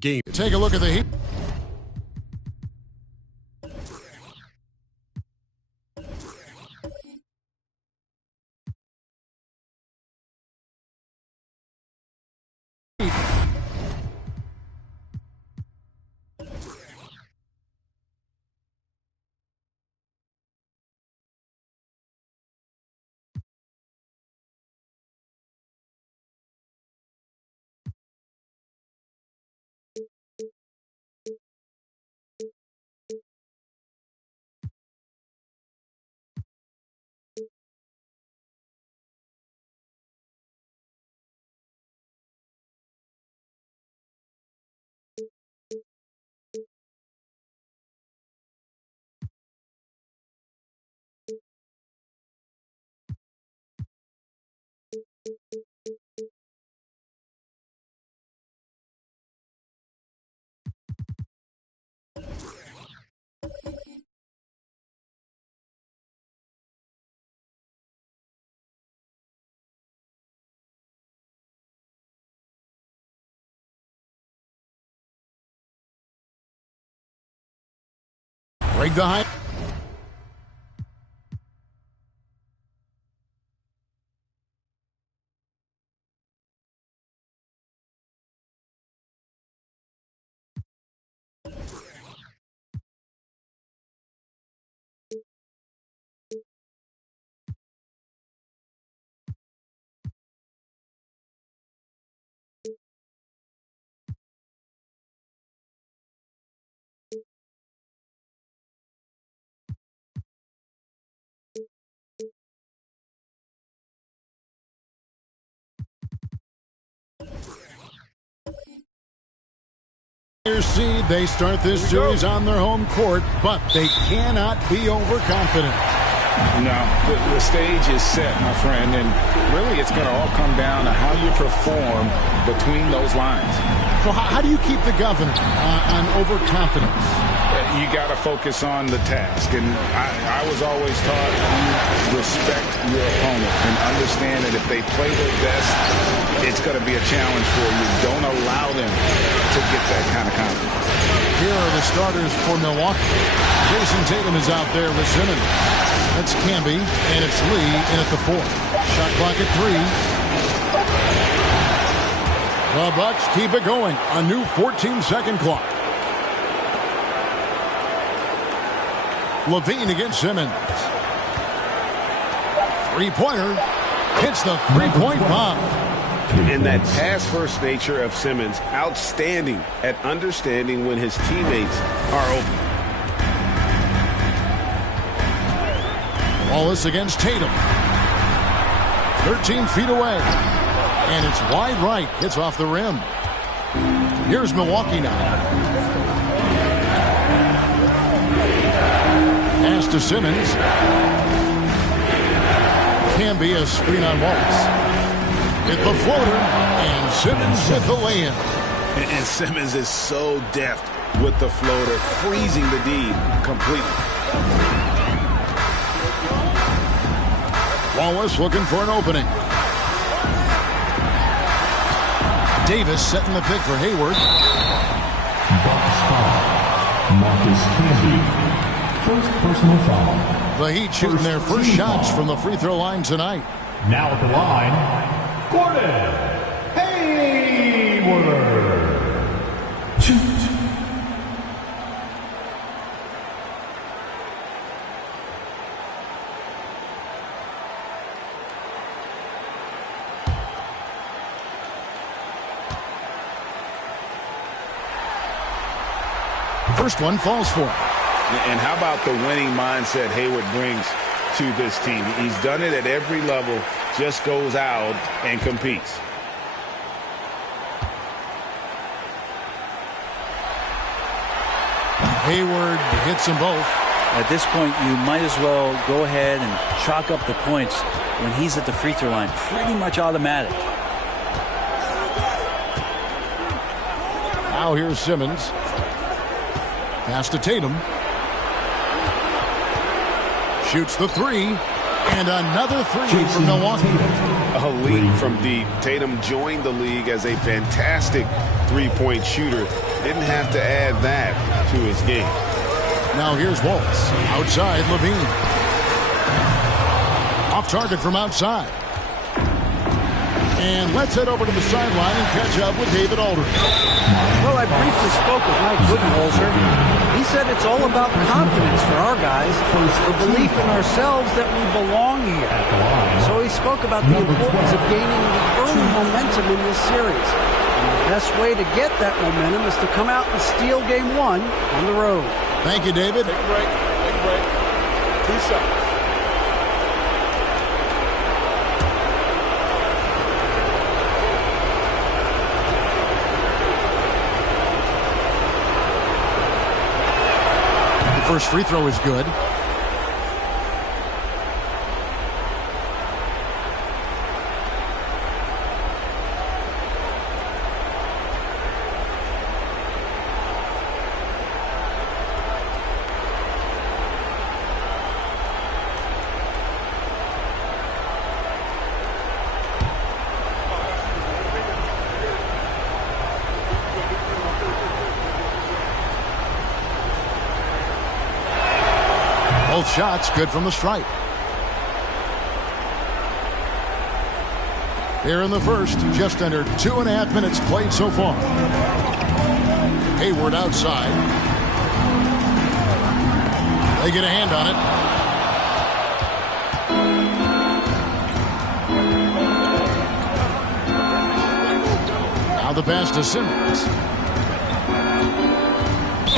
Game. Take a look at the Heat. Break the high. Seed, they start this series on their home court, but they cannot be overconfident. No, the stage is set, my friend, and really it's going to all come down to how you perform between those lines. So how do you keep the governor on overconfidence? You got to focus on the task, and I was always taught you respect your opponent and understand that if they play their best, it's going to be a challenge for you. Don't allow them to get that kind of confidence. Here are the starters for Milwaukee. Jason Tatum is out there with Simmons. That's Camby, and it's Lee in at the 4. Shot clock at 3. The Bucks keep it going. A new 14-second clock. Levine against Simmons. Three-pointer. Hits the three-point bomb. And that pass-first nature of Simmons, outstanding at understanding when his teammates are open. Wallace against Tatum. 13 feet away. And it's wide right. Hits off the rim. Here's Milwaukee now. Pass to Simmons. can be a screen on Wallace. Hit the floater, and Simmons with the lay-in. And Simmons is so deft with the floater, freezing the D completely. Wallace looking for an opening. Davis setting the pick for Hayward. Box foul. Marcus Camby. First personal foul. The Heat shooting their first shots from the free throw line tonight. Now at the line, Gordon Hayward. Shoot. First one falls for him. And how about the winning mindset Hayward brings to this team? He's done it at every level, just goes out and competes. Hayward hits them both. At this point, you might as well go ahead and chalk up the points when he's at the free throw line. Pretty much automatic. Now here's Simmons. Pass to Tatum. Shoots the three. And another three from Milwaukee. A lead from deep. Tatum joined the league as a fantastic three-point shooter. Didn't have to add that to his game. Now here's Wallace. Outside, Levine. Off target from outside. And let's head over to the sideline and catch up with David Aldridge. Well, I briefly spoke with Mike Budenholzer. He said it's all about confidence for our guys, the belief in ourselves that we belong here. So he spoke about the importance of gaining the early momentum in this series. And the best way to get that momentum is to come out and steal game one on the road. Thank you, David. Take a break. Take a break. 2 seconds. First free throw is good. Both shots good from the stripe. Here in the first, just under 2.5 minutes played so far. Hayward outside. They get a hand on it. Now the pass to Simmons.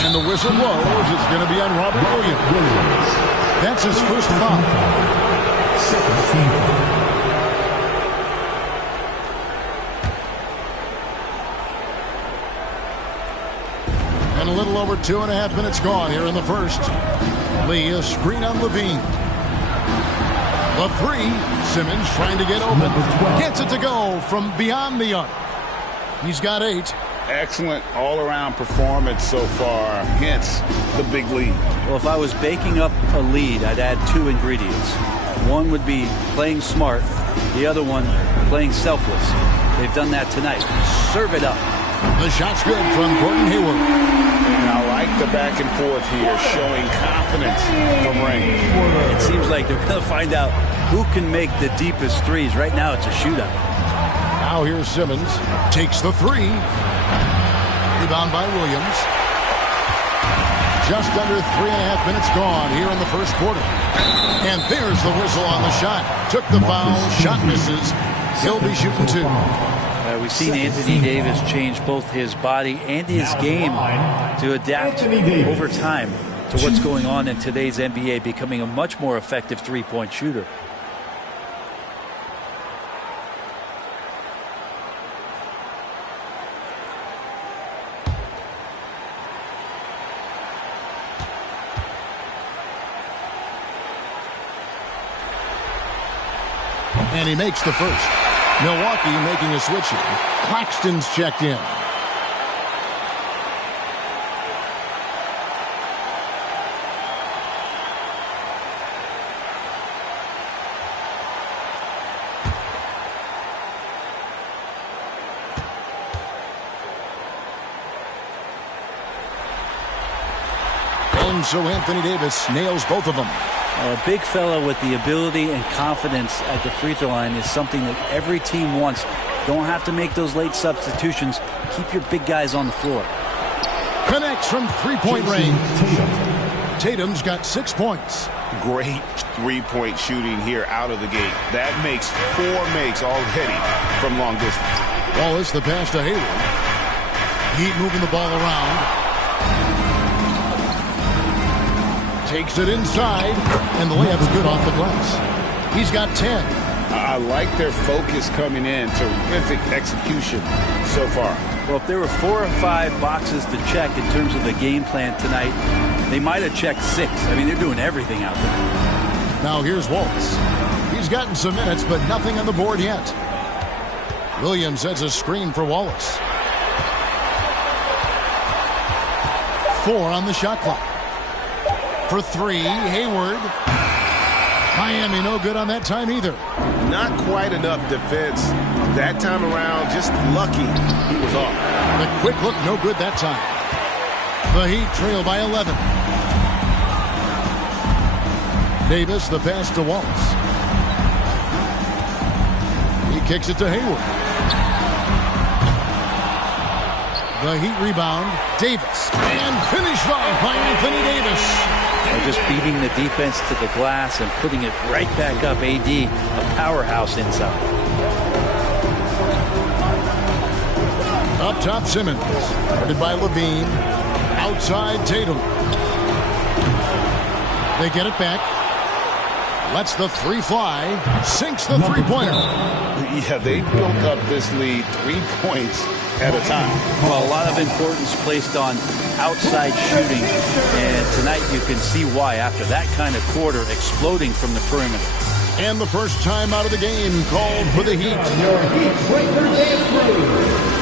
And the whistle blows. It's going to be on Robert Williams. That's his first foul. And a little over 2.5 minutes gone here in the first. Lee, a screen on Levine. The three. Simmons trying to get open. Gets it to go from beyond the arc. He's got 8. Excellent all-around performance so far, hence the big lead. Well, if I was baking up a lead, I'd add 2 ingredients. One would be playing smart, the other one playing selfless. They've done that tonight. Serve it up. The shot's good from Gordon Hayward. And I like the back and forth here, showing confidence from range. It seems like they're going to find out who can make the deepest threes. Right now, it's a shootout. Now here's Simmons. Takes the three. Rebound by Williams. Just under 3.5 minutes gone here in the first quarter. And there's the whistle on the shot. Took the foul. Shot misses. He'll be shooting 2. We've seen Anthony Davis change both his body and his game to adapt over time to what's going on in today's NBA, becoming a much more effective three-point shooter. And he makes the first. Milwaukee making a switch here. Claxton's checked in. And so Anthony Davis nails both of them. A big fella with the ability and confidence at the free throw line is something that every team wants. Don't have to make those late substitutions. Keep your big guys on the floor. Connects from three-point range. Tatum's got 6 points. Great three-point shooting here out of the gate. That makes 4 makes already from long distance. Wallace, the pass to Hayward. Heat moving the ball around. Takes it inside, and the layup's good off the glass. He's got 10. I like their focus coming in. Terrific execution so far. Well, if there were 4 or 5 boxes to check in terms of the game plan tonight, they might have checked 6. I mean, they're doing everything out there. Now here's Wallace. He's gotten some minutes, but nothing on the board yet. Williams sets a screen for Wallace. 4 on the shot clock. For 3, Hayward. Miami no good on that time either. Not quite enough defense that time around. Just lucky he was off. The quick look no good that time. The Heat trail by 11. Davis the pass to Wallace. He kicks it to Hayward. The Heat rebound. Davis. And finished off by Anthony Davis. They're just beating the defense to the glass and putting it right back up. AD, a powerhouse inside. Up top, Simmons. Guarded by Levine. Outside, Tatum. They get it back. Lets the 3 fly. Sinks the three-pointer. Yeah, they built up this lead 3 points at a time. Well, a lot of importance placed on outside shooting, and tonight you can see why after that kind of quarter exploding from the perimeter. And the first time out of the game called for the Heat. Your Heat Breaker dance crew.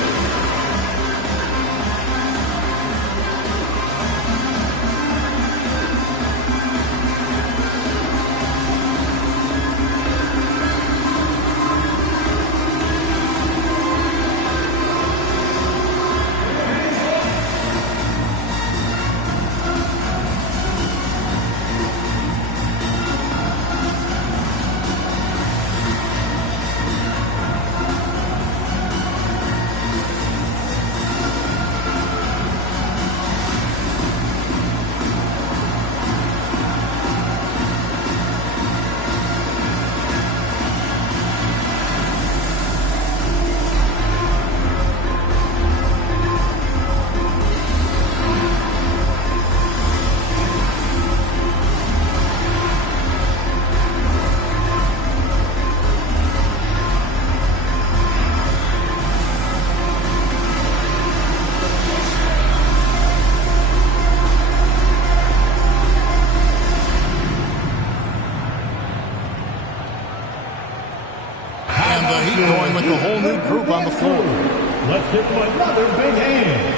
Going with the whole new group on the floor. Let's give them another big hand.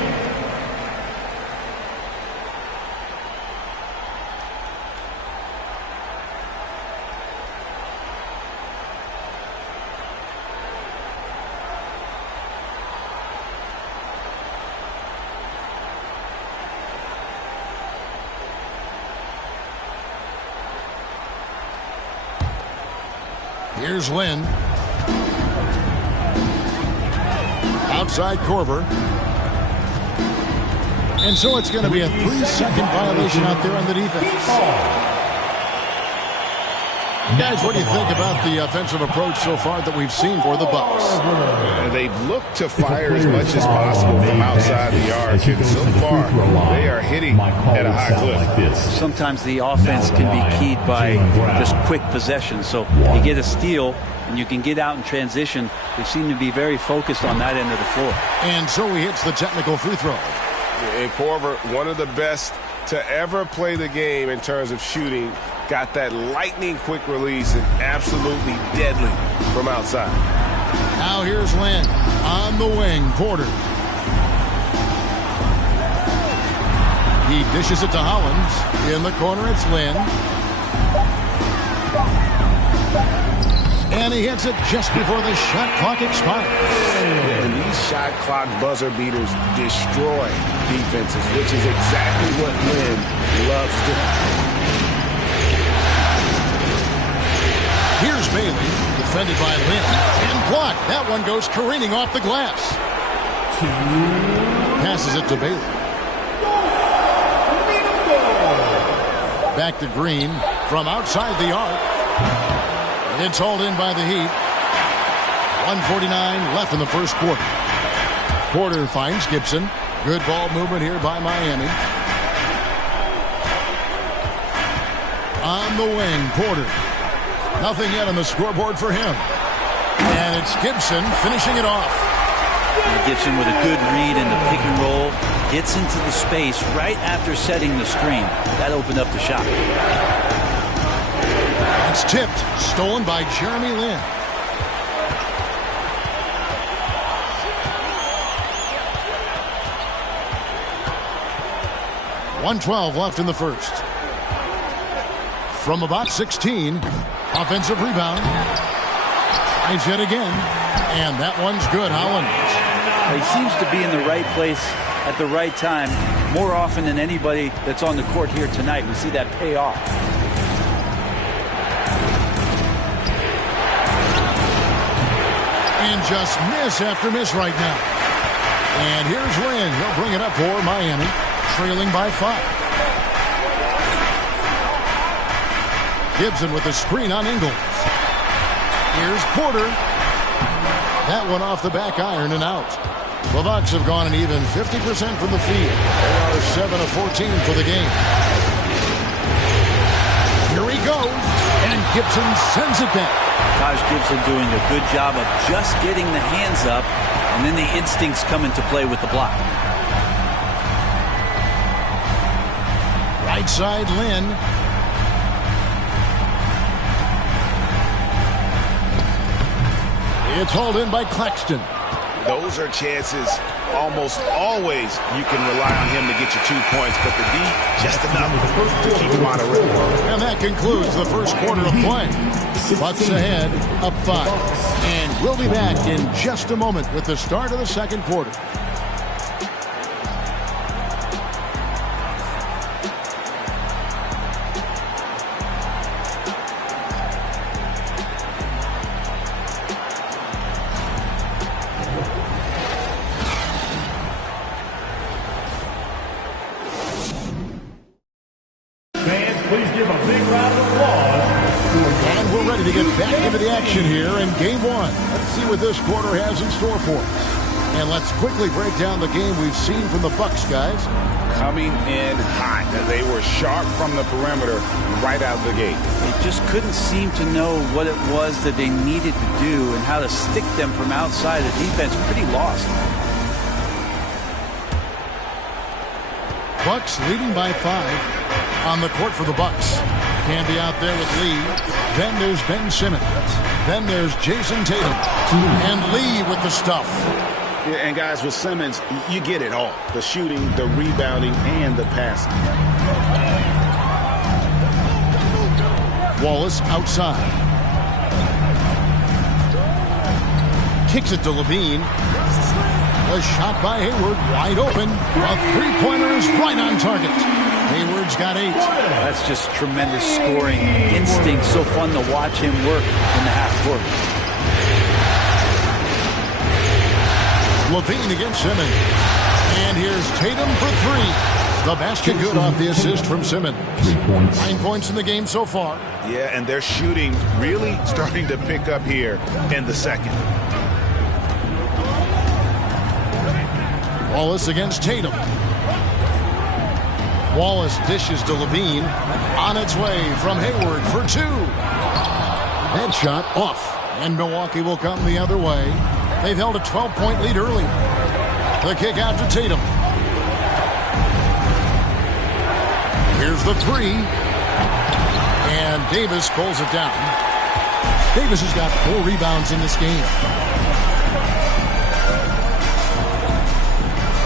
Here's Lynn. Outside Korver. And so it's going to be a 3-second violation out there on the defense. Guys, what do you think about the offensive approach so far that we've seen for the Bucks? They've looked to fire as much as possible from outside the arc, and so far they are hitting at a high clip. Sometimes the offense can be keyed by just quick possession. So you get a steal and you can get out in transition. They seem to be very focused on that end of the floor. And so he hits the technical free throw. And Korver, one of the best to ever play the game in terms of shooting. Got that lightning quick release and absolutely deadly from outside. Now here's Lynn on the wing. Porter. He dishes it to Hollins. In the corner, it's Lynn. And he hits it just before the shot clock expires. And these shot clock buzzer beaters destroy defenses, which is exactly what Lynn loves to do. Here's Bailey, defended by Lynn, and blocked. That one goes careening off the glass. Passes it to Bailey. Back to Green from outside the arc. It's hauled in by the Heat. 1:49 left in the first quarter. Porter finds Gibson. Good ball movement here by Miami. On the wing, Porter. Nothing yet on the scoreboard for him. And it's Gibson finishing it off. Gibson with a good read in the pick and roll. Gets into the space right after setting the screen. That opened up the shot. It's tipped. Stolen by Jeremy Lin. .112 left in the first. From about 16. Offensive rebound. Tries it again. And that one's good. Hollins. He seems to be in the right place at the right time more often than anybody that's on the court here tonight. We see that pay off. And just miss after miss right now. And here's Lynn. He'll bring it up for Miami, trailing by 5. Gibson with a screen on Ingles. Here's Porter. That one off the back iron and out. The Bucks have gone an even 50% from the field. They are 7 of 14 for the game. Here he goes, and Gibson sends it back. Taj Gibson doing a good job of just getting the hands up, and then the instincts come into play with the block. Right side, Lynn. It's hauled in by Claxton. Those are chances almost always you can rely on him to get you 2 points, but the D, just enough to keep him on a rhythm. And that concludes the first quarter of play. Bucks ahead, up 5. And we'll be back in just a moment with the start of the second quarter. Please give a big round of applause. And we're ready to get back into the action here in Game 1. Let's see what this quarter has in store for us. And let's quickly break down the game we've seen from the Bucks, guys. Coming in hot. They were sharp from the perimeter right out of the gate. They just couldn't seem to know what it was that they needed to do and how to stick them from outside. The defense pretty lost. Bucks leading by 5. On the court for the Bucks. Canby out there with Lee. Then there's Ben Simmons. Then there's Jason Tatum. And Lee with the stuff. Yeah, and guys, with Simmons, you get it all. The shooting, the rebounding, and the passing. Wallace outside. Kicks it to Levine. A shot by Hayward, wide open. A three-pointer is right on target. Hayward's got 8. That's just tremendous scoring instinct. So fun to watch him work in the half court. Levine against Simmons. And here's Tatum for 3. The basket good off the assist from Simmons. 9 points in the game so far. Yeah, and their shooting really starting to pick up here in the second. Wallace against Tatum. Wallace dishes to Levine. On its way from Hayward for 2. That shot off. And Milwaukee will come the other way. They've held a 12-point lead early. The kick out to Tatum. Here's the 3. And Davis pulls it down. Davis has got 4 rebounds in this game.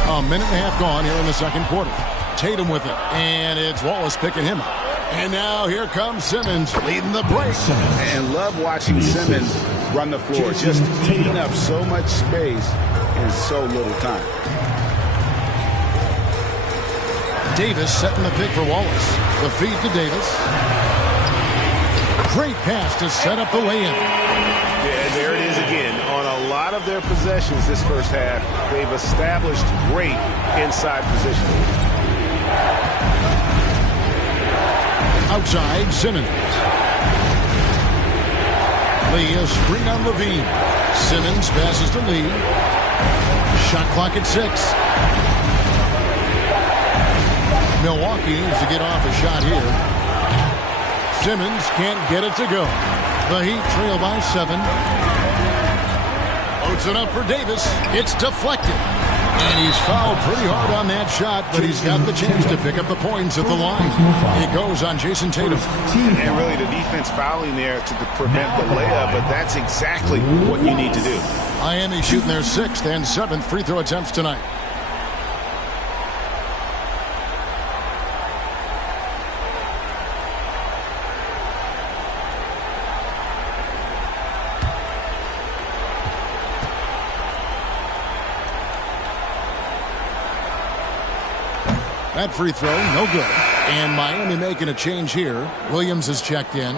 A minute and a half gone here in the second quarter. Tatum with it, and it's Wallace picking him up. And now here comes Simmons leading the break. And love watching Simmons run the floor, just eating up so much space in so little time. Davis setting the pick for Wallace. The feed to Davis. Great pass to set up the lay-in. Yeah, there it is again. On a lot of their possessions this first half, they've established great inside position. Outside, Simmons. Lee, a screen on Levine. Simmons passes to Lee. Shot clock at 6. Milwaukee needs to get off a shot here. Simmons can't get it to go. The Heat trail by 7. Loads it up for Davis. It's deflected. And he's fouled pretty hard on that shot, but he's got the chance to pick up the points at the line. It goes on Jason Tatum. And really the defense fouling there to prevent the layup, but that's exactly what you need to do. Miami shooting their 6th and 7th free throw attempts tonight. That free throw, no good. And Miami making a change here. Williams is checked in.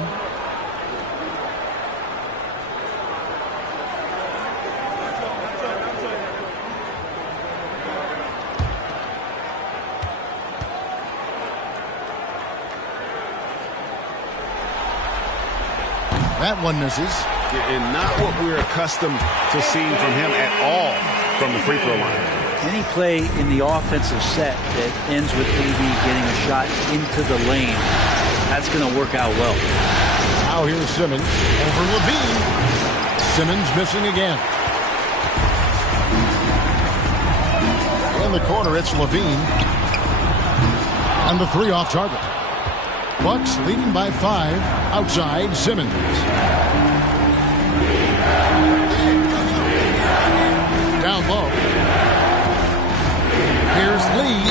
That one misses. And not what we're accustomed to seeing from him at all from the free throw line. Any play in the offensive set that ends with AD getting a shot into the lane, that's going to work out well. Now here's Simmons over Levine. Simmons missing again. In the corner, it's Levine. And the 3 off target. Bucks leading by 5. Outside, Simmons. Down low. Here's Lee.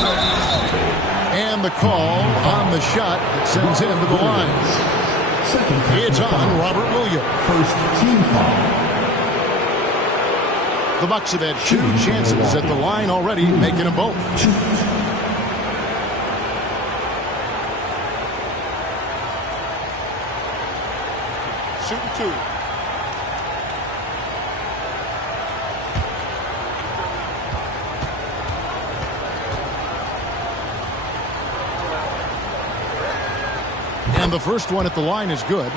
And the call on the shot that sends him to the line. It's on Robert Williams. First team foul. The Bucks have had 2 chances at the line already, making them both. Shooting 2. And the first one at the line is good.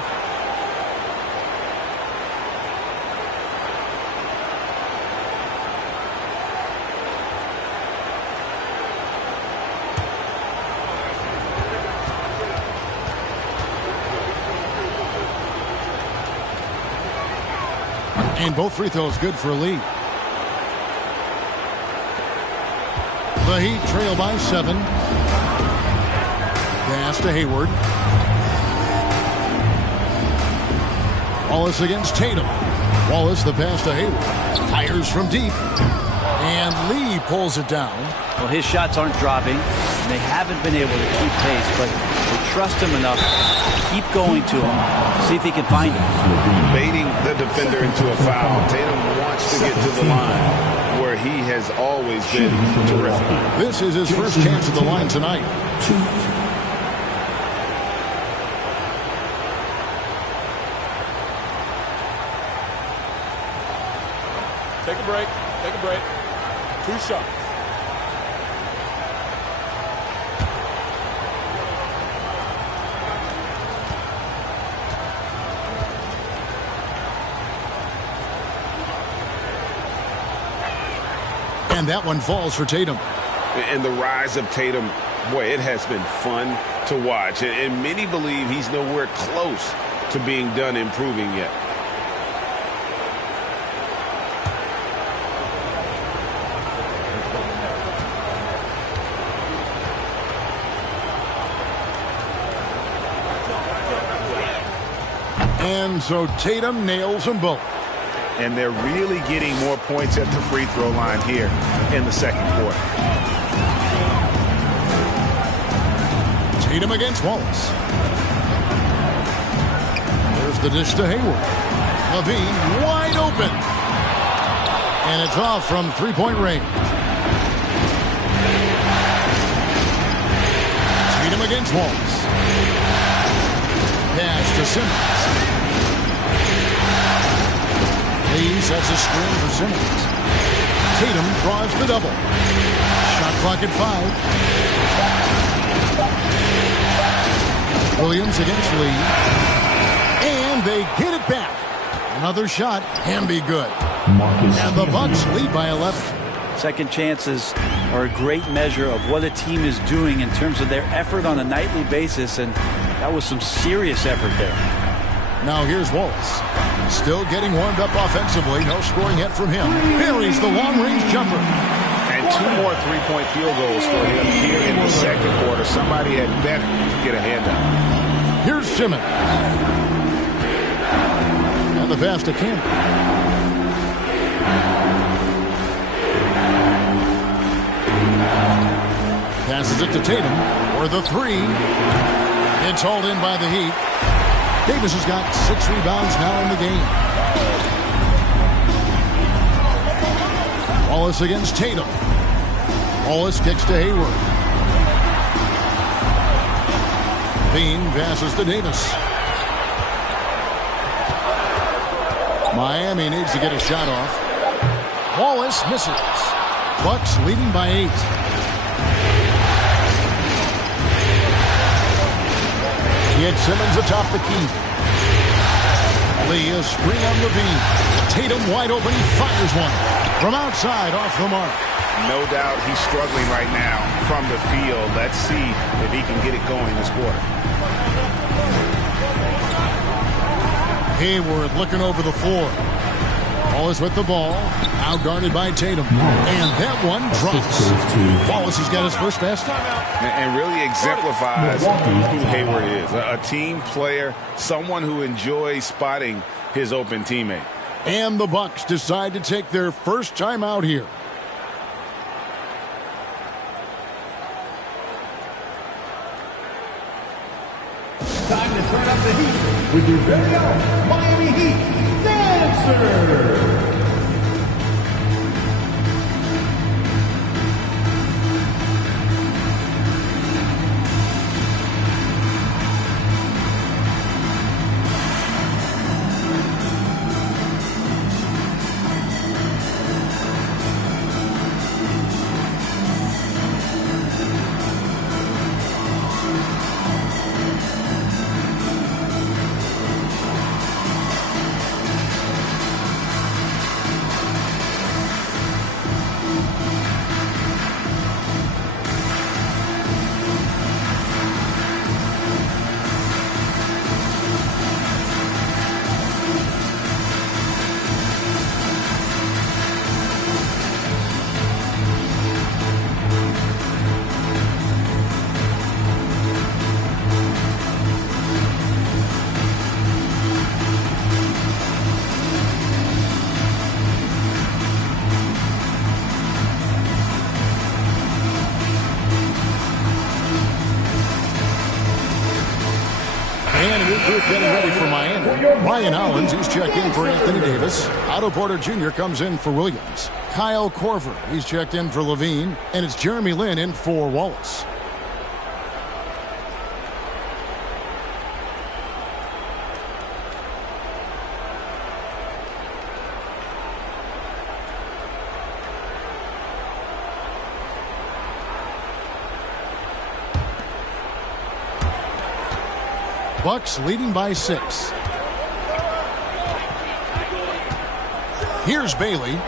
And both free throws good for Lee. The Heat trail by 7. Pass to Hayward. Wallace against Tatum. Wallace the pass to Hayward. Fires from deep. And Lee pulls it down. Well, his shots aren't dropping. And they haven't been able to keep pace, but they trust him enough to keep going to him. See if he can find him. Baiting the defender into a foul. Tatum wants to get to the line where he has always been terrific. This is his first chance at the line tonight. Take a break. Take a break. 2 shots. And that one falls for Tatum. And the rise of Tatum, boy, it has been fun to watch. And many believe he's nowhere close to being done improving yet. And so Tatum nails them both. And they're really getting more points at the free throw line here in the second quarter. Tatum against Wallace. There's the dish to Hayward. Levine wide open. And it's off from three-point range. Tatum against Wallace. Pass to Simmons. Lee sets a screen for Simmons. Tatum draws the double. Shot clock at 5. Williams against Lee. And they get it back. Another shot can be good. And the Bucks lead by 11. Second chances are a great measure of what a team is doing in terms of their effort on a nightly basis, and that was some serious effort there. Now here's Wallace. Still getting warmed up offensively. No scoring yet from him. Buries the long-range jumper. And 2 more three-point field goals for him here in the second quarter. Somebody had better get a hand up. Here's Simmons. And the pass to Campbell. Passes it to Tatum for the three. It's hauled in by the Heat. Davis has got 6 rebounds now in the game. Wallace against Tatum. Wallace kicks to Hayward. Bean passes to Davis. Miami needs to get a shot off. Wallace misses. Bucks leading by 8. He had Simmons atop the key. Lee, a screen on Levine. Tatum wide open. He fires one from outside off the mark. No doubt he's struggling right now from the field. Let's see if he can get it going this quarter. Hayward looking over the floor. Wallace with the ball. Out guarded by Tatum. And that one drops. Wallace has got his first pass timeout. And really exemplifies who Hayward is. A team player, someone who enjoys spotting his open teammate. And the Bucks decide to take their first timeout here. Time to turn up the heat with your very own Miami Heat Dancer. Getting ready for Miami. Ryan Hollins, he's checked in for Anthony Davis. Otto Porter Jr. comes in for Williams. Kyle Korver, he's checked in for Levine. And it's Jeremy Lin in for Wallace. Bucks leading by 6. Here's Bailey.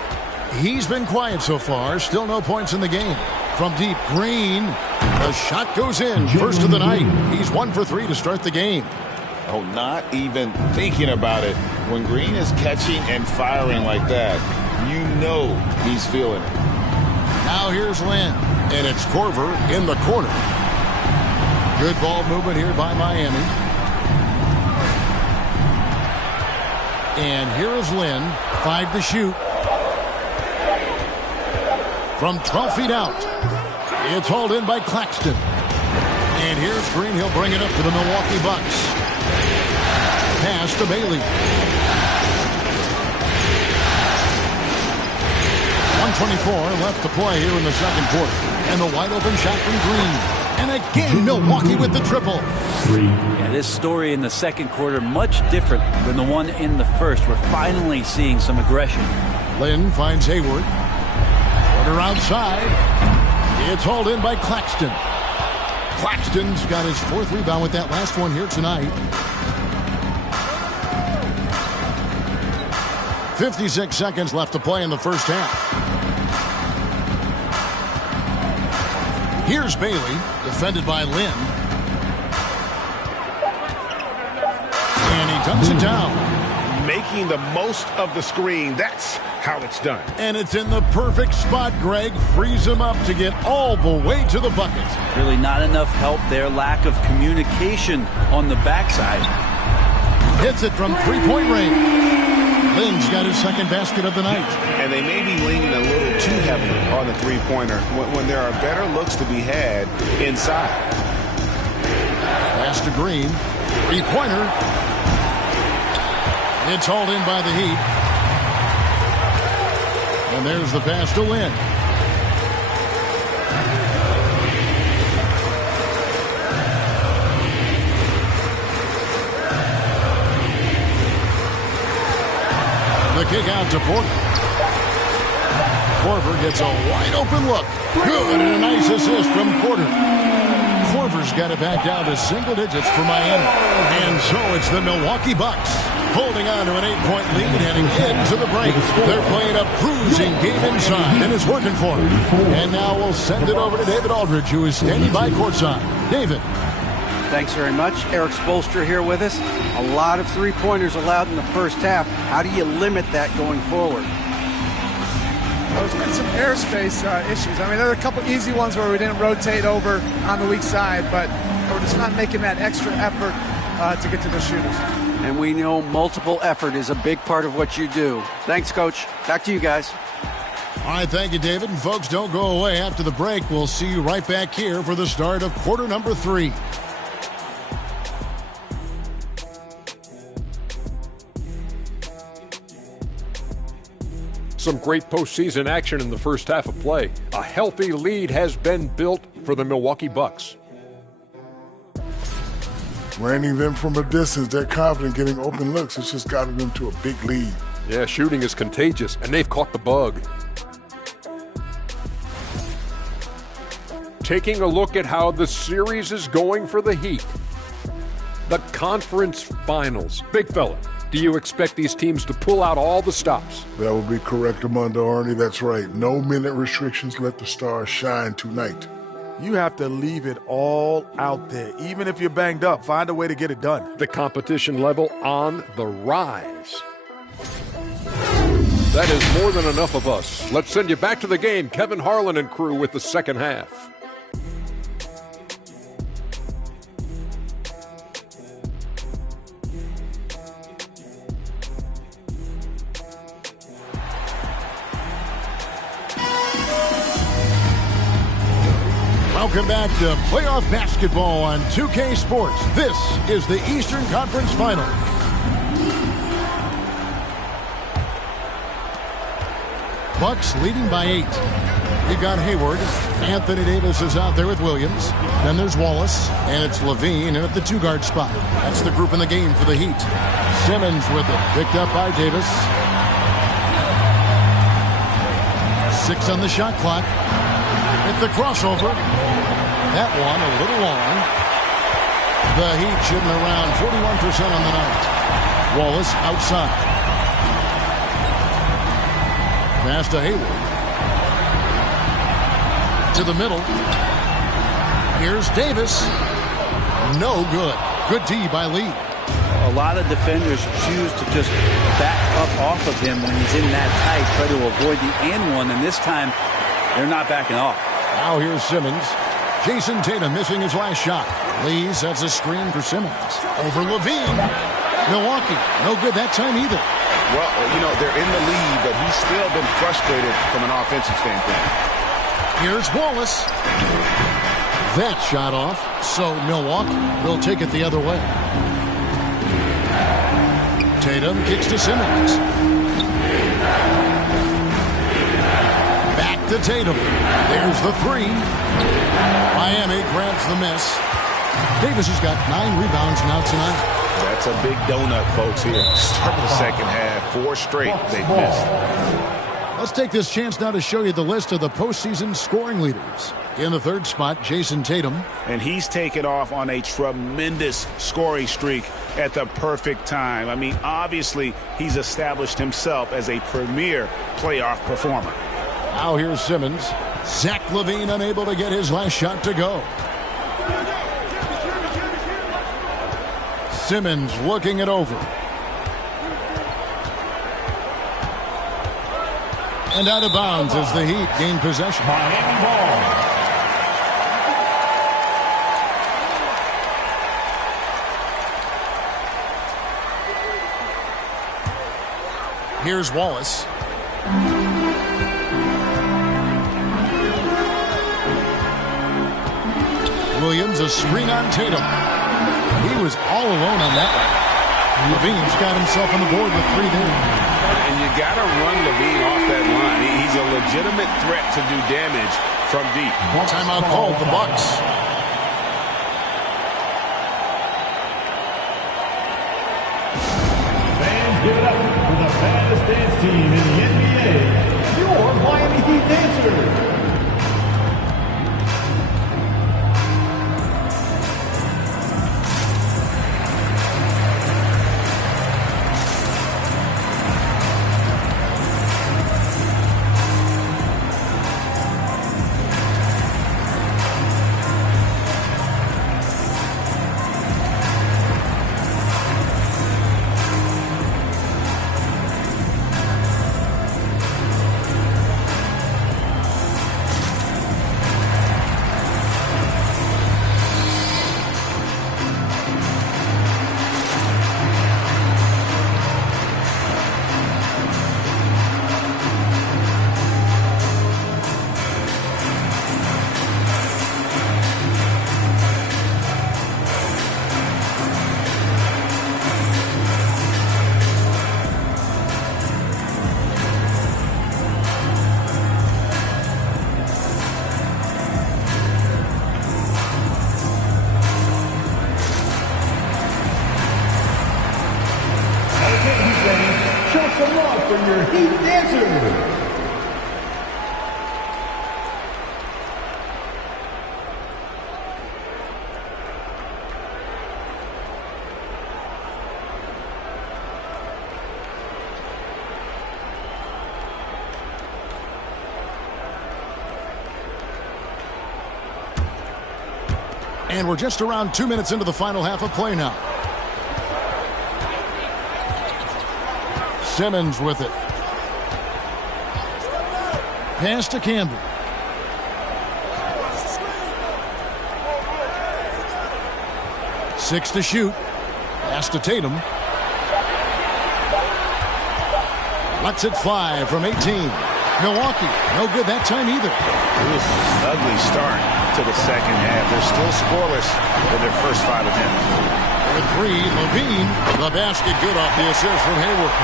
He's been quiet so far. Still no points in the game. From deep, Green. The shot goes in. First of the night. He's 1 for 3 to start the game. Oh, not even thinking about it. When Green is catching and firing like that, you know he's feeling it. Now here's Lin. And it's Korver in the corner. Good ball movement here by Miami. And here is Lynn. 5 to shoot. From 12 feet out. It's hauled in by Claxton. And here's Green. He'll bring it up to the Milwaukee Bucks. Pass to Bailey. 1:24 left to play here in the second quarter. And the wide open shot from Green. And again, Milwaukee with the triple. Yeah, this story in the second quarter much different than the one in the first. We're finally seeing some aggression. Lynn finds Hayward. Corner outside. It's hauled in by Claxton. Claxton's got his 4th rebound with that last one here tonight. 56 seconds left to play in the first half. Here's Bailey, defended by Lynn. And he dumps it down. Making the most of the screen. That's how it's done. And it's in the perfect spot, Greg. Frees him up to get all the way to the bucket. Really not enough help there. Lack of communication on the backside. Hits it from three-point range. Lynn's got his second basket of the night. And they may be leaning a little too heavily on the three-pointer when there are better looks to be had inside. Pass to Green. Three-pointer. It's hauled in by the Heat. And there's the pass to Lynn. The kick out to Porter. Korver gets a wide open look. Good, and a nice assist from Porter. Korver's got it back down to single digits for Miami. And so it's the Milwaukee Bucks holding on to an 8-point lead heading into the break. They're playing a cruising game inside, and it's working for them. And now we'll send it over to David Aldridge, who is standing by courtside. David. Thanks very much. Eric Spoelstra here with us. A lot of three-pointers allowed in the first half. How do you limit that going forward? Well, there's been some airspace issues. I mean, there are a couple easy ones where we didn't rotate over on the weak side, but we're just not making that extra effort to get to the shooters. And we know multiple effort is a big part of what you do. Thanks, Coach. Back to you guys. All right, thank you, David. And folks, don't go away. After the break, we'll see you right back here for the start of quarter number 3. Some great postseason action in the first half of play. A healthy lead has been built for the Milwaukee Bucks. Raining them from a distance, they're confident getting open looks. It's just gotten them to a big lead. Yeah, shooting is contagious, and they've caught the bug. Taking a look at how the series is going for the Heat. The conference finals. Big fella, do you expect these teams to pull out all the stops? That would be correct, Armando Arnie. That's right. No minute restrictions. Let the stars shine tonight. You have to leave it all out there. Even if you're banged up, find a way to get it done. The competition level on the rise. That is more than enough of us. Let's send you back to the game. Kevin Harlan and crew with the second half. Welcome back to playoff basketball on 2K Sports. This is the Eastern Conference Final. Bucks leading by 8. We've got Hayward. Anthony Davis is out there with Williams. Then there's Wallace, and it's Levine in at the 2-guard spot. That's the group in the game for the Heat. Simmons with it, picked up by Davis. 6 on the shot clock. At the crossover. That one a little long. The Heat shooting around 41% on the night. Wallace outside. Pass to Hayward. To the middle. Here's Davis. No good. Good D by Lee. A lot of defenders choose to just back up off of him when he's in that tight, try to avoid the and one, and this time they're not backing off. Now here's Simmons. Jason Tatum missing his last shot. Lee sets a screen for Simmons. Over Levine. Milwaukee, no good that time either. Well, you know, they're in the lead, but he's still been frustrated from an offensive standpoint. Here's Wallace. That shot off, so Milwaukee will take it the other way. Tatum kicks to Simmons. Back to Tatum. There's the three. Miami grabs the miss. Davis has got 9 rebounds now tonight. That's a big donut, folks, here. Start of the second half. 4 straight they've missed. Let's take this chance now to show you the list of the postseason scoring leaders. In the 3rd spot, Jason Tatum. And he's taken off on a tremendous scoring streak at the perfect time. I mean, obviously, he's established himself as a premier playoff performer. Now here's Simmons. Zach LaVine unable to get his last shot to go. Simmons looking it over. And out of bounds as the Heat gain possession. Miami ball. Here's Wallace. Williams, a screen on Tatum. He was all alone on that one. LaVine's got himself on the board with 3 there. And you got to run LaVine off that line. He's a legitimate threat to do damage from deep. Timeout called, the Bucks. Fans, give it up for the baddest dance team in the NBA, your Miami Heat Dancers. Show some love for your Heat Dancers. And we're just around 2 minutes into the final half of play now. Simmons with it. Pass to Campbell. Six to shoot. Pass to Tatum. Lets it fly from 18. Milwaukee, no good that time either. Ugly start to the second half. They're still scoreless in their first 5 attempts. For 3, LaVine. The basket good off the assist from Hayward.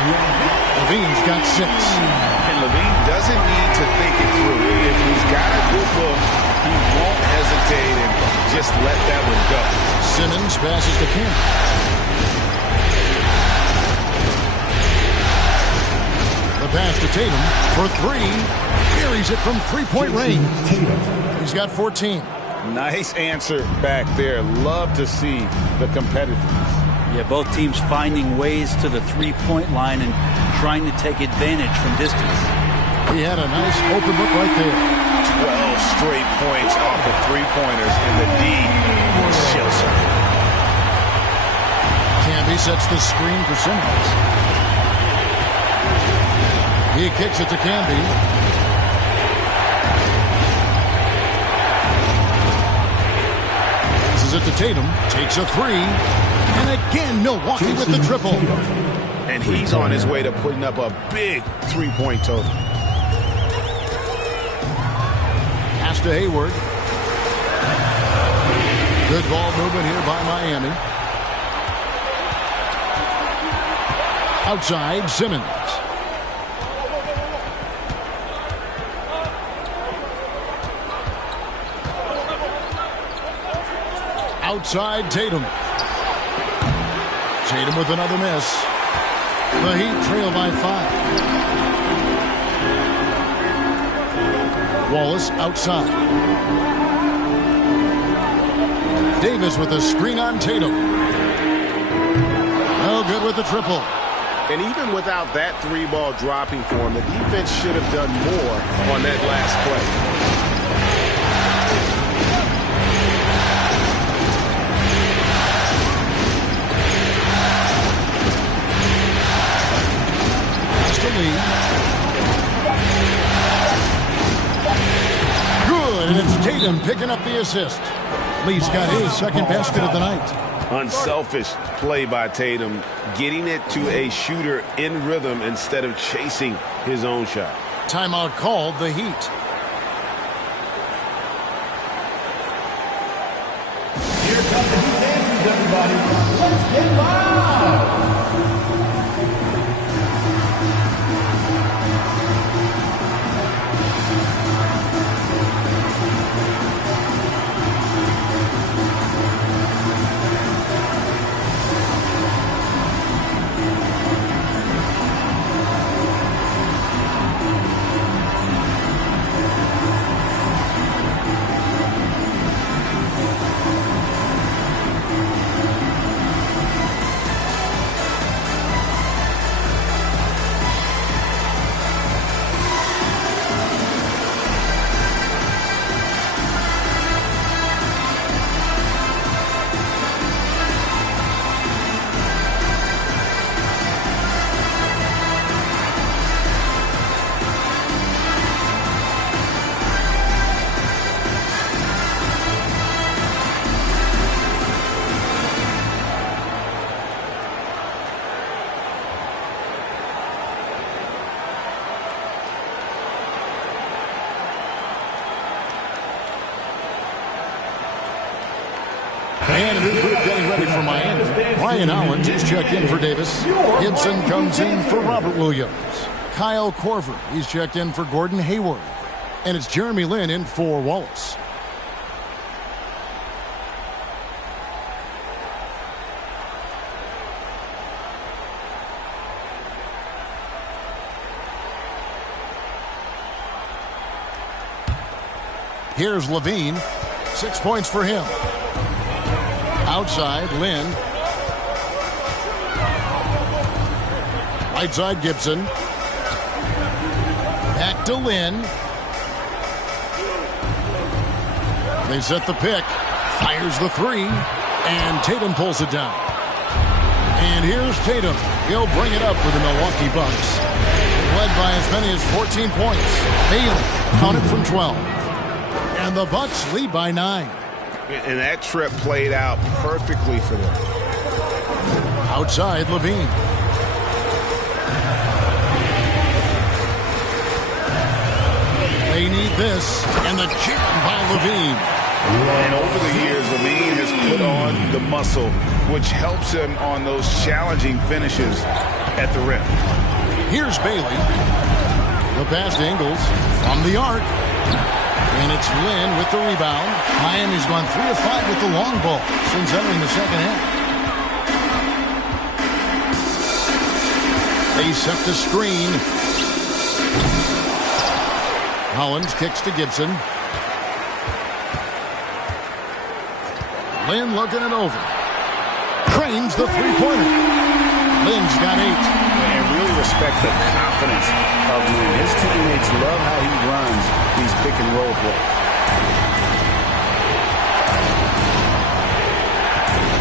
LaVine's got 6. And LaVine doesn't need to think it through. If he's got a good look, he won't hesitate and just let that one go. Simmons passes to Campbell. The pass to Tatum for 3. Buries it from 3-point range. He's got 14. Nice answer back there. Love to see the competitiveness. Yeah, both teams finding ways to the 3-point line and trying to take advantage from distance. He had a nice open look right there. 12 straight points off of 3-pointers in the D. Chilson. Camby sets the screen for Simmons. He kicks it to Camby. It to Tatum, takes a 3, and again Milwaukee with the triple. And he's on his way to putting up a big three-point total. Pass to Hayward. Good ball movement here by Miami. Outside, Simmons. Outside, Tatum. Tatum with another miss. The Heat trail by 5. Wallace outside. Davis with a screen on Tatum. No good with the triple. And even without that three-ball dropping for him, the defense should have done more on that last play. Good, and it's Tatum picking up the assist. Lee's got his second basket of the night. Unselfish play by Tatum, getting it to a shooter in rhythm instead of chasing his own shot. Timeout called, the Heat. Here come the Heat dancers, everybody. Let's get loud! And a new group getting ready for Miami. Ryan Owens is checked in for Davis. Gibson comes in for Robert Williams. Kyle Korver, he's checked in for Gordon Hayward. And it's Jeremy Lin in for Wallace. Here's Levine. 6 points for him. Outside, Lynn. Right side, Gibson. Back to Lynn. They set the pick. Fires the three. And Tatum pulls it down. And here's Tatum. He'll bring it up for the Milwaukee Bucks. Led by as many as 14 points. Bailey counted from 12. And the Bucks lead by 9. And that trip played out perfectly for them. Outside, Levine. They need this. And the jam by Levine. And over the years, Levine has put on the muscle, which helps him on those challenging finishes at the rim. Here's Bailey. The pass to Ingles from the arc. And it's Lynn with the rebound. Miami's gone 3 of 5 with the long ball since entering the second half. They set the screen. Collins kicks to Gibson. Lynn looking it over. Cranes the three-pointer. Lynn's got 8. And really respect the confidence of Lynn. His teammates love how he runs these pick and roll plays.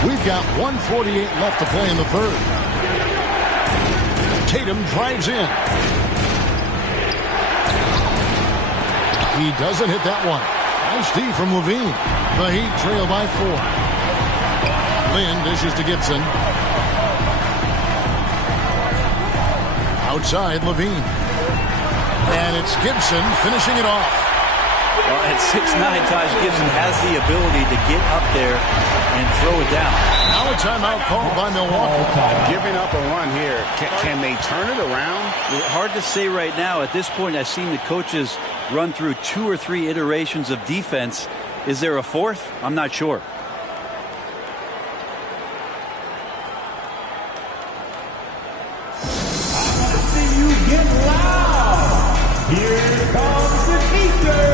We've got 1:48 left to play in the third. Tatum drives in. He doesn't hit that one. Nice D from Levine. The Heat trail by 4. Lynn dishes to Gibson. Outside, Levine. And it's Gibson finishing it off. Well, at 6'9", Taj Gibson has the ability to get up there and throw it down. Now a timeout called by Milwaukee. Giving up a run here. Can they turn it around? Hard to say right now. At this point, I've seen the coaches run through 2 or 3 iterations of defense. Is there a fourth? I'm not sure. See you get loud. Here comes the teacher.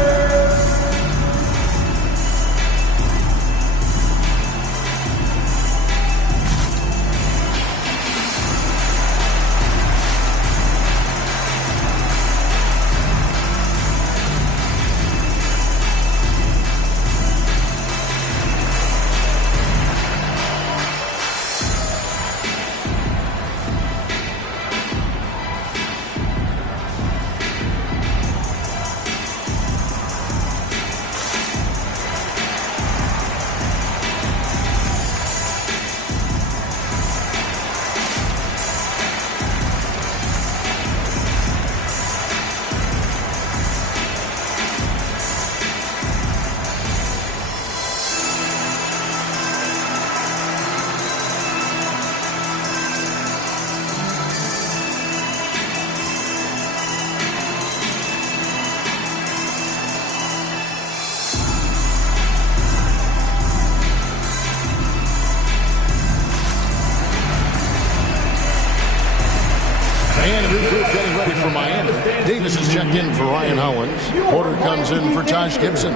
And a new group getting ready for Miami. Davis is checked in for Ryan Hollins. Porter comes in for Taj Gibson.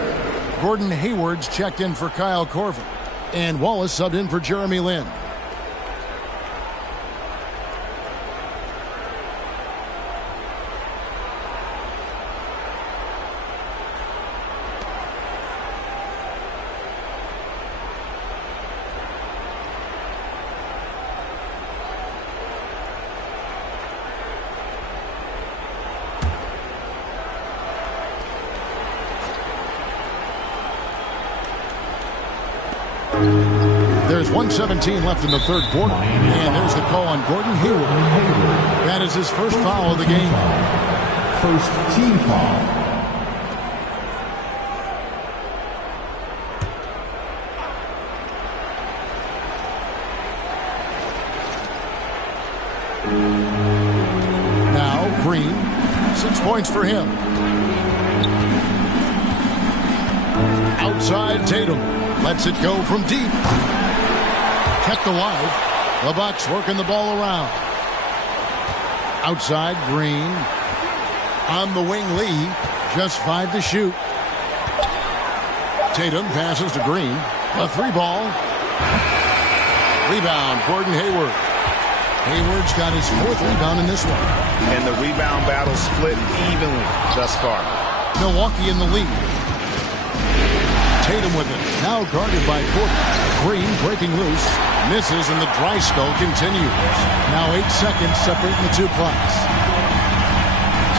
Gordon Hayward's checked in for Kyle Korver. And Wallace subbed in for Jeremy Lin. There's 1:17 left in the third quarter. And there's the call on Gordon Hayward. That is his first foul of the game. First team foul. Now Green, 6 points for him. Outside Tatum, lets it go from deep. Kept alive. The Bucks working the ball around. Outside Green. On the wing Lee, just 5 to shoot. Tatum passes to Green. A 3-ball. Rebound, Gordon Hayward. Hayward's got his 4th rebound in this one. And the rebound battle split evenly thus far. Milwaukee in the lead. Tatum with it. Now guarded by Porter. Green breaking loose. Misses and the dry spell continues. Now 8 seconds separating the two clocks.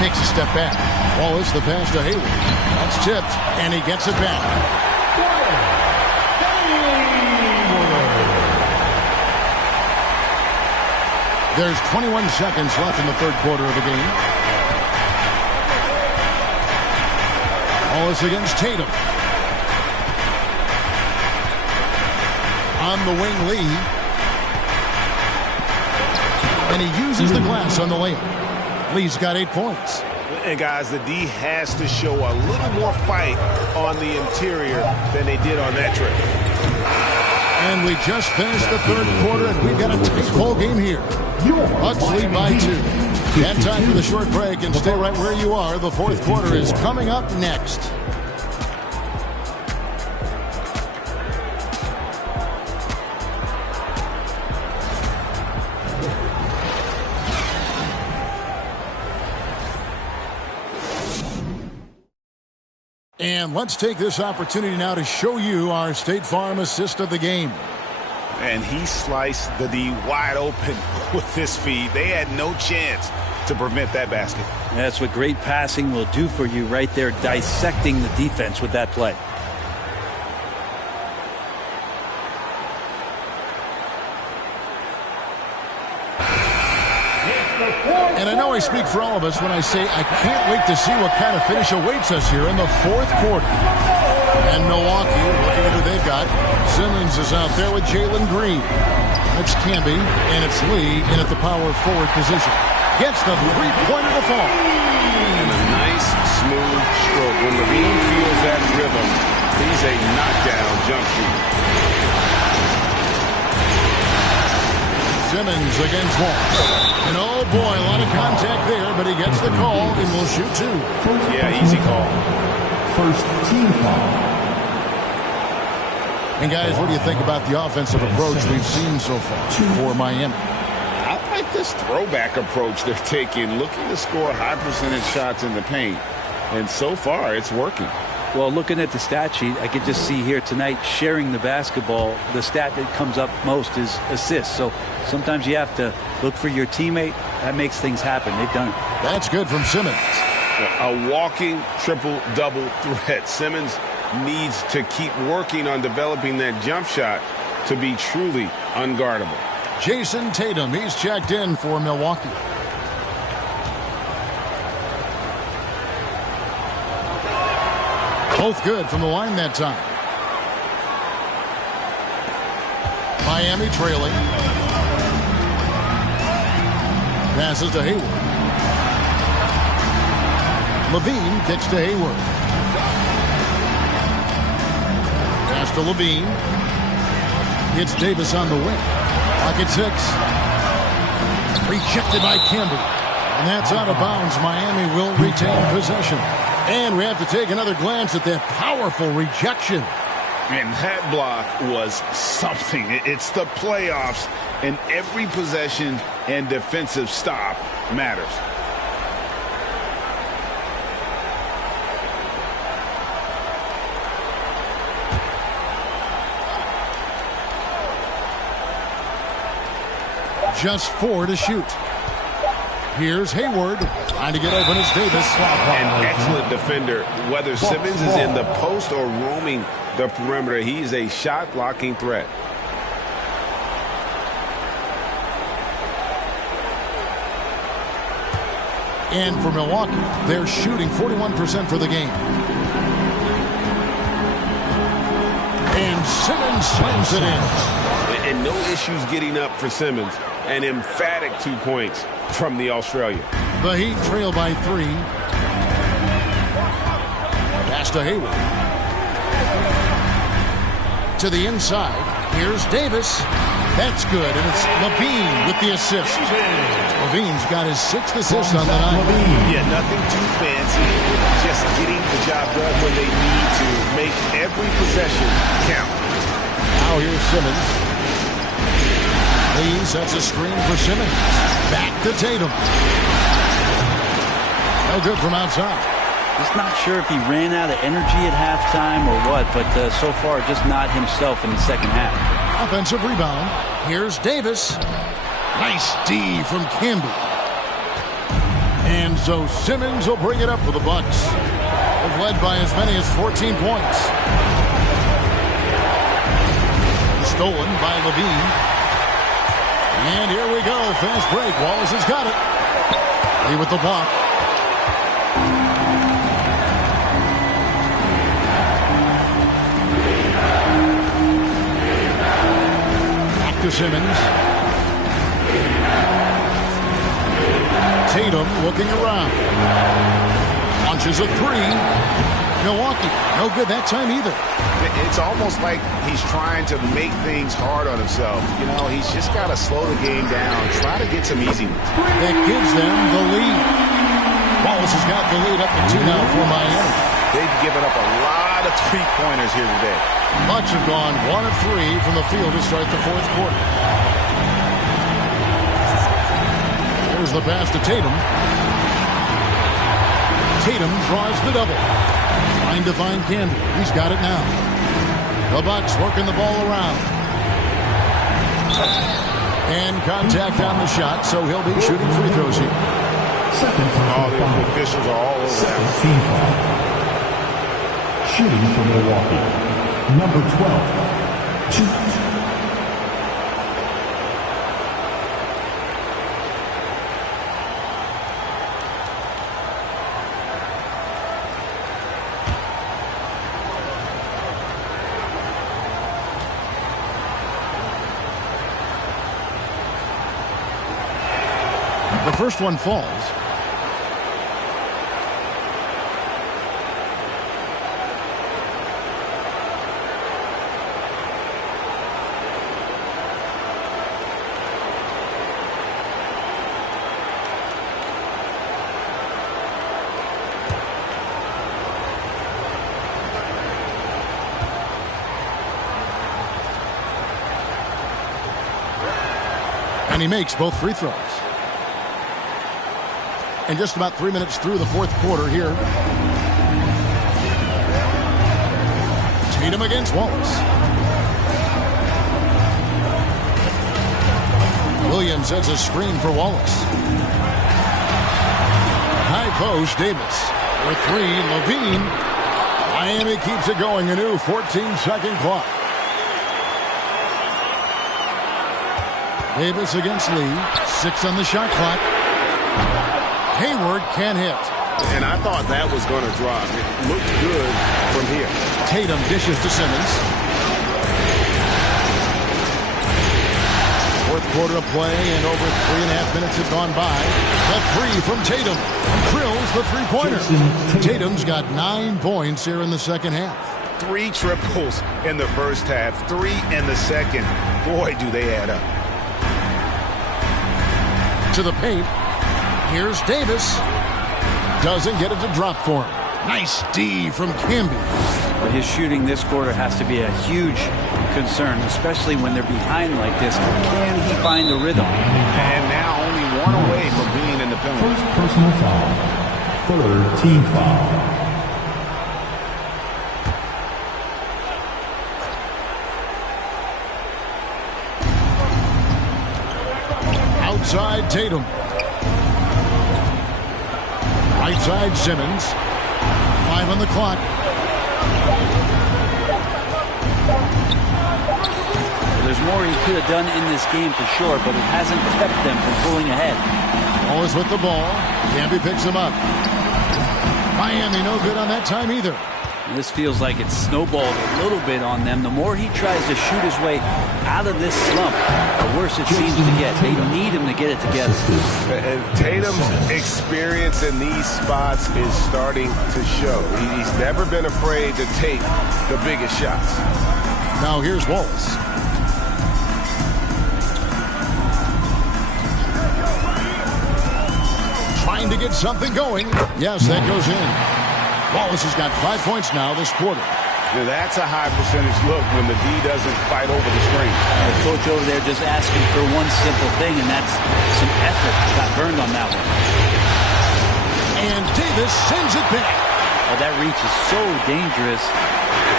Takes a step back. Wallace the pass to Hayward. That's tipped and he gets it back. There's 21 seconds left in the third quarter of the game. Wallace against Tatum. On the wing Lee. And he uses the glass on the layup. Lee's got 8 points. And guys, the D has to show a little more fight on the interior than they did on that trip. And we just finished the third quarter, and we've got a tight ball game here. Bucks lead by 2. And time for the short break, and stay right where you are. The fourth quarter is coming up next. And let's take this opportunity now to show you our State Farm assist of the game. And he sliced the D wide open with this feed. They had no chance to prevent that basket. That's what great passing will do for you right there, dissecting the defense with that play. It's the fourth And I know I speak for all of us when I say I can't wait to see what kind of finish awaits us here in the fourth quarter. And Milwaukee, looking at who they've got. Simmons is out there with Jalen Green. It's Camby, and it's Lee in at the power forward position. Gets the three-pointer to fall. And a nice, smooth stroke. When Levine feels that rhythm, he's a knockdown jump shooter. Simmons against Wall. And oh boy, a lot of contact there, but he gets the call and will shoot two. Yeah, easy call. First team foul. And guys, what do you think about the offensive approach we've seen so far for Miami? I like this throwback approach they're taking, looking to score high percentage shots in the paint. And so far, it's working. Well, looking at the stat sheet, I could just see here tonight sharing the basketball. The stat that comes up most is assists. So sometimes you have to look for your teammate. That makes things happen. They've done it. That's good from Simmons. A walking triple-double threat. Simmons needs to keep working on developing that jump shot to be truly unguardable. Jason Tatum, he's checked in for Milwaukee. Both good from the line that time. Miami trailing. Passes to Hayward. Levine kicks to Hayward. Pass to Levine. Hits Davis on the wing. Pocket six. Rejected by Camby. And that's out of bounds. Miami will retain possession. And we have to take another glance at that powerful rejection. And that block was something. It's the playoffs, and every possession and defensive stop matters. Just 4 to shoot. Here's Hayward trying to get open as Davis. An excellent defender. Whether Simmons is in the post or roaming the perimeter, he's a shot-blocking threat. And for Milwaukee, they're shooting 41% for the game. And Simmons slams it in. And no issues getting up for Simmons. An emphatic 2 points from the Australian. The Heat trail by 3. Pass to Hayward. To the inside. Here's Davis. That's good, and it's Levine with the assist. Levine's got his 6th assist on the night. Yeah, nothing too fancy. Just getting the job done when they need to. Make every possession count. Now here's Simmons. Lee sets a screen for Simmons. Back to Tatum. No good from outside. Just not sure if he ran out of energy at halftime or what, but so far just not himself in the second half. Offensive rebound. Here's Davis. Nice D from Camby. And so Simmons will bring it up for the Bucks. They've led by as many as 14 points. Stolen by Levine. And here we go. Fast break. Wallace has got it. Lee with the block. Back to Simmons. Tatum looking around. Launches a 3. Milwaukee, no good that time either. It's almost like he's trying to make things hard on himself. You know, he's just got to slow the game down, try to get some easy ones. That gives them the lead. Wallace has got the lead up to 2 now for Miami. They've given up a lot of three-pointers here today. Bucks have gone 1 of 3 from the field to start the fourth quarter. There's the pass to Tatum. Tatum draws the double. Trying to find Camby. He's got it now. The Bucks working the ball around. And contact on the shot, so he'll be shooting free throws here. All the officials are all over that. Team foul. Shooting for Milwaukee. Number 12. 2. The first one falls. And he makes both free throws. And just about 3 minutes through the fourth quarter here. Tatum against Wallace. Williams sets a screen for Wallace. High post, Davis. For three, Levine. Miami keeps it going. A new 14-second clock. Davis against Lee. 6 on the shot clock. Hayward can't hit. And I thought that was going to drop. It looked good from here. Tatum dishes to Simmons. Fourth quarter of play, and over 3.5 minutes have gone by. The three from Tatum. Drills the three-pointer. Tatum's got 9 points here in the second half. 3 triples in the first half, 3 in the second. Boy, do they add up. To the paint. Here's Davis. Doesn't get it to drop for him. Nice D from Camby. But his shooting this quarter has to be a huge concern, especially when they're behind like this. Can he find the rhythm? And now only 1 away from being in the penalty. First personal foul. Third team foul. Outside Tatum. Right side Simmons. 5 on the clock. There's more he could have done in this game for sure, but it hasn't kept them from pulling ahead. Wallace with the ball. Camby picks him up. Miami no good on that time either. This feels like it's snowballed a little bit on them. The more he tries to shoot his way out of this slump, the worse it seems to get. They need him to get it together. And Tatum's experience in these spots is starting to show. He's never been afraid to take the biggest shots. Now here's Wallace. Trying to get something going. Yes, that goes in. Wallace has got 5 points now this quarter. Now that's a high percentage look when the D doesn't fight over the screen. The coach over there just asking for one simple thing, and that's some effort. Got burned on that one. And Davis sends it back. Oh, that reach is so dangerous.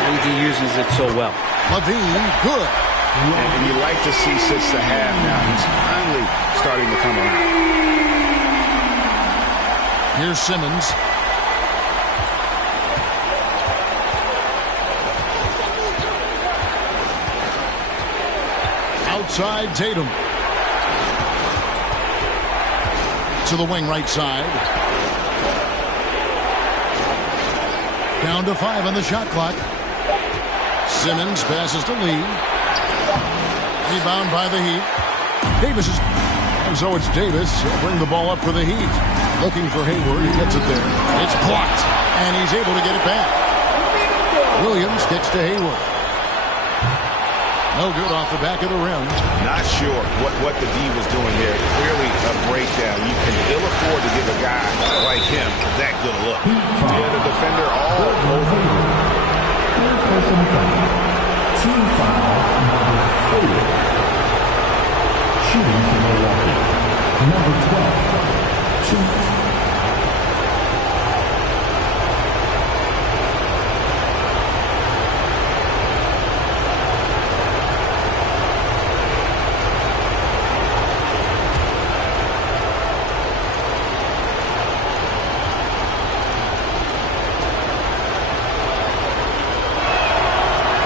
AD uses it so well. Levine, good. And you like to see since the half now. He's finally starting to come around. Here's Simmons. Outside Tatum. To the wing right side. Down to 5 on the shot clock. Simmons passes to Lee. Rebound by the Heat. Davis is... And so it's Davis. He'll bring the ball up for the Heat. Looking for Hayward. He gets it there. It's blocked. And he's able to get it back. Williams gets to Hayward. No good off the back of the rim. Not sure what the D was doing there. Clearly a breakdown. You can ill afford to give a guy like him that good a look. Yeah, the defender all over. Third personal foul. Team foul number 4. Shooting for Milwaukee. Number 12. 2.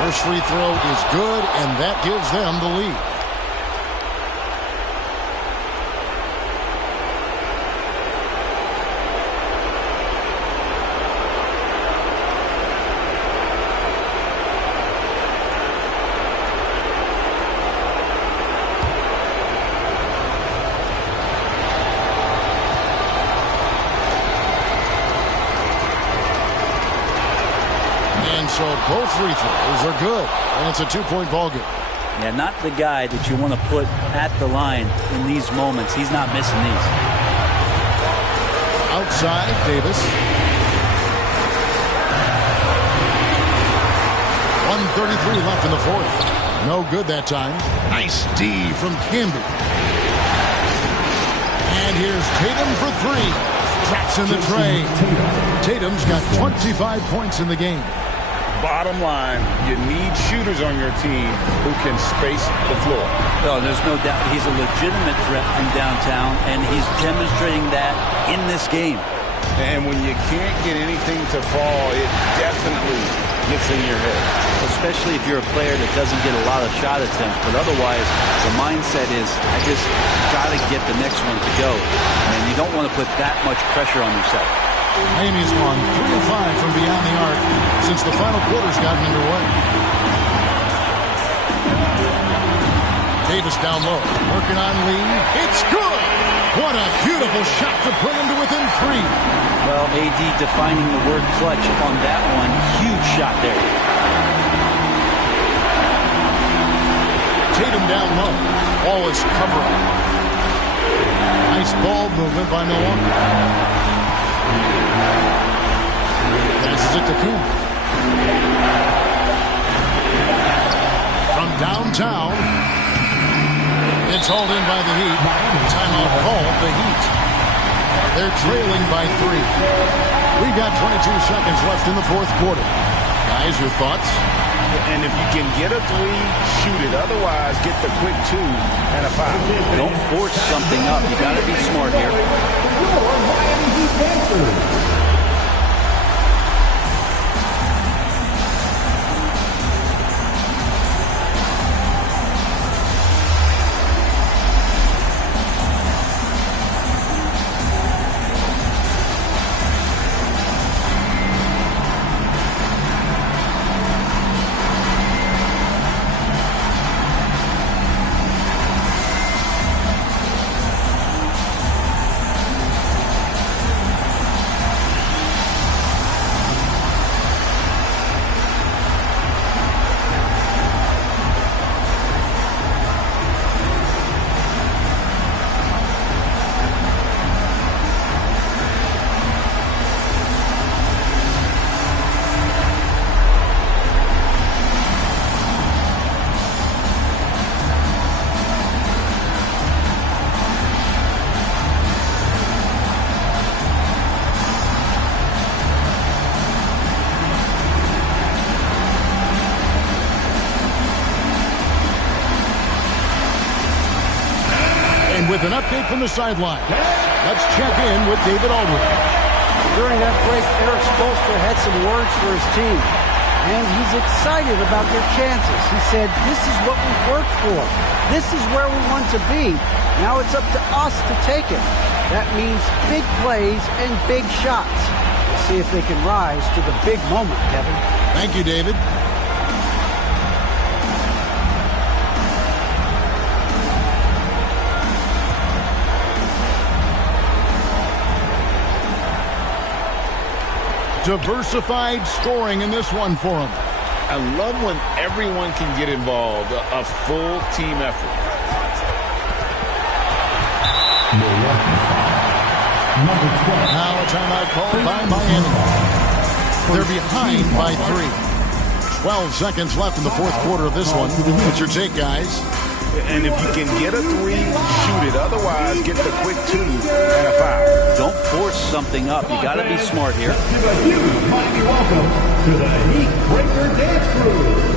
First free throw is good, and that gives them the lead. free throws are good, and it's a 2-point ball game. Yeah, not the guy that you want to put at the line in these moments. He's not missing these. Outside, Davis. 1:33 left in the fourth. No good that time. Nice D from Camby. And here's Tatum for three. Drops in the tray. Tatum's got 25 points in the game. Bottom line, you need shooters on your team who can space the floor. Oh, there's no doubt he's a legitimate threat from downtown, and he's demonstrating that in this game. And when you can't get anything to fall, it definitely gets in your head. Especially if you're a player that doesn't get a lot of shot attempts. But otherwise, the mindset is, I just got to get the next one to go. And you don't want to put that much pressure on yourself. Miami's gone 3 of 5 from beyond the arc since the final quarter's gotten underway. Davis down low, working on Lee. It's good! What a beautiful shot to bring him to within 3. Well, AD defining the word clutch on that one. Huge shot there. Tatum down low. All is covering. Nice ball movement by Milwaukee. Passes it to Kim. From downtown, it's hauled in by the Heat. Timeout called the Heat. They're trailing by 3. We've got 22 seconds left in the fourth quarter. Guys, your thoughts? And if you can get a 3, shoot it. Otherwise, get the quick 2 and a foul. Don't force something up. You got to be smart here. Miami Heat Panthers. With an update from the sideline, let's check in with David Aldridge. During that break, Eric Spoelstra had some words for his team, and he's excited about their chances. He said, this is what we've worked for. This is where we want to be. Now it's up to us to take it. That means big plays and big shots. We'll see if they can rise to the big moment, Kevin. Thank you, David. Diversified scoring in this one for him. I love when everyone can get involved, a full team effort. Now a timeout called by Miami. They're behind by 3. 12 seconds left in the fourth quarter of this one. What's your take, guys? And if you can get a 3, shoot it. Otherwise, get the quick 2 and a foul. Don't force something up. You got to be smart here. Let's give a huge mighty welcome to the Heat Breaker Dance Crew.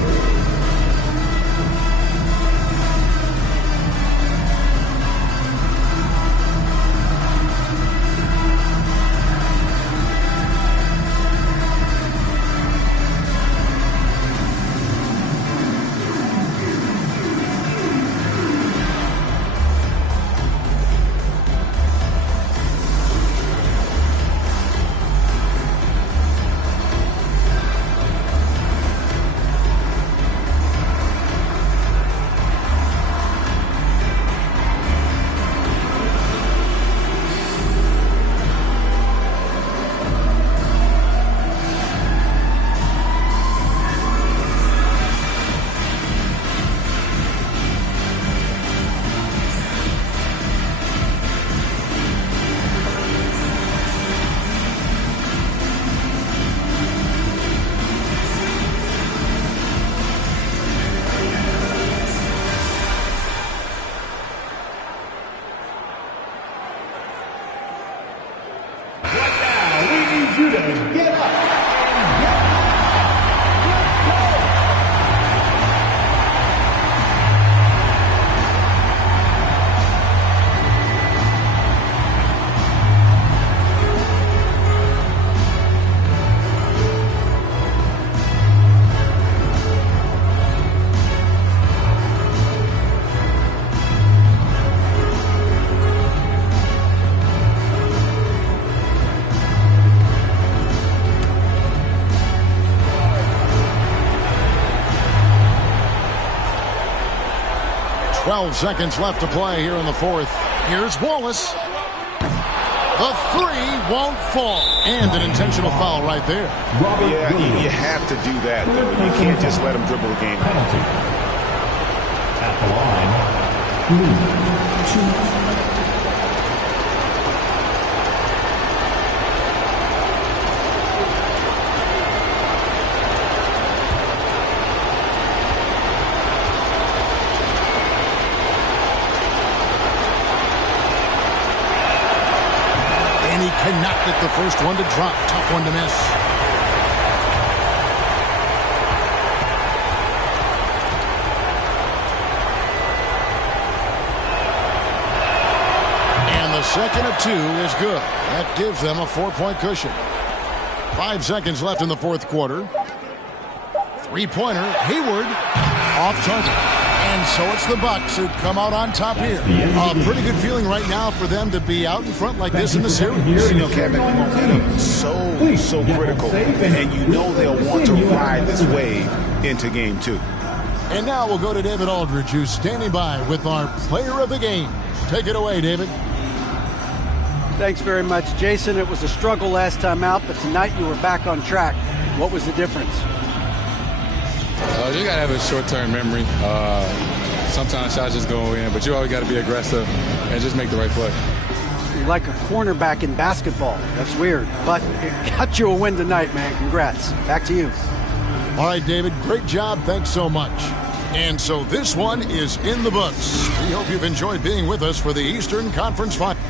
12 seconds left to play here in the fourth. Here's Wallace. The three won't fall. And an intentional foul right there. Yeah, you have to do that, though. You can't just let him dribble the game. Penalty. At the line, Lee, 2. And he cannot get the first one to drop. Tough one to miss. And the second of two is good. That gives them a 4-point cushion. 5 seconds left in the fourth quarter. Three-pointer, Hayward, off target. And so it's the Bucks who come out on top here. A pretty good feeling right now for them to be out in front like this in the series. You know, Kevin, momentum so critical, and you know they'll want to ride this wave into game 2. And now we'll go to David Aldridge, who's standing by with our player of the game. Take it away, David. Thanks very much, Jason. It was a struggle last time out, but tonight you were back on track. What was the difference? You got to have a short-term memory. Sometimes shots just go in, but you always got to be aggressive and just make the right play. You're like a cornerback in basketball. That's weird, but it got you a win tonight, man. Congrats. Back to you. All right, David, great job. Thanks so much. And so this one is in the books. We hope you've enjoyed being with us for the Eastern Conference Final.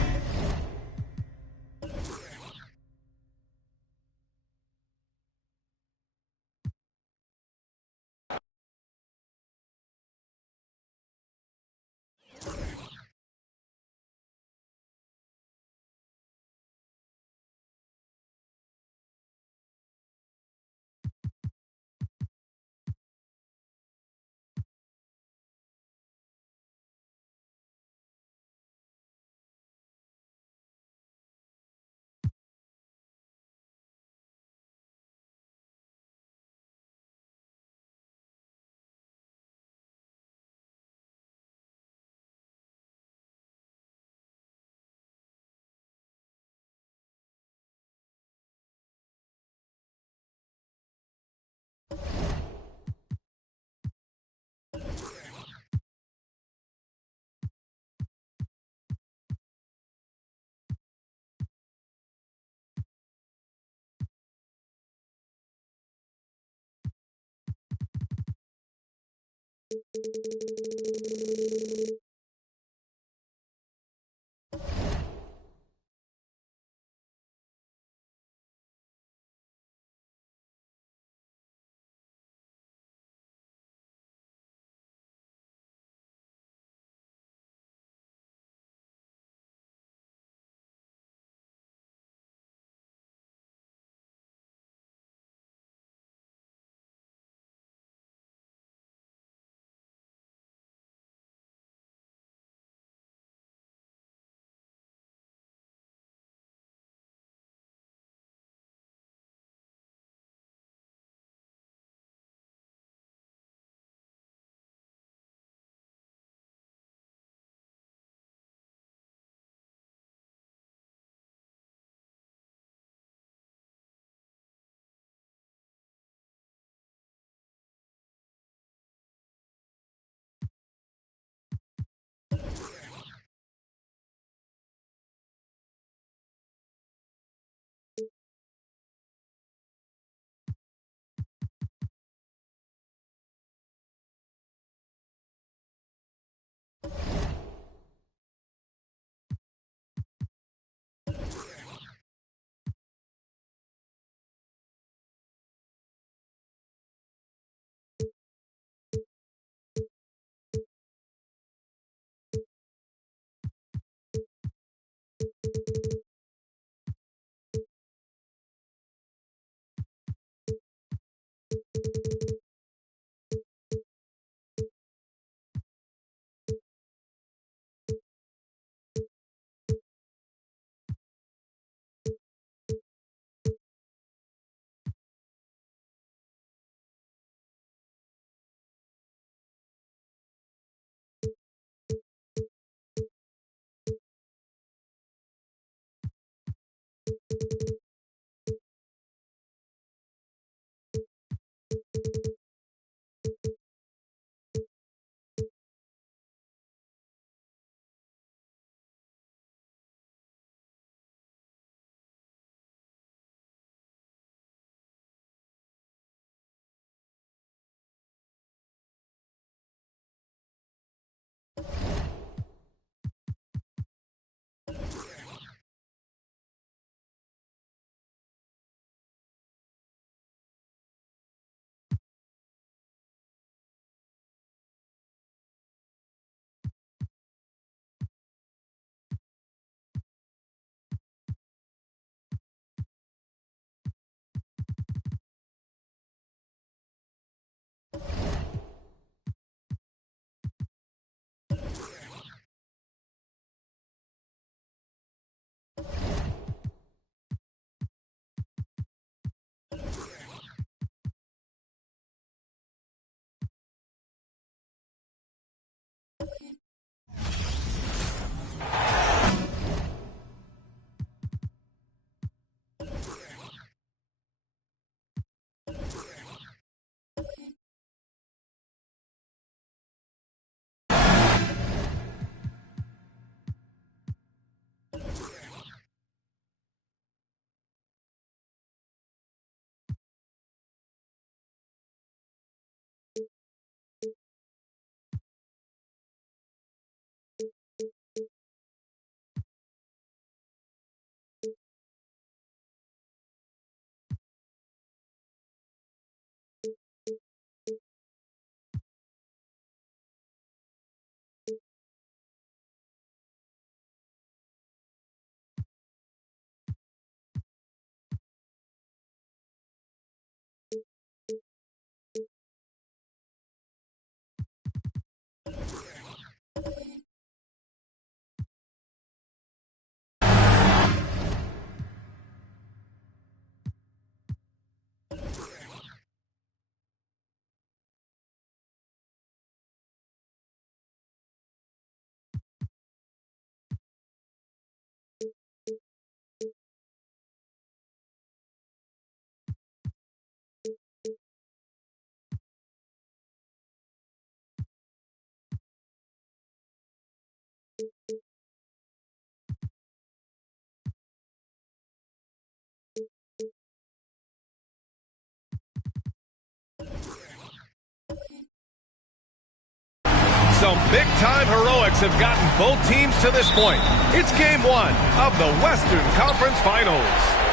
Some big-time heroics have gotten both teams to this point. It's Game 1 of the Western Conference Finals.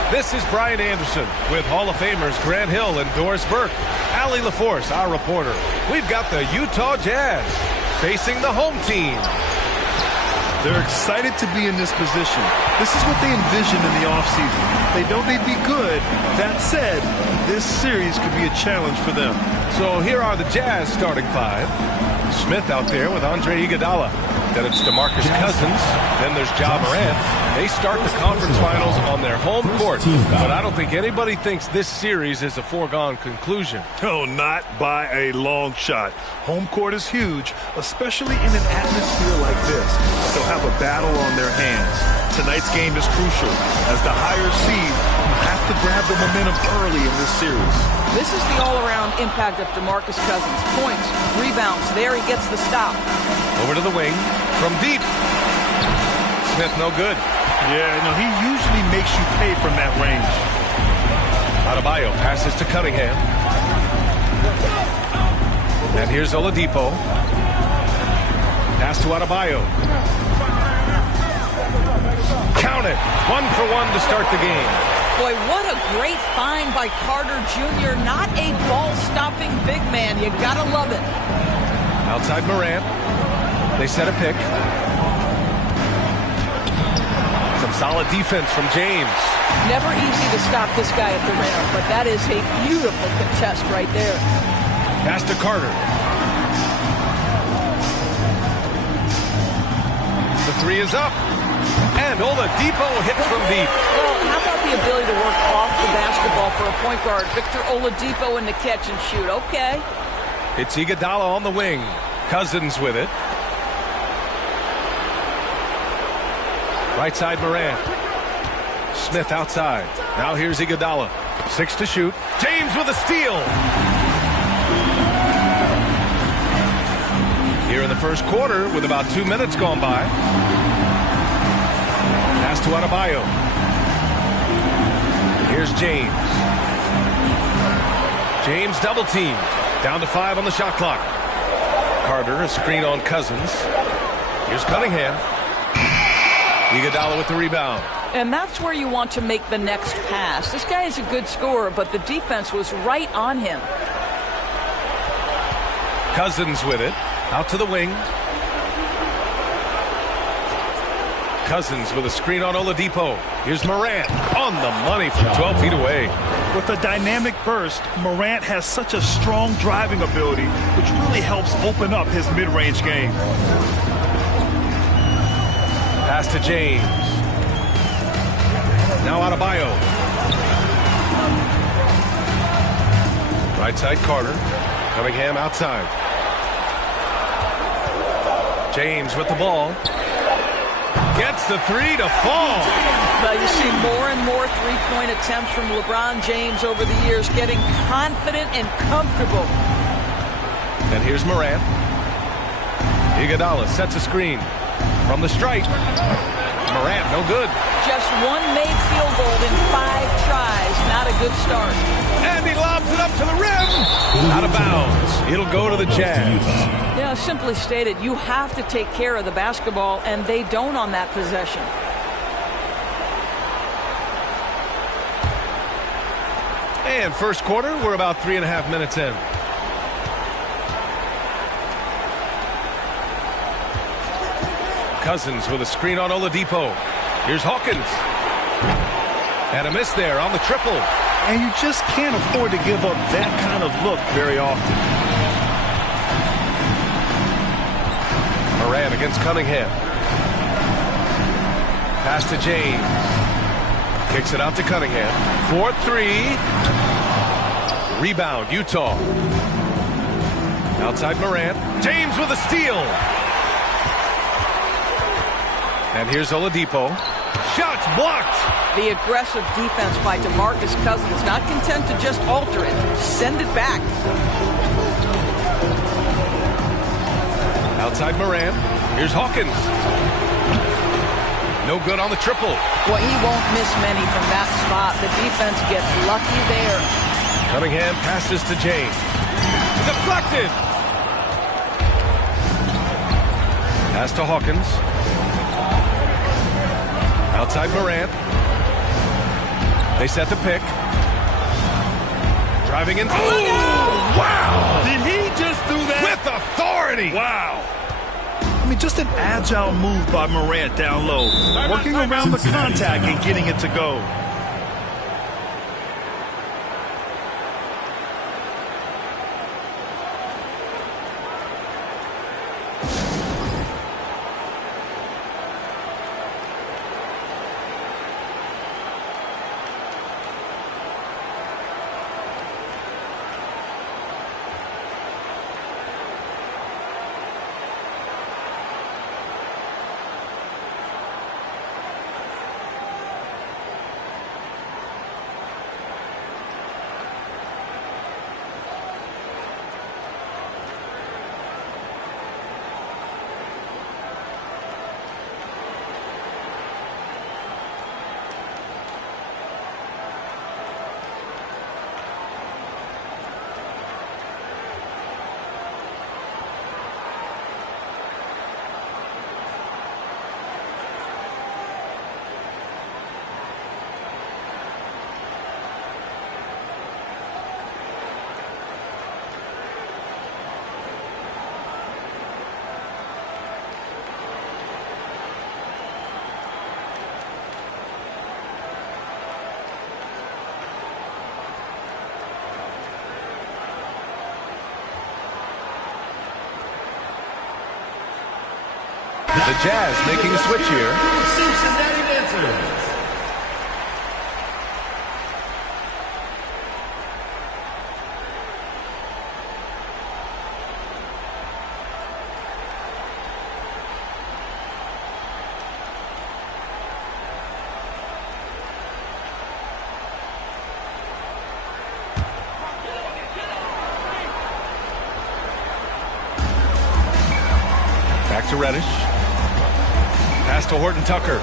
This is Brian Anderson with Hall of Famers Grant Hill and Doris Burke. Allie LaForce, our reporter. We've got the Utah Jazz facing the home team. They're excited to be in this position. This is what they envisioned in the offseason. They know they'd be good. That said, this series could be a challenge for them. So here are the Jazz starting five. Smith out there with Andre Iguodala. Then it's DeMarcus Cousins. Then there's Ja Morant. They start the conference finals on their home court. But I don't think anybody thinks this series is a foregone conclusion. No, not by a long shot. Home court is huge, especially in an atmosphere like this. They'll have a battle on their hands. Tonight's game is crucial. As the higher seed, you have to grab the momentum early in this series. This is the all-around impact of DeMarcus Cousins. Points, rebounds, there he gets the stop. Over to the wing, from deep. Smith no good. Yeah, no, he usually makes you pay from that range. Adebayo passes to Cunningham. And here's Oladipo. Pass to Adebayo. Count it. 1-for-1 to start the game. Boy, what a great find by Carter Jr. Not a ball-stopping big man. You gotta love it. Outside Morant. They set a pick. Some solid defense from James. Never easy to stop this guy at the rim, but that is a beautiful contest right there. Pass to Carter. The three is up. And Oladipo hits from deep. Well, how about the ability to work off the basketball for a point guard? Victor Oladipo in the catch and shoot. Okay. It's Iguodala on the wing. Cousins with it. Right side Morant. Smith outside. Now here's Iguodala. 6 to shoot. James with a steal. Here in the first quarter with about 2 minutes gone by. Pass to Adebayo. Here's James. James double teamed. Down to 5 on the shot clock. Carter, a screen on Cousins. Here's Cunningham. Iguodala with the rebound. And that's where you want to make the next pass. This guy is a good scorer, but the defense was right on him. Cousins with it. Out to the wing. Cousins with a screen on Oladipo. Here's Morant on the money from 12 feet away. With a dynamic burst, Morant has such a strong driving ability, which really helps open up his mid-range game. Pass to James. Now Adebayo. Right side Carter. Cunningham outside. James with the ball. Gets the three to fall. Well, you see more and more three-point attempts from LeBron James over the years, getting confident and comfortable. And here's Morant. Iguodala sets a screen from the stripe. Morant, no good. Just one made field goal in 5 tries. Not a good start. And he lobs it up to the rim. Out of bounds. It'll go to the Jazz. Yeah, simply stated, you have to take care of the basketball, and they don't on that possession. And first quarter, we're about 3.5 minutes in. Cousins with a screen on Oladipo. Here's Hawkins. And a miss there on the triple. And you just can't afford to give up that kind of look very often. Morant against Cunningham. Pass to James. Kicks it out to Cunningham. 4-3. Rebound, Utah. Outside Morant. James with a steal. And here's Oladipo. Shots blocked. The aggressive defense by DeMarcus Cousins, not content to just alter it. Send it back. Outside Morant. Here's Hawkins. No good on the triple. Well, he won't miss many from that spot. The defense gets lucky there. Cunningham passes to James. Deflected. Pass to Hawkins. Outside Morant. They set the pick. Driving in. Oh, wow! Did he just do that? With authority! Wow. I mean, just an agile move by Morant down low. Working around the contact and getting it to go. The Jazz making a switch here. Cincinnati Dancers. Back to Reddish. Pass to Horton Tucker.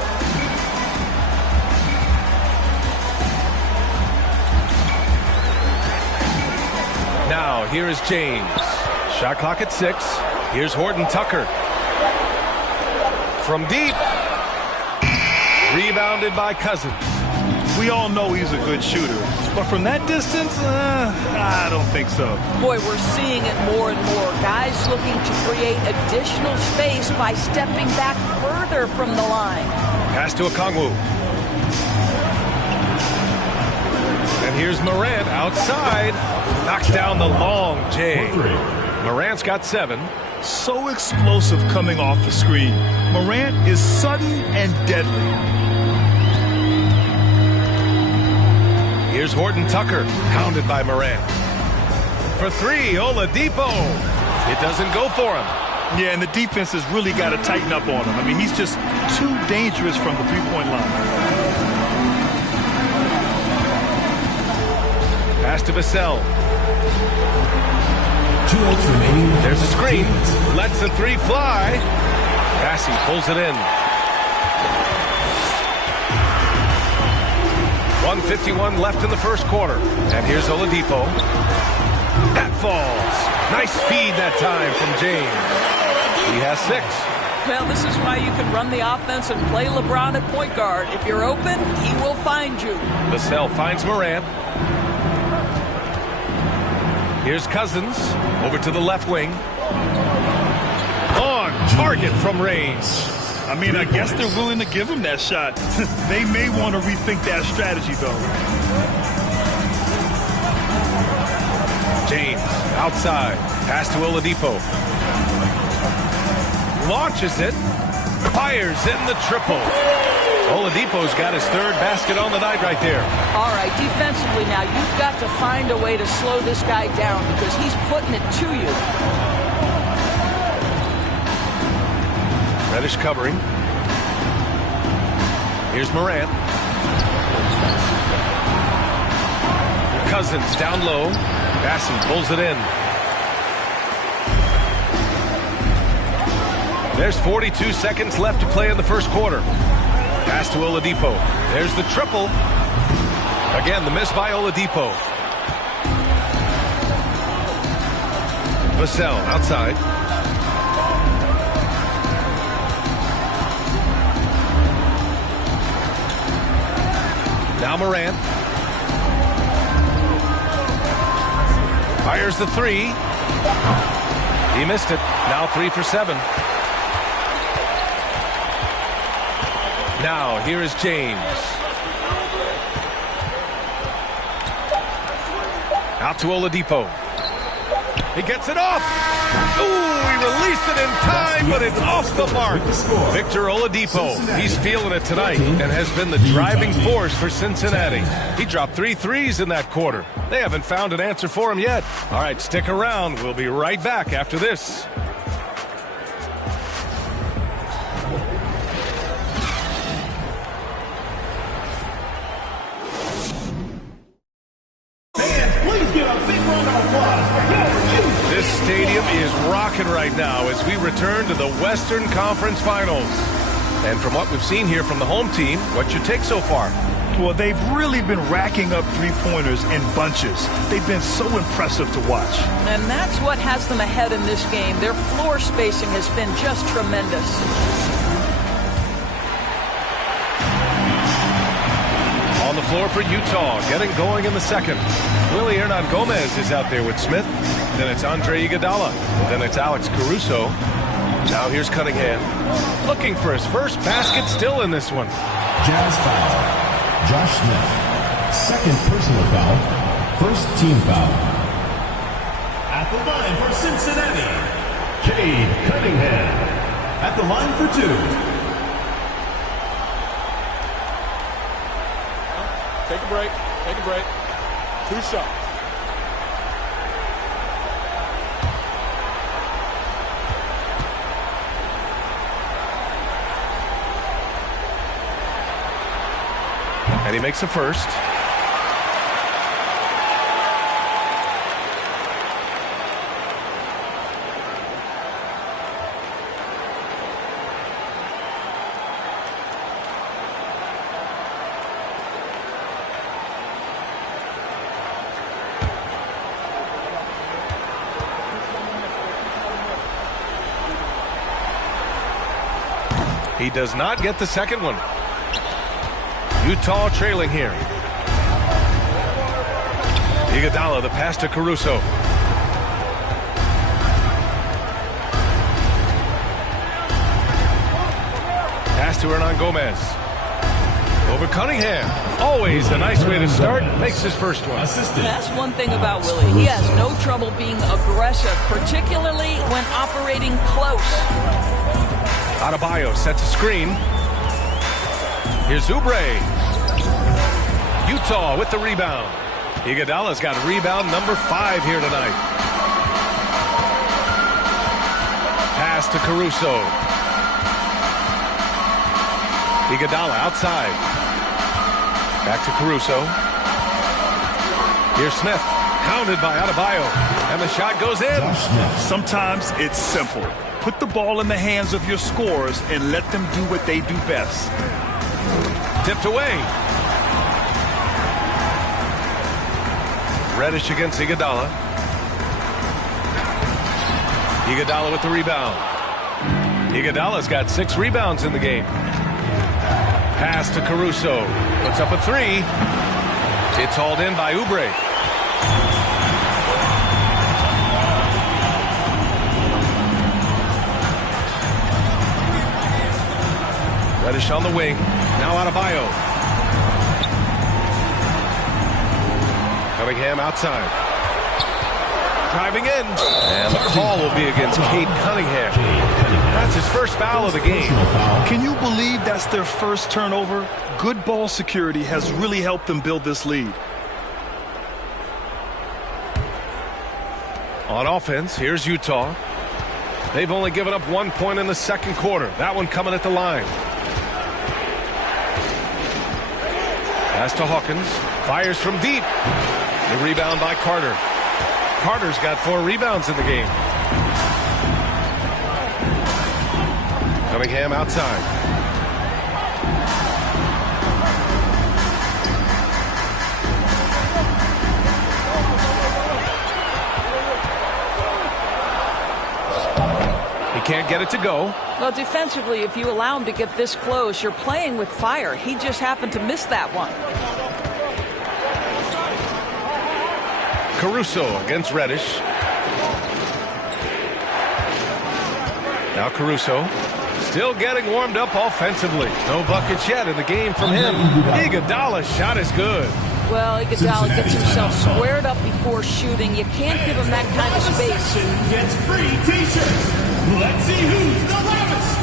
Now, here is James. Shot clock at 6. Here's Horton Tucker. From deep. Rebounded by Cousins. We all know he's a good shooter, but from that distance, I don't think so. Boy, we're seeing it more and more. Guys looking to create additional space by stepping back further from the line. Pass to Okongwu. And here's Morant outside. Knocks down the long J. Morant's got 7. So explosive coming off the screen. Morant is sudden and deadly. Here's Horton Tucker, pounded by Morant. For 3, Oladipo. It doesn't go for him. Yeah, and the defense has really got to tighten up on him. I mean, he's just too dangerous from the three-point line. Pass to Vassell. There's a screen. Lets the 3 fly. Bassey pulls it in. 1:51 left in the first quarter. And here's Oladipo. That falls. Nice feed that time from James. He has 6. Well, this is why you can run the offense and play LeBron at point guard. If you're open, he will find you. Vassell finds Morant. Here's Cousins. Over to the left wing. On target from range. I mean, I guess they're willing to give him that shot. They may want to rethink that strategy, though. James, outside. Pass to Oladipo. Launches it. Fires in the triple. Oladipo's got his 3rd basket on the night right there. All right, defensively now, you've got to find a way to slow this guy down because he's putting it to you. Reddish covering. Here's Morant. Cousins down low. Bassey pulls it in. There's 42 seconds left to play in the first quarter. Pass to Oladipo. There's the triple. Again, the miss by Oladipo. Vassell outside. Now Morant. Fires the three. He missed it. Now 3 for 7. Now here is James. Out to Oladipo. He gets it off. Ooh, he released it in time, but it's off the mark. Victor Oladipo, he's feeling it tonight and has been the driving force for Cincinnati. He dropped 3 threes in that quarter. They haven't found an answer for him yet. All right, stick around. We'll be right back after this. This stadium is rocking right now as we return to the Western Conference Finals. And from what we've seen here from the home team, what's your take so far? Well, they've really been racking up three-pointers in bunches. They've been so impressive to watch. And that's what has them ahead in this game. Their floor spacing has been just tremendous. On the floor for Utah, getting going in the second. Willie Hernan-Gomez is out there with Smith. Then it's Andre Iguodala. Then it's Alex Caruso. Now here's Cunningham. Looking for his first basket still in this one. Jazz foul. Josh Smith. Second personal foul. First team foul. At the line for Cincinnati, Cade Cunningham. At the line for 2. Take a break. Take a break. 2 shots. And he makes the first. He does not get the second one. Utah trailing here. Iguodala, the pass to Caruso. Pass to Hernan-Gomez. Over Cunningham. Always a nice way to start. Makes his first one. That's one thing about Willie. He has no trouble being aggressive, particularly when operating close. Adebayo sets a screen. Here's Oubre. Utah with the rebound. Iguodala's got rebound number 5 here tonight. Pass to Caruso. Iguodala outside. Back to Caruso. Here's Smith. Pounded by Adebayo. And the shot goes in. Sometimes it's simple. Put the ball in the hands of your scorers and let them do what they do best. Tipped away. Reddish against Iguodala. Iguodala with the rebound. Iguodala's got 6 rebounds in the game. Pass to Caruso. Puts up a 3. It's hauled in by Oubre. Reddish on the wing. Now Adebayo. Cunningham outside. Driving in. And the call will be against Cade Cunningham. That's his first foul of the game. Can you believe that's their first turnover? Good ball security has really helped them build this lead. On offense, here's Utah. They've only given up 1 point in the second quarter. That one coming at the line. Pass to Hawkins. Fires from deep. The rebound by Carter. Carter's got 4 rebounds in the game. Cunningham outside. He can't get it to go. Well, defensively, if you allow him to get this close, you're playing with fire. He just happened to miss that one. Caruso against Reddish. Now Caruso still getting warmed up offensively. No buckets yet in the game from him. Iguodala's shot is good. Well, Iguodala gets himself squared up before shooting. You can't give him that kind of space. Gets free T-shirts. Let's see who's the loudest.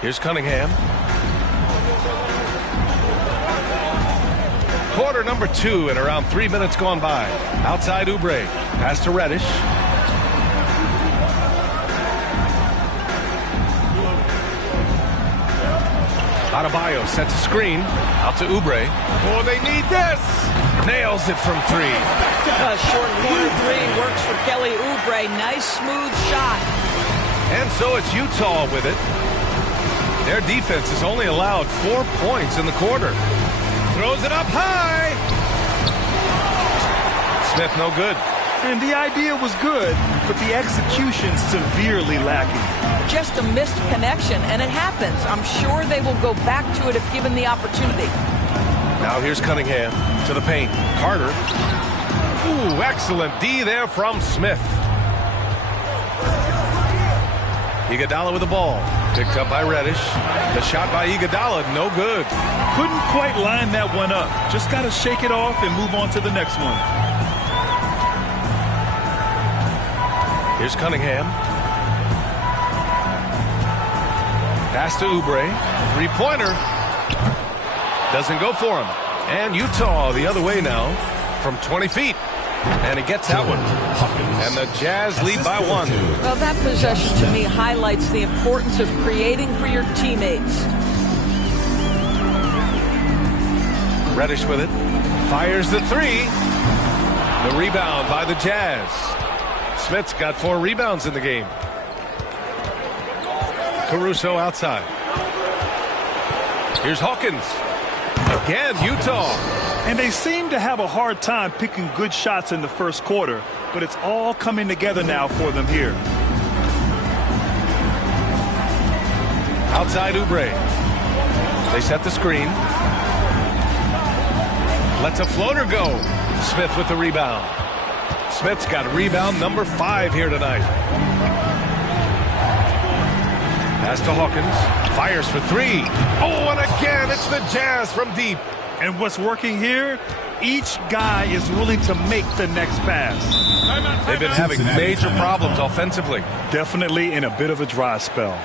Here's Cunningham. Quarter number 2 and around 3 minutes gone by. Outside Oubre. Pass to Reddish. Adebayo sets a screen. Out to Oubre. Oh, they need this. Nails it from 3. A short corner 3 works for Kelly Oubre. Nice smooth shot. And so it's Utah with it. Their defense has only allowed 4 points in the quarter. Throws it up high. Smith no good. And the idea was good, but the execution severely lacking. Just a missed connection, and it happens. I'm sure they will go back to it if given the opportunity. Now here's Cunningham to the paint. Carter. Ooh, excellent D there from Smith. Iguodala with the ball. Picked up by Reddish. The shot by Iguodala, no good. Couldn't quite line that one up. Just got to shake it off and move on to the next one. Here's Cunningham. Pass to Oubre. Three-pointer. Doesn't go for him. And Utah the other way now from 20 feet. And he gets that one. And the Jazz lead by 1. Well, that possession to me highlights the importance of creating for your teammates. Reddish with it. Fires the 3. The rebound by the Jazz. Smith's got 4 rebounds in the game. Caruso outside. Here's Hawkins. Again, Utah. And they seem to have a hard time picking good shots in the first quarter, but it's all coming together now for them here. Outside Oubre. They set the screen. Lets a floater go. Smith with the rebound. Smith's got rebound number 5 here tonight. Pass to Hawkins. Fires for 3. Oh, and again, it's the Jazz from deep. And what's working here? Each guy is willing to make the next pass. They've been having major problems offensively. Definitely in a bit of a dry spell.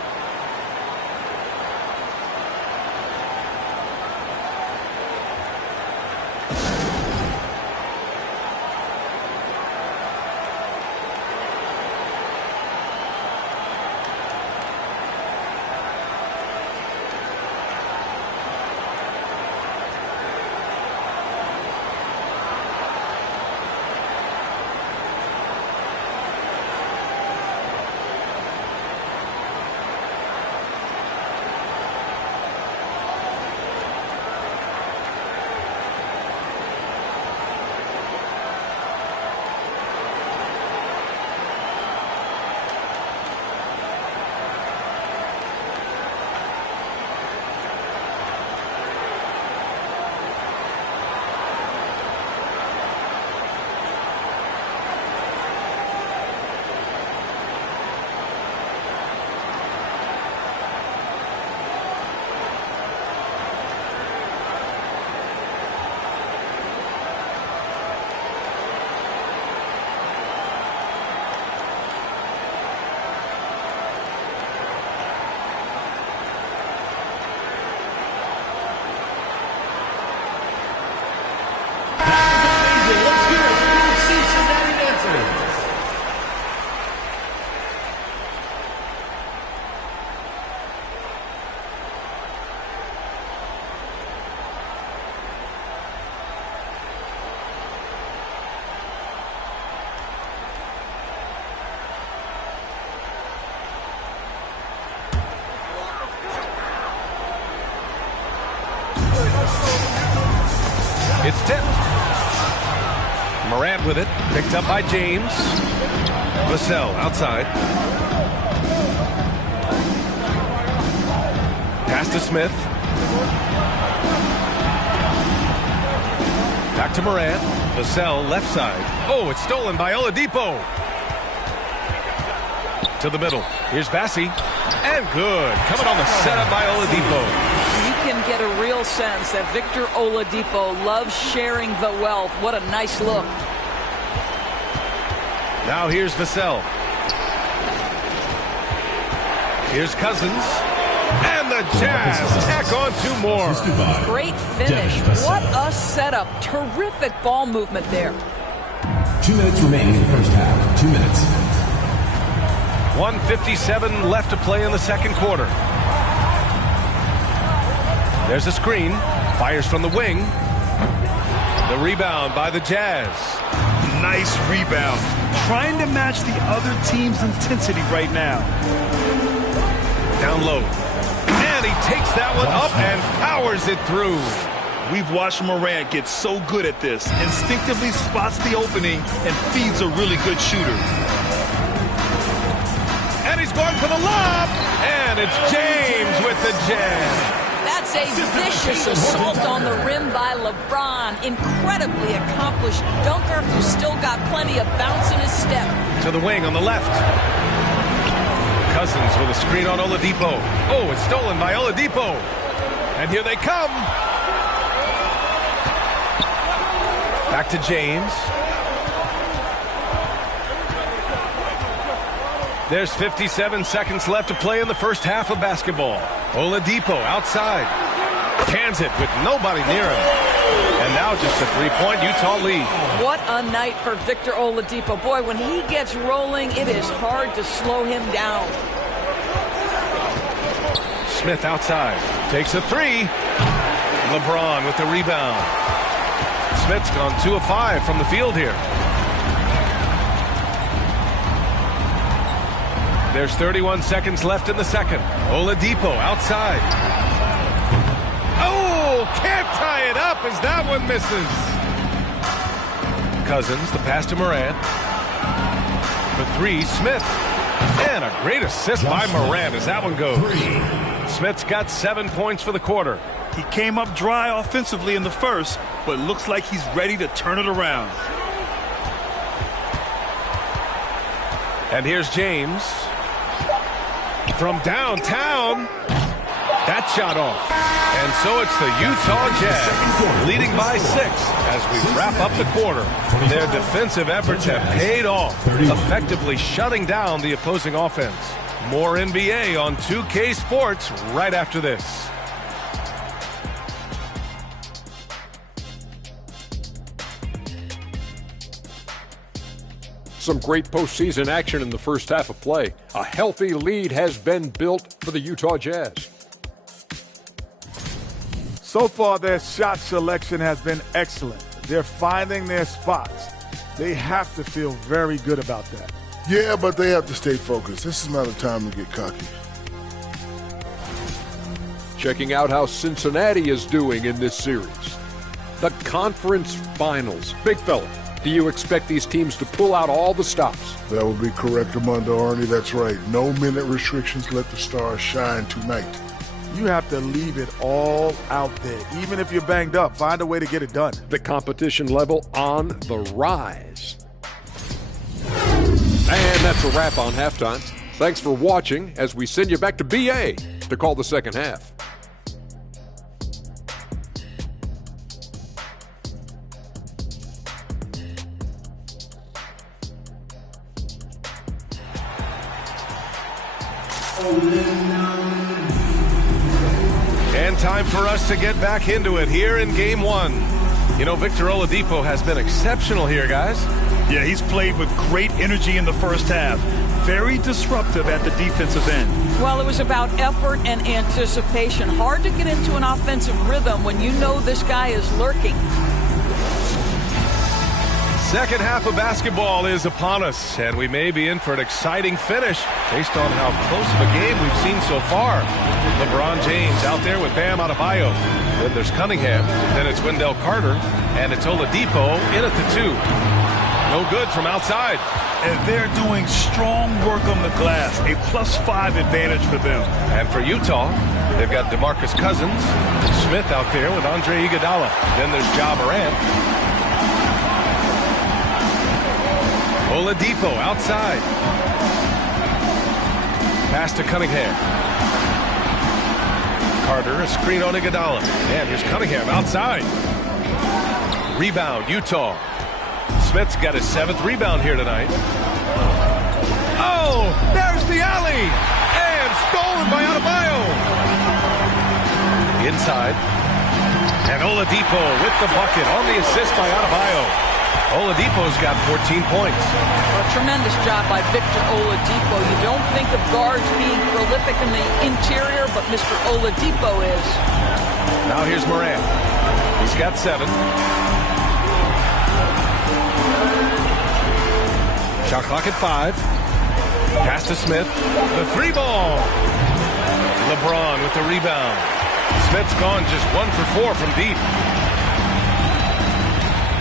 It's tipped. Morant with it. Picked up by James. Vassell outside. Pass to Smith. Back to Morant. Vassell left side. Oh, it's stolen by Oladipo. To the middle. Here's Bassi. And good. Coming on the setup by Oladipo. You can get a real sense that Victor Oladipo loves sharing the wealth. What a nice look. Now here's Vassell. Here's Cousins. And the Jazz tack on 2 more. Great finish. What a setup. Terrific ball movement there. 2 minutes remaining in the first half. 2 minutes. 1:57 left to play in the second quarter. There's a screen. Fires from the wing. The rebound by the Jazz. Nice rebound. Trying to match the other team's intensity right now. Down low. And he takes that one up and powers it through. We've watched Morant get so good at this. Instinctively spots the opening and feeds a really good shooter. And he's going for the lob. And it's James with the jam. That's a vicious assault on the rim by LeBron. Incredibly accomplished dunker who's still got plenty of bounce in his step. To the wing on the left. Cousins with a screen on Oladipo. Oh, it's stolen by Oladipo. And here they come. Back to James. There's 57 seconds left to play in the first half of basketball. Oladipo outside. Cans it with nobody near him. And now just a 3-point Utah lead. What a night for Victor Oladipo. Boy, when he gets rolling, it is hard to slow him down. Smith outside. Takes a 3. LeBron with the rebound. Smith's gone 2 of 5 from the field here. There's 31 seconds left in the second. Oladipo outside. Oh, can't tie it up as that one misses. Cousins, the pass to Morant. For 3, Smith. And a great assist by Morant as that one goes. Smith's got 7 points for the quarter. He came up dry offensively in the first, but looks like he's ready to turn it around. And here's James. From downtown. That shot off. And so it's the Utah Jazz leading by 6 as we wrap up the quarter. Their defensive efforts have paid off, effectively shutting down the opposing offense. More NBA on 2K Sports right after this. Some great postseason action in the first half of play. A healthy lead has been built for the Utah Jazz. So far, their shot selection has been excellent. They're finding their spots. They have to feel very good about that. Yeah, but they have to stay focused. This is not a time to get cocky. Checking out how Cincinnati is doing in this series. The conference finals. Big fella, do you expect these teams to pull out all the stops? That would be correct, Armando Arnie. That's right. No minute restrictions. Let the stars shine tonight. You have to leave it all out there. Even if you're banged up, find a way to get it done. The competition level on the rise. And that's a wrap on halftime. Thanks for watching as we send you back to BA to call the second half. And time for us to get back into it here in Game 1. You know, Victor Oladipo has been exceptional here, guys. Yeah, he's played with great energy in the first half. Very disruptive at the defensive end. Well, it was about effort and anticipation. Hard to get into an offensive rhythm when you know this guy is lurking. Second half of basketball is upon us, and we may be in for an exciting finish based on how close of a game we've seen so far. LeBron James out there with Bam Adebayo. Then there's Cunningham. Then it's Wendell Carter. And it's Oladipo in at the 2. No good from outside. And they're doing strong work on the glass. A +5 advantage for them. And for Utah, they've got DeMarcus Cousins. Smith out there with Andre Iguodala. Then there's Ja Morant. Oladipo outside. Pass to Cunningham. Carter, a screen on Iguodala. And here's Cunningham outside. Rebound, Utah. Smith's got his 7th rebound here tonight. Oh, there's the alley. And stolen by Adebayo. Inside. And Oladipo with the bucket on the assist by Adebayo. Oladipo's got 14 points. A tremendous job by Victor Oladipo. You don't think of guards being prolific in the interior, but Mr. Oladipo is. Now here's Morant. He's got 7. Shot clock at 5. Pass to Smith. The 3-ball. LeBron with the rebound. Smith's gone just 1 for 4 from deep.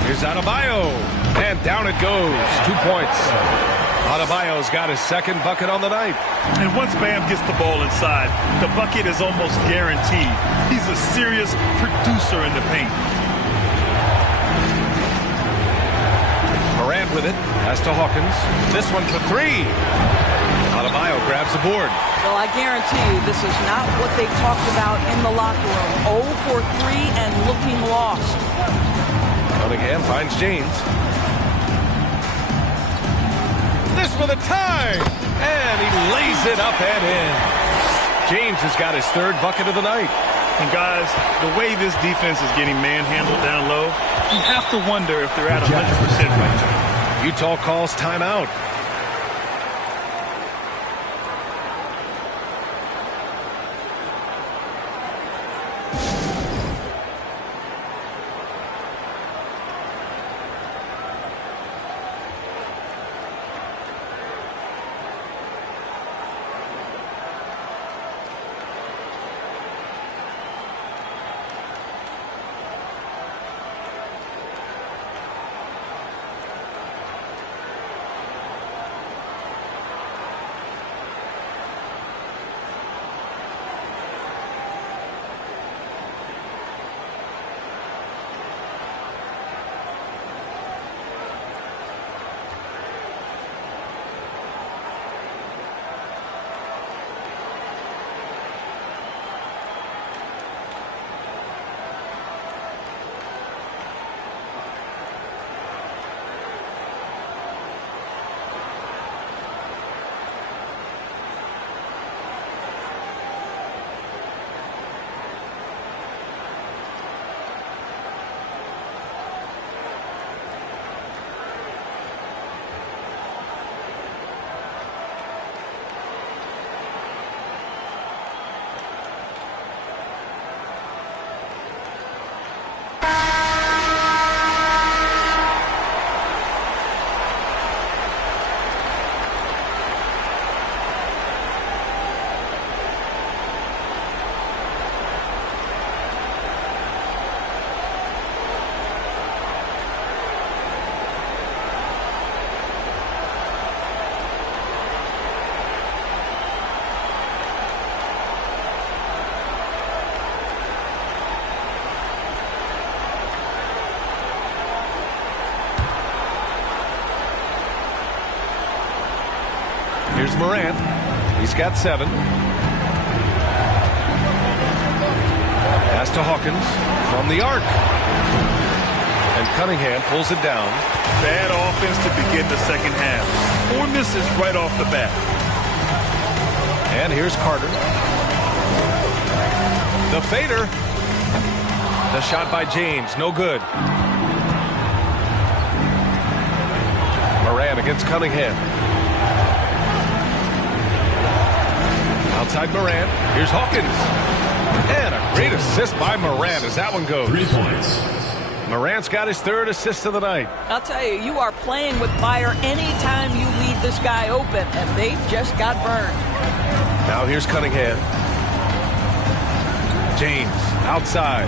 Here's Adebayo, and down it goes. 2 points. Adebayo's got his 2nd bucket on the night. And once Bam gets the ball inside, the bucket is almost guaranteed. He's a serious producer in the paint. Morant with it. Pass to Hawkins. This one for 3. Adebayo grabs the board. Well, I guarantee you this is not what they talked about in the locker room. 0 for 3 and looking lost. Cunningham finds James. This for the tie. And he lays it up and in. James has got his 3rd bucket of the night. And guys, the way this defense is getting manhandled down low, you have to wonder if they're at 100% right now. Utah calls timeout. Here's Morant. He's got 7. Pass to Hawkins from the arc. And Cunningham pulls it down. Bad offense to begin the second half. 4 misses right off the bat. And here's Carter. The fader. The shot by James. No good. Morant against Cunningham. Outside Morant. Here's Hawkins. And a great assist by Morant as that one goes. 3 points. Morant's got his 3rd assist of the night. I'll tell you, you are playing with fire anytime you leave this guy open, and they just got burned. Now here's Cunningham. James outside.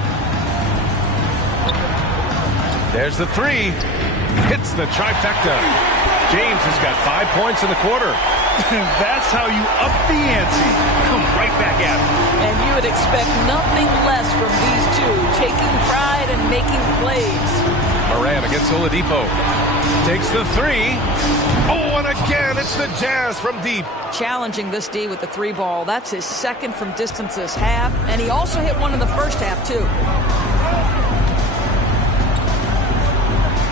There's the 3. Hits the trifecta. James has got 5 points in the quarter. That's how you up the ante. Come right back at him. And you would expect nothing less from these two, taking pride and making plays. Moran against Oladipo. Takes the 3. Oh, and again, it's the Jazz from deep. Challenging this D with the 3 ball. That's his 2nd from distance this half. And he also hit one in the first half, too.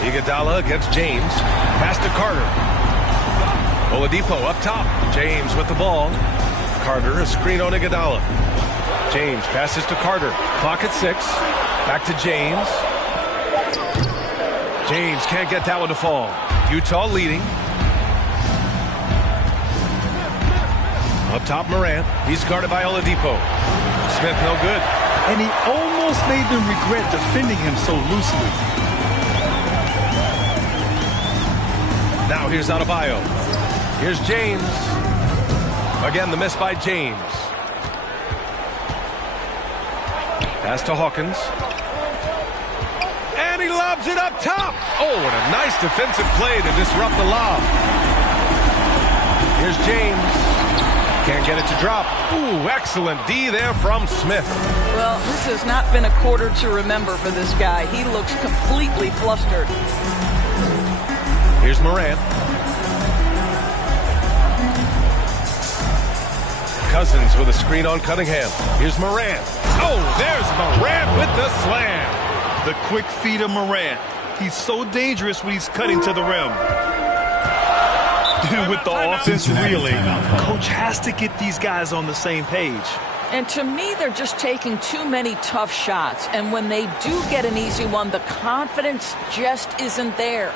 Iguodala against James. Pass to Carter. Oladipo up top. James with the ball. Carter, a screen on Iguodala. James passes to Carter. Clock at 6. Back to James. James can't get that one to fall. Utah leading. Up top, Morant. He's guarded by Oladipo. Smith no good. And he almost made them regret defending him so loosely. Now here's Adebayo. Here's James. Again, the miss by James. Pass to Hawkins. And he lobs it up top. Oh, and a nice defensive play to disrupt the lob. Here's James. Can't get it to drop. Ooh, excellent D there from Smith. Well, this has not been a quarter to remember for this guy. He looks completely flustered. Here's Morant. Cousins with a screen on Cunningham. Here's Morant. Oh, there's Morant with the slam. The quick feed of Morant. He's so dangerous when he's cutting to the rim. With the offense reeling, coach has to get these guys on the same page. And to me, they're just taking too many tough shots. And when they do get an easy one, the confidence just isn't there.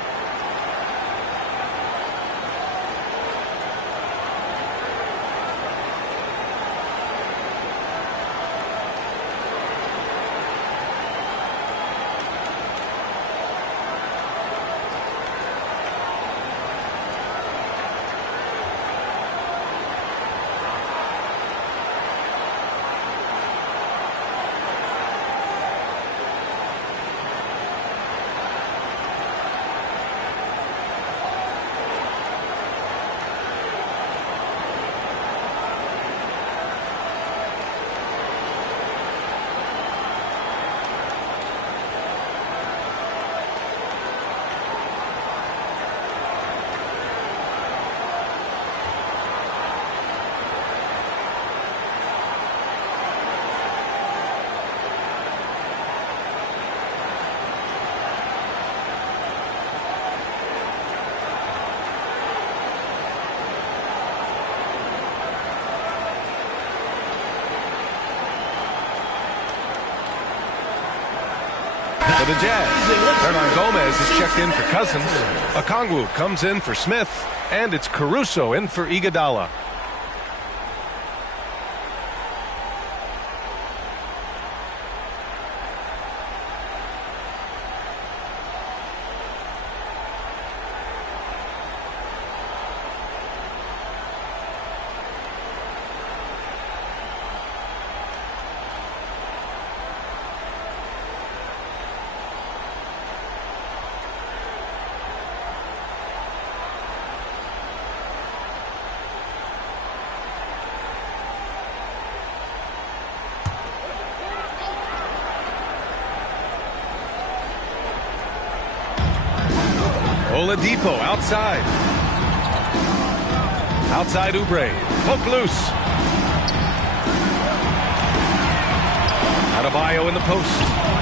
For the Jazz, Hernan Gomez is checked in for Cousins. Okongwu comes in for Smith, and it's Caruso in for Iguodala. Oladipo outside. Outside Oubre. Poke loose. Adebayo in the post.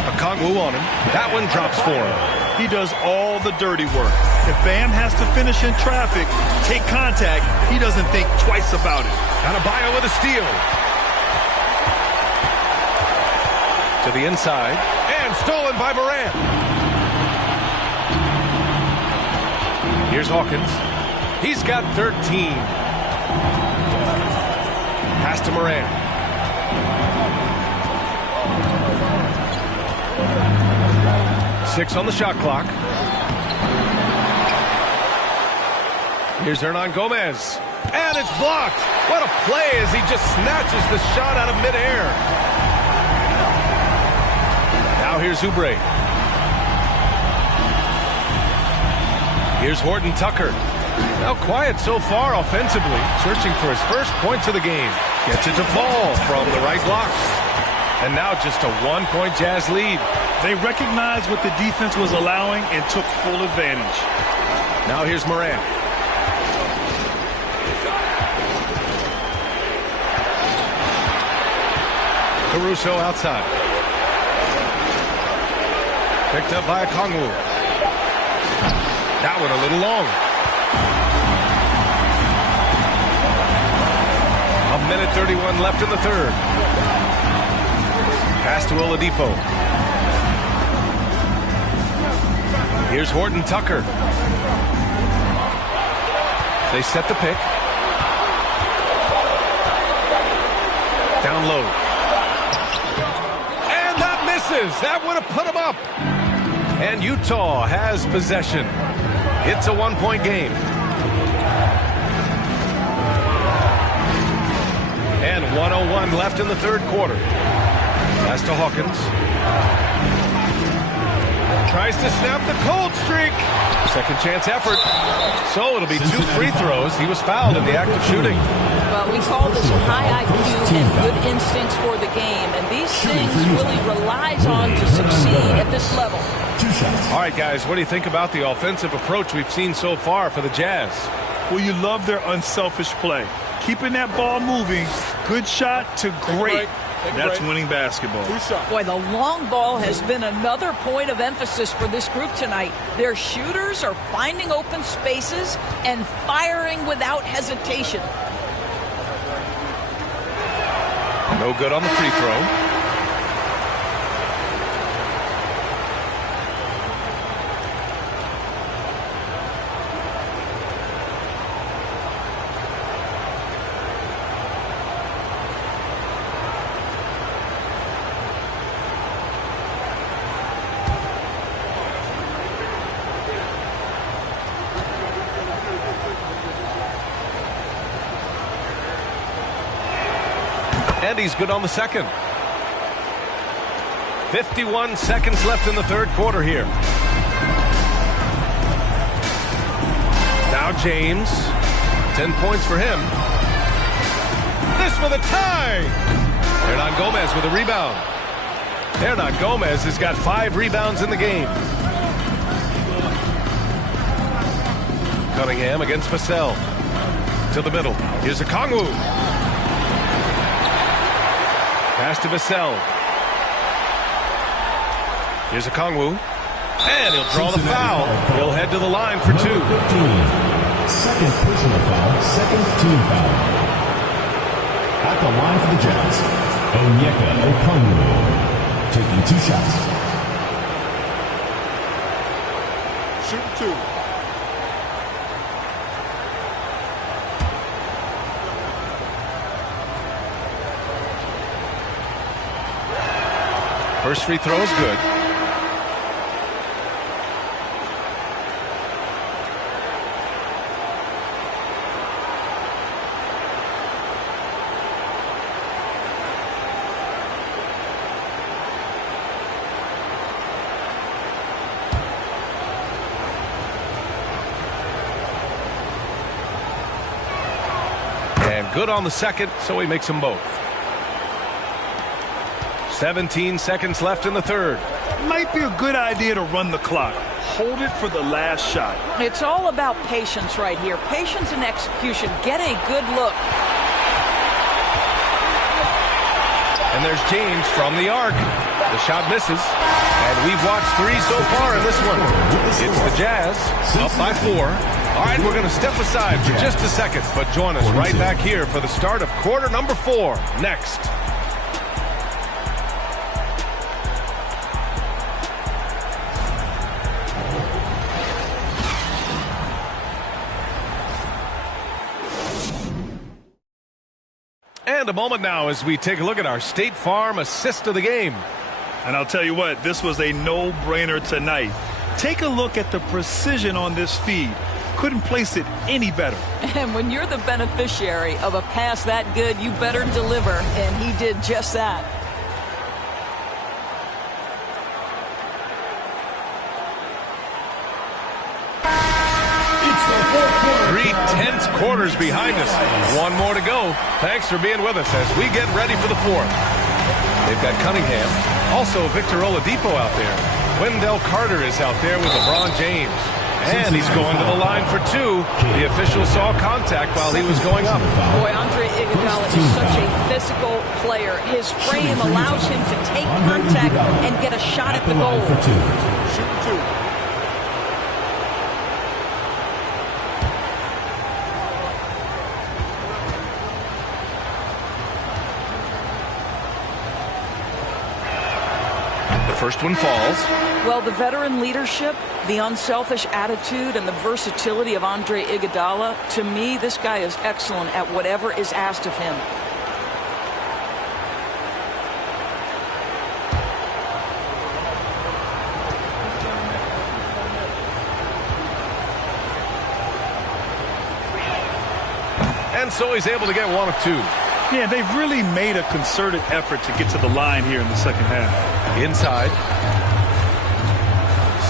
Okongwu on him. That one drops for him. He does all the dirty work. If Bam has to finish in traffic, take contact, he doesn't think twice about it. Adebayo with a steal. To the inside. And stolen by Morant. Here's Hawkins. He's got 13. Pass to Morant. 6 on the shot clock. Here's Hernan Gomez. And it's blocked. What a play as he just snatches the shot out of midair. Now here's Oubre. Here's Horton Tucker. Now quiet so far offensively, searching for his first points of the game. Gets it to fall from the right block. And now just a 1-point Jazz lead. They recognized what the defense was allowing and took full advantage. Now here's Morant. Caruso outside. Picked up by Okongwu. That one a little long. 1:31 left in the third. Pass to Oladipo. Here's Horton Tucker. They set the pick. Down low. And that misses. That would have put him up. And Utah has possession. It's a 1-point game. And 1:01 left in the third quarter. Pass to Hawkins. Tries to snap the cold streak. Second chance effort. So it'll be 2 free throws. He was fouled in the act of shooting. Well, we call this high IQ and good instincts for the game. And these things really relies on to succeed at this level. All right, guys, what do you think about the offensive approach we've seen so far for the Jazz? Well, you love their unselfish play. Keeping that ball moving, good shot to great. That's winning basketball. Boy, the long ball has been another point of emphasis for this group tonight. Their shooters are finding open spaces and firing without hesitation. No good on the free throw. And he's good on the second. 51 seconds left in the third quarter here. Now James. 10 points for him. This for the tie. Hernan Gomez with a rebound. Hernan Gomez has got 5 rebounds in the game. Cunningham against Vassell. To the middle. Here's Okongwu. Pass to Vassell. Here's Okongwu. And he'll draw the foul. He'll head to the line for 2. 15. Second personal foul, second team foul. At the line for the Jazz, Onyeka Okongwu, taking 2 shots. Shoot 2. First free throw is good. And good on the second, so he makes them both. 17 seconds left in the third. Might be a good idea to run the clock. Hold it for the last shot. It's all about patience right here. Patience and execution. Get a good look. And there's James from the arc. The shot misses. And we've watched 3 so far in this one. It's the Jazz up by 4. All right, we're going to step aside for just a second, but join us right back here for the start of quarter number 4 next. And a moment now as we take a look at our State Farm assist of the game. And I'll tell you what, this was a no-brainer tonight. Take a look at the precision on this feed. Couldn't place it any better. And when you're the beneficiary of a pass that good, you better deliver, and he did just that. Three tense quarters behind us. One more to go. Thanks for being with us as we get ready for the fourth. They've got Cunningham. Also Victor Oladipo out there. Wendell Carter is out there with LeBron James. And he's going to the line for two. The official saw contact while he was going up. Boy, Andre Iguodala is such a physical player. His frame allows him to take contact and get a shot at the goal. Shoot two. First one falls. Well, the veteran leadership, the unselfish attitude, and the versatility of Andre Iguodala, to me, this guy is excellent at whatever is asked of him. And so he's able to get one of two. Yeah, they've really made a concerted effort to get to the line here in the second half. Inside.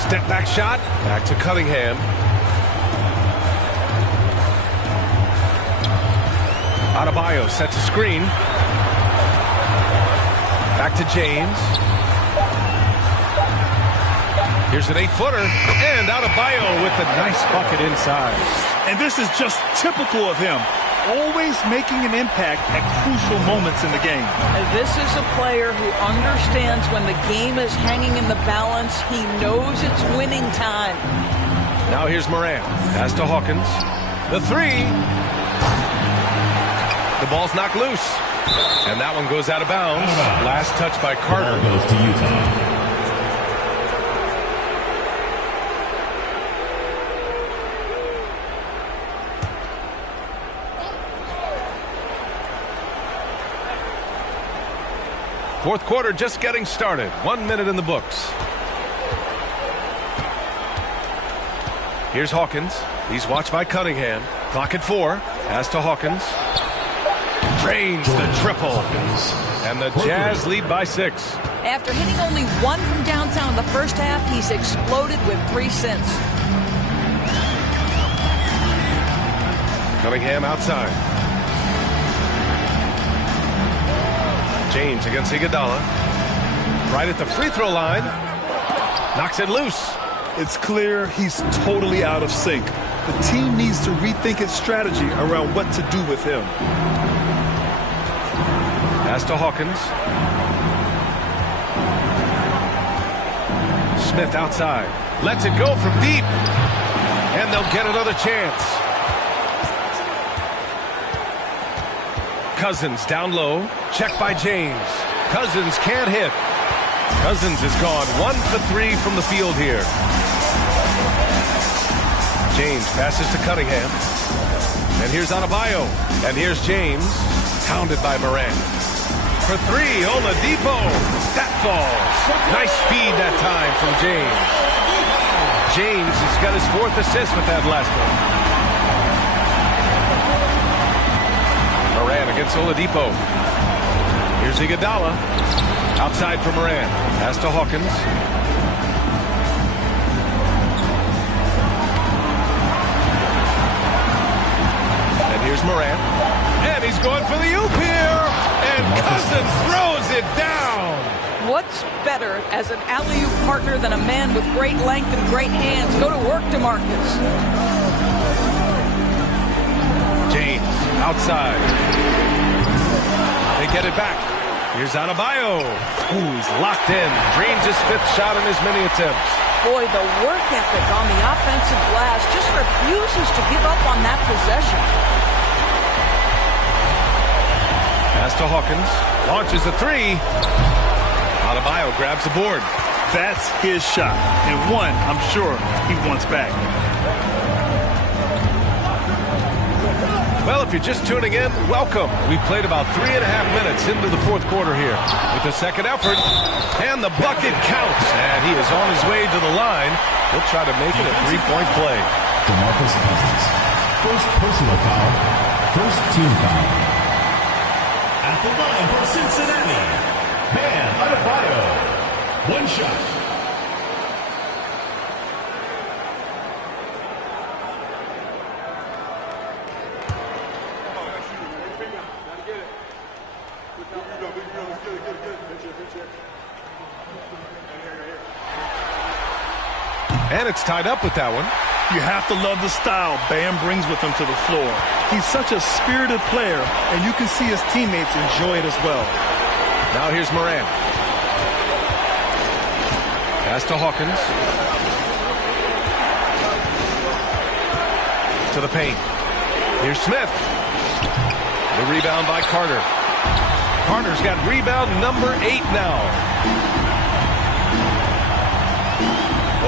Step back shot. Back to Cunningham. Adebayo sets a screen. Back to James. Here's an 8-footer. And Adebayo with the nice bucket inside. And this is just typical of him. Always making an impact at crucial moments in the game. This is a player who understands when the game is hanging in the balance. He knows it's winning time. Now here's Morant. Pass to Hawkins. The three. The ball's knocked loose. And that one goes out of bounds. Last touch by Carter. Goes to Utah. Fourth quarter just getting started. 1 minute in the books. Here's Hawkins. He's watched by Cunningham. Clock at 4. Pass to Hawkins. Drains the triple. And the Jazz lead by 6. After hitting only one from downtown in the first half, he's exploded with 3 since. Cunningham outside. James against Iguodala. Right at the free throw line. Knocks it loose. It's clear he's totally out of sync. The team needs to rethink its strategy around what to do with him. Pass to Hawkins. Smith outside. Lets it go from deep. And they'll get another chance. Cousins down low. Checked by James. Cousins can't hit. Cousins has gone 1 for 3 from the field here. James passes to Cunningham. And here's Adebayo. And here's James. Pounded by Morant. For 3, Oladipo. That falls. Nice feed that time from James. James has got his 4th assist with that last one. Morant against Oladipo. Here's Iguodala. Outside for Morant. Pass to Hawkins. And here's Morant. And he's going for the oop here. And Cousins throws it down. What's better as an alley-oop partner than a man with great length and great hands? Go to work, DeMarcus. James outside. They get it back. Here's Adebayo. Ooh, he's locked in. Drains his 5th shot in as many attempts. Boy, the work ethic on the offensive glass just refuses to give up on that possession. Pass to Hawkins. Launches a 3. Adebayo grabs the board. That's his shot. And one, I'm sure, he wants back. Well, if you're just tuning in, welcome. We've played about 3.5 minutes into the fourth quarter here with the second effort, and the bucket counts, and he is on his way to the line. He'll try to make it a three-point play. DeMarcus Cousins, first personal foul, first team foul. At the line for Cincinnati, Bam Adebayo. One shot. And it's tied up with that one. You have to love the style Bam brings with him to the floor. He's such a spirited player, and you can see his teammates enjoy it as well. Now here's Morant. Pass to Hawkins. To the paint. Here's Smith. The rebound by Carter. Carter's got rebound number 8 now.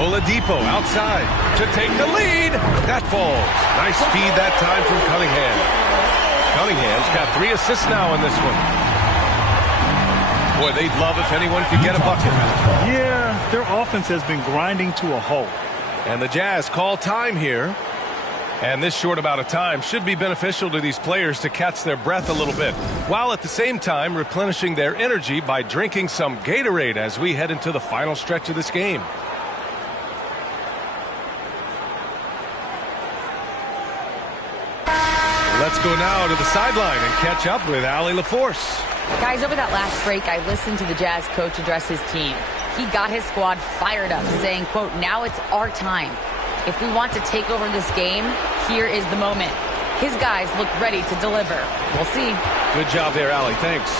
Oladipo outside to take the lead. That falls. Nice feed that time from Cunningham. Cunningham's got 3 assists now in this one. Boy, they'd love if anyone could get a bucket. Yeah, their offense has been grinding to a halt. And the Jazz call time here. And this short amount of time should be beneficial to these players to catch their breath a little bit, while at the same time replenishing their energy by drinking some Gatorade as we head into the final stretch of this game. Let's go now to the sideline and catch up with Allie LaForce. Guys, over that last break, I listened to the Jazz coach address his team. He got his squad fired up, saying, quote, "Now it's our time. If we want to take over this game, here is the moment." His guys look ready to deliver. We'll see. Good job there, Allie. Thanks.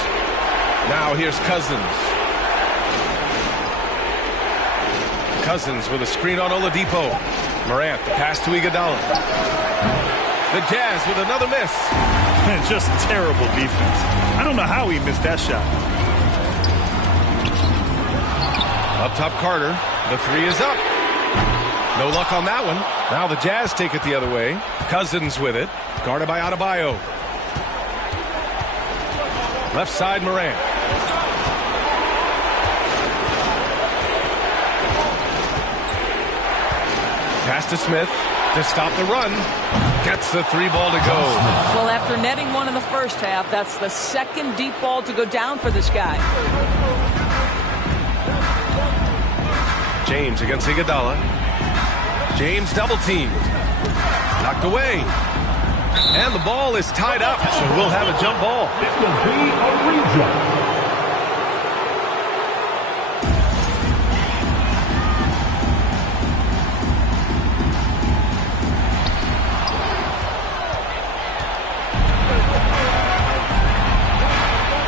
Now here's Cousins. Cousins with a screen on Oladipo. Morant, the pass to Iguodala. The Jazz with another miss. Man, just terrible defense. I don't know how he missed that shot. Up top, Carter. The 3 is up. No luck on that one. Now the Jazz take it the other way. Cousins with it. Guarded by Adebayo. Left side, Morant. Pass to Smith to stop the run. Gets the 3 ball to go. Well, after netting one in the first half, that's the second deep ball to go down for this guy. James against Iguodala. James double teamed. Knocked away. And the ball is tied up, so we'll have a jump ball. It will be a rejump.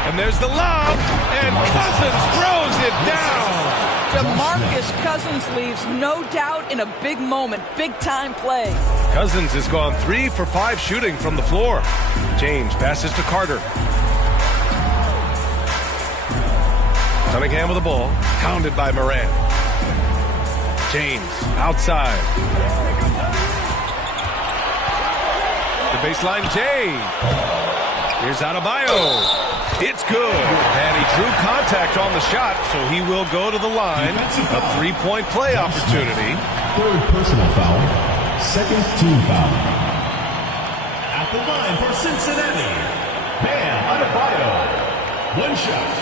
And there's the lob, and Cousins throws it down. DeMarcus Cousins leaves no doubt in a big moment, big-time play. Cousins has gone 3 for 5 shooting from the floor. James passes to Carter. Cunningham with the ball, pounded by Morant. James outside. The baseline, Jay. Here's Adebayo. It's good. And he drew contact on the shot, so he will go to the line. A 3-point play opportunity. Third personal foul. Second team foul. At the line for Cincinnati, Bam Adebayo. One shot.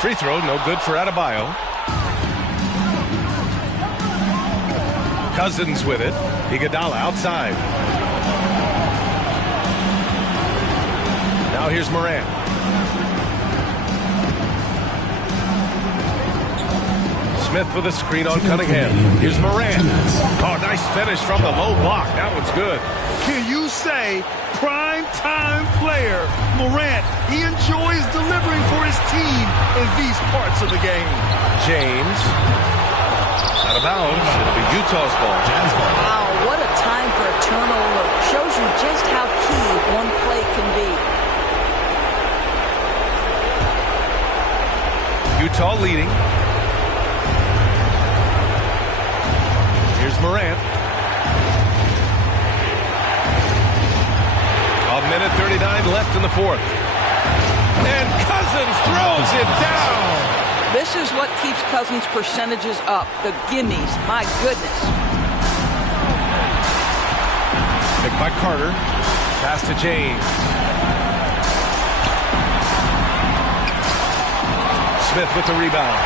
Free throw, no good for Adebayo. Cousins with it. Iguodala outside. Now here's Morant. Smith with a screen on Cunningham. Here's Morant. Oh, nice finish from the low block. That one's good. Can you say prime-time player Morant? He enjoys delivering for his team in these parts of the game. James. Out of bounds. It'll be Utah's ball. Wow, what a time for a turnover. Shows you just how key one play can be. Utah leading. Here's Morant. A minute 39 left in the fourth. And Cousins throws it down. This is what keeps Cousins' percentages up. The gimmies. My goodness. Picked by Carter. Pass to James. Smith with the rebound.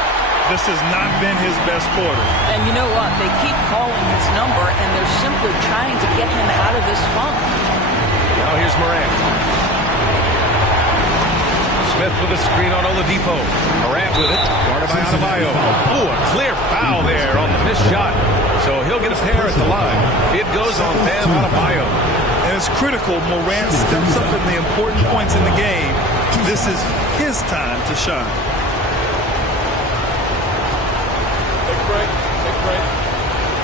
This has not been his best quarter. And you know what? They keep calling his number, and they're simply trying to get him out of this funk. Now here's Morant. Smith with a screen on Oladipo. Morant with it. Guarded by Adebayo. Ooh, a clear foul there on the missed shot. So he'll get a pair at the line. It goes on Bam Adebayo. And it's critical. Morant steps up in the important points in the game. This is his time to shine. Take a break. Take a break.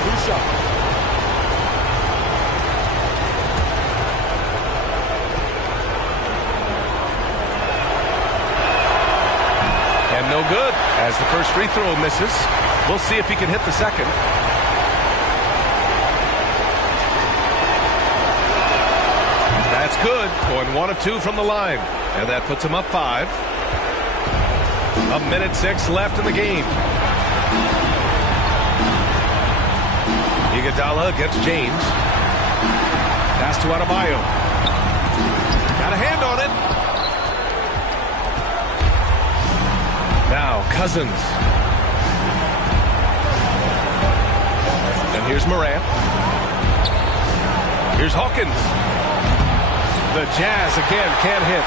2 shots. And no good as the first free throw misses. We'll see if he can hit the second. That's good. Going 1 of 2 from the line. And that puts him up 5. A minute 6 left in the game. Iguodala against James. Pass to Adebayo. Got a hand on it. Now Cousins. And here's Morant. Here's Hawkins. The Jazz again can't hit.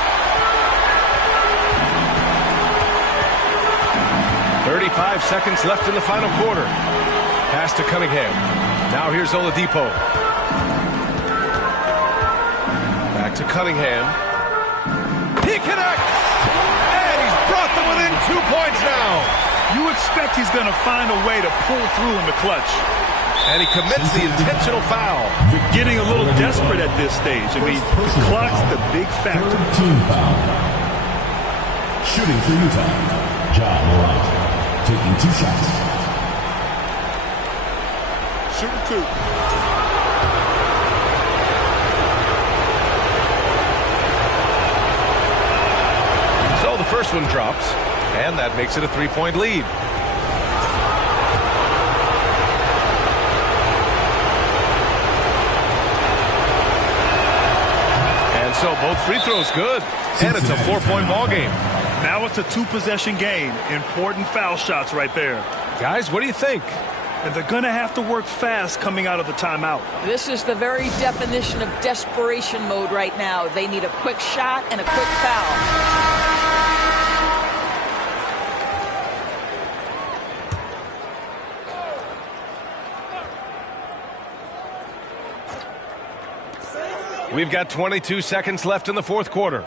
35 seconds left in the final quarter. Pass to Cunningham. Now here's Oladipo. Back to Cunningham. He connects! And he's brought them within 2 points now. You expect he's going to find a way to pull through in the clutch. And he commits the intentional foul. You're getting a little desperate at this stage. I mean, the clock's the big factor. Team foul. Shooting for Utah, Ja Morant. Taking 2 shots. Shooting 2. So the first one drops, and that makes it a 3-point lead. And so both free throws good, and it's a 4-point ball game. Now it's a 2-possession game. Important foul shots right there. Guys, what do you think? And they're going to have to work fast coming out of the timeout. This is the very definition of desperation mode right now. They need a quick shot and a quick foul. We've got 22 seconds left in the fourth quarter.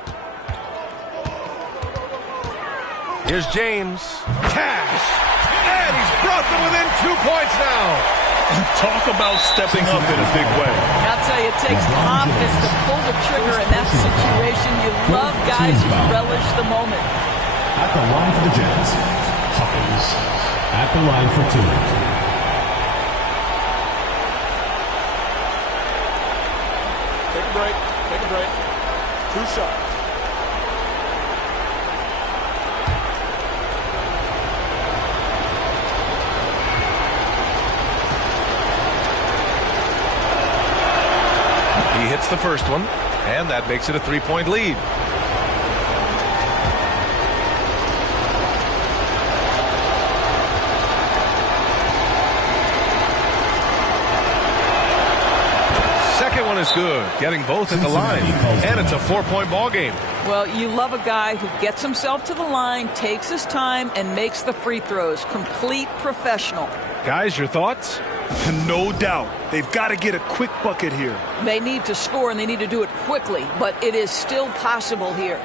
Here's James. Cash! And he's brought them within 2 points now. Talk about stepping up in a big way. I'll tell you, it takes confidence to pull the trigger in that situation. You love guys who relish the moment. At the line for the Jazz, Hawkins. At the line for 2. Take a break. Take a break. 2 shots. He hits the first one, and that makes it a 3-point lead. Second one is good, getting both at the line, and it's a 4-point ball game. Well, you love a guy who gets himself to the line, takes his time, and makes the free throws. Complete professional. Guys, your thoughts? No doubt. They've got to get a quick bucket here. They need to score, and they need to do it quickly, but it is still possible here.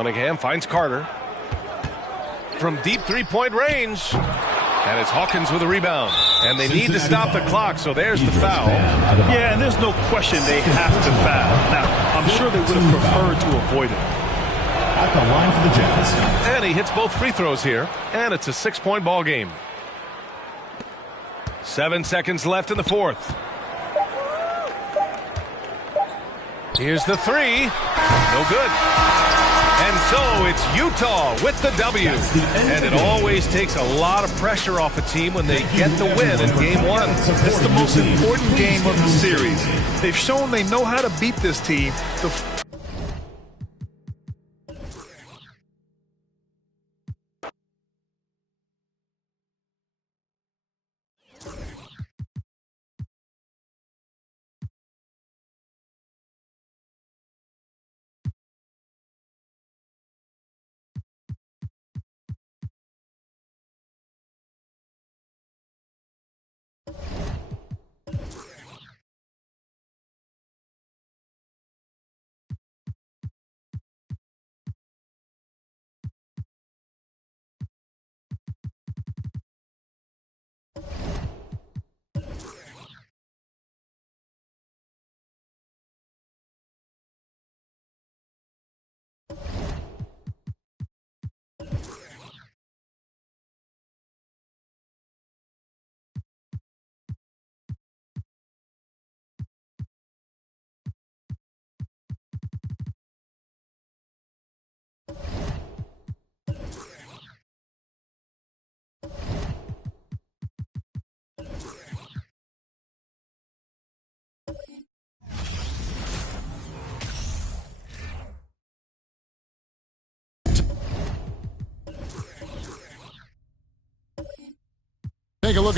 Cunningham finds Carter. From deep three-point range. And it's Hawkins with a rebound. And they need to stop the clock, so there's the foul. Yeah, and there's no question they have to foul. Now, I'm sure they would have preferred to avoid it. At the line for the Jazz. And he hits both free throws here. And it's a 6-point ball game. 7 seconds left in the fourth. Here's the three. No good. And so it's Utah with the W. And it always takes a lot of pressure off a team when they get the win in game one. It's the most important game of the series. They've shown they know how to beat this team. Take a look.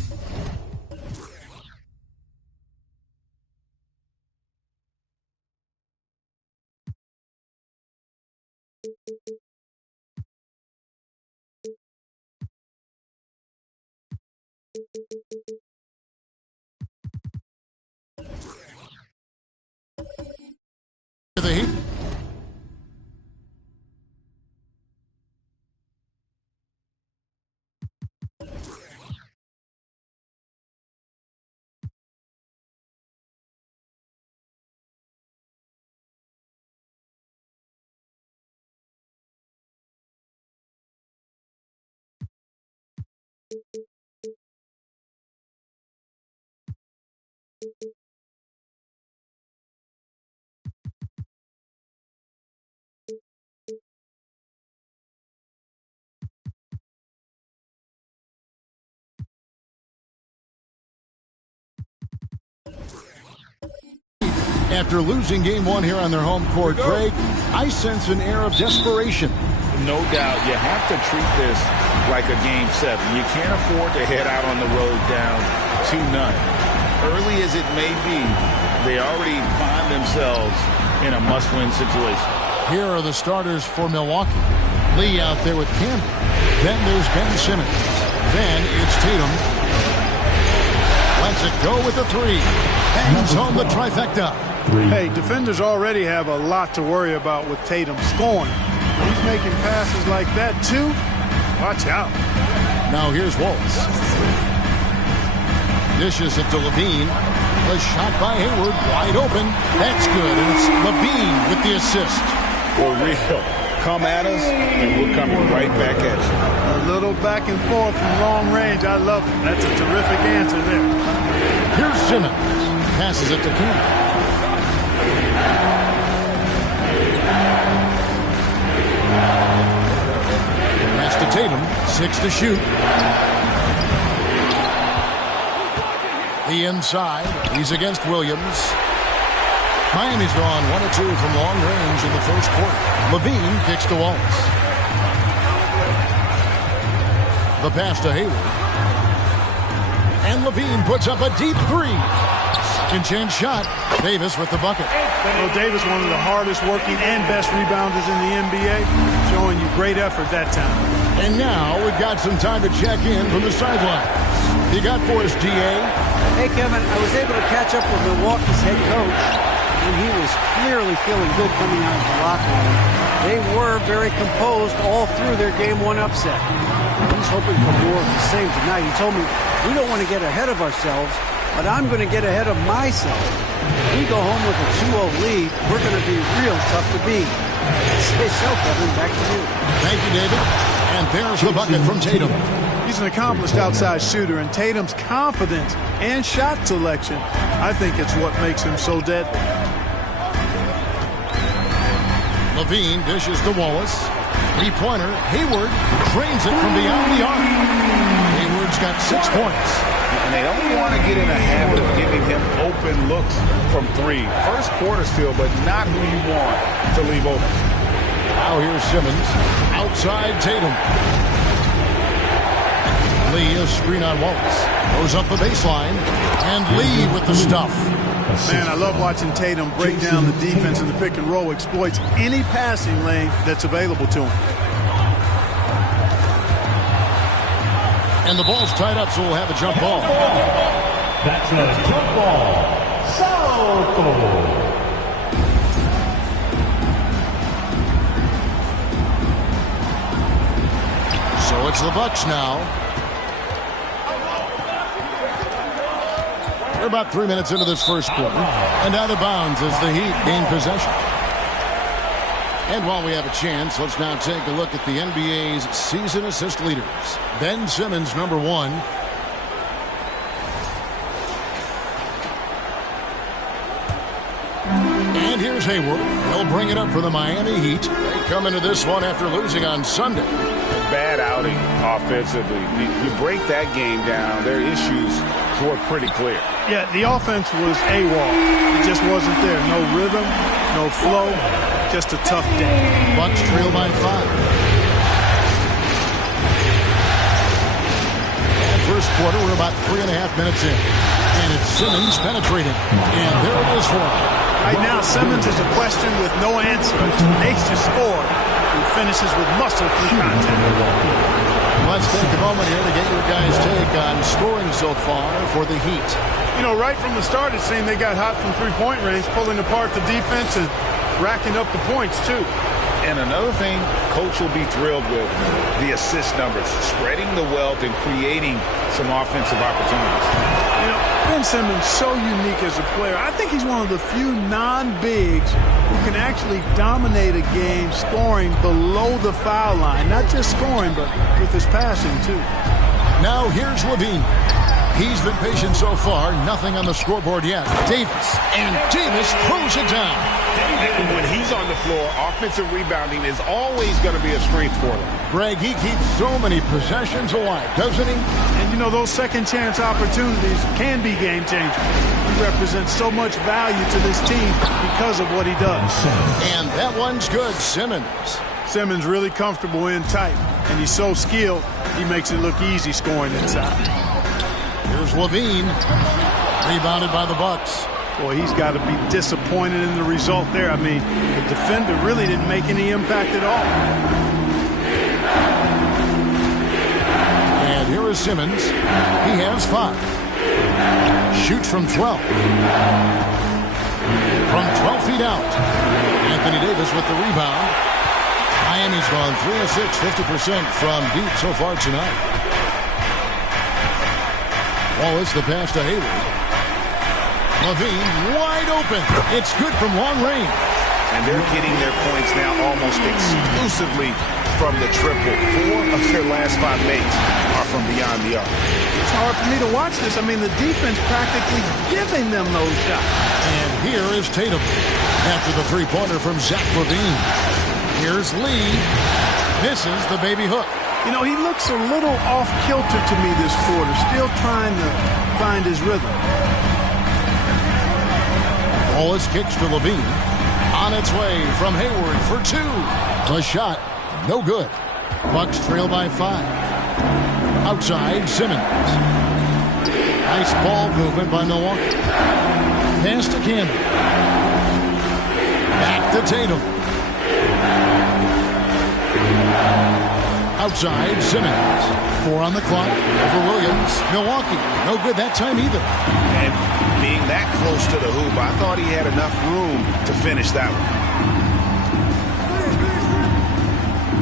The Heat. After losing game one here on their home court, Greg, I sense an air of desperation. No doubt. You have to treat this like a game 7. You can't afford to head out on the road down 2-0. Early as it may be, they already find themselves in a must-win situation. Here are the starters for Milwaukee. Lee out there with Campbell. Then there's Ben Simmons. Then it's Tatum. Lets it go with the three. Bangs home the trifecta. Hey, defenders already have a lot to worry about with Tatum scoring. He's making passes like that, too. Watch out. Now here's Waltz. Dishes it to Levine. A shot by Hayward, wide open. That's good, and it's Levine with the assist. For real. Come at us, and we're coming right back at you. A little back and forth from long range. I love it. That's a terrific answer there. Here's Simmons. Passes it to Campbell. Pass to Tatum. 6 to shoot. The inside. He's against Williams. Miami's gone 1 of 2 from long range in the first quarter. Levine kicks to Waltz. The pass to Hayward. And Levine puts up a deep three. Second chance shot. Davis with the bucket. Well, Davis, one of the hardest working and best rebounders in the NBA, showing you great effort that time. And now we've got some time to check in from the sidelines. You got for us, DA? Hey, Kevin, I was able to catch up with Milwaukee's head coach. and he was clearly feeling good coming out of the locker room. They were very composed all through their Game 1 upset. He's hoping for more of the same tonight. He told me, we don't want to get ahead of ourselves, but I'm going to get ahead of myself. If we go home with a 2-0 lead, we're going to be real tough to beat. Say so, Kevin. Back to you. Thank you, David. And there's the bucket from Tatum. He's an accomplished outside shooter, and Tatum's confidence and shot selection, I think it's what makes him so deadly. Levine dishes to Wallace. Three-pointer. Hayward drains it from beyond the arc. Hayward's got 6 points. And they don't want to get in a habit of giving him open looks from three. First quarter still, but not who you want to leave open. Now here's Simmons. Outside Tatum. Lee, a screen on Wallace. Goes up the baseline. And Lee with the stuff. Man, I love watching Tatum break down the defense in the pick and roll, exploits any passing lane that's available to him. And the ball's tied up, so we'll have a jump ball. That's a jump ball. So it's the Bucks now. We're about 3 minutes into this first quarter. And out of bounds as the Heat gain possession. And while we have a chance, let's now take a look at the NBA's season assist leaders. Ben Simmons, number 1. And here's Hayward. He'll bring it up for the Miami Heat. They come into this one after losing on Sunday. Bad outing offensively. You break that game down, their issues were pretty clear. Yeah, the offense was AWOL. It just wasn't there. No rhythm, no flow, just a tough day. Bucks trail by 5. And first quarter, we're about 3.5 minutes in. And it's Simmons penetrating. And there it is for him. Right now, Simmons is a question with no answer. Ace to score, who finishes with muscle through contact. Let's take a moment here to get your guys' take on scoring so far for the Heat. You know, right from the start, it seemed they got hot from three-point range, pulling apart the defense and racking up the points, too. And another thing Coach will be thrilled with, the assist numbers, spreading the wealth and creating some offensive opportunities. You know, Ben Simmons, so unique as a player. I think he's one of the few non-bigs who can actually dominate a game scoring below the foul line. Not just scoring, but with his passing, too. Now here's Levine. He's been patient so far. Nothing on the scoreboard yet. Davis. And Davis throws it down. When he's on the floor, offensive rebounding is always going to be a strength for them. Greg, he keeps so many possessions alive, doesn't he? And, you know, those second-chance opportunities can be game-changers. He represents so much value to this team because of what he does. And that one's good, Simmons. Simmons really comfortable in tight, and he's so skilled, he makes it look easy scoring inside. Here's Levine, rebounded by the Bucks. Boy, he's got to be disappointed in the result there. I mean, the defender really didn't make any impact at all. And here is Simmons. He has 5. Shoots from 12. From 12 feet out. Anthony Davis with the rebound. Miami's gone 3 of 6, 50% from deep so far tonight. Wallace, the pass to Hayward. Levine, wide open. It's good from long range. And they're getting their points now almost exclusively from the triple. 4 of their last 5 makes are from beyond the arc. It's hard for me to watch this. I mean, the defense practically giving them those shots. And here is Tatum after the three-pointer from Zach Levine. Here's Lee. Misses the baby hook. You know, he looks a little off-kilter to me this quarter, still trying to find his rhythm. Wallace kicks to Levine. On its way from Hayward for 2. The shot, no good. Bucks trail by 5. Outside, Simmons. Nice ball movement by Milwaukee. Pass to Campbell. Back to Tatum. Outside, Simmons. 4 on the clock. Over Williams. Milwaukee. No good that time either. And being that close to the hoop, I thought he had enough room to finish that one.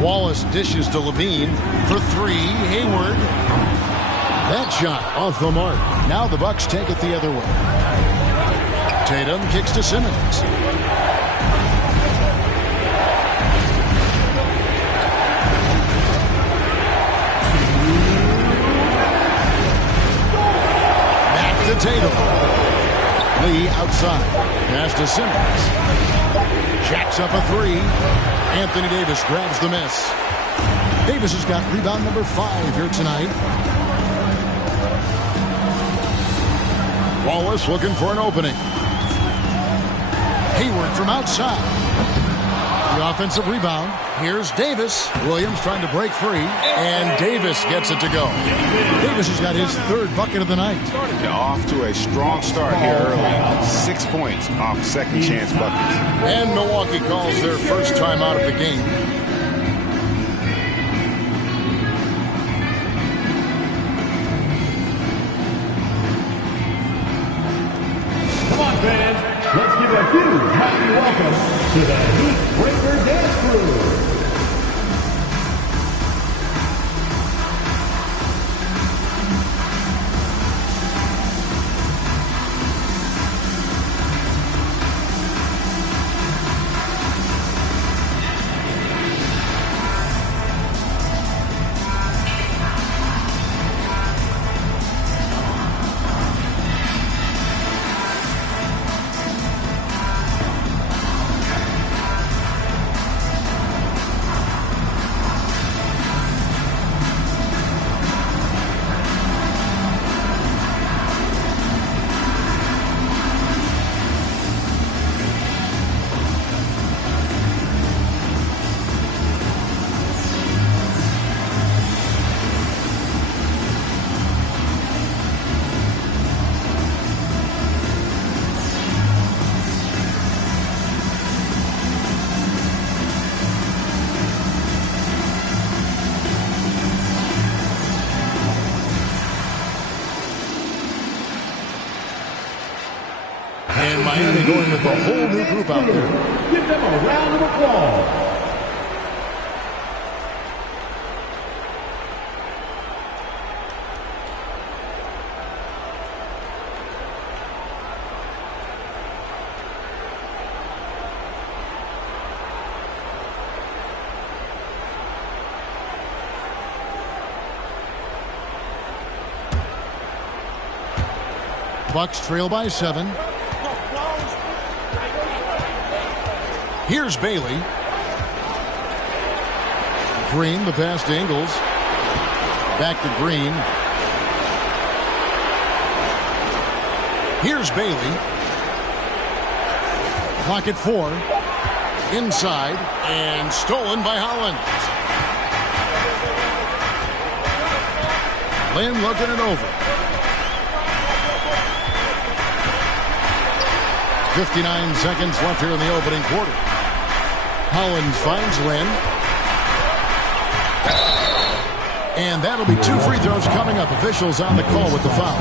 Wallace dishes to Levine for 3. Hayward. That shot off the mark. Now the Bucks take it the other way. Tatum kicks to Simmons. To Tatum. Lee outside. Pass to Simmons. Jacks up a 3. Anthony Davis grabs the miss. Davis has got rebound number 5 here tonight. Wallace looking for an opening. Hayward from outside. The offensive rebound. Here's Davis. Williams trying to break free. And Davis gets it to go. Davis has got his 3rd bucket of the night. Yeah, off to a strong start here early. 6 points off second chance buckets. And Milwaukee calls their first time out of the game. Come on, fans. Let's give a huge mighty welcome to the Heat Breaker Dance Crew. And Miami going with a whole new group out there. Give them a round of applause. Bucks trail by 7. Here's Bailey. Green, the pass to Ingles. Back to Green. Here's Bailey. Clock at 4. Inside and stolen by Holland. Lynn looking it over. 59 seconds left here in the opening quarter. Hollins finds Lynn. And that'll be 2 free throws coming up. Officials on the call with the foul.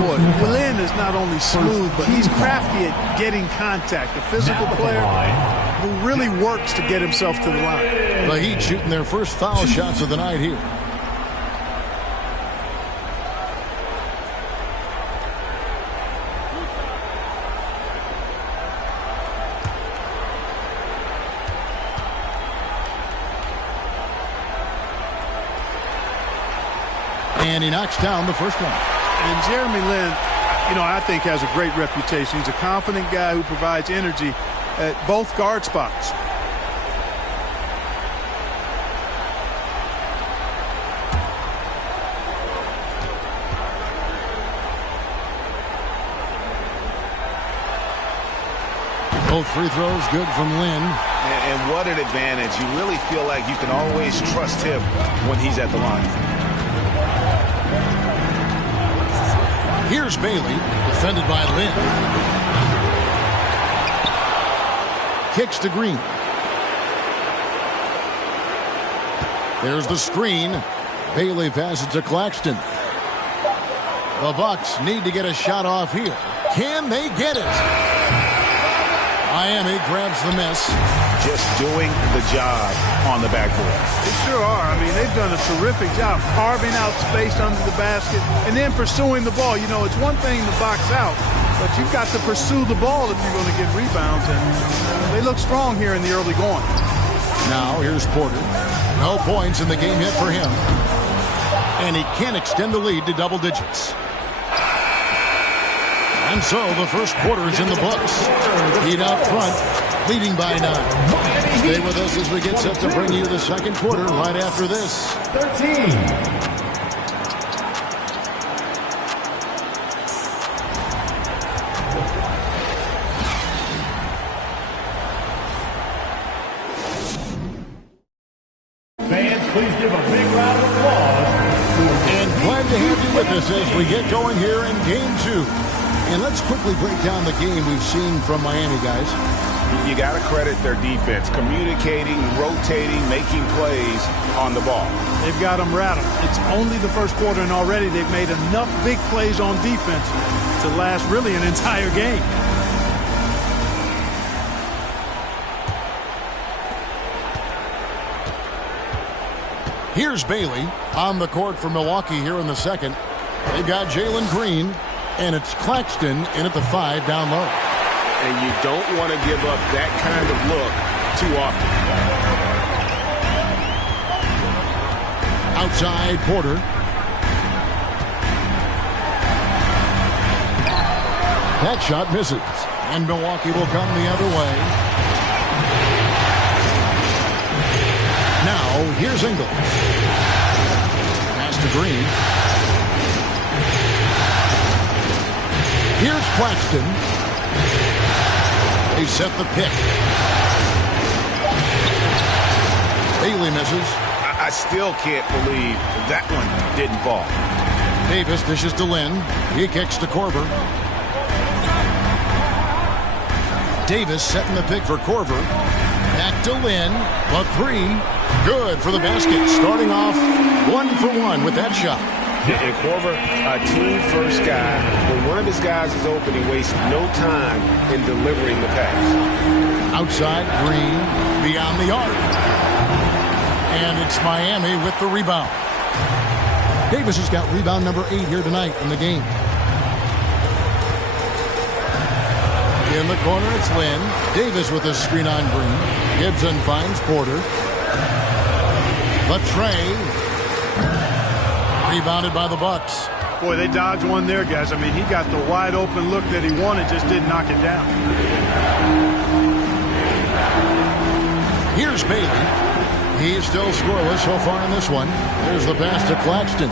Boy, Lynn is not only smooth, but he's crafty at getting contact. A physical player who really works to get himself to the line. The Heat shooting their first foul shots of the night here. And he knocks down the first one. And Jeremy Lin, I think has a great reputation. He's a confident guy who provides energy at both guard spots. Both free throws good from Lynn. And what an advantage. You really feel like you can always trust him when he's at the line. Here's Bailey, defended by Lynn. Kicks to Green. There's the screen. Bailey passes to Claxton. The Bucks need to get a shot off here. Can they get it? Miami grabs the miss. Just doing the job on the backboard. They sure are. I mean, they've done a terrific job carving out space under the basket and then pursuing the ball. You know, it's one thing to box out, but you've got to pursue the ball if you're going to get rebounds. And they look strong here in the early going. Now here's Porter. No points in the game yet for him. And he can extend the lead to double digits. And so the first quarter is in the books. Heat out front, leading by 9. Stay with us as we get set to bring you the second quarter right after this. 13. Please give a big round of applause. And glad to have you with us as we get going here in Game 2. And let's quickly break down the game we've seen from Miami, guys. You got to credit their defense, communicating, rotating, making plays on the ball. They've got them rattled. It's only the first quarter, and already they've made enough big plays on defense to last really an entire game. Here's Bailey on the court for Milwaukee here in the second. They've got Jalen Green, and it's Claxton in at the 5 down low. And you don't want to give up that kind of look too often. Outside Porter. That shot misses, and Milwaukee will come the other way. Now, here's Ingles. Pass to Green. Here's Claxton. They set the pick. Bailey misses. I still can't believe that one didn't fall. Davis dishes to Lynn. He kicks to Korver. Davis setting the pick for Korver. Back to Lynn. A 3. Good for the basket. Starting off 1 for 1 with that shot. And Korver, a team-first guy. When one of his guys is open, he wastes no time in delivering the pass. Outside, Green, beyond the arc. And it's Miami with the rebound. Davis has got rebound number 8 here tonight in the game. In the corner, it's Lynn. Davis with a screen on Green. Gibson finds Porter. The tray. Rebounded by the Bucks. Boy, they dodged one there, guys. I mean, he got the wide open look that he wanted, just didn't knock it down. Here's Bailey. He's still scoreless so far in this one. There's the pass to Claxton.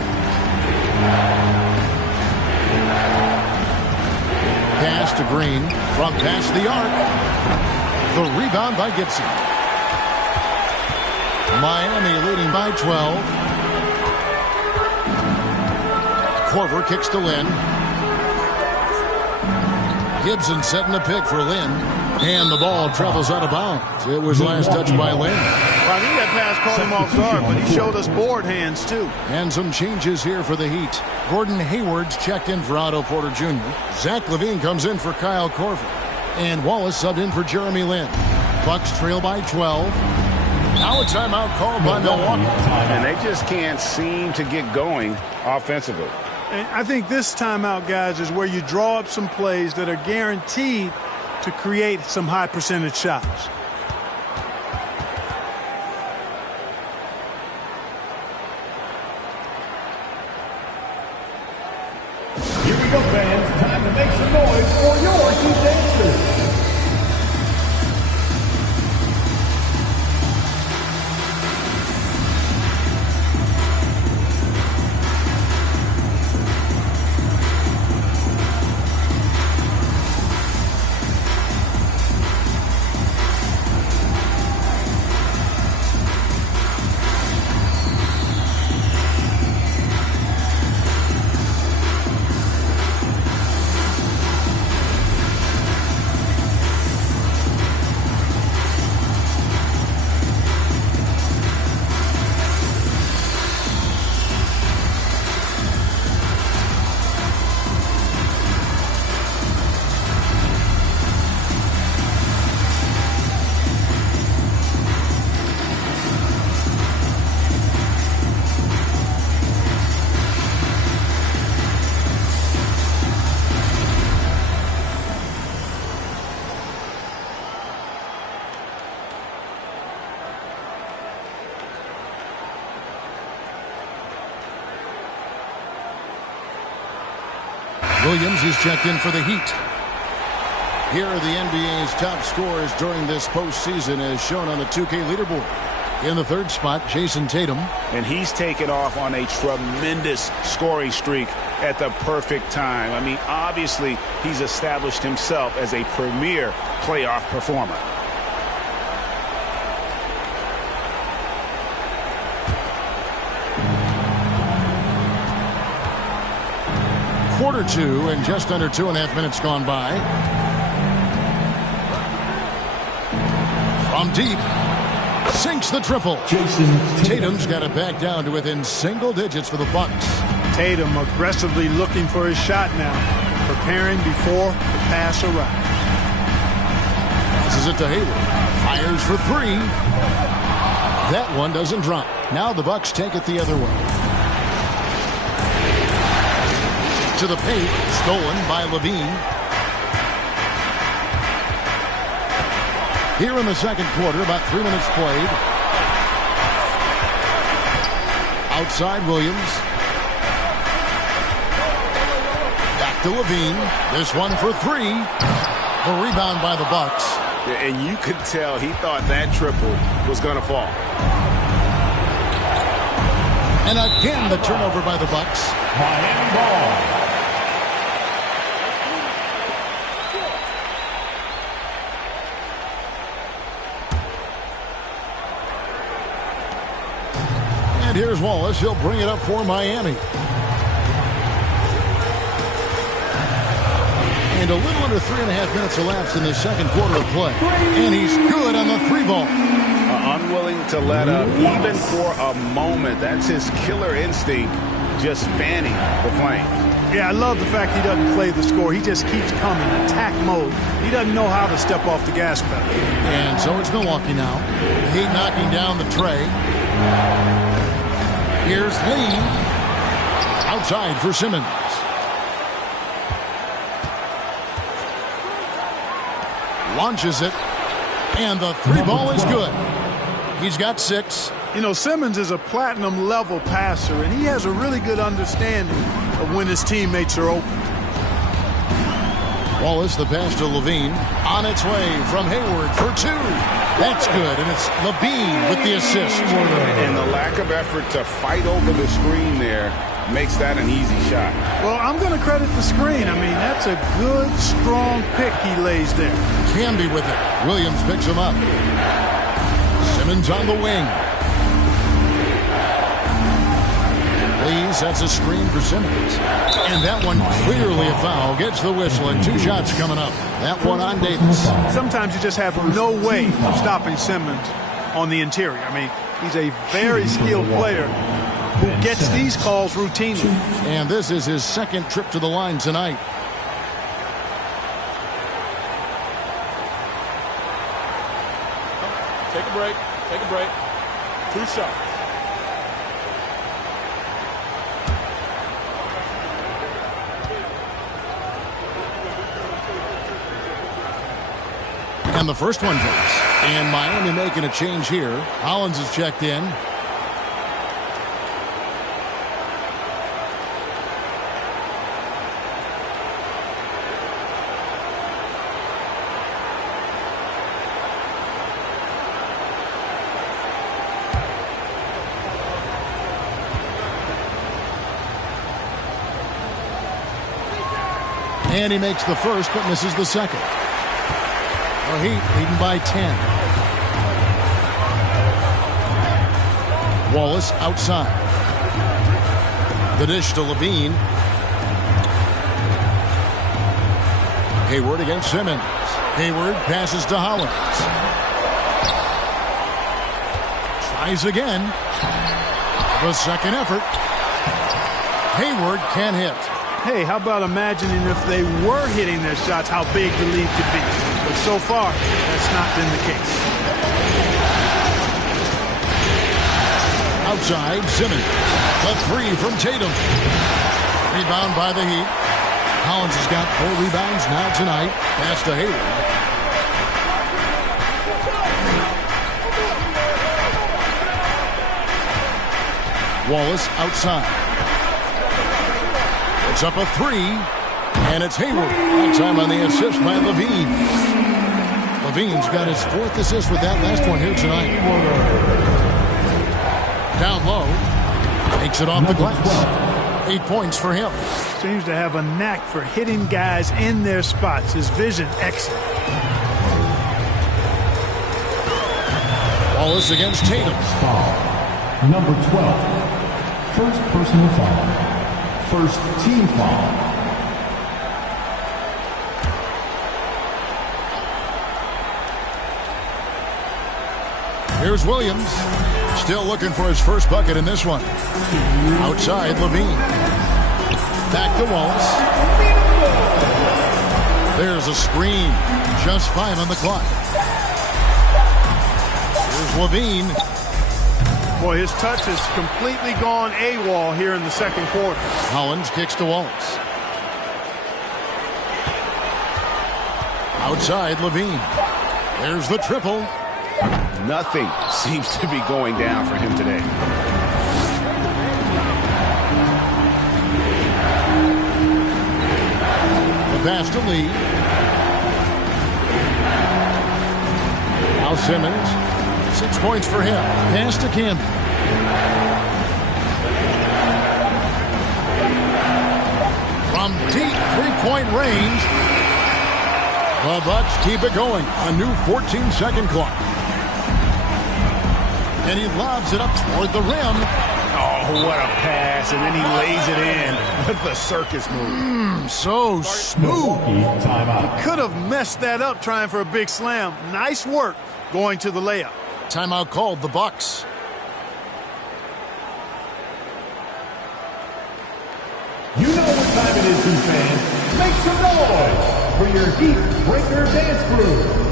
Pass to Green from past the arc. The rebound by Gibson. Miami leading by 12. Korver kicks to Lynn. Gibson setting the pick for Lynn. And the ball travels out of bounds. It was last touched by Lynn. Well, I think that pass caught him off guard, but he showed us board hands, too. And some changes here for the Heat. Gordon Hayward's checked in for Otto Porter Jr. Zach LaVine comes in for Kyle Korver. And Wallace subbed in for Jeremy Lin. Bucks trail by 12. Now a timeout called by Milwaukee. And they just can't seem to get going offensively. And I think this timeout, guys, is where you draw up some plays that are guaranteed to create some high percentage shots. Here we go, fans. Time to make some noise for your Heat dancers. Williams is checked in for the Heat. Here are the NBA's top scorers during this postseason as shown on the 2K leaderboard. In the third spot, Jason Tatum. And he's taken off on a tremendous scoring streak at the perfect time. I mean, obviously, he's established himself as a premier playoff performer. Quarter two and just under 2.5 minutes gone by. From deep. Sinks the triple. Tatum's got it back down to within single digits for the Bucks. Tatum aggressively looking for his shot now, preparing before the pass arrives. Passes it to Hayward. Fires for three. That one doesn't drop. Now the Bucks take it the other way. To the paint, stolen by Levine. Here in the second quarter, about 3 minutes played. Outside Williams. Back to Levine. This one for three. The rebound by the Bucks. And you could tell he thought that triple was going to fall. And again, the turnover by the Bucks. Miami ball. And here's Wallace. He'll bring it up for Miami. And a little under 3.5 minutes elapsed in the second quarter of play. And he's good on the three ball. Unwilling to let up, even for a moment. That's his killer instinct, just fanning the flames. Yeah, I love the fact he doesn't play the score. He just keeps coming, attack mode. He doesn't know how to step off the gas pedal. And so it's Milwaukee now. The Heat knocking down the tray. Here's Lee. Outside for Simmons. Launches it. And the three ball is good. He's got 6. You know, Simmons is a platinum-level passer, and he has a really good understanding of when his teammates are open. Wallace, the pass to Levine. On its way from Hayward for 2. That's good, and it's Levine with the assist. And the lack of effort to fight over the screen there makes that an easy shot. Well, I'm going to credit the screen. I mean, that's a good, strong pick he lays there. Camby with it. Williams picks him up. Simmons on the wing. Lee sets a screen for Simmons. And that one clearly a foul. Gets the whistle, and 2 shots coming up. That one on Davis. Sometimes you just have no way of stopping Simmons on the interior. I mean, he's a very skilled player who gets these calls routinely. And this is his second trip to the line tonight. Take a break. Take a break. 2 shots. And the first one drops. And Miami making a change here. Hollins is checked in. And he makes the first, but misses the second. The Heat leading by 10. Wallace outside. The dish to Levine. Hayward against Simmons. Hayward passes to Hollins. Tries again. The second effort. Hayward can't hit. Hey, how about imagining if they were hitting their shots, how big the lead could be. But so far, that's not been the case. Outside, Simmons. The 3 from Tatum. Rebound by the Heat. Hollins has got 4 rebounds now tonight. Pass to Hayward. Wallace outside. It's up a 3. And it's Hayward. That time on the assist by Levine. Levine's got his 4th assist with that last one here tonight. Down low. Takes it off the glass. 8 points for him. Seems to have a knack for hitting guys in their spots. His vision, excellent. Wallace against Tatum. Foul. Number 12. First personal foul. First team foul. Here's Williams. Still looking for his first bucket in this one. Outside, Levine. Back to Wallace. There's a screen. Just 5 on the clock. Here's Levine. Boy, his touch has completely gone AWOL here in the second quarter. Hollins kicks to Wallace. Outside, Levine. There's the triple. Nothing seems to be going down for him today. The pass to Lee. Now Simmons. 6 points for him. Pass to Campbell. From deep 3-point range. The Bucks keep it going. A new 14-second clock. And he lobs it up toward the rim. Oh, what a pass. And then he lays it in with the circus move. So smooth. Timeout. He could have messed that up trying for a big slam. Nice work going to the layup. Timeout called, the Bucks. You know what time it is, Heat fans. Make some noise for your Heat Breaker Dance Crew.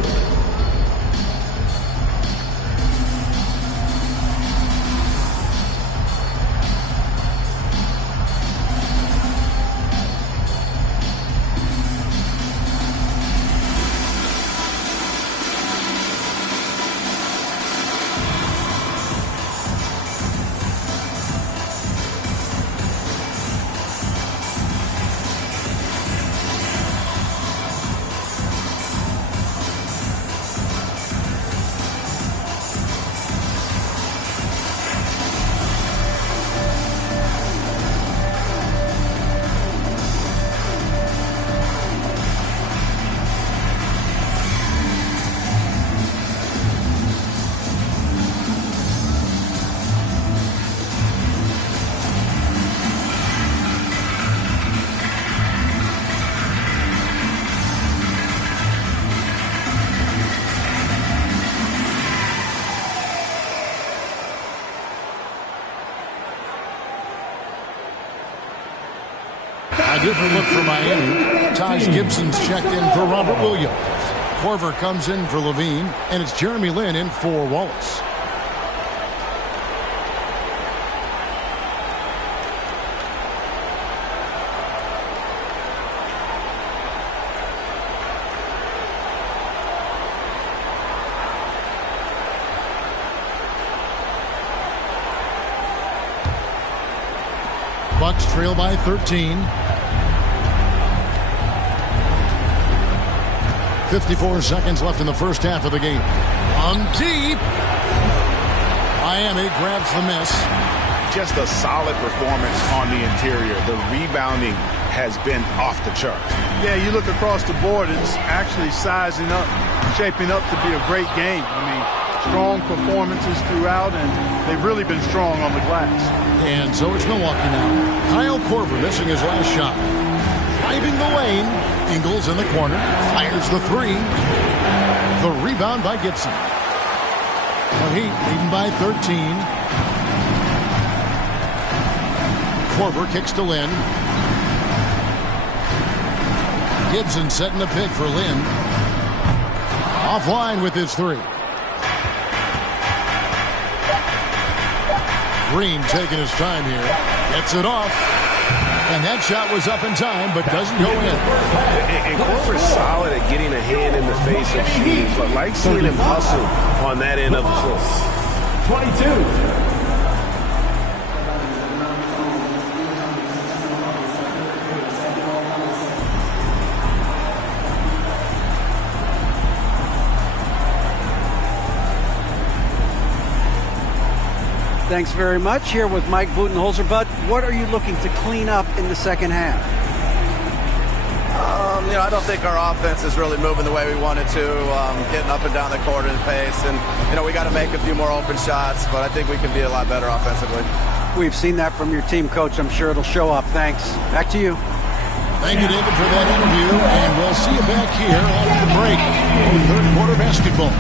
A different look for Miami. Taj Gibson's checked in for Robert Williams. Korver comes in for Levine, and it's Jeremy Lin in for Wallace. Bucks trail by 13. 54 seconds left in the first half of the game. On deep. Miami grabs the miss. Just a solid performance on the interior. The rebounding has been off the charts. Yeah, you look across the board, it's actually sizing up, shaping up to be a great game. I mean, strong performances throughout, and they've really been strong on the glass. And so it's Milwaukee now. Kyle Korver missing his last shot. Driving the lane. Ingles in the corner. Fires the three. The rebound by Gibson. The Heat leading by 13. Korver kicks to Lin. Gibson setting the pick for Lin. Offline with his three. Green taking his time here. Gets it off. And that shot was up in time, but doesn't go in. And Korver's solid at getting a hand in the face of shooting, but like seeing him hustle on that end of the floor. 22. thanks very much. Here with Mike Budenholzer. Bud, what are you looking to clean up in the second half? I don't think our offense is really moving the way we wanted to, getting up and down the court at a pace. And, we got to make a few more open shots, but I think we can be a lot better offensively. We've seen that from your team, Coach. I'm sure it'll show up. Thanks. Back to you. Thank you, David, for that interview, and we'll see you back here after the break for third quarter basketball.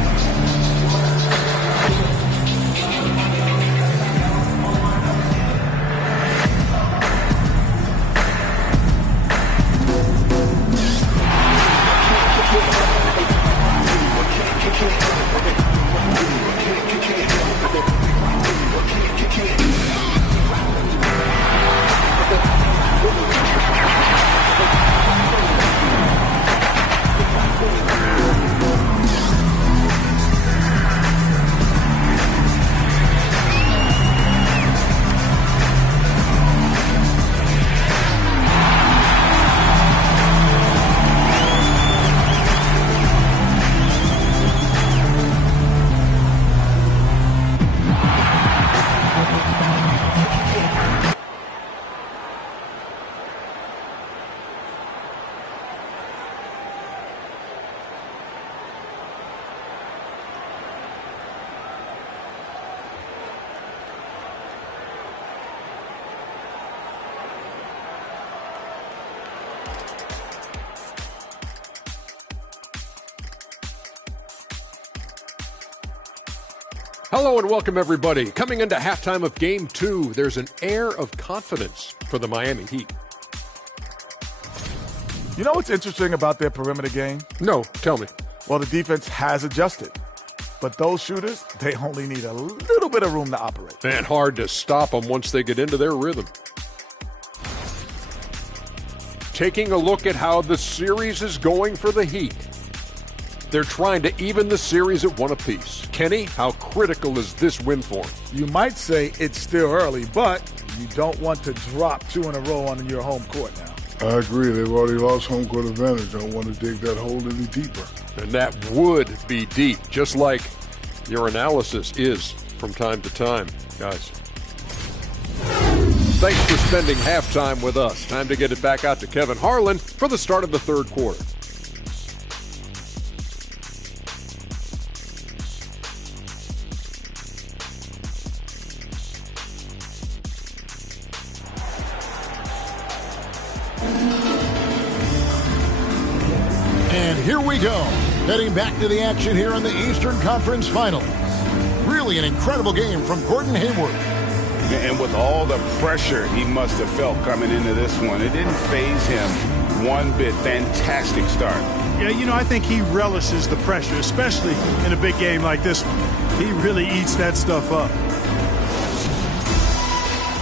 Hello and welcome, everybody. Coming into halftime of Game 2, there's an air of confidence for the Miami Heat. You know what's interesting about their perimeter game? No, tell me. Well, the defense has adjusted. But those shooters, they only need a little bit of room to operate. And hard to stop them once they get into their rhythm. Taking a look at how the series is going for the Heat. They're trying to even the series at one apiece. Kenny, how critical is this win for them? You might say it's still early, but you don't want to drop 2 in a row on your home court now. I agree. They've already lost home court advantage. Don't want to dig that hole any deeper. And that would be deep, just like your analysis is from time to time, guys. Thanks for spending halftime with us. Time to get it back out to Kevin Harlan for the start of the third quarter. And here we go, heading back to the action here in the Eastern Conference Finals. Really an incredible game from Gordon Hayward. And with all the pressure he must have felt coming into this one, it didn't faze him one bit. Fantastic start. Yeah, I think he relishes the pressure, especially in a big game like this one. He really eats that stuff up.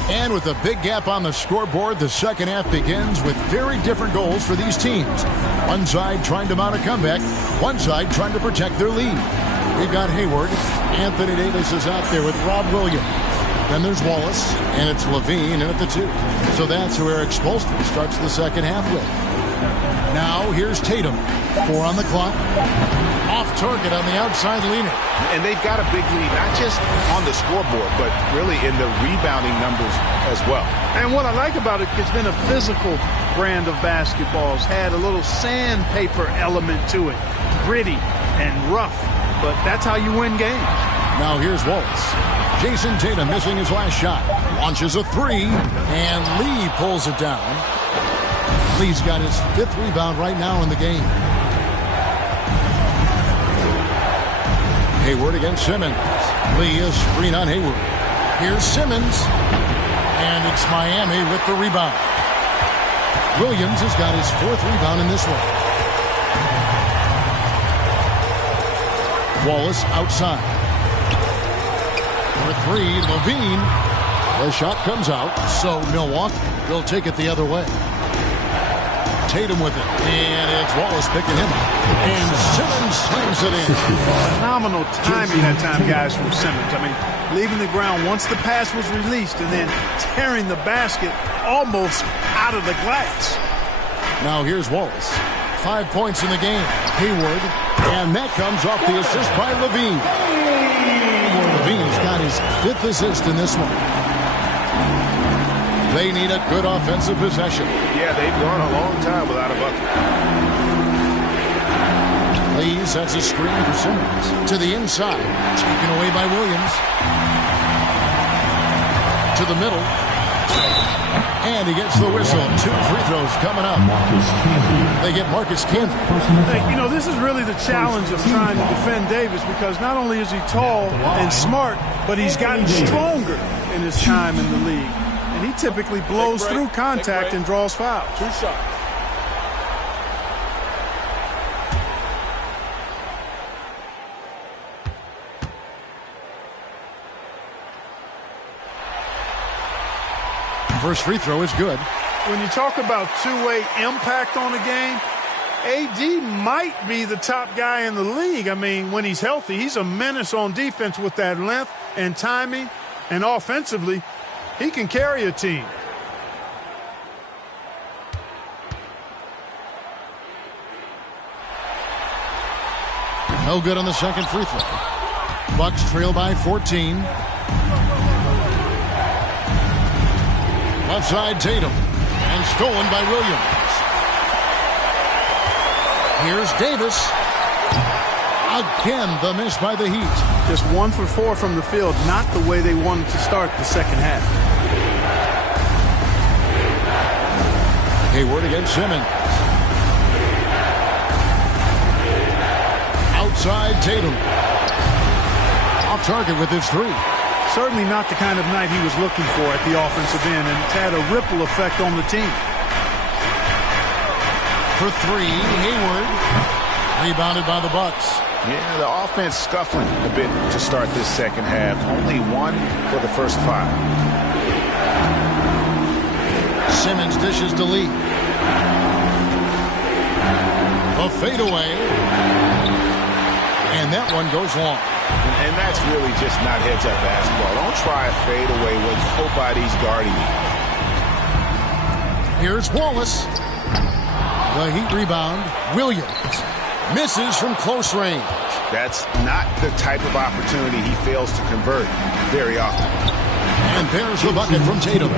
And with a big gap on the scoreboard, the second half begins with very different goals for these teams. One side trying to mount a comeback, one side trying to protect their lead. We've got Hayward. Anthony Davis is out there with Rob Williams. Then there's Wallace, and it's Levine in at the 2. So that's who Eric Spoelstra starts the second half with. Now here's Tatum. 4 on the clock. Off target on the outside leaner. And they've got a big lead, not just on the scoreboard, but really in the rebounding numbers as well. And what I like about it, it's been a physical brand of basketball. It's had a little sandpaper element to it. Gritty and rough, but that's how you win games. Now here's Wallace. Jason Tatum missing his last shot. Launches a 3, and Lee pulls it down. Lee's got his 5th rebound right now in the game. Hayward against Simmons. Lee a screen on Hayward. Here's Simmons. And it's Miami with the rebound. Williams has got his 4th rebound in this one. Wallace outside. For 3, Levine. The shot comes out, so Milwaukee will take it the other way. Tatum with it, and it's Wallace picking him up. And Simmons slams it in. Phenomenal timing that time, guys, from Simmons. I mean, leaving the ground once the pass was released and then tearing the basket almost out of the glass. Now here's Wallace. 5 points in the game. Hayward, and that comes off the assist by Levine. Levine's got his 5th assist in this one. They need a good offensive possession. Yeah, they've gone a long time without a bucket. Lee sets a screen for Simmons. To the inside. Taken away by Williams. To the middle. And he gets the whistle. 2 free throws coming up. They get Marcus Camby. Hey, you know, this is really the challenge of trying to defend Davis, because not only is he tall and smart, but he's gotten stronger in his time in the league. And he typically blows through contact and draws fouls. 2 shots. First free throw is good. When you talk about two-way impact on a game, AD might be the top guy in the league. I mean, when he's healthy, he's a menace on defense with that length and timing, and offensively, he can carry a team. No good on the second free throw. Bucks trail by 14. Left side Tatum. And stolen by Williams. Here's Davis. Again, the miss by the Heat. Just 1 for 4 from the field, not the way they wanted to start the second half. Hayward against Simmons. Outside Tatum. Off target with his 3. Certainly not the kind of night he was looking for at the offensive end, and it's had a ripple effect on the team. For 3, Hayward. Rebounded by the Bucks. Yeah, the offense scuffling a bit to start this second half. Only 1 for the first 5. Simmons dishes to Lee. A fadeaway. And that one goes long. And that's really just not heads-up basketball. Don't try a fadeaway when nobody's guarding you. Here's Wallace. The Heat rebound. Williams misses from close range. That's not the type of opportunity he fails to convert very often. And there's the bucket from Tatum.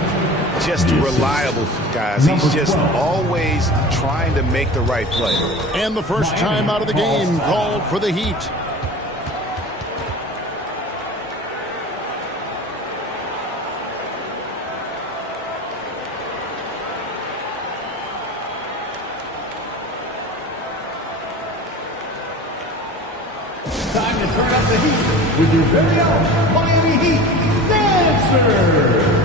Just reliable, guys. He's just always trying to make the right play. And the first time out of the game called for the Heat. Time to turn up the heat with your very own Miami Heat Dancer.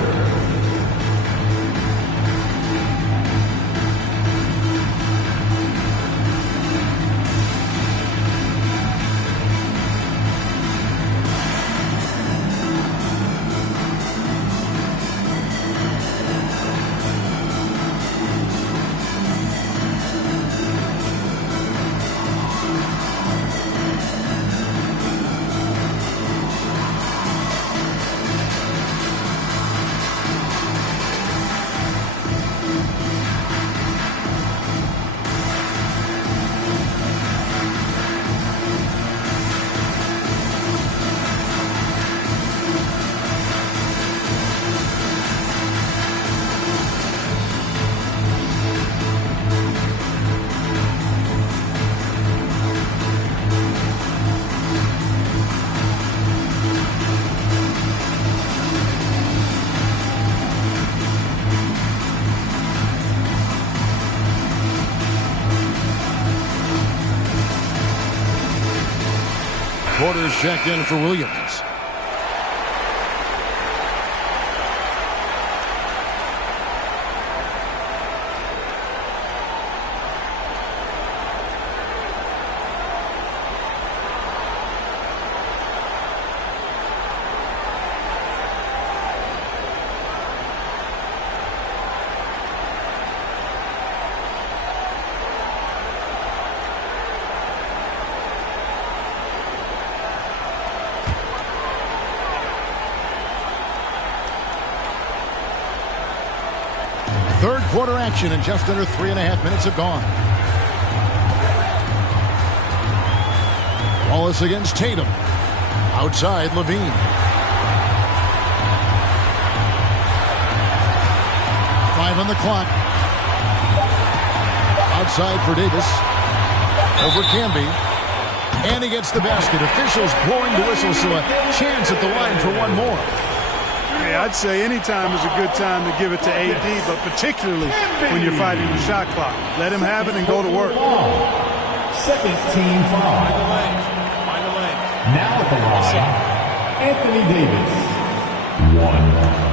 Porter's checked in for Williams. Third quarter action, and just under 3.5 minutes have gone. Wallace against Tatum. Outside, Levine. 5 on the clock. Outside for Davis. Over Camby. And he gets the basket. Officials blowing the whistle, so a chance at the line for one more. Yeah, I'd say any time is a good time to give it to AD, but particularly when you're fighting the shot clock. Let him have it and go to work. Second team foul. Now at the line, Anthony Davis. 1.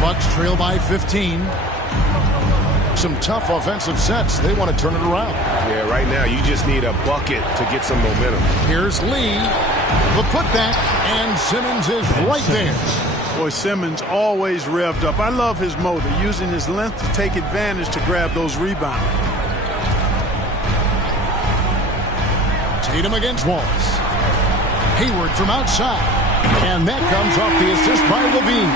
Bucks trail by 15. Some tough offensive sets. They want to turn it around. Yeah, right now you just need a bucket to get some momentum. Here's Lee. The putback, and Simmons is right there. Boy, Simmons always revved up. I love his motor, using his length to take advantage to grab those rebounds. Tatum against Wallace. Hayward from outside. And that comes off the assist by Levine.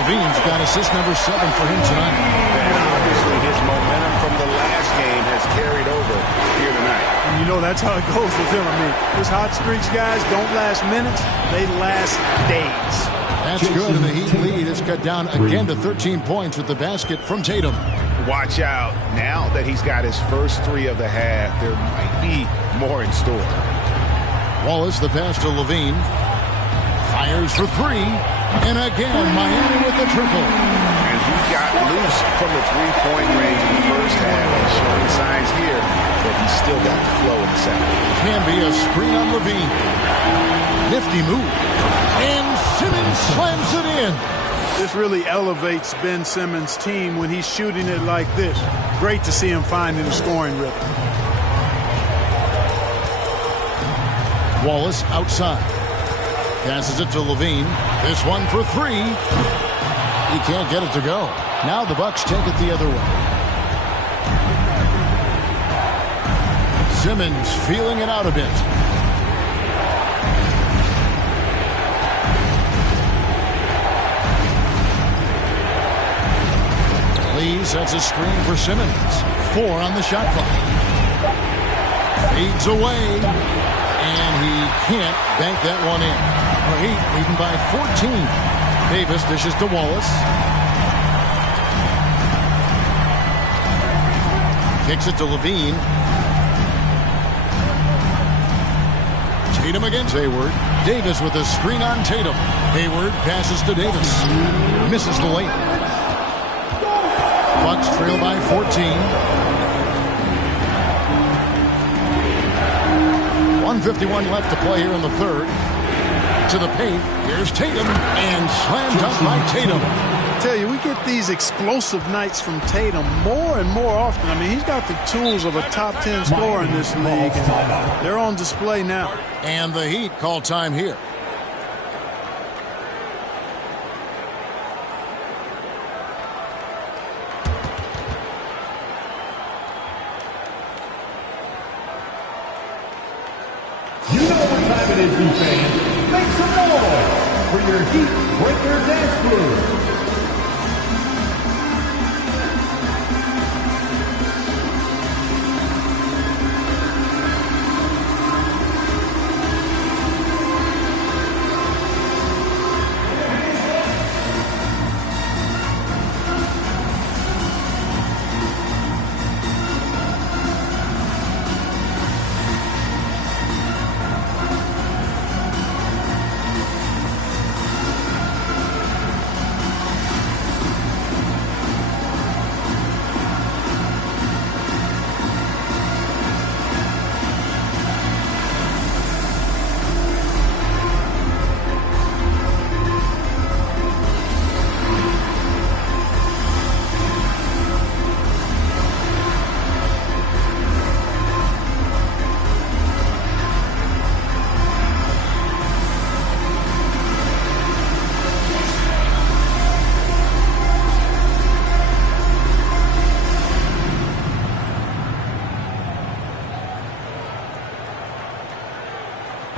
Levine's got assist number 7 for him tonight. And obviously his momentum from the last game has carried over here tonight. And you know that's how it goes with him. I mean, his hot streaks, guys, don't last minutes. They last days. That's good, and the Heat lead is cut down again to 13 points with the basket from Tatum. Watch out. Now that he's got his first 3 of the half, there might be more in store. Wallace, the pass to Levine. Fires for 3. And again, Miami with the triple. And he got loose from the three-point range in the first half, and showing signs here that he's still got the flow in the second. Can be a screen on Levine. Nifty move. And Simmons slams it in. This really elevates Ben Simmons' team when he's shooting it like this. Great to see him finding the scoring rhythm. Wallace outside. Passes it to Levine. This one for 3. He can't get it to go. Now the Bucks take it the other way. Simmons feeling it out a bit. Lee sets a screen for Simmons. 4 on the shot clock. Fades away. And he can't bank that one in. Heat leading by 14. Davis dishes to Wallace. Kicks it to Levine. Tatum against Hayward. Davis with a screen on Tatum. Hayward passes to Davis. Misses the lane. Bucks trail by 14. 1:51 left to play here in the third. To the paint. Here's Tatum. And slam dunk by Tatum. I tell you, we get these explosive nights from Tatum more and more often. I mean, he's got the tools of a top 10 scorer in this league. And they're on display now. And the Heat call time here. You know what time it is, Heat fans. Make some noise for your Heat Breaker Dance Crew.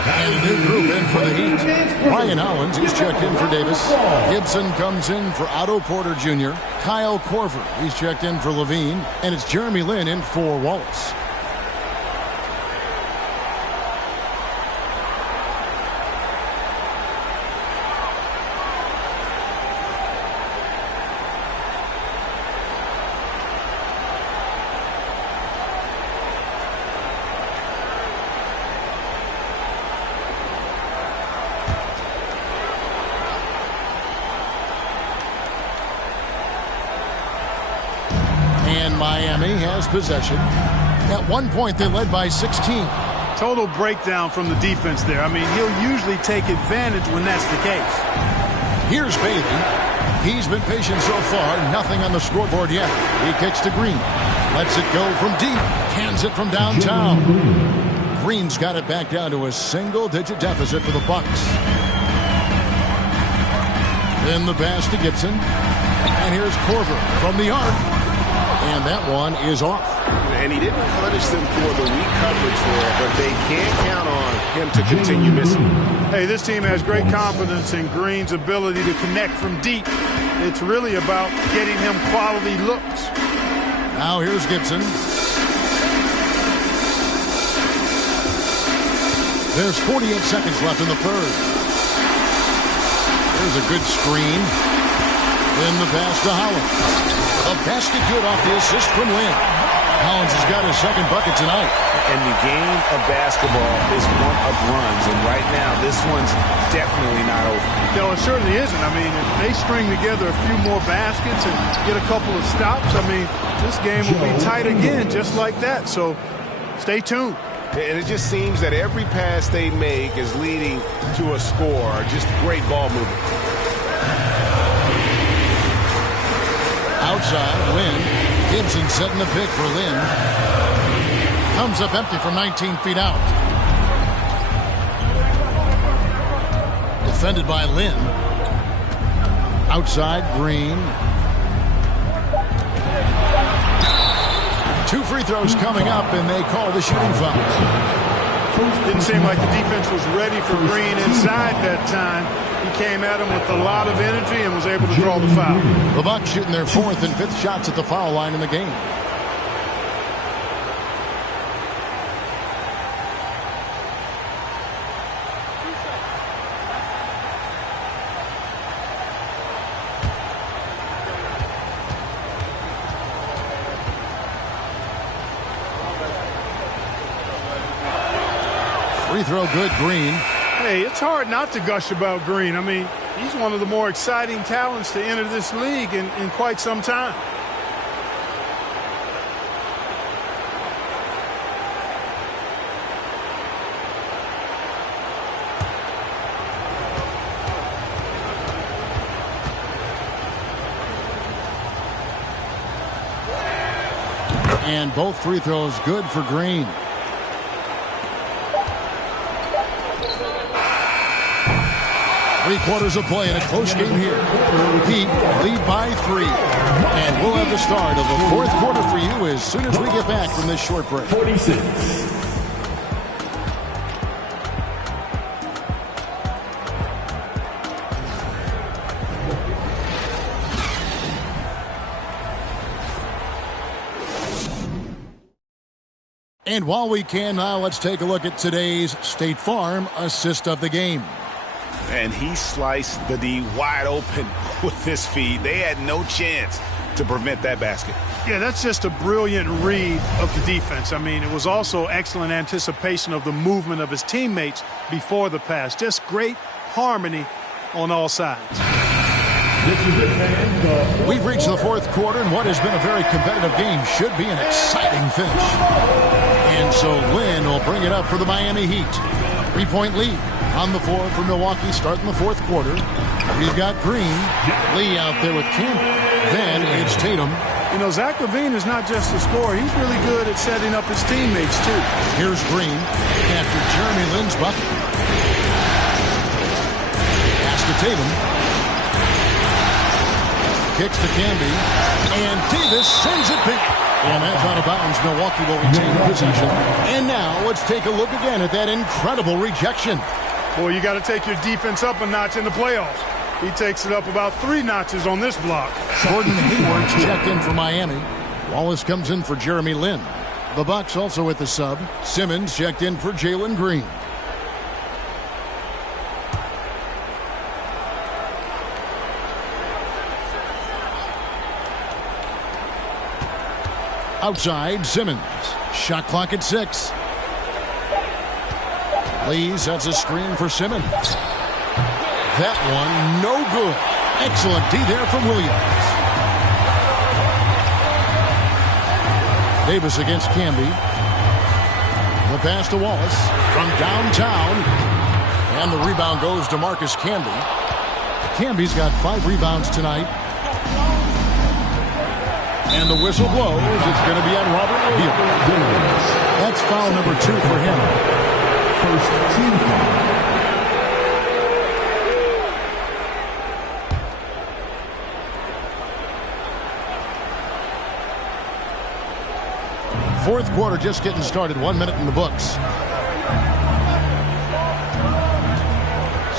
And a new group in for the Heat. Ryan Hollins, he's checked in for Davis. Gibson comes in for Otto Porter Jr. Kyle Korver, he's checked in for Levine. And it's Jeremy Lin in for Wallace. Miami has possession. At one point, they led by 16. Total breakdown from the defense there. I mean, he'll usually take advantage when that's the case. Here's Bailey. He's been patient so far. Nothing on the scoreboard yet. He kicks to Green. Lets it go from deep. Cans it from downtown. Green's got it back down to a single-digit deficit for the Bucks. Then the pass to Gibson. And here's Korver from the arc. And that one is off. And he didn't punish them for the weak coverage there, but they can't count on him to continue missing. Hey, this team has great confidence in Green's ability to connect from deep. It's really about getting him quality looks. Now here's Gibson. There's 48 seconds left in the third. There's a good screen. Then the pass to Hollins. A basket good off the assist from Lynn. Hollins has got his second bucket tonight. And the game of basketball is one of runs. And right now, this one's definitely not over. No, it certainly isn't. I mean, if they string together a few more baskets and get a couple of stops, I mean, this game will be tight again, just like that. So stay tuned. And it just seems that every pass they make is leading to a score. Just great ball movement. Outside, Lynn. Gibson setting the pick for Lynn. Comes up empty from 19 feet out. Defended by Lynn. Outside, Green. 2 free throws coming up, and they call the shooting foul. Didn't seem like the defense was ready for Green inside that time. He came at him with a lot of energy and was able to draw the foul. The Bucks shooting their 4th and 5th shots at the foul line in the game. Free throw good, Green. Hey, it's hard not to gush about Green. I mean, he's one of the more exciting talents to enter this league in quite some time. And both free throws good for Green. Three-quarters of play in a close game here. Heat lead by 3. And we'll have the start of the 4th quarter for you as soon as we get back from this short break. 46. And while we can now, let's take a look at today's State Farm assist of the game. And he sliced the D wide open with his feed. They had no chance to prevent that basket. Yeah, that's just a brilliant read of the defense. I mean, it was also excellent anticipation of the movement of his teammates before the pass. Just great harmony on all sides. We've reached the 4th quarter, and what has been a very competitive game should be an exciting finish. And so Lynn will bring it up for the Miami Heat. 3-point lead on the floor for Milwaukee starting the 4th quarter. We've got Green, Lee out there with Campbell. Then it's Tatum. You know, Zach LaVine is not just a scorer. He's really good at setting up his teammates, too. Here's Green after Jeremy Lin's bucket. Pass to Tatum. Kicks to Camby. And Davis sends it big. And that's out of bounds. Milwaukee will retain possession. And now let's take a look again at that incredible rejection. Boy, you got to take your defense up a notch in the playoffs. He takes it up about 3 notches on this block. Gordon Hayward's checked in for Miami. Wallace comes in for Jeremy Lin. The Bucks also with the sub. Simmons checked in for Jalen Green. Outside, Simmons. Shot clock at 6. Lee sets a screen for Simmons. That one, no good. Excellent D there from Williams. Davis against Camby. The pass to Wallace from downtown. And the rebound goes to Marcus Camby. Camby's got 5 rebounds tonight. And the whistle blows. It's going to be on Robert Williams. That's foul number 2 for him. First team foul. Fourth quarter just getting started. 1 minute in the books.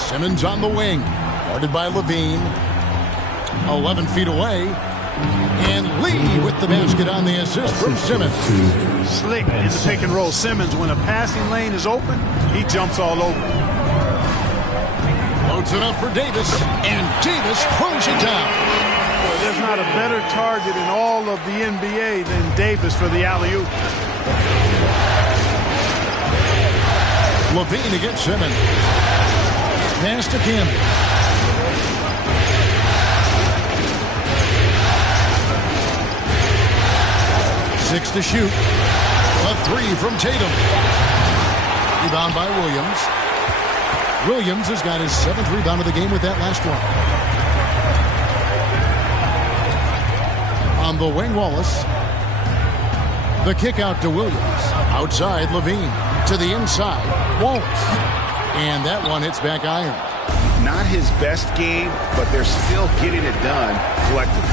Simmons on the wing. Guarded by Levine. 11 feet away. And Lee with the basket on the assist from Simmons. Slick in the pick and roll. Simmons, when a passing lane is open, he jumps all over. Loads it up for Davis. And Davis throws it down. Boy, there's not a better target in all of the NBA than Davis for the alley-oop. Levine against Simmons. Pass to Campbell. 6 to shoot. A 3 from Tatum. Rebound by Williams. Williams has got his 7th rebound of the game with that last one. On the wing, Wallace. The kick out to Williams. Outside, Levine. To the inside, Wallace. And that one hits back iron. Not his best game, but they're still getting it done collectively.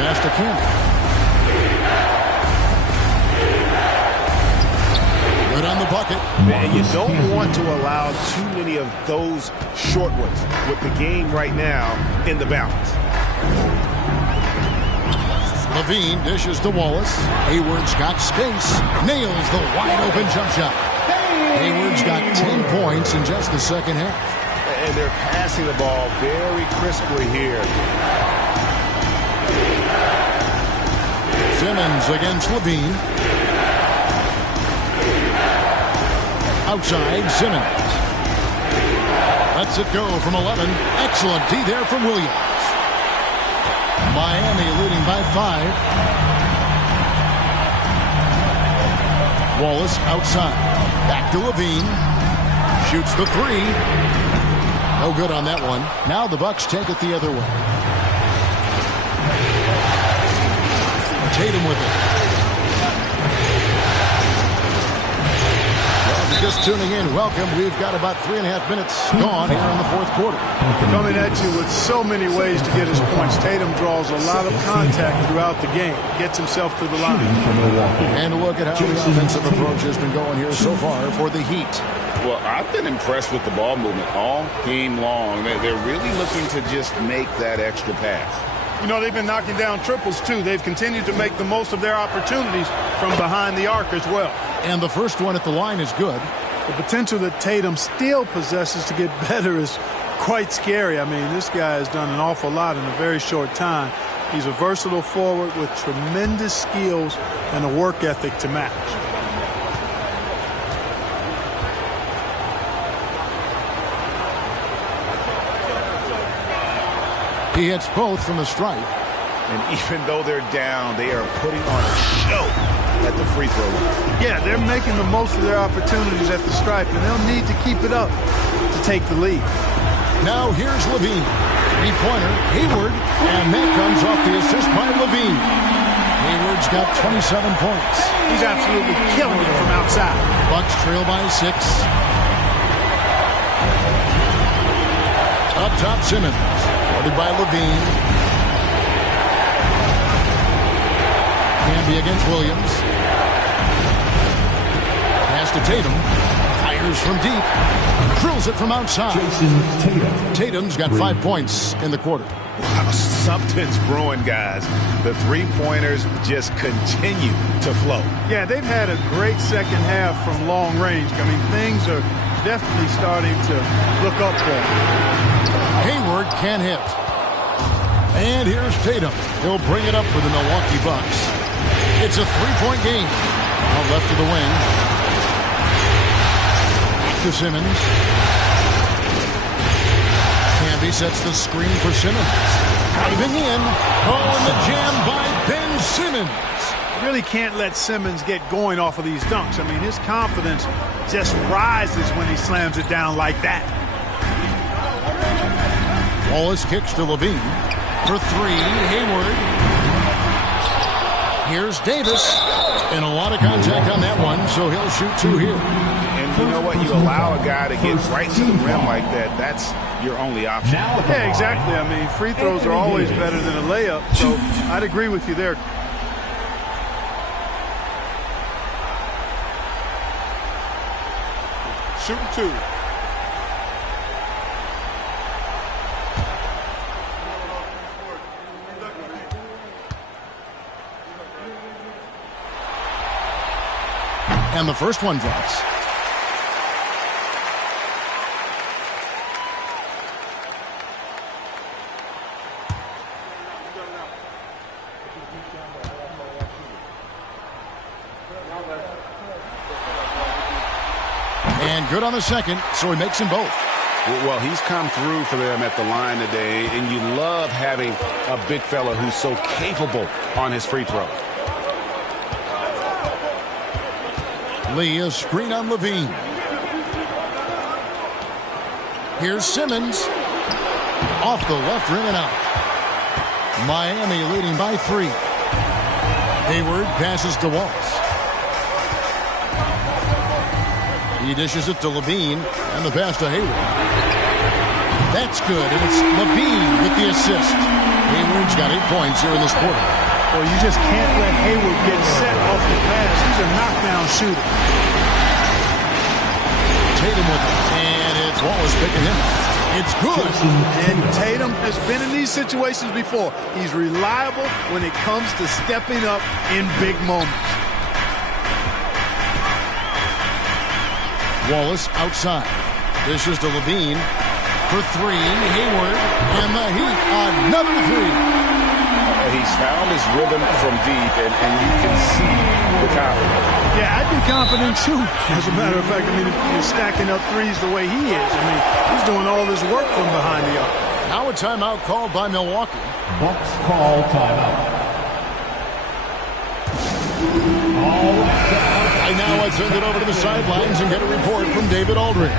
Pass to Campbell. Good on the bucket. Man, you don't want to allow too many of those short ones with the game right now in the balance. Levine dishes to Wallace. Hayward's got space. Nails the wide open jump shot. Hayward's got 10 points in just the second half. And they're passing the ball very crisply here. Simmons against Levine. Outside, Simmons. Lets it go from 11. Excellent D there from Williams. Miami leading by 5. Wallace outside. Back to Levine. Shoots the 3. No good on that one. Now the Bucks take it the other way. Tatum with it. Well, if you're just tuning in, welcome. We've got about 3.5 minutes gone here in the fourth quarter. Coming at you with so many ways to get his points. Tatum draws a lot of contact throughout the game. Gets himself to the line. And look at how the offensive approach has been going here so far for the Heat. Well, I've been impressed with the ball movement all game long. They're really looking to just make that extra pass. You know, they've been knocking down triples, too. They've continued to make the most of their opportunities from behind the arc as well. And the first one at the line is good. The potential that Tatum still possesses to get better is quite scary. I mean, this guy has done an awful lot in a very short time. He's a versatile forward with tremendous skills and a work ethic to match. He hits both from the stripe. And even though they're down, they are putting on a show at the free throw line. Yeah, they're making the most of their opportunities at the stripe, and they'll need to keep it up to take the lead. Now here's Levine. Three-pointer, Hayward, and that comes off the assist by Levine. Hayward's got 27 points. He's absolutely killing it from outside. Bucks trail by 6. Up top, Simmons. Guarded by Levine. Camby against Williams. pass to Tatum. Fires from deep. Drills it from outside. Tatum's got 5 points in the quarter. Wow, something's brewing, guys. The three-pointers just continue to flow. Yeah, they've had a great second half from long range. I mean, things are definitely starting to look up for him. Hayward can't hit. And here's Tatum. He'll bring it up for the Milwaukee Bucks. It's a three-point game. Out left of the wing. Back to Simmons. Camby sets the screen for Simmons. Diving in. Oh, and the jam by Ben Simmons. Really can't let Simmons get going off of these dunks. I mean, his confidence just rises when he slams it down like that. Wallace kicks to Levine. For three, Hayward. Here's Davis. And a lot of contact on that one, so he'll shoot two here. And you know what? You allow a guy to get right to the rim like that. That's your only option. Yeah, exactly. I mean, free throws are always better than a layup, so I'd agree with you there. Shooting two. And the first one drops. And good on the second, so he makes them both. Well, he's come through for them at the line today, and you love having a big fella who's so capable on his free throws. Lee, a screen on Levine. Here's Simmons. Off the left rim and out. Miami leading by 3. Hayward passes to Wallace. He dishes it to Levine, and the pass to Hayward. That's good, and it's Levine with the assist. Hayward's got 8 points here in this quarter. Well, you just can't let Hayward get set off the pass. He's a knockdown shooter. Tatum with it, and it's Wallace picking him up. It's good. And Tatum has been in these situations before. He's reliable when it comes to stepping up in big moments. Wallace outside. Dishes to Levine for 3. Hayward, and the Heat, another 3. He's found his rhythm from deep, and you can see the confidence. Yeah, I'd be confident too. As a matter of fact, I mean, if you're stacking up threes the way he is, I mean, he's doing all this work from behind the arc. Now a timeout called by Milwaukee. Bucks call timeout. Right now, I send it over to the sidelines and get a report from David Aldridge.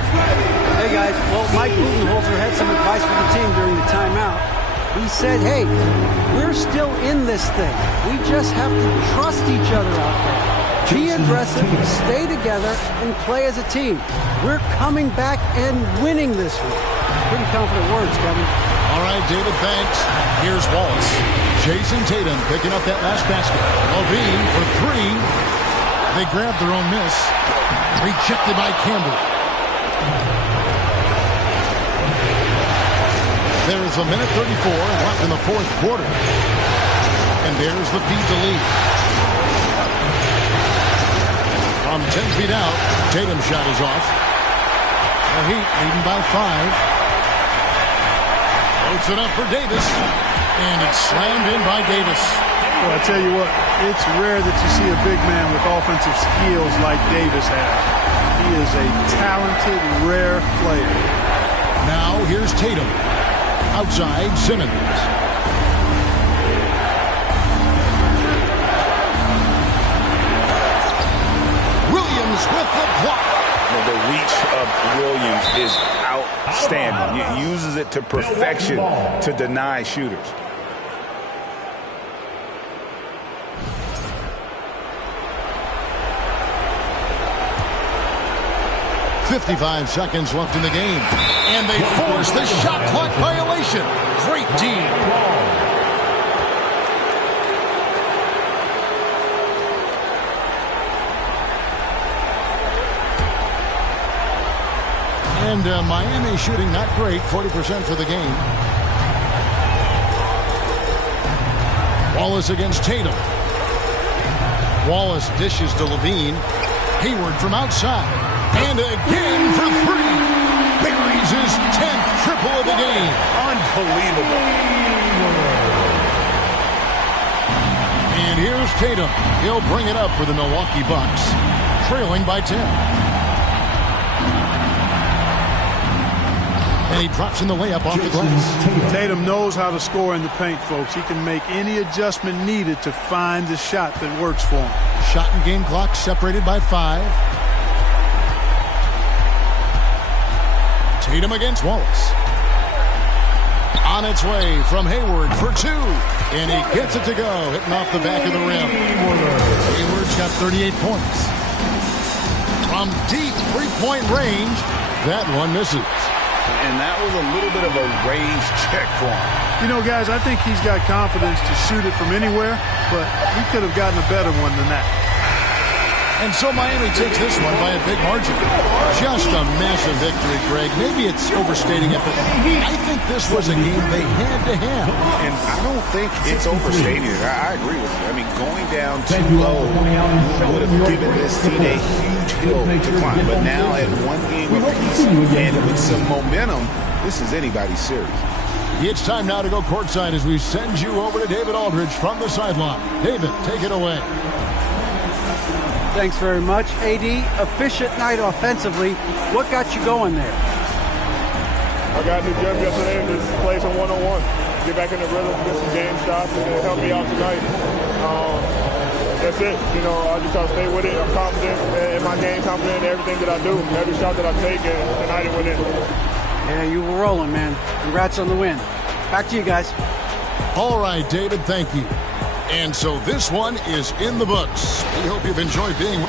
Hey guys, well, Mike Budenholzer had some advice for the team during the timeout. He said, hey, we're still in this thing. We just have to trust each other out there. Be aggressive, stay together, and play as a team. We're coming back and winning this one. Pretty confident words, Kevin. All right, David, thanks. Here's Wallace. Jason Tatum picking up that last basket. Levine for 3. They grabbed their own miss. Rejected by Campbell. There's a minute 34 left in the fourth quarter. And there's the feed to Lee. From 10 feet out, Tatum's shot is off. The Heat leading by 5. Floats it up for Davis. And it's slammed in by Davis. Well, I tell you what, it's rare that you see a big man with offensive skills like Davis has. He is a talented, rare player. Now here's Tatum. Outside, Simmons. Williams with the block. The reach of Williams is outstanding. He uses it to perfection to deny shooters. .55 seconds left in the game. And they force the shot clock violation. Great team. And Miami shooting not great, 40% for the game. Wallace against Tatum. Wallace dishes to Levine. Hayward from outside. And again for three. Buries his 10th triple of the game. Unbelievable. And here's Tatum. He'll bring it up for the Milwaukee Bucks. Trailing by 10. And he drops in the layup off the glass. Tatum knows how to score in the paint, folks. He can make any adjustment needed to find the shot that works for him. Shot and game clock separated by 5. Tatum against Wallace. On its way from Hayward for 2. And he gets it to go, hitting off the back of the rim. Hayward's got 38 points. From deep three-point range, that one misses. And that was a little bit of a range check for him. You know, guys, I think he's got confidence to shoot it from anywhere, but he could have gotten a better one than that. And so Miami takes this one by a big margin. Just a massive victory, Greg. Maybe it's overstating it, but I think this was a game they had to have. And I don't think it's overstating it. I agree with you. I mean, going down too low would have given this team a huge hill to climb. But now at one game apiece and with some momentum, this is anybody's series. It's time now to go courtside as we send you over to David Aldridge from the sideline. David, take it away. Thanks very much. AD, efficient night offensively. What got you going there? I got in the gym yesterday and just played some one-on-one. Get back in the rhythm, get some game shots, and it helped me out tonight. That's it. You know, I just try to stay with it. I'm confident in my game, confident in everything that I do, every shot that I take, and tonight it went in. Yeah, you were rolling, man. Congrats on the win. Back to you guys. All right, David, thank you. And so this one is in the books. We hope you've enjoyed being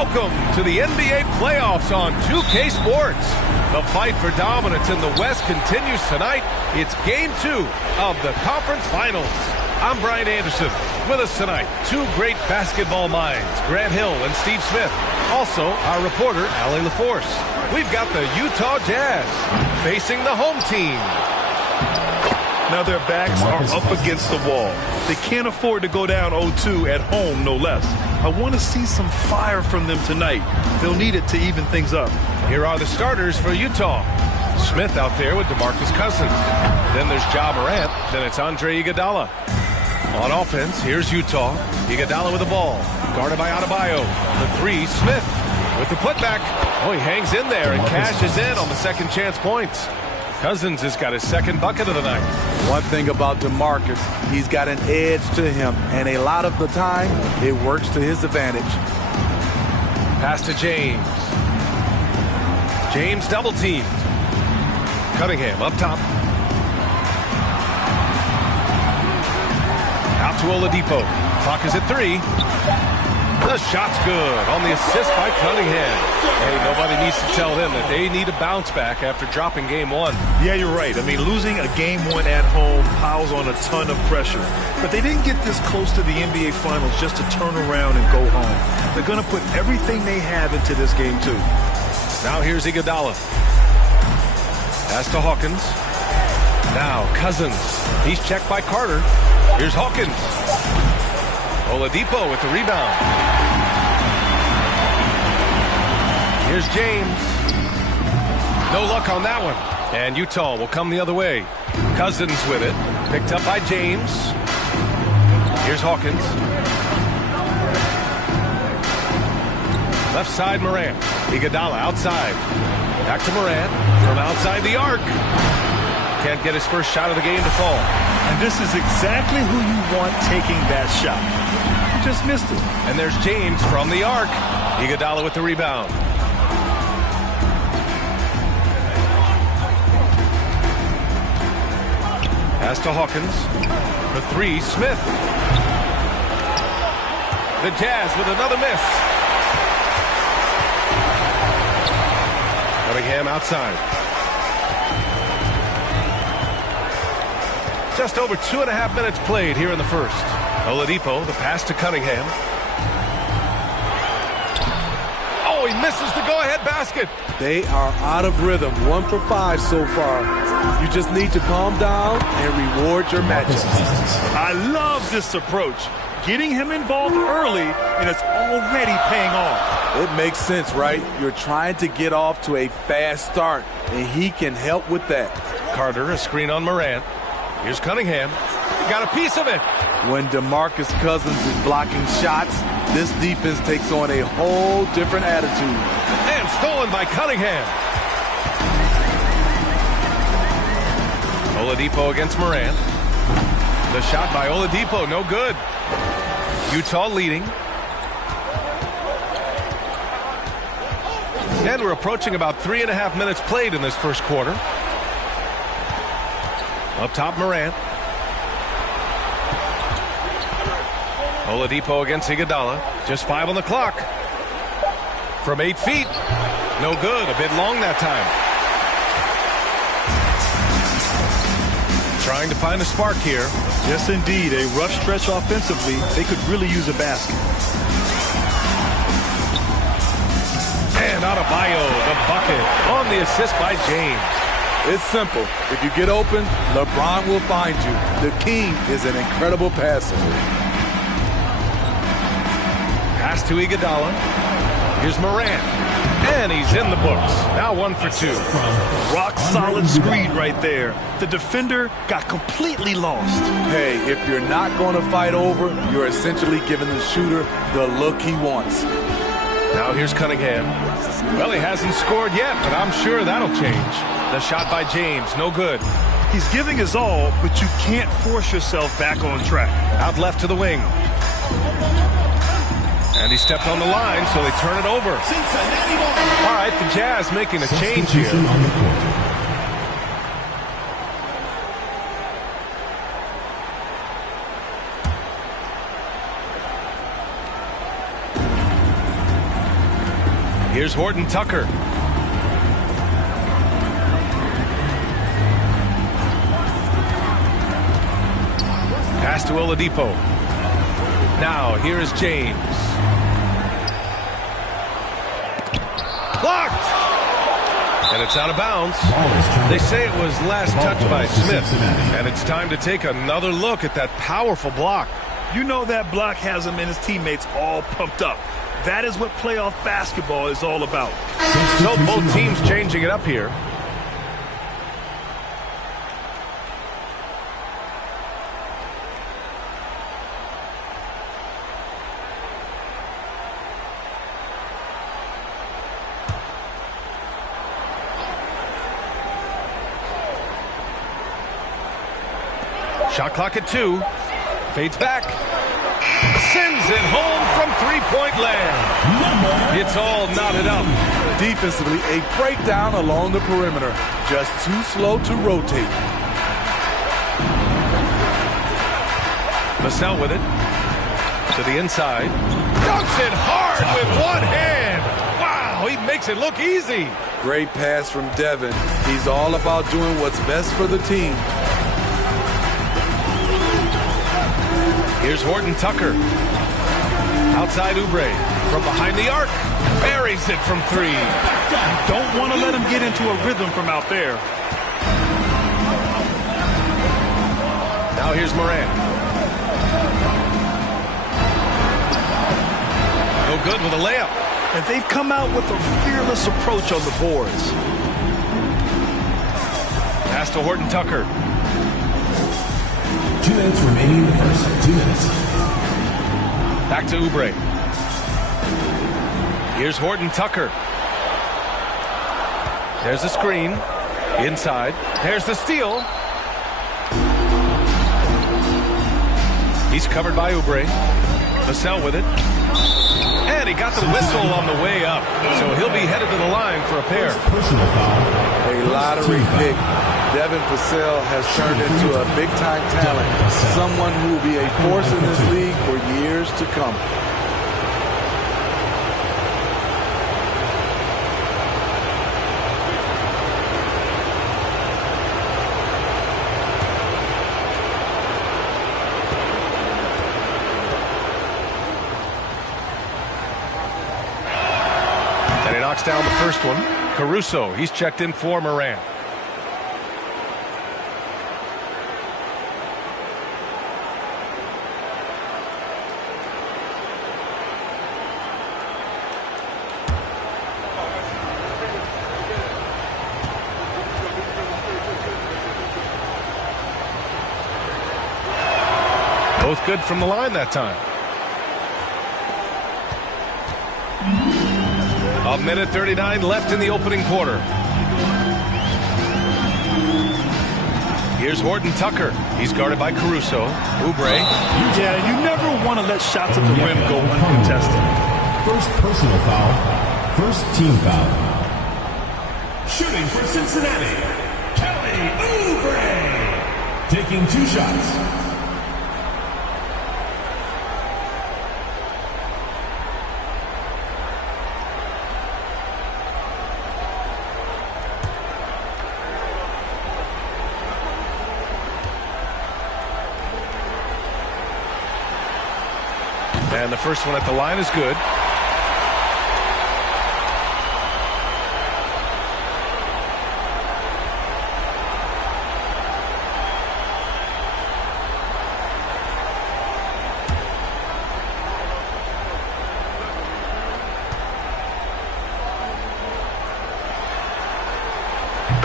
Welcome to the NBA playoffs on 2K Sports. The fight for dominance in the West continues tonight. It's Game 2 of the conference finals. I'm Brian Anderson. With us tonight, two great basketball minds, Grant Hill and Steve Smith. Also, our reporter, Allie LaForce. We've got the Utah Jazz facing the home team. Now their backs are up against the wall. They can't afford to go down 0-2 at home, no less. I want to see some fire from them tonight. They'll need it to even things up. Here are the starters for Utah. Smith out there with DeMarcus Cousins. Then there's Ja Morant. Then it's Andre Iguodala. On offense, here's Utah. Iguodala with the ball. Guarded by Adebayo. The three, Smith with the putback. Oh, he hangs in there and cashes in on the second chance points. Cousins has got his second bucket of the night. One thing about DeMarcus, he's got an edge to him, and a lot of the time, it works to his advantage. Pass to James. James double teamed. Cunningham up top. Out to Oladipo. Clock is at 3. The shot's good on the assist by Cunningham. Hey, nobody needs to tell them that they need a bounce back after dropping game 1. Yeah, you're right. I mean, losing a game 1 at home piles on a ton of pressure. But they didn't get this close to the NBA Finals just to turn around and go home. They're going to put everything they have into this game, too. Now here's Iguodala. Pass to Hawkins. Now Cousins. He's checked by Carter. Here's Hawkins. Oladipo with the rebound. Here's James. No luck on that one. And Utah will come the other way. Cousins with it. Picked up by James. Here's Hawkins. Left side, Morant. Iguodala outside. Back to Morant. From outside the arc. Can't get his first shot of the game to fall. And this is exactly who you want taking that shot. He just missed it. And there's James from the arc. Iguodala with the rebound. Pass to Hawkins. The three, Smith. The Jazz with another miss. Cunningham outside. Just over 2.5 minutes played here in the first. Oladipo, the pass to Cunningham. Oh, he misses the go-ahead basket. They are out of rhythm. 1 for 5 so far. You just need to calm down and reward your matchups. I love this approach. Getting him involved early, and it's already paying off. It makes sense, right? You're trying to get off to a fast start, and he can help with that. Carter, a screen on Morant. Here's Cunningham. He got a piece of it. When DeMarcus Cousins is blocking shots, this defense takes on a whole different attitude. And stolen by Cunningham. Oladipo against Morant. The shot by Oladipo, no good. Utah leading. And we're approaching about 3.5 minutes played in this first quarter. Up top, Morant. Oladipo against Iguodala. Just 5 on the clock. From 8 feet. No good. A bit long that time. Trying to find a spark here. Yes, indeed. A rough stretch offensively. They could really use a basket. And Adebayo, the bucket on the assist by James. It's simple. If you get open, LeBron will find you. The king is an incredible passer. Pass to Iguodala. Here's Morant. And he's in the books. Now 1 for 2. Rock solid screen right there. The defender got completely lost. Hey, if you're not going to fight over, you're essentially giving the shooter the look he wants. Now here's Cunningham. Well, he hasn't scored yet, but I'm sure that'll change. The shot by James, no good. He's giving his all, but you can't force yourself back on track. Out left to the wing. And he stepped on the line, so they turn it over. All right, the Jazz making a change here. Here's Horton Tucker. Pass to Oladipo. Now, here is James. Blocked! And it's out of bounds. They say it was last touched by Smith. And it's time to take another look at that powerful block. You know that block has him and his teammates all pumped up. That is what playoff basketball is all about. So both teams changing it up here. Shot clock at 2. Fades back. Sends it home from three-point land. It's all knotted up. Defensively, a breakdown along the perimeter. Just too slow to rotate. Vassell with it. To the inside. Dunks it hard with one hand. Wow, he makes it look easy. Great pass from Devin. He's all about doing what's best for the team. Here's Horton Tucker. Outside Oubre. From behind the arc. Buries it from 3. Don't want to let him get into a rhythm from out there. Now here's Morant. No good with a layup. And they've come out with a fearless approach on the boards. Pass to Horton Tucker. 2 minutes remaining in the first. 2 minutes. Back to Oubre. Here's Horton Tucker. There's the screen. Inside. There's the steal. He's covered by Oubre. Vassell with it. And he got the whistle on the way up. So he'll be headed to the line for a pair. Personal foul. A lottery pick. Devin Vassell has turned into a big-time talent. Someone who will be a force in this league for years to come. And he knocks down the first one. Caruso, he's checked in for Morant. Both good from the line that time. A minute 39 left in the opening quarter. Here's Horton Tucker. He's guarded by Caruso. Oubre. Yeah, you never want to let shots at the rim go uncontested. First personal foul. First team foul. Shooting for Cincinnati, Kelly Oubre. Taking 2 shots. And the first one at the line is good.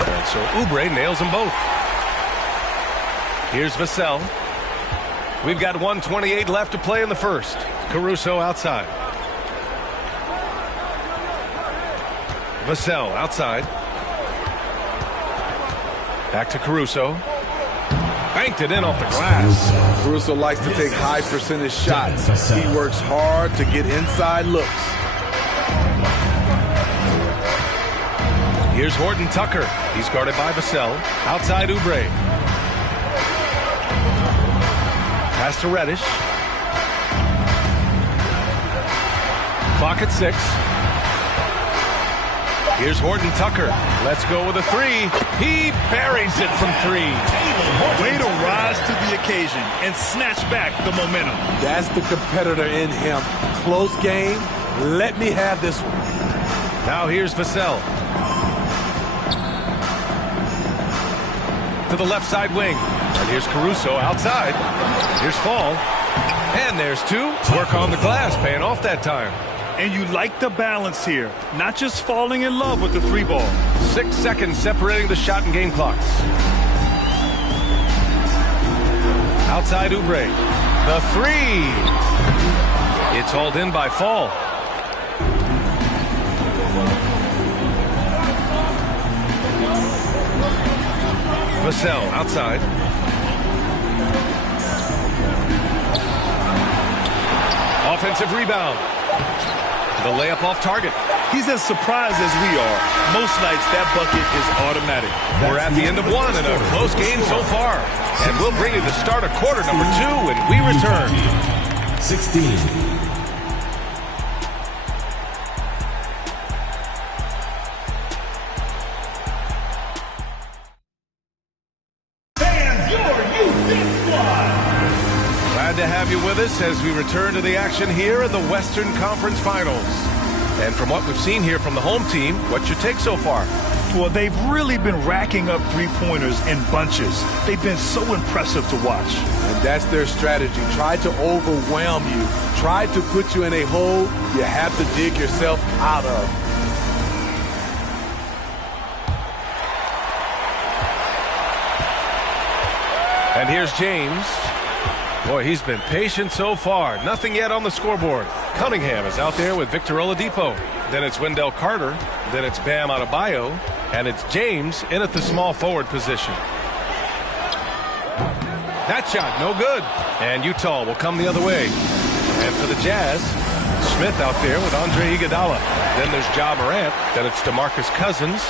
And so Oubre nails them both. Here's Vassell. We've got 1:28 left to play in the first. Caruso outside. Vassell outside. Back to Caruso. Banked it in off the glass. Caruso likes to take high percentage shots. He works hard to get inside looks. Here's Horton Tucker. He's guarded by Vassell. Outside Oubre. Pass to Reddish. Clock at 6. Here's Horton Tucker. Let's go with a three. He buries it from three. Way to rise to the occasion and snatch back the momentum. That's the competitor in him. Close game. Let me have this one. Now here's Vassell. To the left side wing. And here's Caruso outside. Here's Fall. And there's two. Work on the glass, paying off that time. And you like the balance here. Not just falling in love with the three ball. 6 seconds separating the shot and game clocks. Outside Oubre. The three. It's hauled in by Fall. Vassell outside. Offensive rebound. The layup off target. He's as surprised as we are. Most nights that bucket is automatic. We're at the end of one and a close game so far. And we'll bring you the start of quarter number 2 when we return. 16. Glad to have you with us as we return to the action here in the Western Conference Finals. And from what we've seen here from the home team, what's your take so far? Well, they've really been racking up three-pointers in bunches. They've been so impressive to watch. And that's their strategy. Try to overwhelm you. Try to put you in a hole you have to dig yourself out of. And here's James. Boy, he's been patient so far. Nothing yet on the scoreboard. Cunningham is out there with Victor Oladipo. Then it's Wendell Carter. Then it's Bam Adebayo. And it's James in at the small forward position. That shot, no good. And Utah will come the other way. And for the Jazz, Smith out there with Andre Iguodala. Then there's Ja Morant. Then it's DeMarcus Cousins.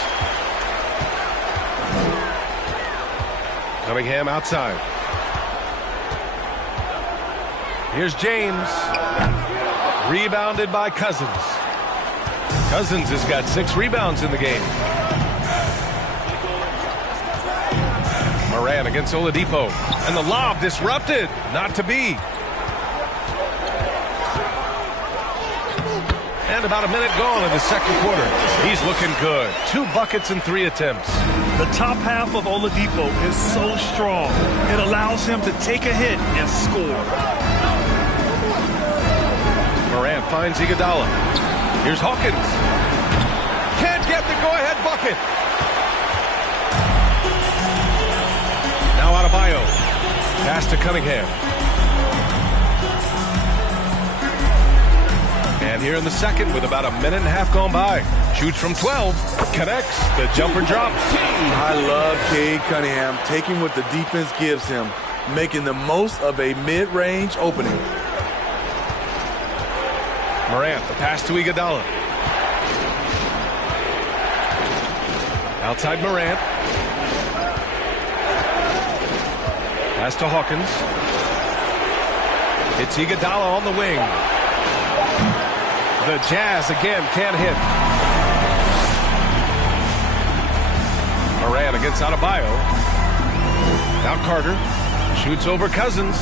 Cunningham outside. Here's James. Rebounded by Cousins. Cousins has got 6 rebounds in the game. Morant against Oladipo. And the lob disrupted. Not to be. And about a minute gone in the second quarter. He's looking good. 2 buckets and 3 attempts. The top half of Oladipo is so strong. It allows him to take a hit and score. Morant finds Iguodala. Here's Hawkins. Can't get the go-ahead bucket. Now Adebayo. Pass to Cunningham. And here in the second with about a minute and a half gone by. Shoots from 12. Connects. The jumper drops. I love Cade Cunningham taking what the defense gives him, making the most of a mid-range opening. Morant, the pass to Iguodala. Outside Morant. Pass to Hawkins. It's Iguodala on the wing. The Jazz again can't hit. Morant against Adebayo. Now Carter shoots over Cousins.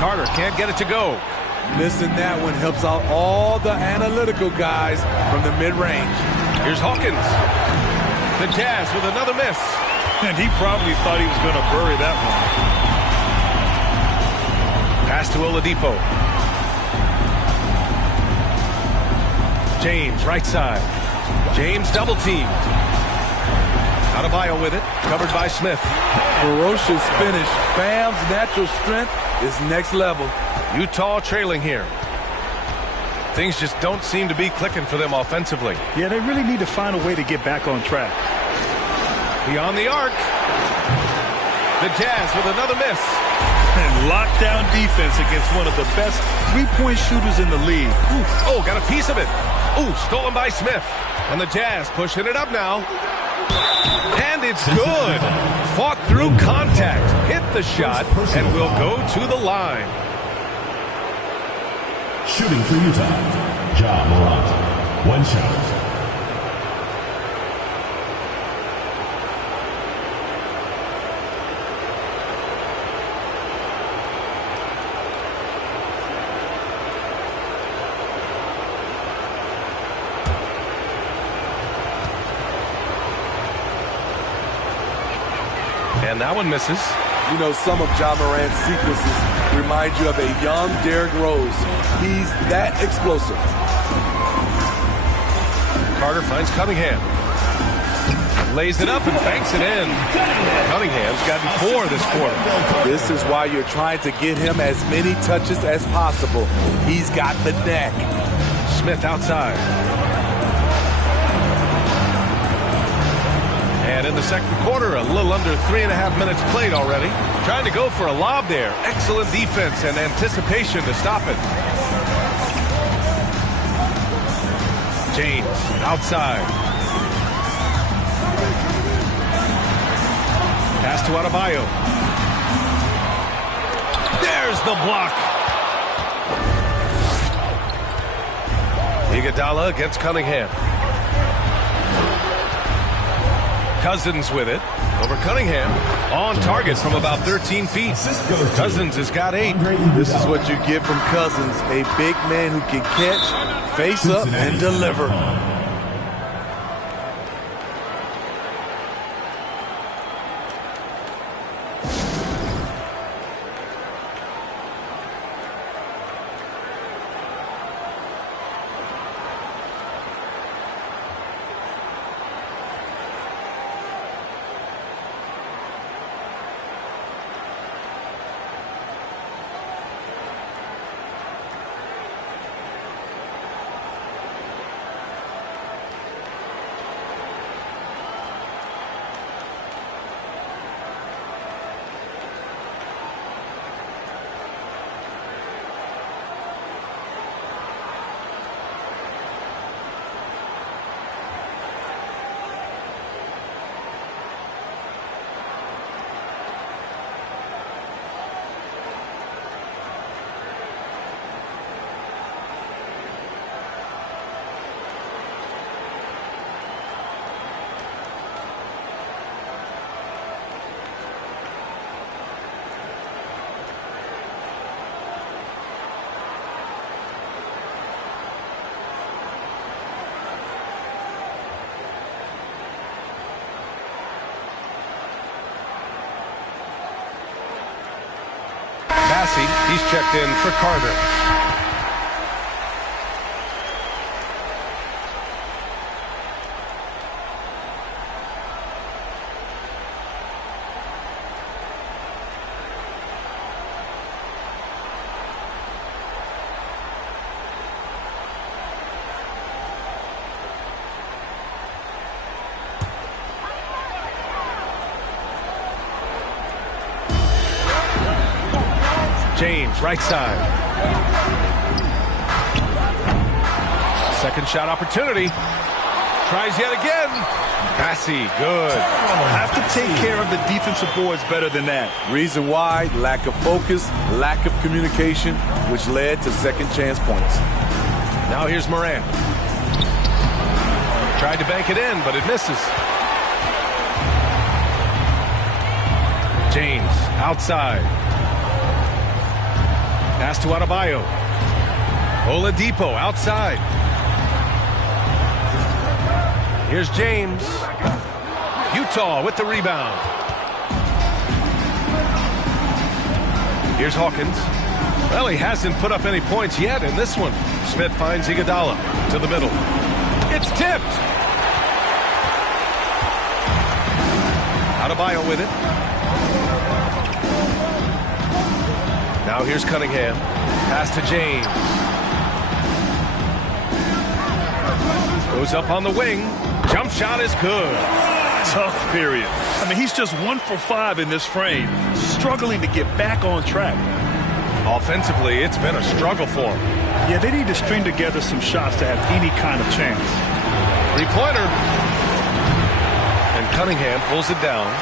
Carter can't get it to go. Missing that one helps out all the analytical guys from the mid-range. Here's Hawkins. The Jazz with another miss. And he probably thought he was going to bury that one. Pass to Oladipo. James, right side. James double teamed. Adebayo with it. Covered by Smith. Ferocious finish. Bam's natural strength is next level. Utah trailing here. Things just don't seem to be clicking for them offensively. Yeah, they really need to find a way to get back on track. Beyond the arc. The Jazz with another miss. And lockdown defense against one of the best three-point shooters in the league. Ooh, oh, got a piece of it. Ooh, stolen by Smith. And the Jazz pushing it up now. And it's good. Fought through contact. Hit the shot and will go to the line. Shooting for Utah, Ja Morant. 1 shot. And that one misses. You know, some of Ja Morant's sequences remind you of a young Derrick Rose. He's that explosive. Carter finds Cunningham. Lays it up and banks it in. Cunningham's gotten 4 this quarter. This is why you're trying to get him as many touches as possible. He's got the knack. Smith outside. And in the second quarter, a little under 3.5 minutes played already. Trying to go for a lob there. Excellent defense and anticipation to stop it. James outside. Pass to Adebayo. There's the block. Iguodala against Cunningham. Cousins with it. Over Cunningham. On target from about 13 feet. Cousins has got 8. This is what you get from Cousins. A big man who can catch, face up, and deliver. He's checked in for Carter. James, right side. Second shot opportunity. Tries yet again. Massey, good. Have to take care of the defensive boards better than that. Reason why, lack of focus, lack of communication, which led to second chance points. Now here's Morant. Tried to bank it in, but it misses. James, outside. Pass to Adebayo. Oladipo outside. Here's James. Utah with the rebound. Here's Hawkins. Well, he hasn't put up any points yet in this one. Smith finds Iguodala to the middle. It's tipped. Adebayo with it. Now here's Cunningham. Pass to James. Goes up on the wing. Jump shot is good. Tough period. I mean, he's just 1 for 5 in this frame. Struggling to get back on track. Offensively, it's been a struggle for him. Yeah, they need to string together some shots to have any kind of chance. Three-pointer. And Cunningham pulls it down.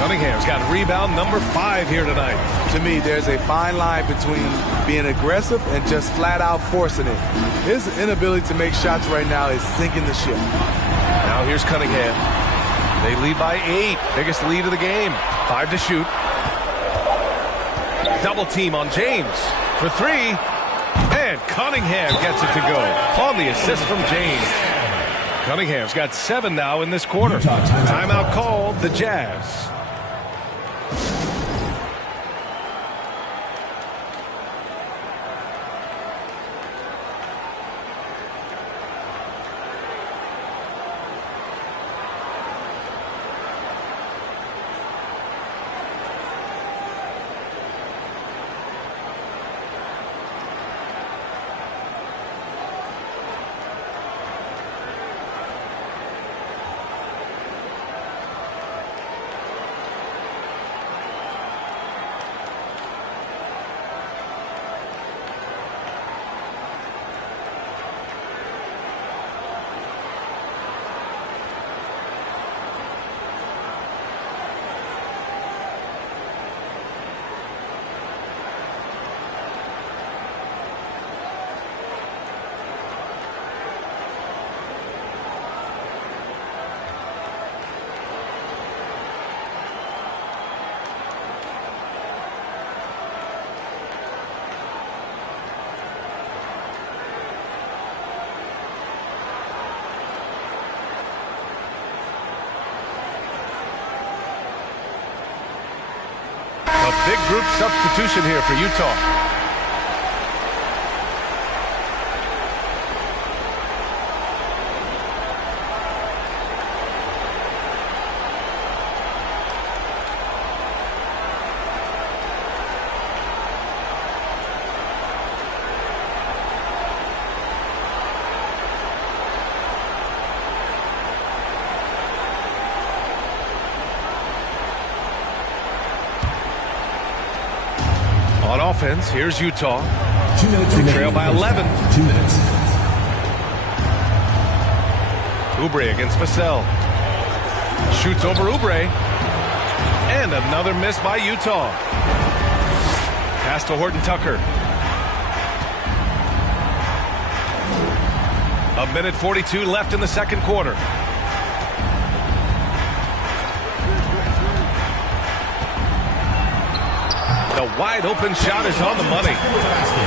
Cunningham's got rebound number 5 here tonight. To me, there's a fine line between being aggressive and just flat out forcing it. His inability to make shots right now is sinking the ship. Now here's Cunningham. They lead by 8. Biggest lead of the game. 5 to shoot. Double team on James for 3. And Cunningham gets it to go on the assist from James. Cunningham's got 7 now in this quarter. Timeout called, the Jazz. Big group substitution here for Utah. On offense, here's Utah. They trail by 11. 2 minutes. Oubre against Vassell. Shoots over Oubre. And another miss by Utah. Pass to Horton Tucker. 1:42 left in the second quarter. The wide open shot is on the money.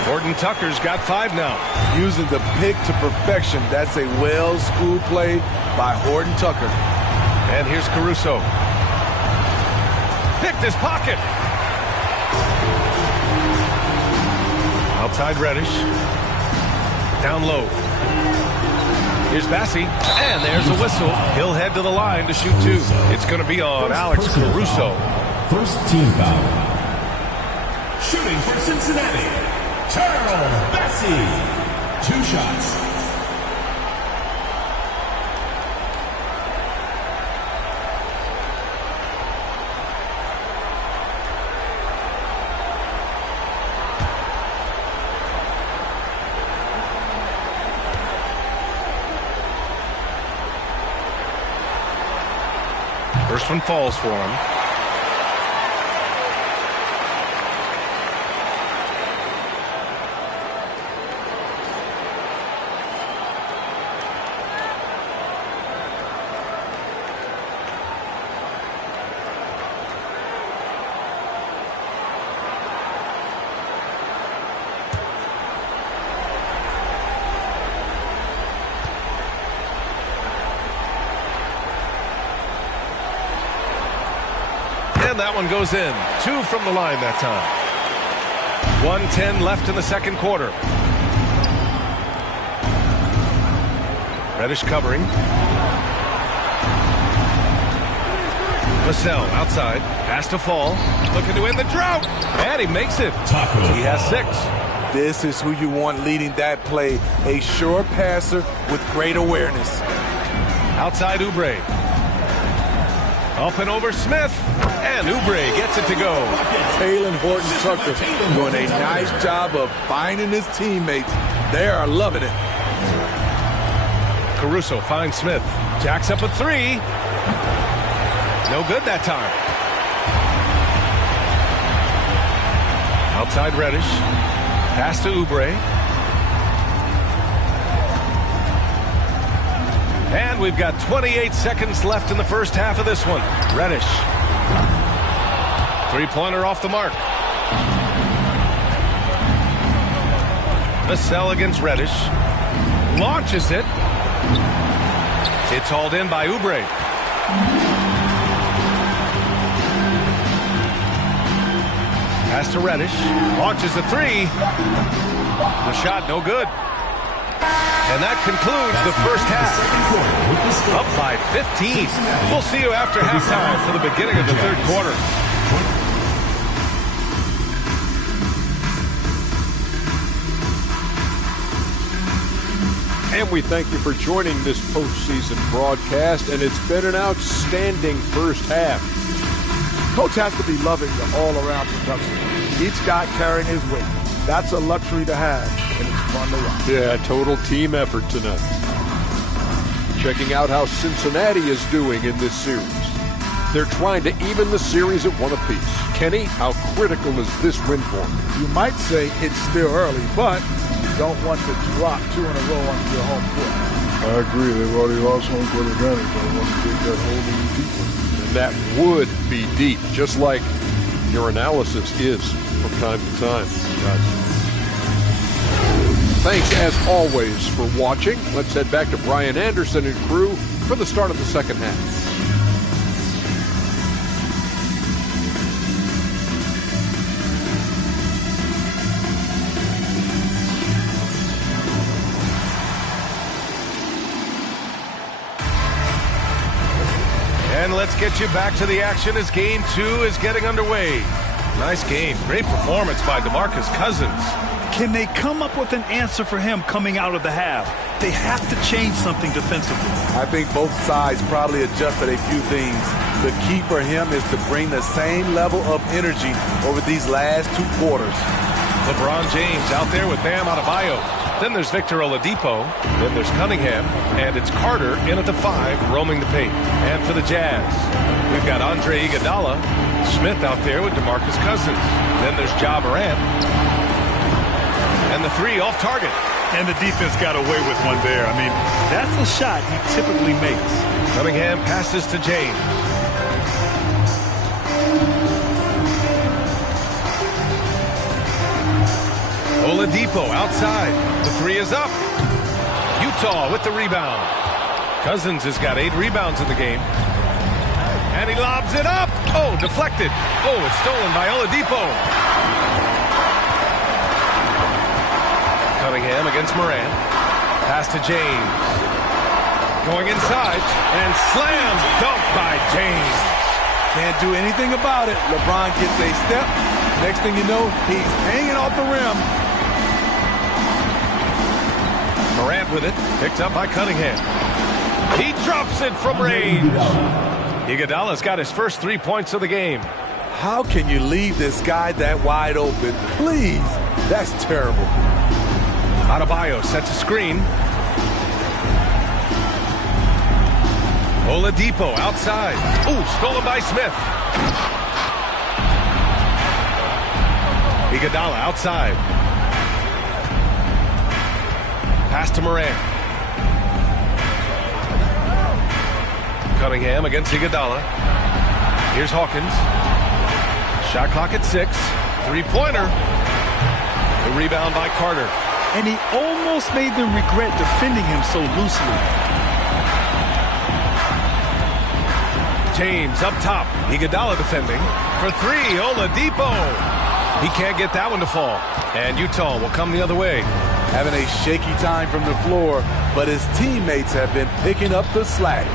Horton Tucker's got 5 now. Using the pick to perfection. That's a well-schooled play by Horton Tucker. And here's Caruso. Picked his pocket. Outside Reddish. Down low. Here's Bassi. And there's a whistle. He'll head to the line to shoot 2. It's going to be on Alex Caruso. First team foul. Shooting for Cincinnati, Charles Bassi. 2 shots. First one falls for him. And that one goes in. 2 from the line that time. 1:10 left in the second quarter. Reddish covering. Vassell outside. Pass to Fall. Looking to end the drought. And he makes it. He has 6. This is who you want leading that play. A sure passer with great awareness. Outside Oubre. Up and over Smith. And Oubre gets it to go. Taylor Horton Tucker doing a nice job of finding his teammates. They are loving it. Caruso finds Smith. Jacks up a 3. No good that time. Outside Reddish. Pass to Oubre. And we've got 28 seconds left in the first half of this one. Reddish. 3-pointer off the mark. Vassell against Reddish. Launches it. It's hauled in by Oubre. Pass to Reddish. Launches a 3. The shot no good. And that concludes the first half. Up by 15. We'll see you after halftime for the beginning of the third quarter. And we thank you for joining this postseason broadcast, and it's been an outstanding first half. Coach has to be loving the all-around production. Each guy carrying his weight. That's a luxury to have, and it's fun to watch. Yeah, total team effort tonight. Checking out how Cincinnati is doing in this series. They're trying to even the series at 1 apiece. Kenny, how critical is this win for them? You might say it's still early, but you don't want to drop 2 in a row on your home court. I agree. They've already lost home court advantage. I want to get that hole even deeper. And that would be deep, just like your analysis is from time to time. Thanks, as always, for watching. Let's head back to Brian Anderson and crew for the start of the second half. let's get you back to the action as Game 2 is getting underway. Nice game. Great performance by DeMarcus Cousins. Can they come up with an answer for him coming out of the half? They have to change something defensively. I think both sides probably adjusted a few things. The key for him is to bring the same level of energy over these last 2 quarters. LeBron James out there with Bam Adebayo. Then there's Victor Oladipo. Then there's Cunningham. And it's Carter in at the 5, roaming the paint. And for the Jazz, we've got Andre Iguodala. Smith out there with DeMarcus Cousins. Then there's Ja Morant. And the 3 off target. And the defense got away with one there. I mean, that's a shot he typically makes. Cunningham passes to James. Oladipo outside. The 3 is up. Utah with the rebound. Cousins has got 8 rebounds in the game. And he lobs it up. Oh, deflected. Oh, it's stolen by Oladipo. Cunningham against Morant. Pass to James. Going inside. And slam dunk by James. Can't do anything about it. LeBron gets a step. Next thing you know, he's hanging off the rim. Morant with it. Picked up by Cunningham. He drops it from range. Iguodala's got his first 3 points of the game. How can you leave this guy that wide open? Please. That's terrible. Adebayo sets a screen. Oladipo outside. Ooh, stolen by Smith. Iguodala outside. Pass to Morant. Cunningham against Iguodala. Here's Hawkins. Shot clock at 6. 3-pointer. The rebound by Carter. And he almost made them regret defending him so loosely. James up top. Iguodala defending. For 3, Oladipo. He can't get that one to fall. And Utah will come the other way. Having a shaky time from the floor, but his teammates have been picking up the slack.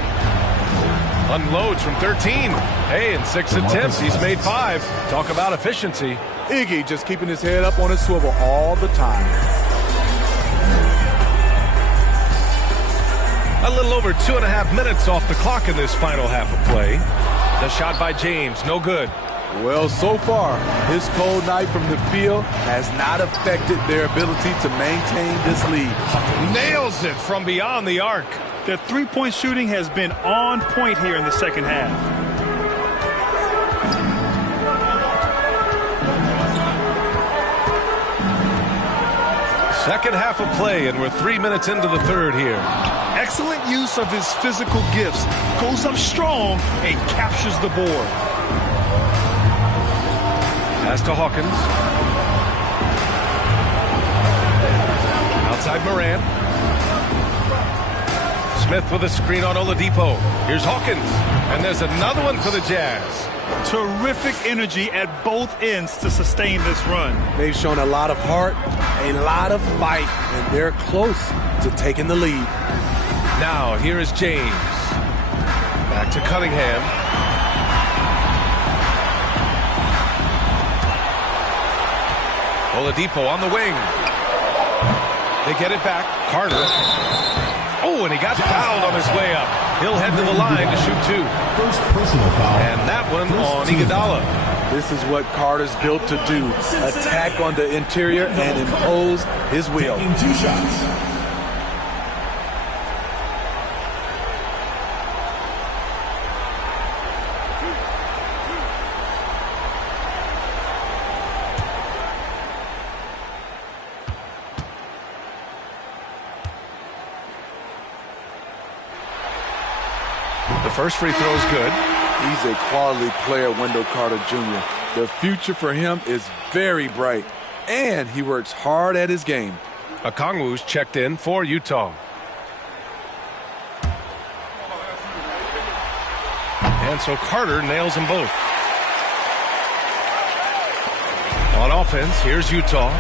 Unloads from 13. Hey, in 6 attempts, he's made 5. Talk about efficiency. Iggy just keeping his head up on his swivel all the time. A little over 2.5 minutes off the clock in this final half of play. The shot by James, no good. Well, so far, his cold night from the field has not affected their ability to maintain this lead. Nails it from beyond the arc. Their 3-point shooting has been on point here in the second half. Second half of play, and we're 3 minutes into the third here. Excellent use of his physical gifts. Goes up strong and captures the board. Pass to Hawkins. Outside Morant. Smith with a screen on Oladipo. Here's Hawkins. And there's another one for the Jazz. Terrific energy at both ends to sustain this run. They've shown a lot of heart, a lot of fight, and they're close to taking the lead. Now, here is James. Back to Cunningham. Oladipo on the wing. They get it back. Carter. Oh, and he got fouled on his way up. He'll head to the line to shoot 2. First personal foul. And that one on Iguodala. This is what Carter's built to do. Attack on the interior and impose his will. Taking 2 shots. The first free throw is good. He's a quality player, Wendell Carter Jr. The future for him is very bright, and he works hard at his game. Okongwu's checked in for Utah. And so Carter nails them both. On offense, here's Utah.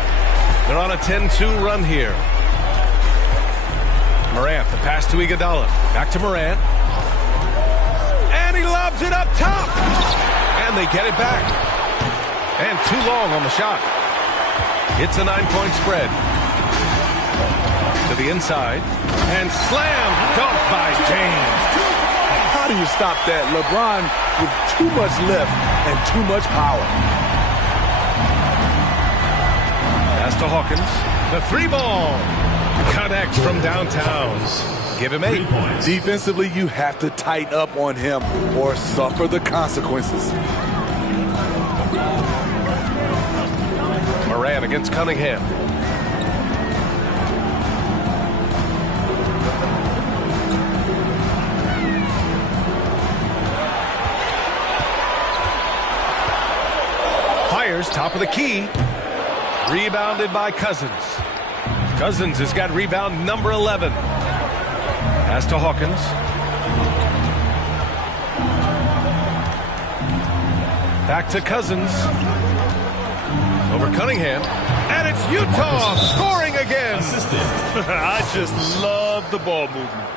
They're on a 10-2 run here. Morant, the pass to Iguodala. Back to Morant. And he lobs lobs it up top. And they get it back. And too long on the shot. It's a 9-point spread. To the inside. And slam dunk by James. How do you stop that? LeBron with too much lift and too much power. Pass to Hawkins. The 3-ball. Connects from downtown. Give him 8. Defensively, you have to tighten up on him or suffer the consequences. Moran against Cunningham. Fires top of the key. Rebounded by Cousins. Cousins has got rebound number 11. Pass to Hawkins. Back to Cousins. Over Cunningham. And it's Utah scoring again. I just love the ball movement.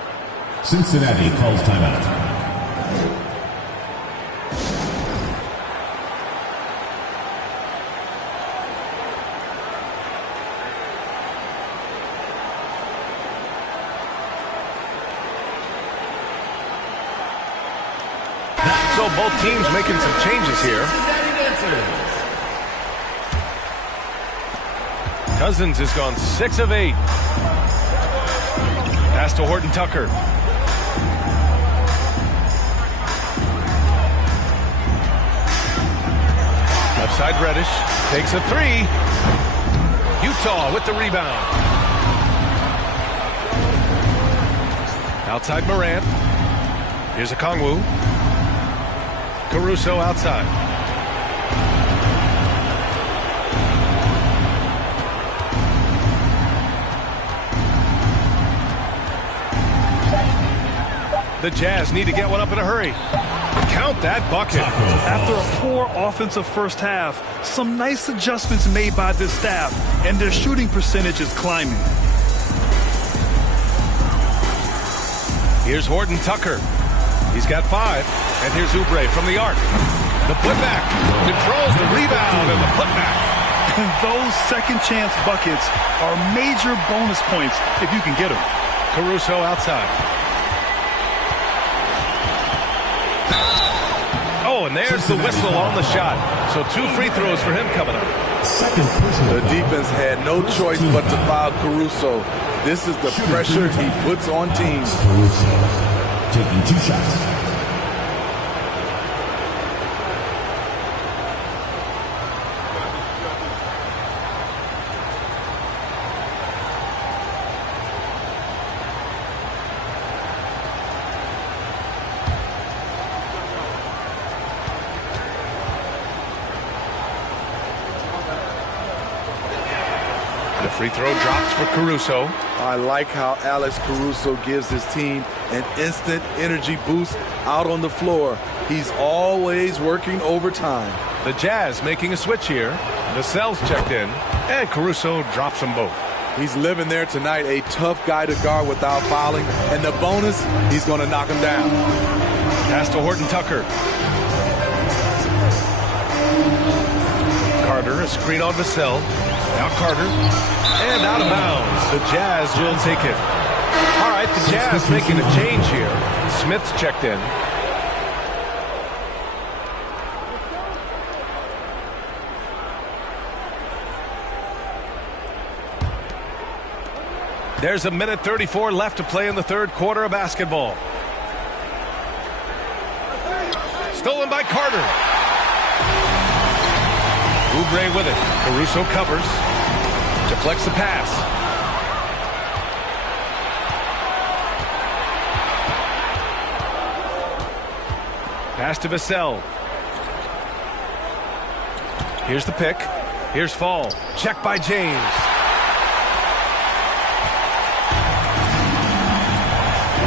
Cincinnati calls timeout. So both teams making some changes here. Cousins has gone 6 of 8. Pass to Horton Tucker. Left side Reddish takes a 3. Utah with the rebound. Outside Morant. Here's a Kongwu. Caruso outside. The Jazz need to get one up in a hurry. Count that bucket. After a poor offensive first half, some nice adjustments made by this staff, and their shooting percentage is climbing. Here's Horton Tucker. He's got 5. And here's Oubre from the arc. The putback. Controls the rebound and the putback. And those second chance buckets are major bonus points if you can get them. Caruso outside. Oh, and there's the whistle on the shot. So 2 free throws for him coming up. The defense had no choice but to foul Caruso. This is the pressure he puts on teams. Caruso taking 2 shots. Free throw drops for Caruso. I like how Alex Caruso gives his team an instant energy boost out on the floor. He's always working overtime. The Jazz making a switch here. Vassell's checked in, and Caruso drops them both. He's living there tonight, a tough guy to guard without fouling, and the bonus, he's going to knock him down. Pass to Horton Tucker. Carter, a screen on Vassell. Now Carter. And out of bounds. The Jazz will take it. All right, the Jazz making a change here. Smith's checked in. There's a minute 34 left to play in the third quarter of basketball. Stolen by Carter. Oubre with it. Caruso covers. Deflects the pass. Pass to Vassell. Here's the pick. Here's Fall. Check by James.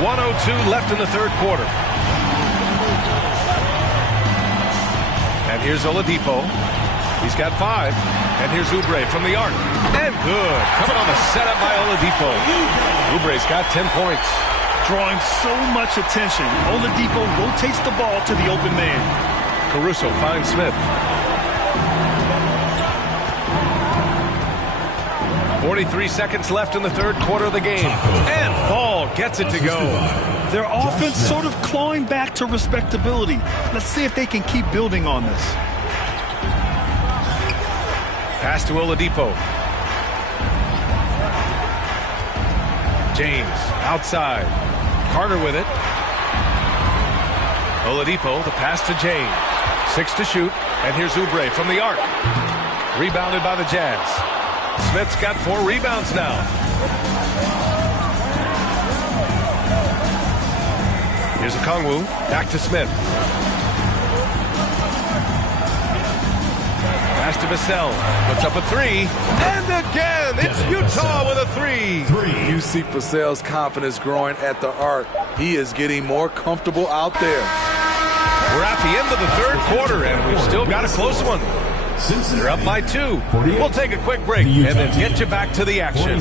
1:02 left in the third quarter. And here's Oladipo. He's got 5. And here's Oubre from the arc. And good. Coming on the setup by Oladipo. Oubre's got 10 points. drawing so much attention. Oladipo rotates the ball to the open man. Caruso finds Smith. 43 seconds left in the third quarter of the game. And Fall gets it to go. Their offense sort of clawing back to respectability. Let's see if they can keep building on this. Pass to Oladipo. James outside. Carter with it. Oladipo, the pass to James. 6 to shoot. And here's Oubre from the arc. Rebounded by the Jazz. Smith's got 4 rebounds now. Here's Okongwu. Back to Smith. Pass to Vassell. Puts up a 3. And again, it's Utah with a 3. You see Vassell's confidence growing at the arc. He is getting more comfortable out there. We're at the end of the third quarter, and we've still got a close one. They're up by 2. We'll take a quick break and then get you back to the action.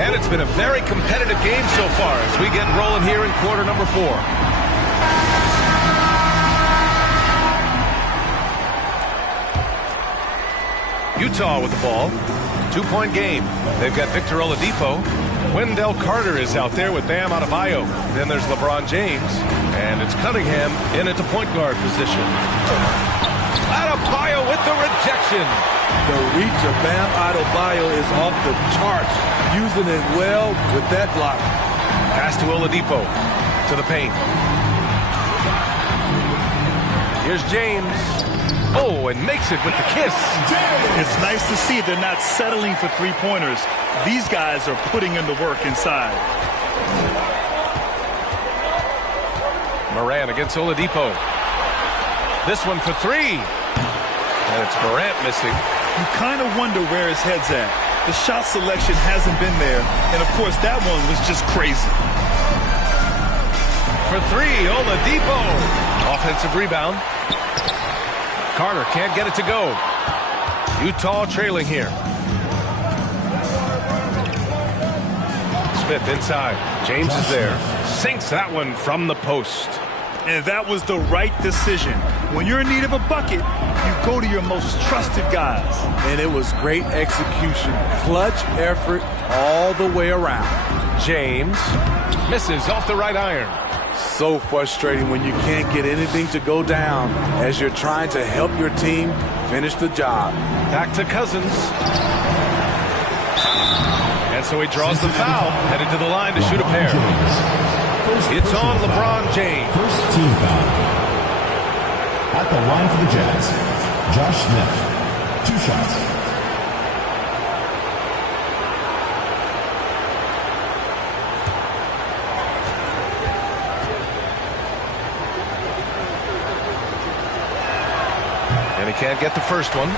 And it's been a very competitive game so far as we get rolling here in quarter number 4. Utah with the ball. 2-point game. They've got Victor Oladipo. Wendell Carter is out there with Bam Adebayo. Then there's LeBron James. And it's Cunningham in at the point guard position. Adebayo with the rejection. The reach of Bam Adebayo is off the charts. Using it well with that block. Pass to Oladipo. To the paint. Here's James. Oh, and makes it with the kiss. It's nice to see they're not settling for three-pointers. These guys are putting in the work inside. Morant against Oladipo. This one for 3. And it's Morant missing. You kind of wonder where his head's at. The shot selection hasn't been there. And, of course, that one was just crazy. For 3, Oladipo. Offensive rebound. Carter can't get it to go. Utah trailing here. Smith inside. James is there. Sinks that one from the post. And that was the right decision. When you're in need of a bucket, you go to your most trusted guys. And it was great execution. Clutch effort all the way around. James misses off the right iron. So frustrating when you can't get anything to go down as you're trying to help your team finish the job. Back to Cousins. And so he draws the foul, headed to the line to shoot a pair. It's on LeBron James. First team foul. At the line for the Jazz, Josh Smith. 2 shots. And he can't get the first one.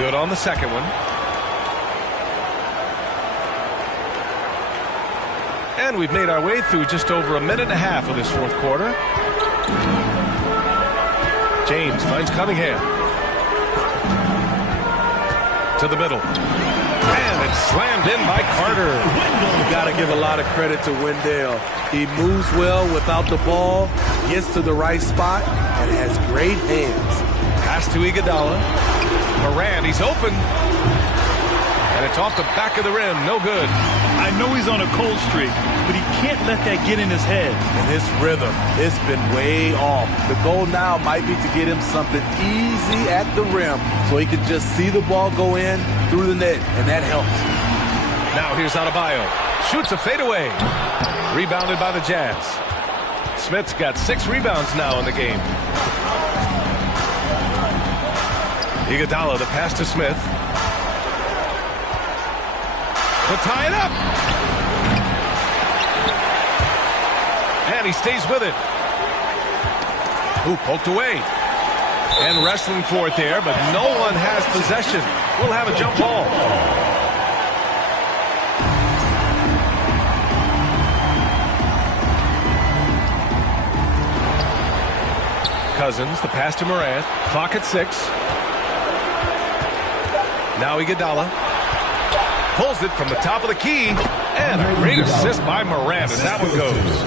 Good on the second one. And we've made our way through just over a minute and a half of this fourth quarter. James finds Cunningham. To the middle. And it's slammed in by Carter. You got to give a lot of credit to Wendell. He moves well without the ball, gets to the right spot, and has great hands. Pass to Iguodala. Morant, he's open. And it's off the back of the rim. No good. I know he's on a cold streak, but he can't let that get in his head. And his rhythm, it's been way off. The goal now might be to get him something easy at the rim so he can just see the ball go in through the net, and that helps. Now here's Adebayo. Shoots a fadeaway. Rebounded by the Jazz. Smith's got 6 rebounds now in the game. Iguodala, the pass to Smith. To tie it up. And he stays with it. Ooh, poked away. And wrestling for it there, but no one has possession. We'll have a jump ball. Cousins, the pass to Morant. Clock at 6. Now Iguodala pulls it from the top of the key. And a great assist by Morant as that one goes.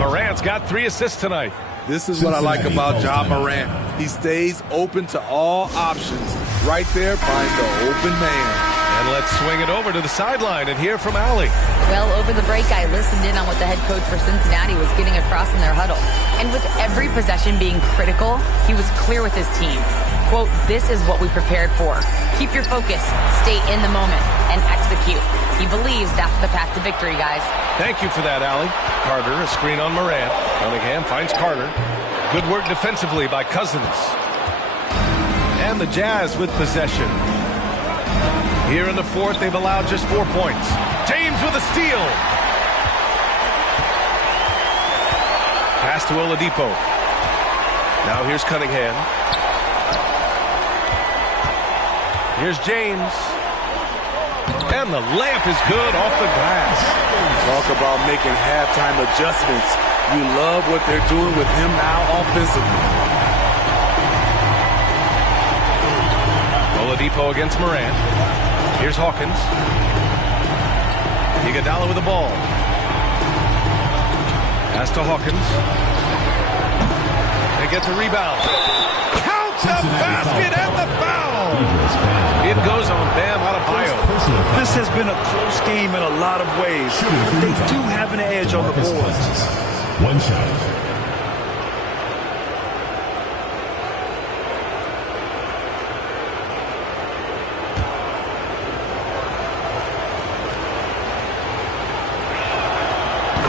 Morant's got 3 assists tonight. This is what I like about Ja Morant. He stays open to all options. Right there, finds the open man. And let's swing it over to the sideline and hear from Allie. Well, over the break, I listened in on what the head coach for Cincinnati was getting across in their huddle. And with every possession being critical, he was clear with his team. Quote, this is what we prepared for. Keep your focus, stay in the moment, and execute. He believes that's the path to victory, guys. Thank you for that, Allie. Carter, a screen on Morant. Cunningham finds Carter. Good work defensively by Cousins. And the Jazz with possession. Here in the fourth, they've allowed just 4 points. James with a steal. Pass to Oladipo. Now here's Cunningham. Here's James. And the layup is good off the glass. Talk about making halftime adjustments. You love what they're doing with him now offensively. Oladipo against Morant. Here's Hawkins. Iguodala with the ball. Pass to Hawkins. They get the rebound. Count the basket and the foul. It goes on Bam Adebayo. This has been a close game in a lot of ways. They do have an edge on the boards. One shot.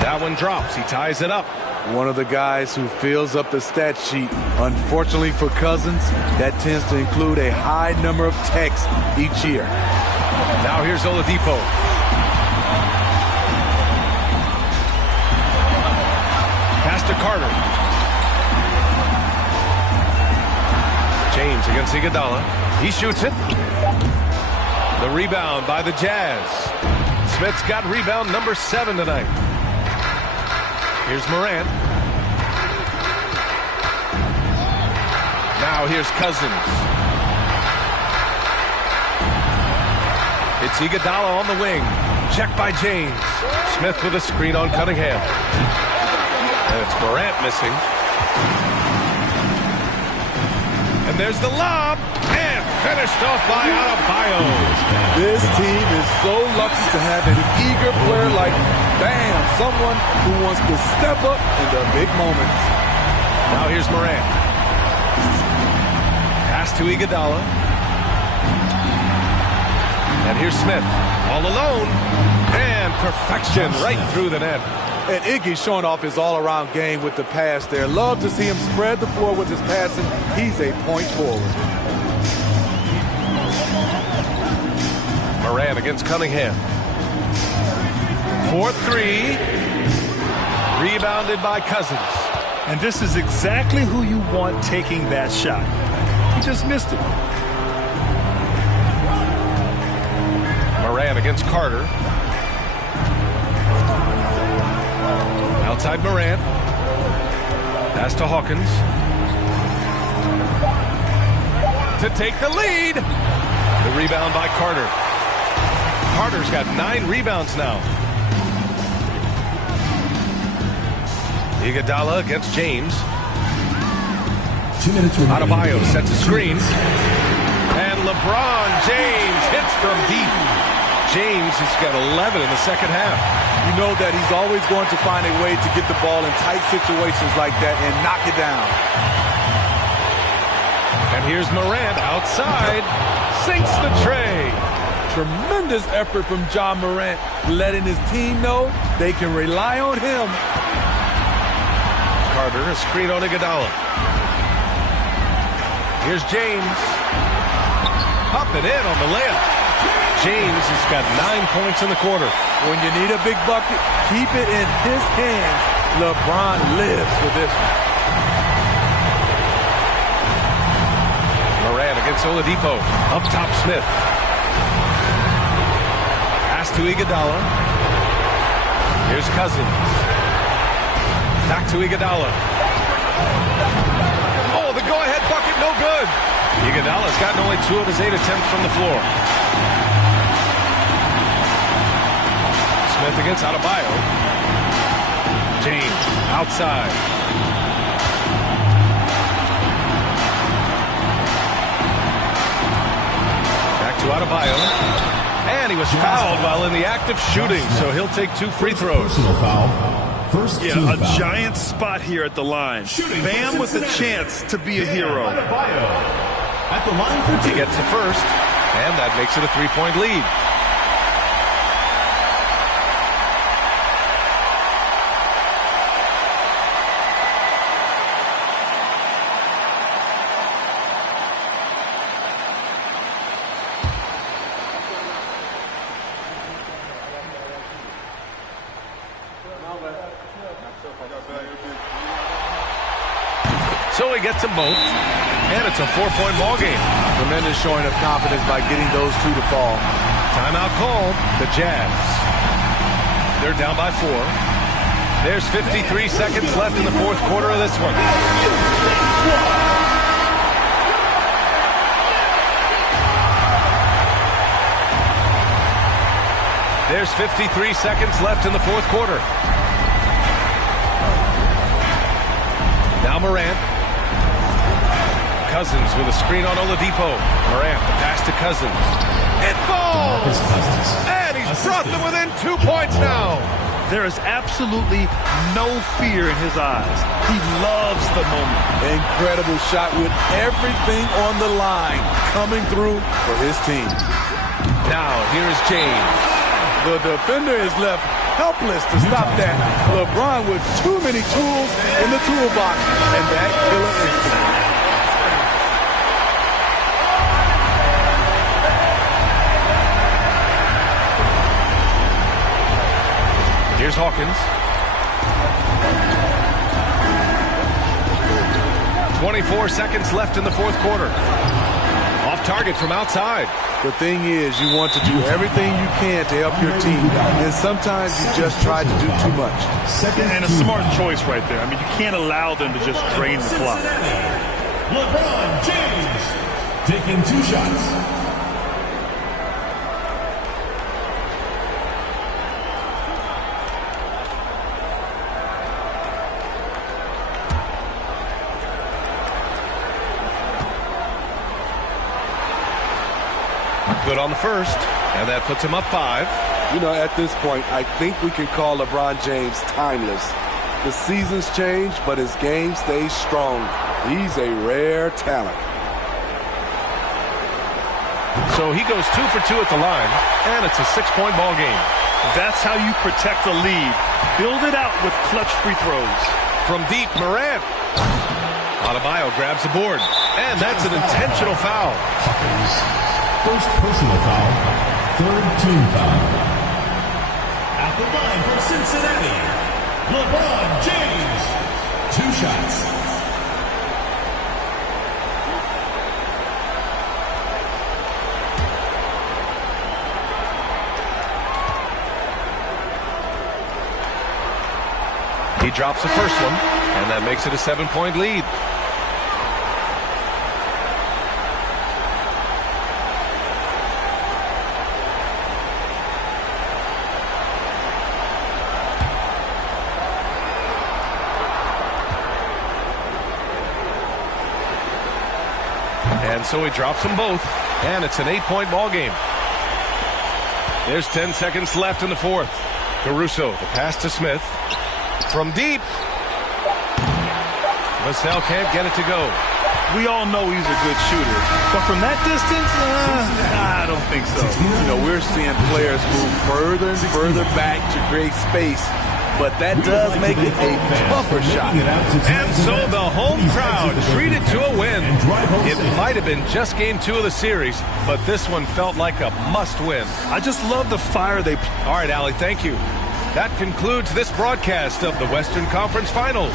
That one drops. He ties it up. One of the guys who fills up the stat sheet. Unfortunately for Cousins, that tends to include a high number of texts each year. Now here's Oladipo. Pass to Carter. James against Iguodala. He shoots it. The rebound by the Jazz. Smith's got rebound number 7 tonight. Here's Morant. Now here's Cousins. It's Iguodala on the wing. Check by James. Smith with a screen on Cunningham. And it's Morant missing. And there's the lob. And finished off by Adebayo. This team is so lucky to have an eager player like Bam, someone who wants to step up in the big moments. Now here's Morant. Pass to Iguodala. And here's Smith, all alone. And perfection right through the net. And Iggy's showing off his all-around game with the pass there. Love to see him spread the floor with his passing. He's a point forward. Morant against Cunningham. 4-3. Rebounded by Cousins. And this is exactly who you want taking that shot. He just missed it. Morant against Carter. Outside Morant. Pass to Hawkins. To take the lead. The rebound by Carter. Carter's got 9 rebounds now. Iguodala against James. 2 minutes remaining. Adebayo sets a screen. And LeBron James hits from deep. James has got 11 in the second half. You know that he's always going to find a way to get the ball in tight situations like that and knock it down. And here's Morant outside. Sinks the tray. Tremendous effort from Ja Morant, letting his team know they can rely on him. Carter, a screen on Iguodala. Here's James. Up and in on the layup. James has got 9 points in the quarter. When you need a big bucket, keep it in his hands. LeBron lives for this one. Morant against Oladipo. Up top, Smith. Pass to Iguodala. Here's Cousins. Back to Iguodala. Oh, the go-ahead bucket, no good. Iguodala's gotten only 2 of his 8 attempts from the floor. Smith against Adebayo. James outside. Back to Adebayo. And he was fouled while in the act of shooting, so he'll take 2 free throws. Yeah, a giant spot here at the line. Bam with a chance to be a hero. At the line for 2. He gets the first, and that makes it a 3-point lead. So he gets them both, and it's a 4-point ball game. Tremendous showing of confidence by getting those 2 to fall. Timeout called, the Jazz. They're down by 4. There's 53 seconds left in the 4th quarter of this one. There's 53 seconds left in the 4th quarter. Now Morant. Cousins with a screen on Oladipo. Morant, the pass to Cousins. It falls! And he's brought them within 2 points now. There is absolutely no fear in his eyes. He loves the moment. Incredible shot with everything on the line coming through for his team. Now, here's James. The defender is left helpless to stop that. LeBron with too many tools in the toolbox, and that killer instinct. Here's Hawkins. 24 seconds left in the 4th quarter. Off target from outside. The thing is, you want to do everything you can to help your team, and sometimes you just try to do too much. And a smart choice right there. I mean, you can't allow them to just drain the clock. LeBron James taking 2 shots. Good on the first, and that puts him up 5. You know, at this point, I think we can call LeBron James timeless. The seasons change, but his game stays strong. He's a rare talent. So he goes 2 for 2 at the line, and it's a 6-point ball game. That's how you protect a lead. Build it out with clutch free throws. From deep, Morant. Adebayo grabs the board, and that's an intentional foul. First personal foul, 3rd team foul. At the line for Cincinnati, LeBron James. 2 shots. He drops the first one, and that makes it a 7-point lead. And so he drops them both, and it's an 8-point ball game. There's 10 seconds left in the 4th. Caruso, the pass to Smith. From deep. Vassell can't get it to go. We all know he's a good shooter, but from that distance, I don't think so. You know, we're seeing players move further and further back to create space, but that does make it a tougher shot. And so the home crowd treated to a win. It might have been just game 2 of the series, but this one felt like a must-win. I just love the fire they... All right, Allie, thank you. That concludes this broadcast of the Western Conference Finals.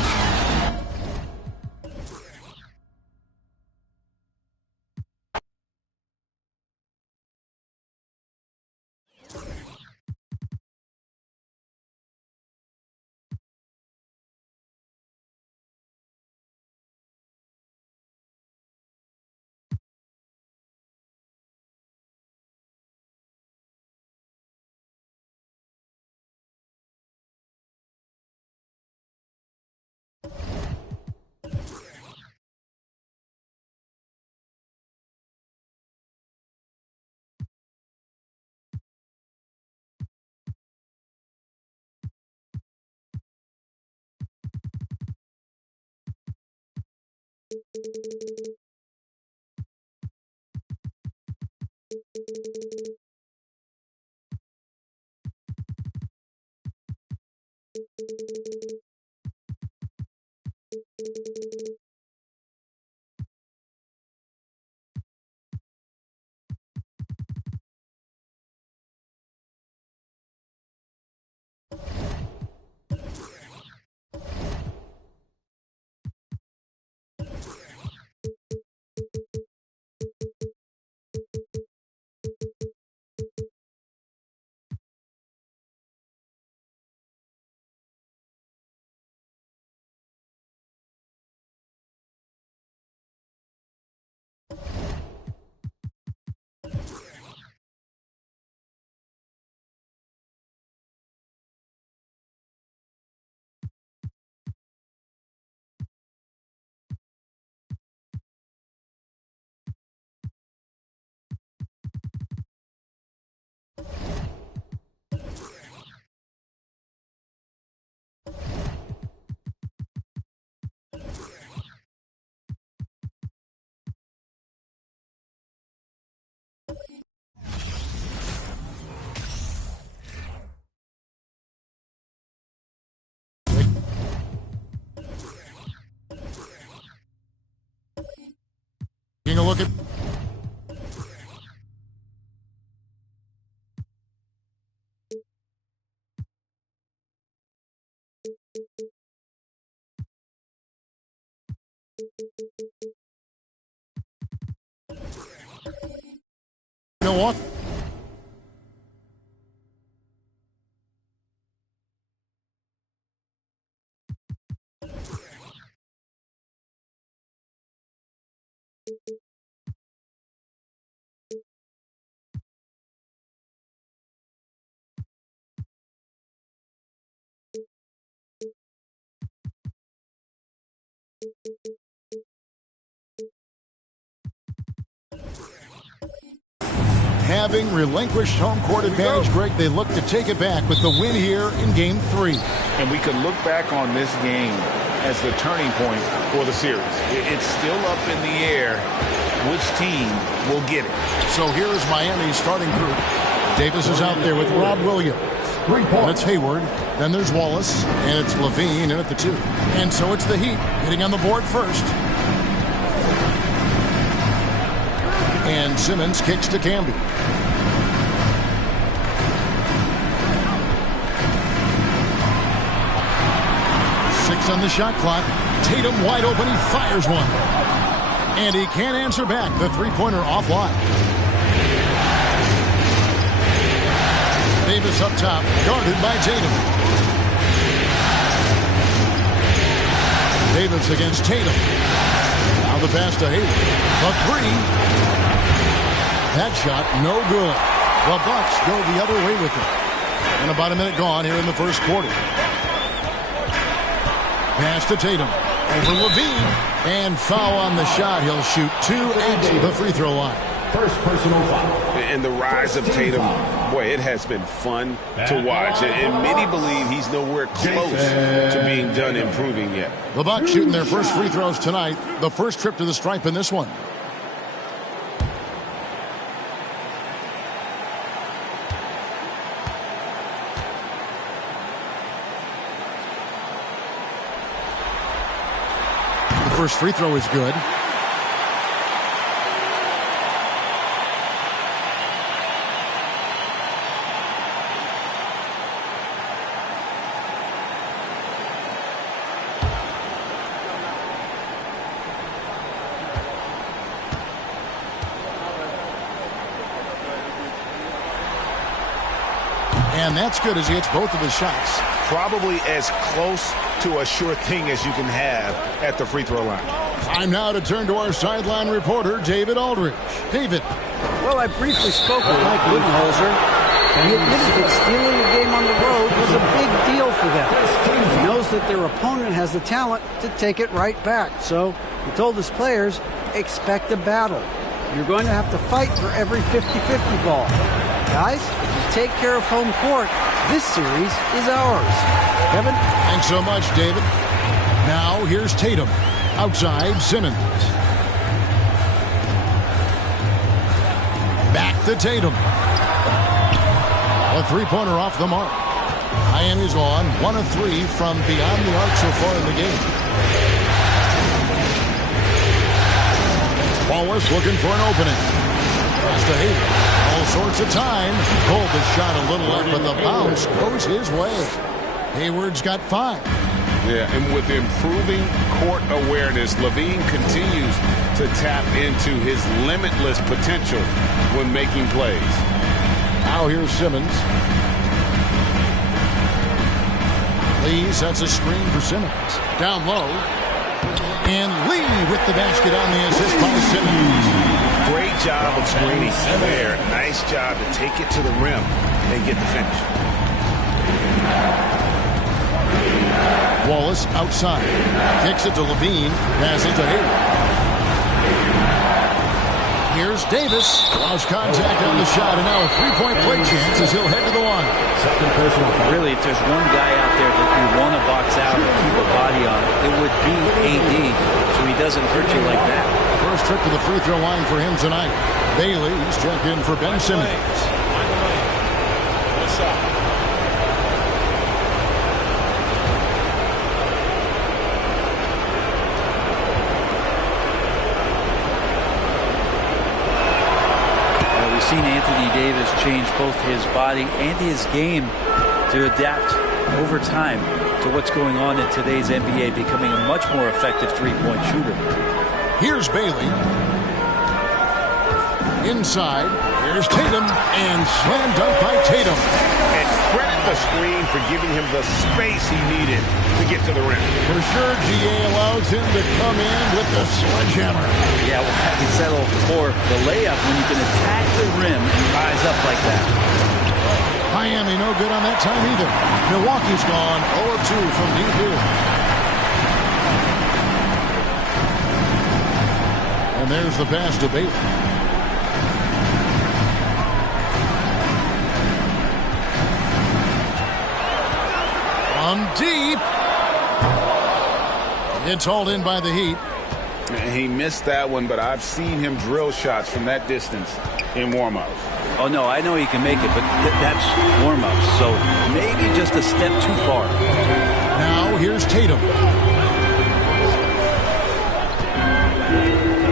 Taking a look at Milwaukee. Having relinquished home court advantage, Greg, they look to take it back with the win here in Game 3. And we could look back on this game as the turning point for the series. It's still up in the air which team will get it. So here is Miami's starting group. Davis is out there with Rob Williams. And it's Hayward. Then there's Wallace. And it's Levine in at the 2. And so it's the Heat getting on the board first. And Simmons kicks to Camby. Six on the shot clock. Tatum wide open. He fires one. And he can't answer back. The three-pointer offline. Davis up top. Guarded by Tatum. Davis against Tatum. Now the pass to Hayward. A three. That shot, no good. The Bucks go the other way with it. And about a minute gone here in the first quarter. Pass to Tatum. Over Levine. And foul on the shot. He'll shoot 2 at the free throw line. First personal foul. And the rise of Tatum, boy, it has been fun to watch. And many believe he's nowhere close to being done improving yet. The Bucks shooting their first free throws tonight. The first trip to the stripe in this one. First free throw is good. And that's good as he hits both of his shots. Probably as close to a sure thing as you can have at the free throw line. Time now to turn to our sideline reporter, David Aldridge. David. Well, I briefly spoke with Mike Budenholzer, and he admitted that stealing a game on the road was a big deal for them. He knows that their opponent has the talent to take it right back. So he told his players, expect a battle. You're going to have to fight for every 50-50 ball. Guys, if you take care of home court, this series is ours. Kevin? Thanks so much, David. Now, here's Tatum. Outside, Simmons. Back to Tatum. A three-pointer off the mark. Miami's on 1 of 3 from beyond the arc so far in the game. Wallace looking for an opening. Pass to Hayward. All sorts of time. Pulled the shot a little up, but the bounce goes his way. Hayward's got 5. Yeah, and with improving court awareness, LaVine continues to tap into his limitless potential when making plays. Now here's Simmons. Lee sets a screen for Simmons. Down low. And Lee with the basket on the assist by Simmons. Great job of screening there. Nice job to take it to the rim and get the finish. Wallace outside. Kicks it to LaVine. Passes to Hayward. Here's Davis. Lost contact on the shot, and now a three-point play chance as he'll head to the line. Really, if there's one guy out there that you want to box out and keep a body on, it would be AD, so he doesn't hurt you like that. First trip to the free throw line for him tonight. Bailey's checked in for Ben Simmons. Seen Anthony Davis change both his body and his game to adapt over time to what's going on in today's NBA, becoming a much more effective three-point shooter. Here's Bailey. Inside, here's Tatum, and slam dunk by Tatum. And credit the screen for giving him the space he needed to get to the rim. For sure, GA allows him to come in with the sledgehammer. Yeah, well, how do you settle for the layup when you can attack the rim and rise up like that? Miami no good on that time either. Milwaukee's gone 0 of 2 from deep here. And there's the pass to Bailey. From deep. It's hauled in by the Heat. He missed that one, but I've seen him drill shots from that distance in warm-ups. Oh, no, I know he can make it, but that's warm-ups, so maybe just a step too far. Now here's Tatum.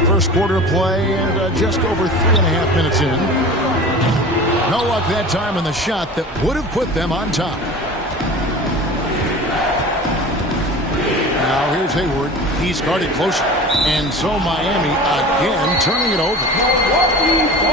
First quarter of play and just over 3.5 minutes in. No luck that time in the shot that would have put them on top. Now here's Hayward. He's guarded closer. And so Miami again turning it over.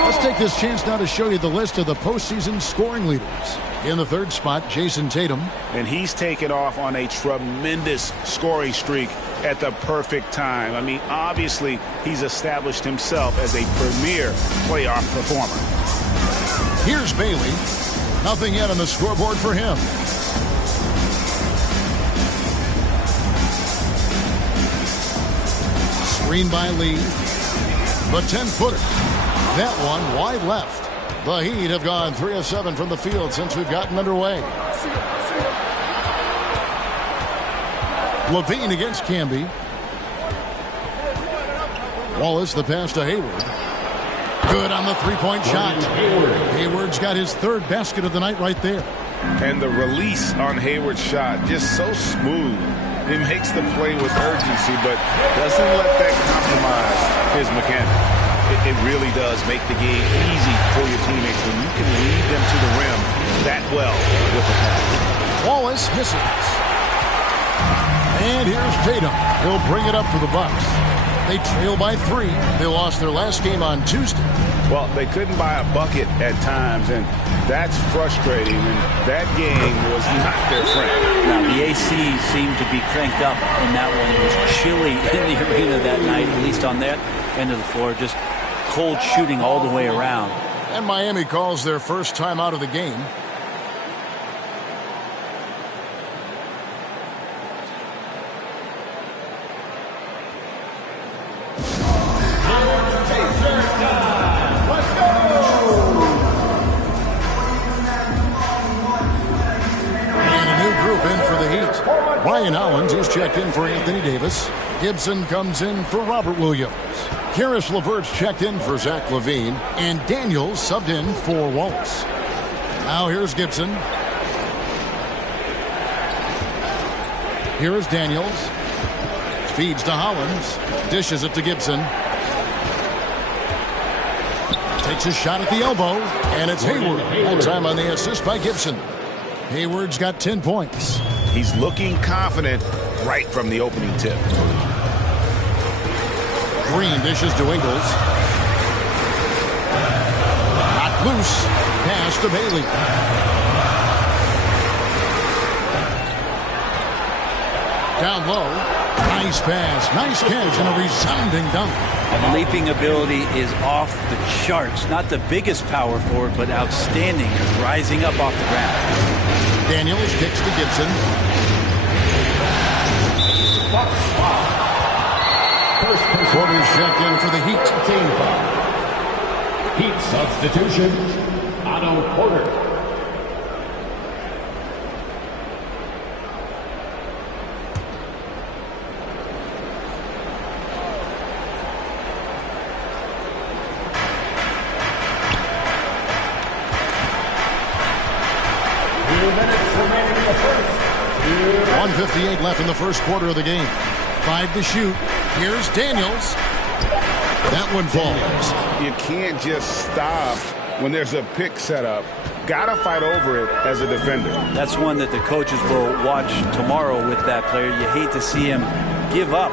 Let's take this chance now to show you the list of the postseason scoring leaders. In the third spot, Jason Tatum. And he's taken off on a tremendous scoring streak at the perfect time. I mean, obviously, he's established himself as a premier playoff performer. Here's Bailey. Nothing yet on the scoreboard for him. Screen by Lee. The 10-footer. That one wide left. The Heat have gone 3 of 7 from the field since we've gotten underway. LaVine against Camby. Wallace the pass to Hayward. Good on the three-point shot. Hayward's got his third basket of the night right there. And the release on Hayward's shot, just so smooth. He makes the play with urgency, but doesn't let that compromise his mechanics. It really does make the game easy for your teammates when you can lead them to the rim that well with the pass. Wallace misses. And here's Tatum. He'll bring it up for the Bucks. They trail by 3. They lost their last game on Tuesday. Well, they couldn't buy a bucket at times, and that's frustrating. And that game was not their friend. Now, the AC seemed to be cranked up in that one. It was chilly in the arena that night, at least on that end of the floor. Just cold shooting all the way around. And Miami calls their first time out of the game. Ryan Hollins, who's checked in for Anthony Davis. Gibson comes in for Robert Williams. Karis LeVert's checked in for Zach LaVine. And Daniels subbed in for Wallace. Now here's Gibson. Here is Daniels. Feeds to Hollins. Dishes it to Gibson. Takes a shot at the elbow. And it's Hayward. Full time on the assist by Gibson. Hayward's got 10 points. He's looking confident right from the opening tip. Green dishes to Ingles. Not loose. Pass to Bailey. Down low. Nice pass. Nice catch and a resounding dunk. Leaping ability is off the charts. Not the biggest power forward, but outstanding. Rising up off the ground. Daniels kicks to Gibson. Porter's checked in for the Heat. Heat substitution, Otto Porter. Remaining in the first. 1:58 left in the first quarter of the game. 5 to shoot. Here's Daniels. That one falls. You can't just stop when there's a pick set up. Gotta fight over it as a defender. That's one that the coaches will watch tomorrow with that player. You hate to see him give up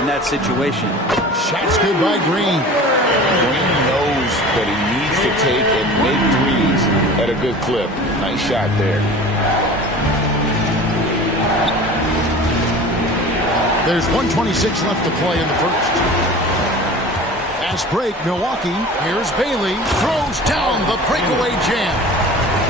in that situation. Shots good by Green. Green knows that he needs to take and make threes at a good clip. Nice shot there. There's 1:26 left to play in the first. Fast break, Milwaukee. Here's Bailey. Throws down the breakaway jam.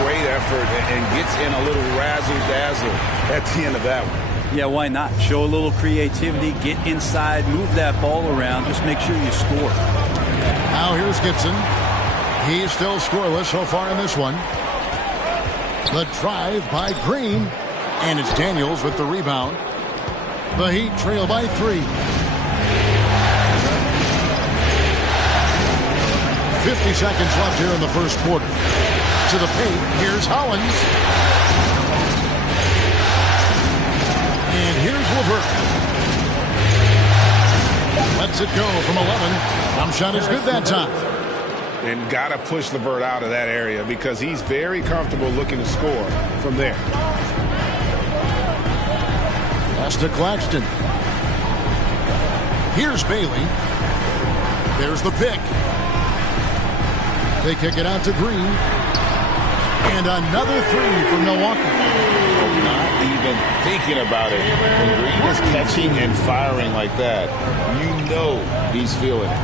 Great effort and gets in a little razzle-dazzle at the end of that one. Yeah, why not? Show a little creativity, get inside, move that ball around, just make sure you score. Now here's Gibson. He's still scoreless so far in this one. The drive by Green. And it's Daniels with the rebound. The Heat trail by 3. 50 seconds left here in the first quarter. To the paint, here's Hollins. And here's LeVert. Lets it go from 11. Jump shot is good that time. And got to push LeVert out of that area because he's very comfortable looking to score from there. Pass to Claxton. Here's Bailey. There's the pick. They kick it out to Green. And another 3 from Milwaukee. Not even thinking about it. When Green is catching and firing like that, you know he's feeling it.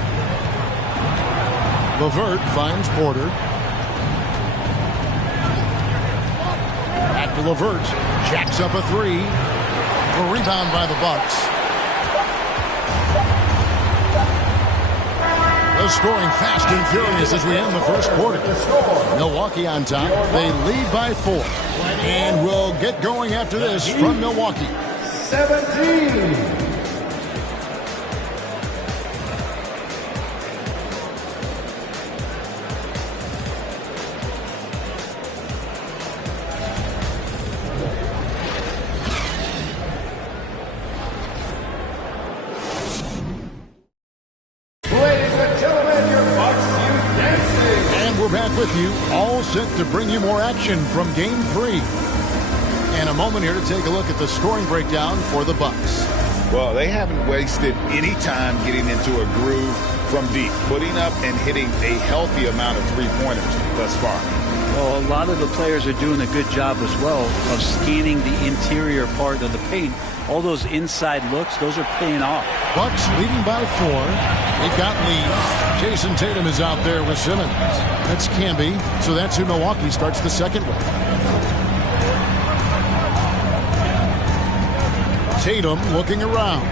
LeVert finds Porter. Back to LeVert. Jacks up a 3. A rebound by the Bucks. The scoring fast and furious as we end the first quarter. Milwaukee on top. They lead by 4. And we'll get going after this from Milwaukee. 17. With you, all set to bring you more action from Game 3. And a moment here to take a look at the scoring breakdown for the Bucks. Well, they haven't wasted any time getting into a groove from deep, putting up and hitting a healthy amount of three-pointers thus far. Well, a lot of the players are doing a good job as well of scanning the interior part of the paint. All those inside looks, those are paying off. Bucks leading by 4. They've got leads. Jason Tatum is out there with Simmons. That's Camby, so that's who Milwaukee starts the second with. Tatum looking around.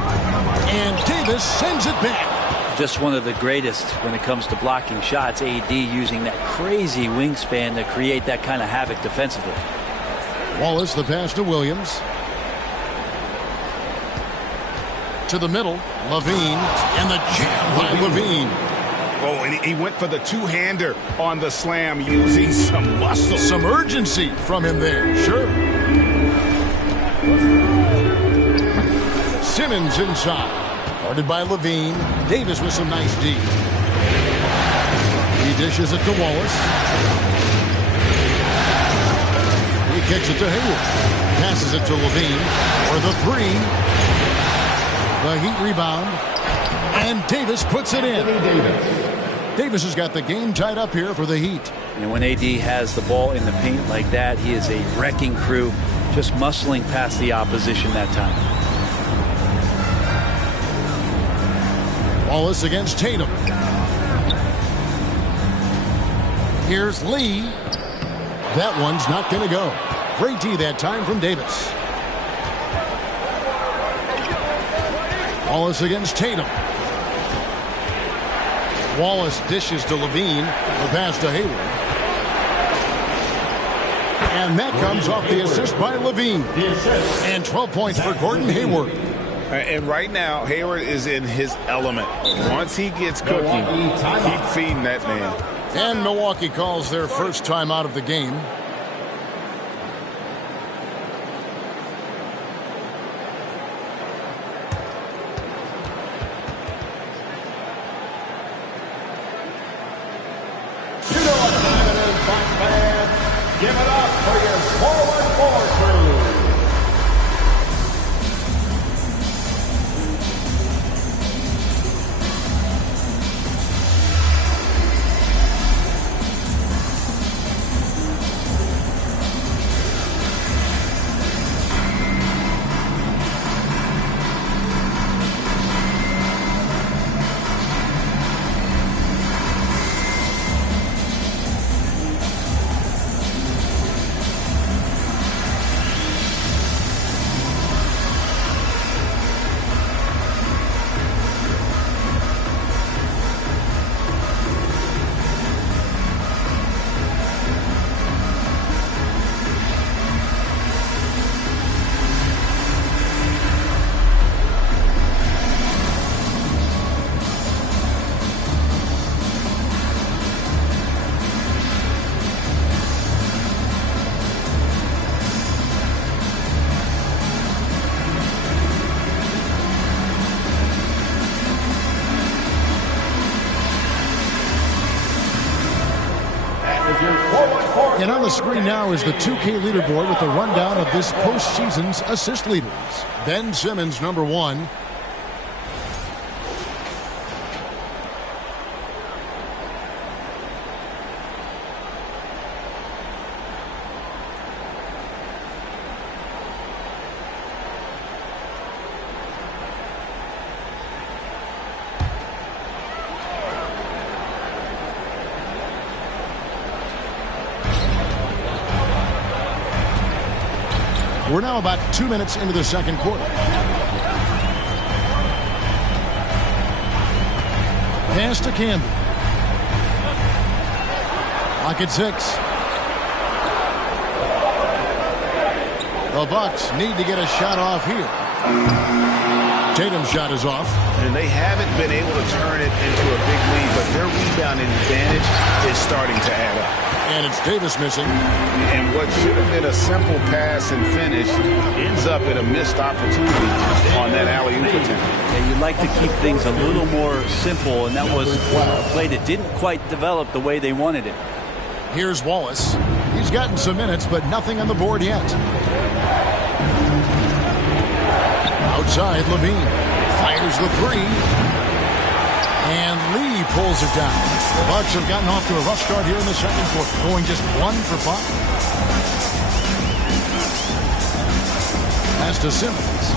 And Davis sends it back. Just one of the greatest when it comes to blocking shots. AD using that crazy wingspan to create that kind of havoc defensively. Wallace the pass to Williams. to the middle. Levine, and the jam by Levine. Oh, and he went for the two-hander on the slam using some muscle. Some urgency from him there, sure. Simmons inside. Guarded by Levine. Davis with some nice D. He dishes it to Wallace. He kicks it to Hayward. Passes it to Levine for the three. The Heat rebound. And Davis puts it in. Davis has got the game tied up here for the Heat. And when AD has the ball in the paint like that, he is a wrecking crew, just muscling past the opposition that time. Wallace against Tatum. Here's Lee. That one's not going to go. Great D that time from Davis. Wallace against Tatum. Wallace dishes to Levine. The pass to Hayward. And that comes off the assist by Levine. And 12 points for Gordon Hayward. And right now, Hayward is in his element. Once he gets cooking, keep feeding that man. And Milwaukee calls their first time out of the game. Give it up for your forward crew. And on the screen now is the 2K leaderboard with a rundown of this postseason's assist leaders. Ben Simmons, number 1. We're now about 2 minutes into the second quarter. Pass to Campbell. Lock at 6. The Bucks need to get a shot off here. Tatum's shot is off. And they haven't been able to turn it into a big lead, but their rebounding advantage is starting to add up. And it's Davis missing. And what should have been a simple pass and finish ends up in a missed opportunity on that alley-oop attempt. Yeah, you'd like to keep things a little more simple, and that was a play that didn't quite develop the way they wanted it. Here's Wallace. He's gotten some minutes, but nothing on the board yet. Outside, Levine fires the three. And Lee pulls it down. The Bucks have gotten off to a rough start here in the second quarter, going just 1 for 5. Pass to Simmons.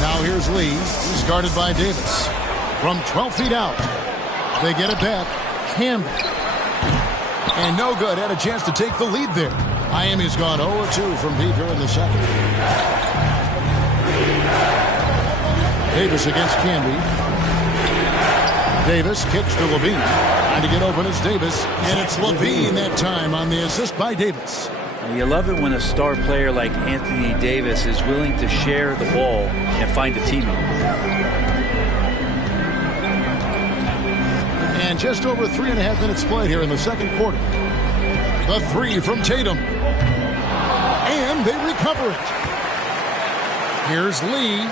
Now here's Lee. He's guarded by Davis. From 12 feet out, they get it back. Campbell. And no good. Had a chance to take the lead there. Miami's gone 0-2 from deep here in the second. Davis against Canby. Davis kicks to Levine. Trying to get open, it's Davis. And it's Levine that time on the assist by Davis. You love it when a star player like Anthony Davis is willing to share the ball and find a teammate. And just over 3.5 minutes played here in the second quarter. The three from Tatum. And they recover it. Here's Lee.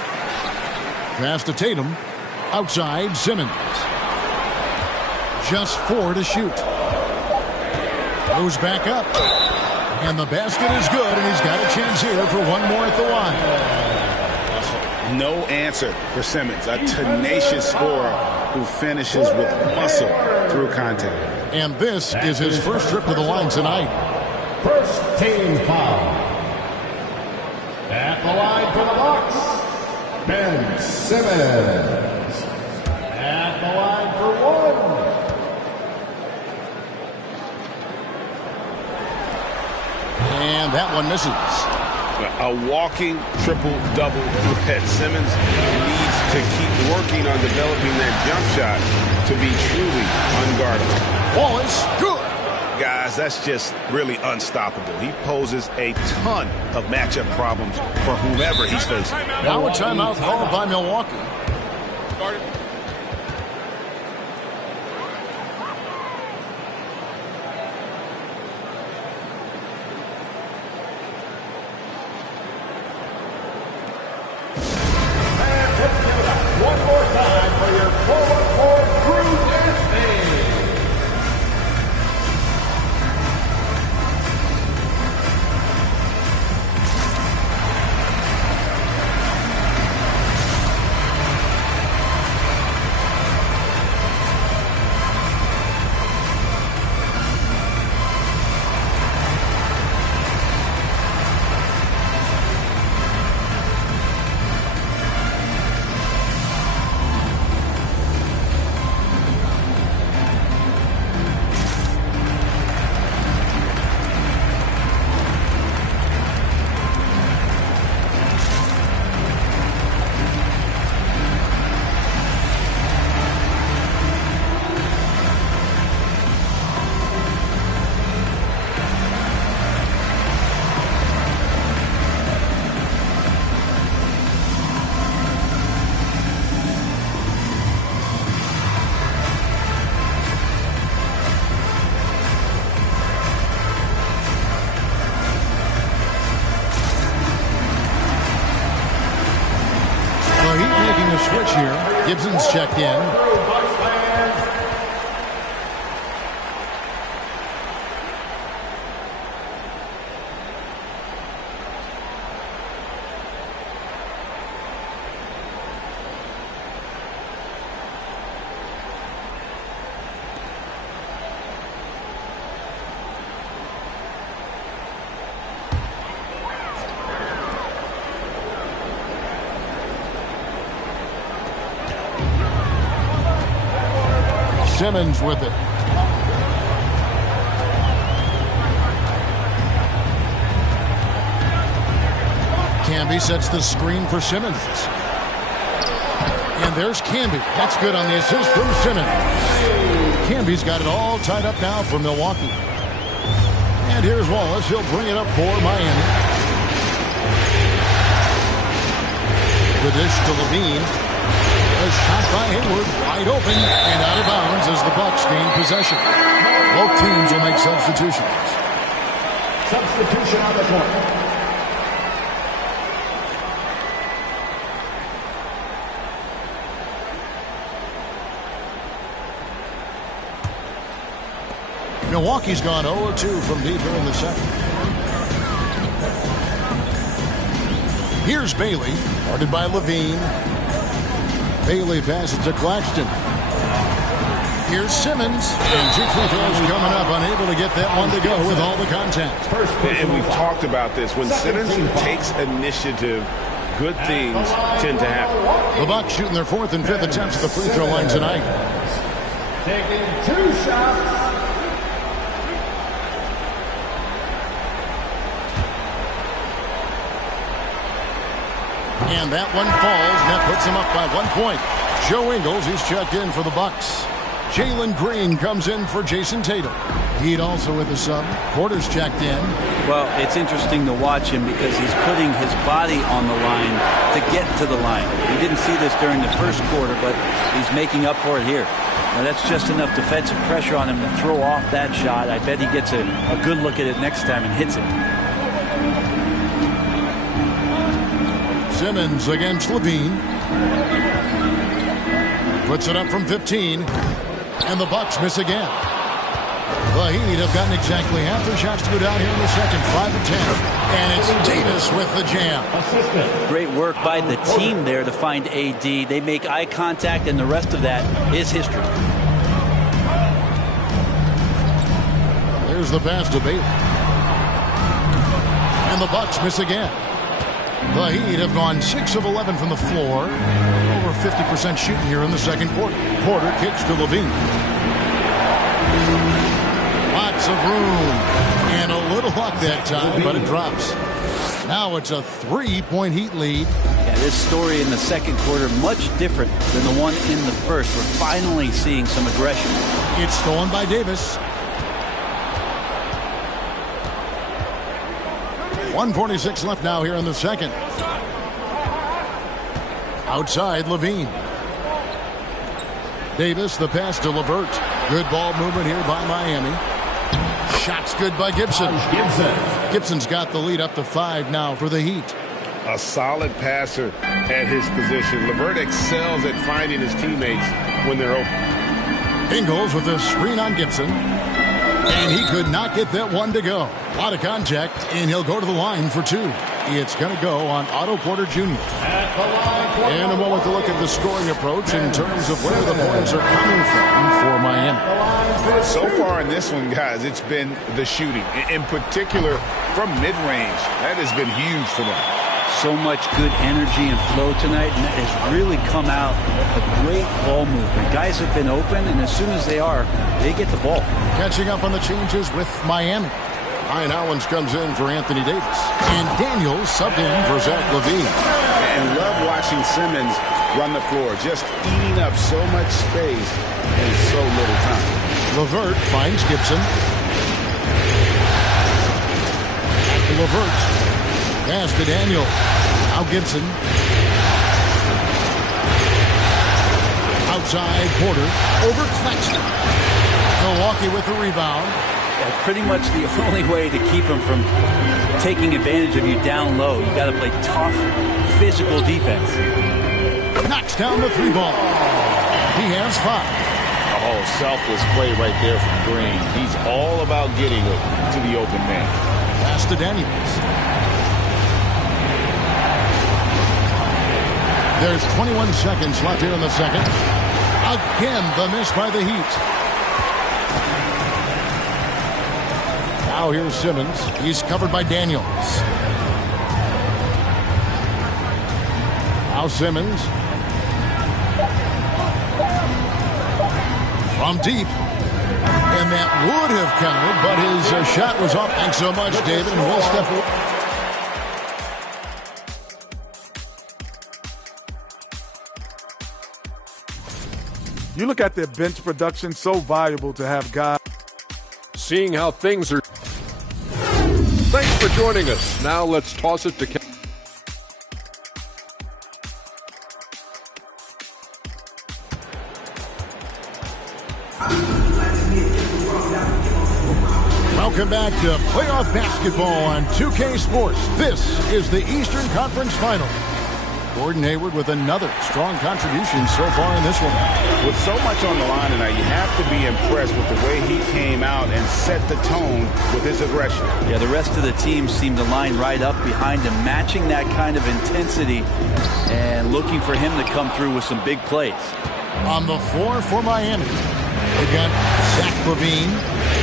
Pass to Tatum. Outside, Simmons. Just 4 to shoot. Goes back up. And the basket is good, and he's got a chance here for one more at the line. No answer for Simmons, a tenacious scorer who finishes with muscle through contact. And this is his first trip to the line tonight. First team foul. At the line for the Bucks, Ben Simmons. At the line for one. And that one misses. A walking triple-double threat. Simmons needs to keep working on developing that jump shot to be truly unguardable. Wallace, good. Guys, that's just really unstoppable. He poses a ton of matchup problems for whomever he's facing. Now a timeout called by Milwaukee. One more time for your forward for Drew Anthony. Switch here. Gibson's checked in. Simmons with it. Camby sets the screen for Simmons. And there's Camby. That's good on the assist from Simmons. Camby's got it all tied up now for Milwaukee. And here's Wallace. He'll bring it up for Miami. The dish to Levine. A shot by Hayward, wide open and out of bounds as the Bucks gain possession. Both teams will make substitutions. Substitution on the court. Milwaukee's gone 0-2 from deep here in the second. Here's Bailey, guarded by Levine. Bailey passes to Claxton. Here's Simmons. And 2 free throws coming up, unable to get that one to go with all the contact. And we've talked about this. When Simmons takes initiative, good things tend to happen. The Bucks shooting their 4th and 5th attempts at the free throw line tonight. Taking 2 shots. And that one falls, and that puts him up by 1 point. Joe Ingles, he's checked in for the Bucks. Jalen Green comes in for Jason Tatum. Heat also with the sub. Porter's checked in. Well, it's interesting to watch him because he's putting his body on the line to get to the line. We didn't see this during the first quarter, but he's making up for it here. Now, that's just enough defensive pressure on him to throw off that shot. I bet he gets a good look at it next time and hits it. Simmons against Levine. Puts it up from 15. And the Bucks miss again. The Heat have gotten exactly half their shots to go down here in the second, 5 of 10. And it's Davis with the jam. Great work by the team there to find AD. They make eye contact, and the rest of that is history. There's the pass to Bailey. And the Bucks miss again. The Heat have gone 6 of 11 from the floor. Over 50% shooting here in the second quarter. Porter kicks to Levine. Lots of room. And a little luck that time, but it drops. Now it's a 3-point Heat lead. Yeah, this story in the second quarter much different than the one in the first. We're finally seeing some aggression. It's stolen by Davis. 1:46 left now here in the second. Outside, Levine. Davis, the pass to LeVert. Good ball movement here by Miami. Shots good by Gibson. Gibson's got the lead up to 5 now for the Heat. A solid passer at his position. LeVert excels at finding his teammates when they're open. Ingles with a screen on Gibson. And he could not get that one to go. A lot of contact, and he'll go to the line for 2. It's going to go on Otto Porter Jr. And a moment to look at the scoring approach in terms of where the points are coming from for Miami. So far in this one, guys, it's been the shooting. In particular, from mid-range. That has been huge for them. So much good energy and flow tonight, and that has really come out a great ball movement. Guys have been open, and as soon as they are, they get the ball. Catching up on the changes with Miami. Ryan Allens comes in for Anthony Davis. And Daniels subbed in for Zach LaVine. And love watching Simmons run the floor, just eating up so much space in so little time. LeVert finds Gibson. LeVert. Pass to Daniel. Now Gibson. Outside, Porter. Over Claxton. Milwaukee with the rebound. That's pretty much the only way to keep him from taking advantage of you down low. You got to play tough, physical defense. Knocks down the 3 ball. He has 5. Oh, selfless play right there from Green. He's all about getting it to the open man. Pass to Daniels. There's 21 seconds left here in the second. Again, the miss by the Heat. Now here's Simmons. He's covered by Daniels. Now Simmons. From deep. And that would have counted, but his shot was off. Thanks so much, David. And we'll step away. You look at their bench production, so valuable to have guys. Seeing how things are. Thanks for joining us. Now let's toss it to Kevin. Welcome back to playoff basketball on 2K Sports. This is the Eastern Conference Final. Gordon Hayward with another strong contribution so far in this one. With so much on the line tonight, you have to be impressed with the way he came out and set the tone with his aggression. Yeah, the rest of the team seemed to line right up behind him, matching that kind of intensity and looking for him to come through with some big plays. On the floor for Miami, they've got Zach LaVine.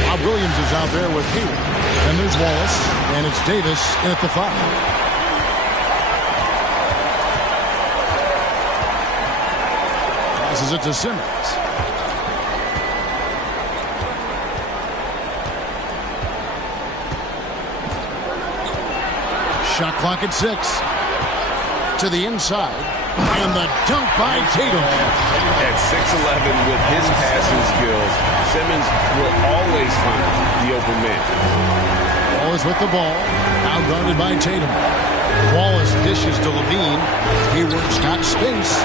Bob Williams is out there with Hayward. And there's Wallace, and it's Davis in at the 5. Passes it to Simmons. Shot clock at 6. To the inside. And the dunk by Tatum. At 6'11", with his passing skills, Simmons will always find the open man. Wallace with the ball. Now guarded by Tatum. Wallace dishes to Levine. Hayward's got space.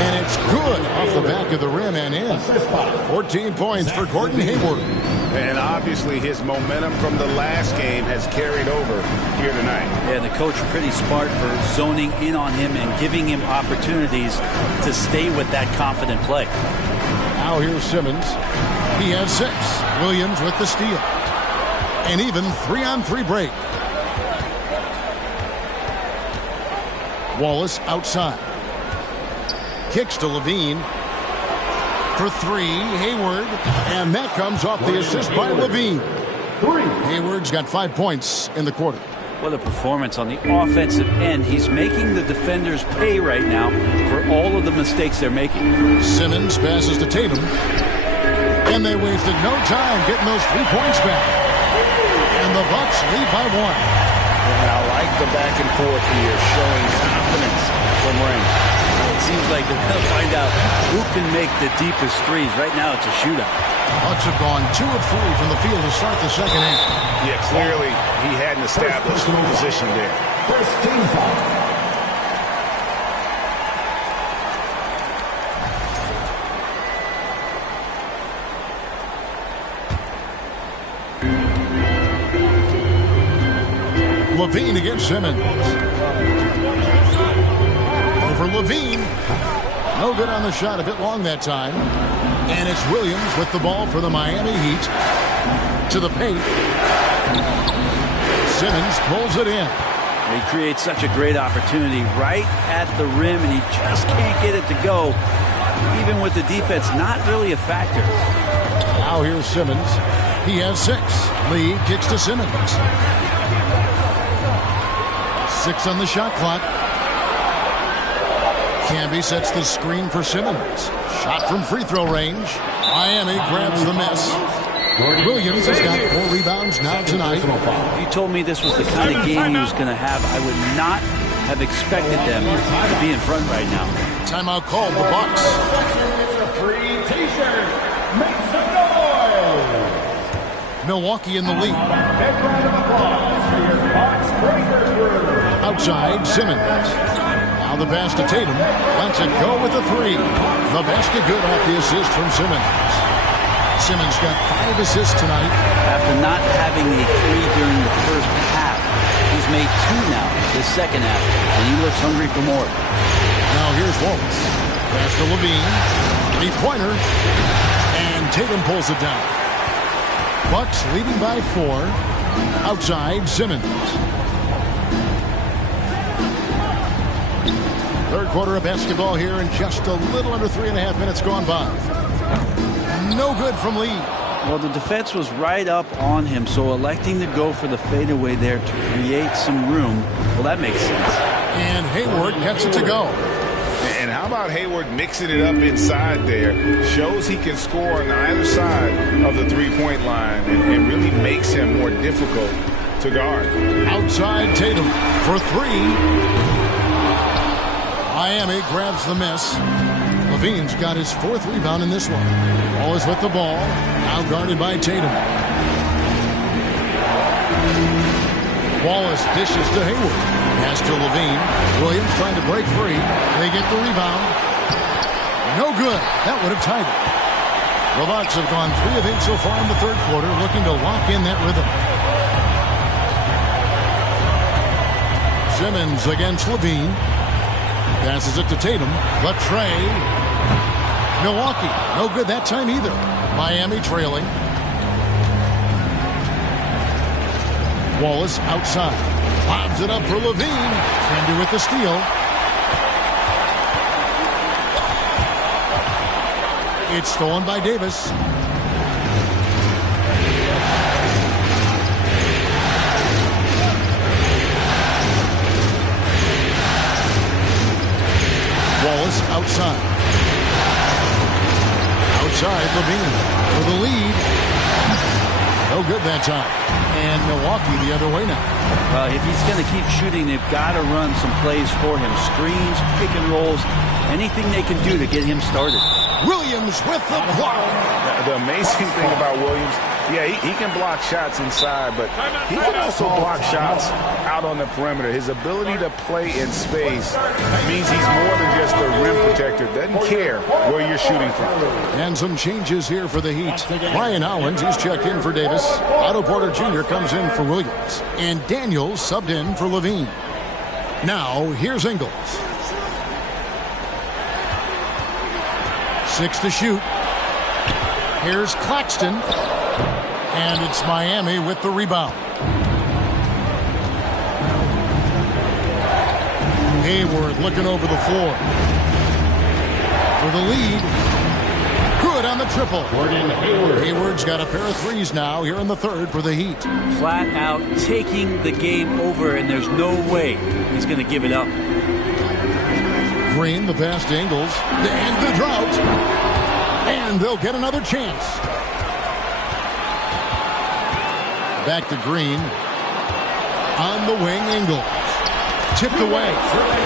And it's good off the back of the rim and in. 14 points for Gordon Hayward. And obviously his momentum from the last game has carried over here tonight. Yeah, the coach pretty smart for zoning in on him and giving him opportunities to stay with that confident play. Now here's Simmons. He has 6. Williams with the steal. An even 3-on-3 break. Wallace outside. Kicks to Levine. For 3, Hayward. And that comes off the assist by Levine. Hayward's got 5 points in the quarter. What a performance on the offensive end. He's making the defenders pay right now for all of the mistakes they're making. Simmons passes to Tatum. And they wasted no time getting those 3 points back. And the Bucks lead by 1. And I like the back and forth here, showing confidence from range. It seems like they're going to find out who can make the deepest threes. Right now, it's a shootout. Bucks have gone 2 of 3 from the field to start the second half. Yeah, clearly he hadn't established position there. First team foul. Levine against Simmons. Over Levine. No good on the shot. A bit long that time. And it's Williams with the ball for the Miami Heat. To the paint. Simmons pulls it in. He creates such a great opportunity right at the rim, and he just can't get it to go. Even with the defense not really a factor. Now here's Simmons. He has 6. Lee kicks to Simmons. 6 on the shot clock. Camby sets the screen for Simmons. Shot from free throw range. Miami grabs the miss. Williams has got 4 rebounds now tonight. If you told me this was the kind of game he was going to have, I would not have expected them to be in front right now. Timeout called the Bucks. Free t-shirt. Make some noise. Milwaukee in the lead. Big round of applause for your Bucks Breakers crew. Outside, Simmons. Now the pass to Tatum. Lets it go with the 3. The basket good off the assist from Simmons. Simmons got 5 assists tonight. After not having a 3 during the first half, he's made 2 now this second half, and he looks hungry for more. Now here's Wallace. Pass to Levine. 3-pointer. And Tatum pulls it down. Bucks leading by 4. Outside, Simmons. Third quarter of basketball here, and just a little under 3.5 minutes gone by. No good from Lee. Well, the defense was right up on him, so electing to go for the fadeaway there to create some room, well, that makes sense. And Hayward gets it to go. And how about Hayward mixing it up inside there? Shows he can score on either side of the three-point line and really makes him more difficult to guard. Outside Tatum for 3. Miami grabs the miss. Levine's got his 4th rebound in this one. Wallace with the ball. Now guarded by Tatum. Wallace dishes to Hayward. Pass to Levine. Williams trying to break free. They get the rebound. No good. That would have tied it. The Bucks have gone 3 of 8 so far in the third quarter, looking to lock in that rhythm. Simmons against Levine. Passes it to Tatum. The tray. Milwaukee. No good that time either. Miami trailing. Wallace outside. Lobs it up for Levine. Camby with the steal. It's stolen by Davis. Wallace outside. Outside Levine for the lead. No good that time. And Milwaukee the other way now. If he's going to keep shooting, they've got to run some plays for him. Screens, pick and rolls, anything they can do to get him started. Williams with the block. The amazing thing about Williams, yeah, he can block shots inside, but he can also block shots out on the perimeter. His ability to play in space means he's more than just a rim protector. Doesn't care where you're shooting from. And some changes here for the Heat. Ryan Hollins, he's checked in for Davis. Otto Porter Jr. comes in for Williams. And Daniels subbed in for Levine. Now, here's Ingles. 6 to shoot. Here's Claxton. And it's Miami with the rebound. Hayward looking over the floor. For the lead. Good on the triple. Hayward's got a pair of threes now here in the third for the Heat. Flat out taking the game over, and there's no way he's going to give it up. Green, the pass to Ingles. To end the drought. And they'll get another chance. Back to Green. On the wing, Ingles. Tipped away.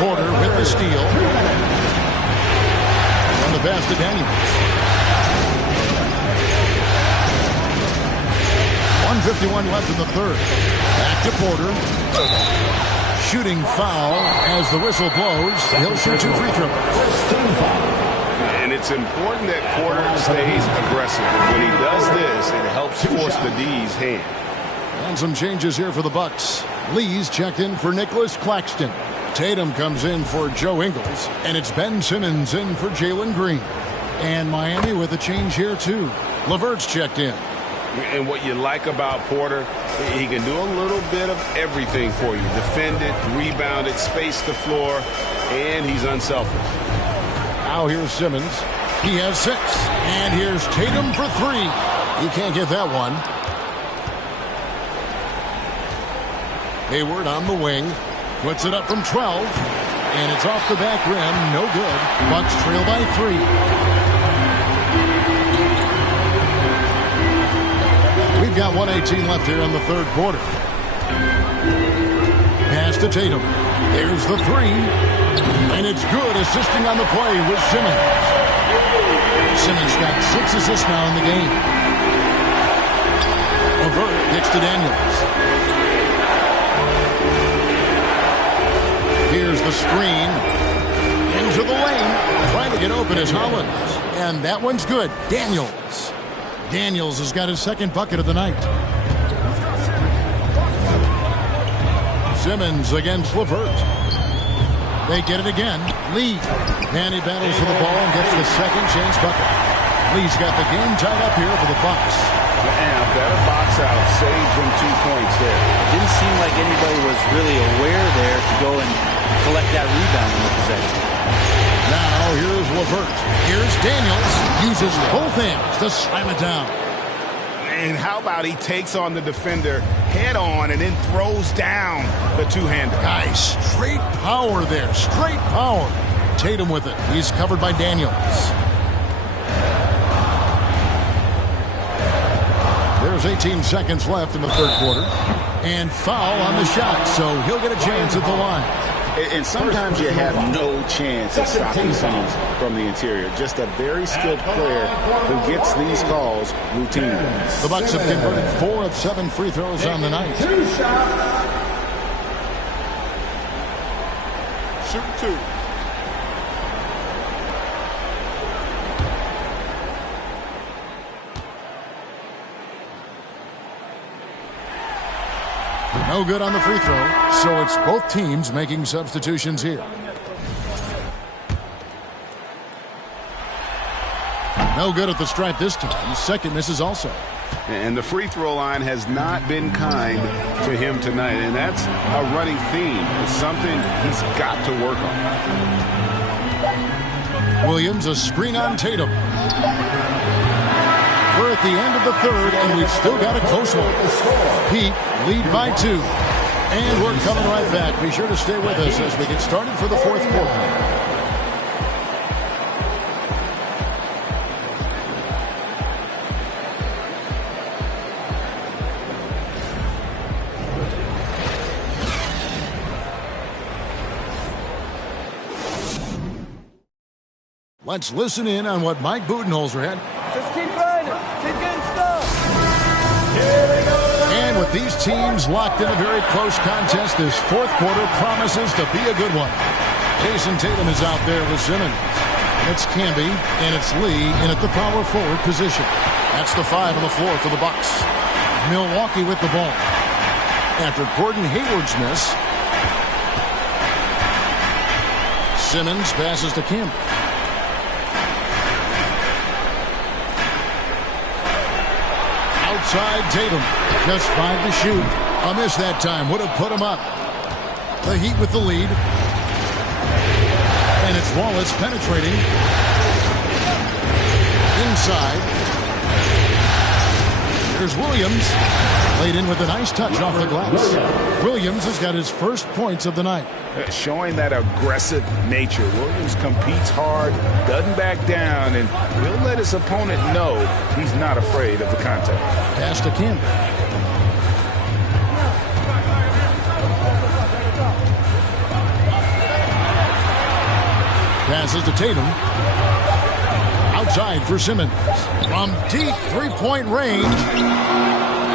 Porter with the steal. And the pass to Daniels. 1:51 left in the third. Back to Porter. Shooting foul as the whistle blows. He'll shoot 2 free throws. And it's important that Porter stays aggressive. When he does this, it helps force the D's hand. And some changes here for the Bucks. Lee's checked in for Nicholas Claxton. Tatum comes in for Joe Ingles. And it's Ben Simmons in for Jalen Green. And Miami with a change here too. LeVert's checked in. And what you like about Porter, he can do a little bit of everything for you. Defend it, rebound it, space the floor, and he's unselfish. Now here's Simmons. He has 6. And here's Tatum for 3. He can't get that one. Hayward on the wing. Puts it up from 12. And it's off the back rim. No good. Bucks trail by 3. We've got 1:18 left here in the third quarter. Pass to Tatum. There's the 3. And it's good, assisting on the play with Simmons. Simmons got 6 assists now in the game. LeVert kicks to Daniels. Here's the screen. Into the lane. Trying to get open is Hollins. And that one's good. Daniels. Daniels has got his second bucket of the night. Simmons against LeVert. They get it again. Lee. And he battles for the ball and gets the second chance bucket. Lee's got the game tied up here for the Bucks. And a better box out saves them 2 points there. Didn't seem like anybody was really aware there to go and collect that rebound in the possession. Now here's LeVert. Here's Daniels. Uses both hands to slam it down. And how about he takes on the defender head on and then throws down the two-hander. Guys, straight power there. Straight power. Tatum with it. He's covered by Daniels. There's 18 seconds left in the third quarter. And foul on the shot, so he'll get a chance at the line. And sometimes you have no chance of stopping Simmons from the interior. Just a very skilled player who gets these calls routinely. The Bucks have converted 4 of 7 free throws on the night. Shoot 2. No good on the free throw, so it's both teams making substitutions here. No good at the stripe this time. Second misses also. And the free throw line has not been kind to him tonight, and that's a running theme. It's something he's got to work on. Williams, a screen on Tatum. We're at the end of the third, and we've still got a close one. Heat lead by 2. And we're coming right back. Be sure to stay with us as we get started for the fourth quarter. Let's listen in on what Mike Budenholzer had. Just keep grinding. Keep getting stuff. And with these teams locked in a very close contest, this fourth quarter promises to be a good one. Jason Tatum is out there with Simmons. It's Camby, and it's Lee in at the power forward position. That's the 5 on the floor for the Bucks. Milwaukee with the ball. After Gordon Hayward's miss, Simmons passes to Camby. Outside Tatum, just 5 to shoot. A miss that time, would have put him up. The Heat with the lead. And it's Wallace penetrating. Inside. There's Williams. Laid in with a nice touch off the glass. Williams has got his first points of the night. Showing that aggressive nature. Williams competes hard, doesn't back down, and will let his opponent know he's not afraid of the contact. Pass to Camby. Passes to Tatum. Outside for Simmons. From deep three-point range.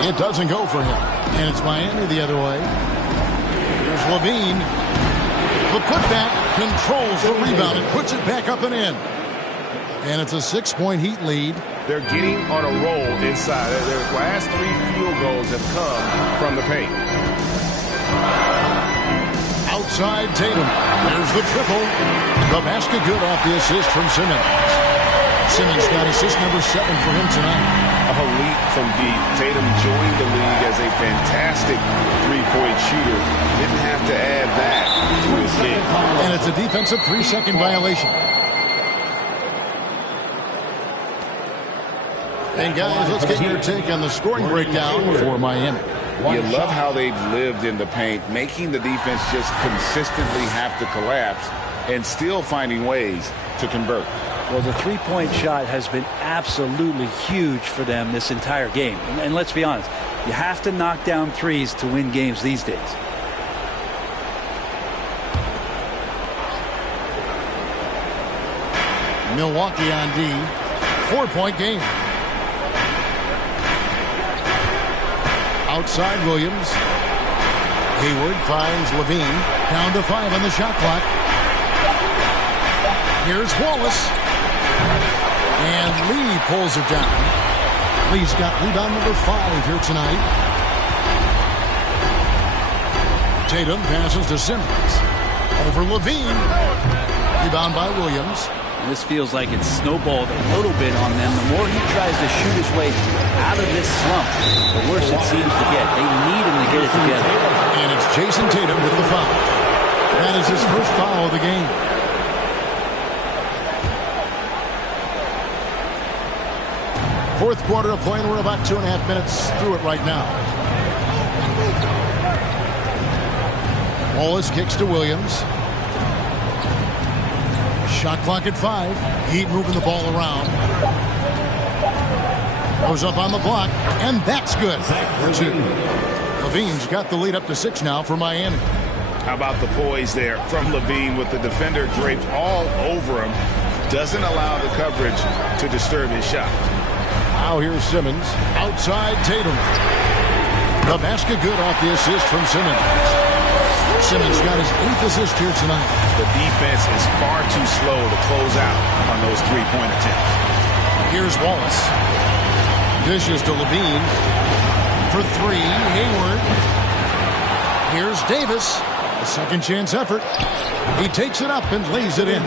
It doesn't go for him. And it's Miami the other way. Here's Levine. The putback controls the rebound and puts it back up and in. And it's a 6-point Heat lead. They're getting on a roll inside. Their last 3 field goals have come from the paint. Outside Tatum. There's the triple. The basket good off the assist from Simmons. Simmons got assist number 7 for him tonight. A leap from deep. Tatum joined the league as a fantastic three-point shooter. Didn't have to add that to his game. And it's a defensive 3-second violation. And guys, let's get your take on the scoring breakdown for Miami. You love how they've lived in the paint, making the defense just consistently have to collapse and still finding ways to convert. Well, the three-point shot has been absolutely huge for them this entire game. And let's be honest, you have to knock down threes to win games these days. Milwaukee on D. 4-point game. Outside Williams. Hayward finds Levine. Down to 5 on the shot clock. Here's Wallace. And Lee pulls it down. Lee's got rebound number 5 here tonight. Tatum passes to Simmons. Over Levine. Rebound by Williams. This feels like it's snowballed a little bit on them. The more he tries to shoot his way out of this slump, the worse it seems to get. They need him to get it together. And it's Jason Tatum with the foul. That is his first foul of the game. Fourth quarter of play, and we're about 2.5 minutes through it right now. Wallace kicks to Williams. Shot clock at 5. Heat moving the ball around. Goes up on the block, and that's good. For 2. Levine's got the lead up to 6 now for Miami. How about the poise there from Levine with the defender draped all over him. Doesn't allow the coverage to disturb his shot. Now here's Simmons. Outside Tatum. The basket good off the assist from Simmons. Simmons got his 8th assist here tonight. The defense is far too slow to close out on those three-point attempts. Here's Wallace. Dishes to Levine. For 3, Hayward. Here's Davis. A second chance effort. He takes it up and lays it in.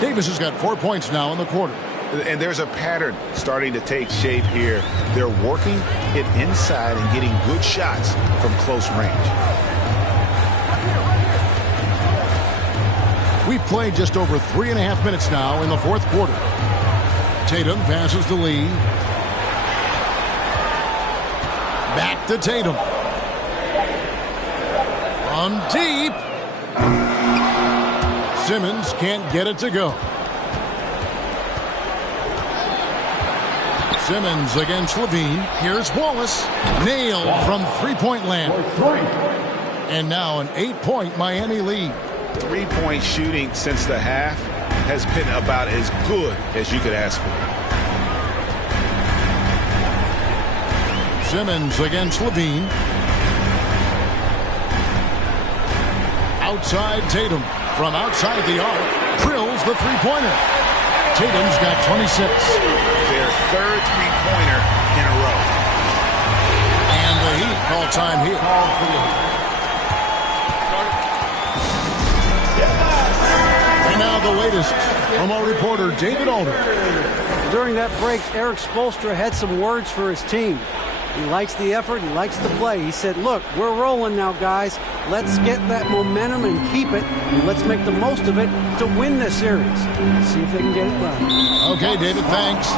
Davis has got 4 points now in the quarter. And there's a pattern starting to take shape here. They're working it inside and getting good shots from close range. We've played just over 3.5 minutes now in the fourth quarter. Tatum passes to Lee. Back to Tatum. From deep. Simmons can't get it to go. Simmons against Levine. Here's Wallace. Nailed from three-point land. And now an 8-point Miami lead. 3-point shooting since the half. has been about as good as you could ask for. Simmons against Levine. Outside Tatum. From outside the arc. Drills the three-pointer. Tatum's got 26. Their third three-pointer in a row. And the Heat call time here. And now the latest from our reporter, David Alder. During that break, Eric Spoelstra had some words for his team. He likes the effort. He likes the play. He said, look, we're rolling now, guys. Let's get that momentum and keep it. And let's make the most of it to win this series. See if they can get it done. Okay, David, thanks.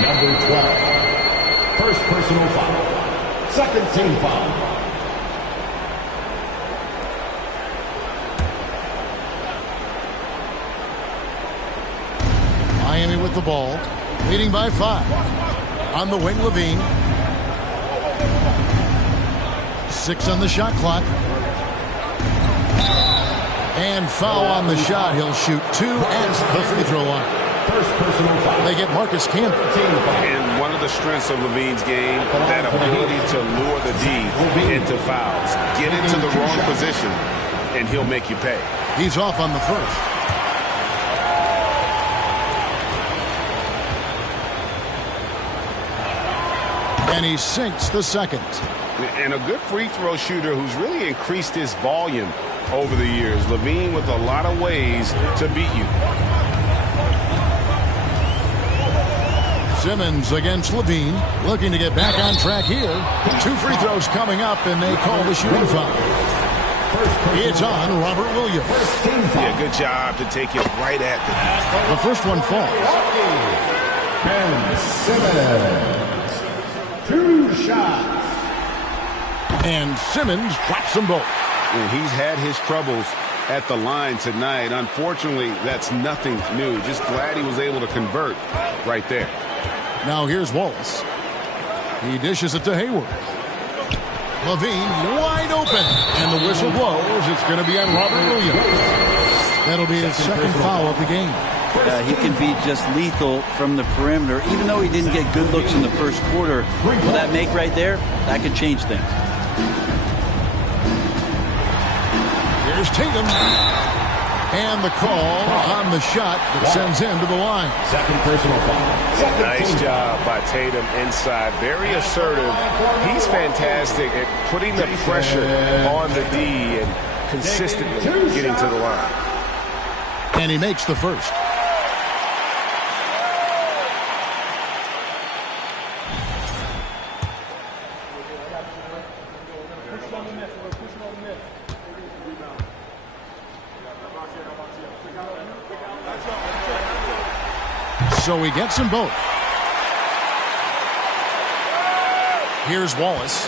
Number 12. First personal foul. Second team foul. Miami with the ball. Leading by 5. On the wing, Levine. 6 on the shot clock. And foul on the shot. He'll shoot 2 at the free throw line. First personal foul. They get Marcus Campbell. And one of the strengths of Levine's game, that ability to lure the D into fouls. Get into the wrong position, and he'll make you pay. He's off on the first. And he sinks the second. And a good free throw shooter who's really increased his volume over the years. Levine with a lot of ways to beat you. Simmons against Levine, looking to get back on track here. 2 free throws coming up, and they call the shooting foul. It's on Robert Williams. Yeah, good job to take it right at the first one falls. Ben Simmons. 2 shots. And Simmons drops them both. And he's had his troubles at the line tonight. Unfortunately, that's nothing new. Just glad he was able to convert right there. Now here's Wallace. He dishes it to Hayward. Levine wide open. And the whistle blows. It's going to be on Robert Williams. That'll be his second foul of the game. He can be just lethal from the perimeter. Even though he didn't get good looks in the first quarter, will that make right there? That could change things. Here's Tatum. And the call on the shot that sends him to the line. Second personal foul. Nice job by Tatum inside. Very assertive. He's fantastic at putting the pressure on the D and consistently getting to the line. And he makes the first. So he gets them both. Here's Wallace.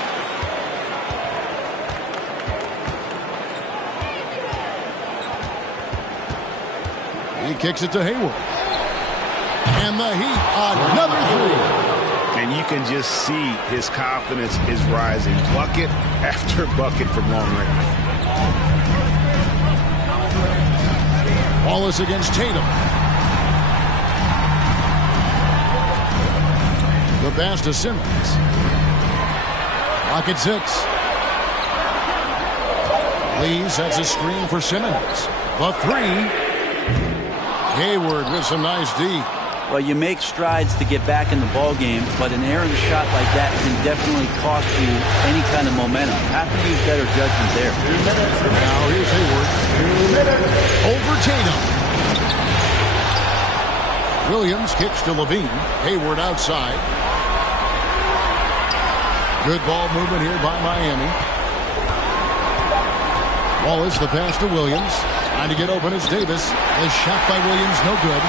He kicks it to Hayward. And the Heat, another 3. And you can just see his confidence is rising. Bucket after bucket from long range. Wallace against Tatum. The pass to Simmons. Pocket 6. Lee sets a screen for Simmons. The 3. Hayward with some nice D. Well, you make strides to get back in the ball game, but an errant shot like that can definitely cost you any kind of momentum. Have to use better judgment there. Now here's Hayward. Over Tatum. Williams kicks to Levine. Hayward outside. Good ball movement here by Miami. Wallace, the pass to Williams. Trying to get open is Davis. The shot by Williams, no good.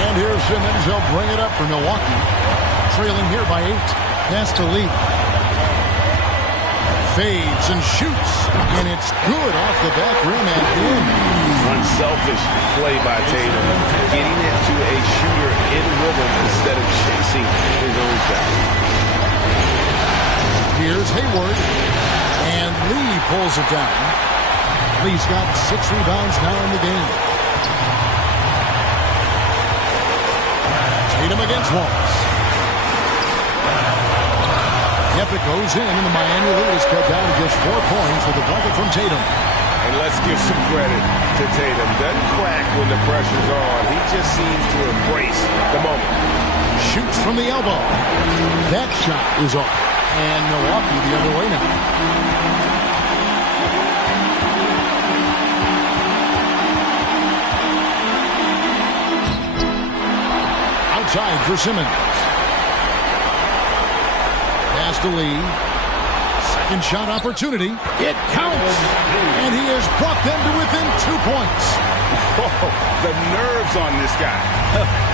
And here's Simmons. He'll bring it up for Milwaukee. Trailing here by 8. Pass to Lee. Fades and shoots. And it's good off the back rim and in. Unselfish play by Tatum. Getting it to a shooter in rhythm instead of chasing his own shot. Here's Hayward. And Lee pulls it down. Lee's got 6 rebounds now in the game. Tatum against Wallace. Yep, it goes in, and the Miami lead is cut down to just 4 points with a bucket from Tatum. And let's give some credit to Tatum. Doesn't crack when the pressure's on. He just seems to embrace the moment. Shoots from the elbow. That shot is off. And Milwaukee the other way now. Outside for Simmons. Pass to Lee. Second shot opportunity. It counts. And he has brought them to within 2 points. Oh, the nerves on this guy.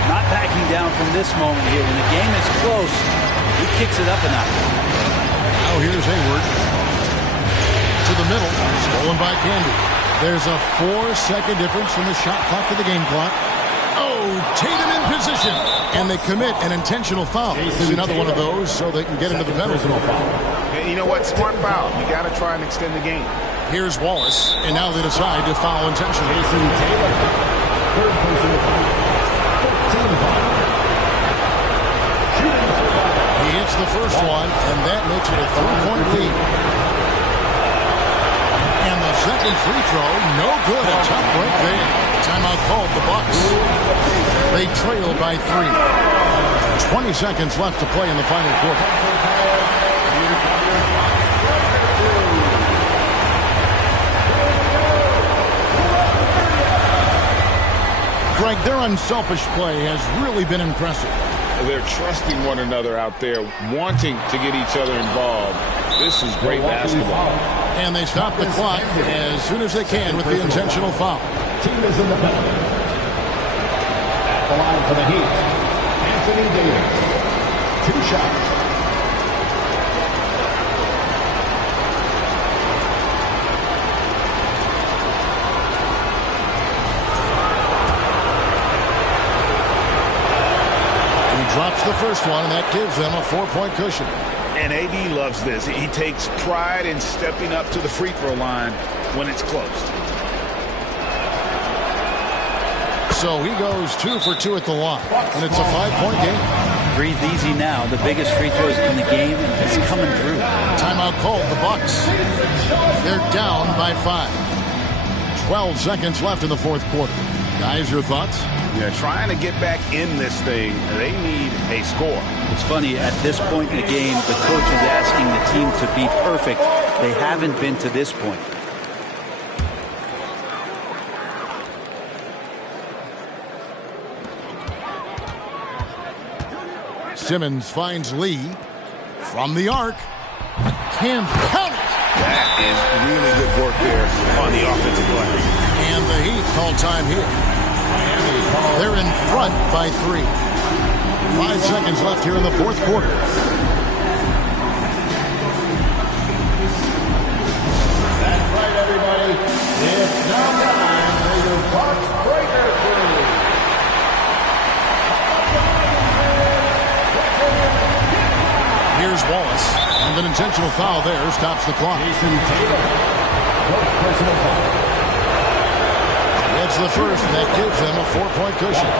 Not backing down from this moment here. When the game is close, he kicks it up a notch. Now here's Hayward. To the middle. Stolen by Candy. There's a 4-second difference from the shot clock to the game clock. Oh, Tatum in position. And they commit an intentional foul. Maybe another one of those so they can get into the penalty. And you know what? Smart foul. You got to try and extend the game. Here's Wallace. And now they decide to foul intentionally. Third personal foul. 15 foul. He hits the first one, and that makes it a 3-point lead. And the second free throw, no good. A tough break there. Timeout called the Bucks. They trail by 3. 20 seconds left to play in the final quarter. Greg, their unselfish play has really been impressive. They're trusting one another out there, wanting to get each other involved. This is great basketball. And they stop the clock as soon as they can with the intentional foul. Team is in the penalty. At the line for the Heat, Anthony Davis. 2 shots. Drops the first one, and that gives them a 4-point cushion. And AD loves this. He takes pride in stepping up to the free throw line when it's close. So he goes 2 for 2 at the line, and it's a 5-point game. Breathe easy now. The biggest free throws in the game is coming through. Timeout called, the Bucks. They're down by 5. 12 seconds left in the fourth quarter. Guys, your thoughts? Yeah, trying to get back in this thing, they need a score. It's funny, at this point in the game, the coach is asking the team to be perfect. They haven't been to this point. Simmons finds Lee from the arc. Can count it. That is really good work there on the offensive glass. And the Heat call time here. They're in front by 3. 5 seconds left here in the fourth quarter. That's right, everybody. It's now time for your Bucks Breaker Crew. Here's Wallace. And an intentional foul there stops the clock. Jason Tatum. Fourth personal foul. That's the first, and that gives them a 4-point cushion.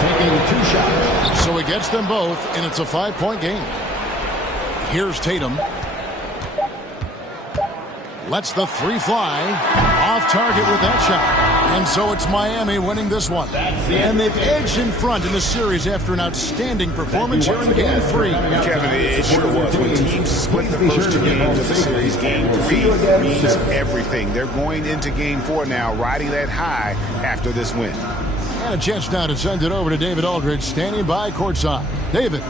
Taking 2 shots. So he gets them both, and it's a 5-point game. Here's Tatum. Lets the 3 fly. Off target with that shot. And so it's Miami winning this one. And they've edged in front in the series after an outstanding performance here in Game 3. Kevin, it sure was. When teams split the first 2 games of the series, Game 3 means everything. They're going into Game 4 now, riding that high after this win. And a chance now to send it over to David Aldridge, standing by courtside. David.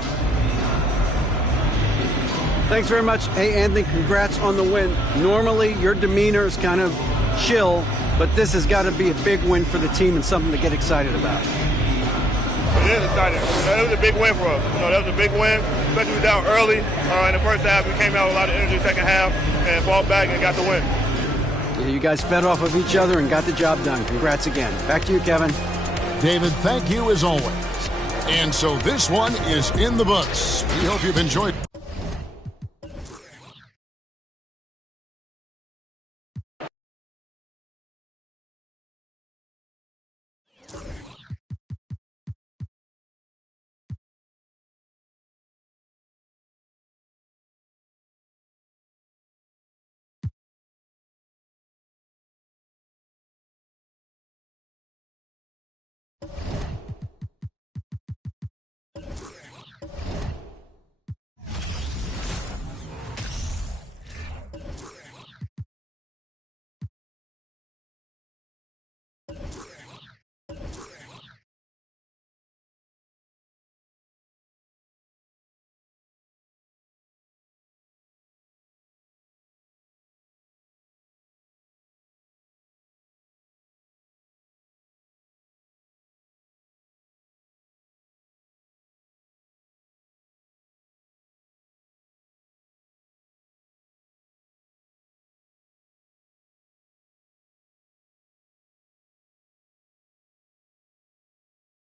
Thanks very much. Hey, Anthony, congrats on the win. Normally, your demeanor is kind of chill, but this has got to be a big win for the team and something to get excited about. It is exciting. That was a big win for us. That was a big win, especially we were down early in the first half. We came out with a lot of energy second half and fought back and got the win. Yeah, you guys fed off of each other and got the job done. Congrats again. Back to you, Kevin. David, thank you as always. And so this one is in the books. We hope you've enjoyed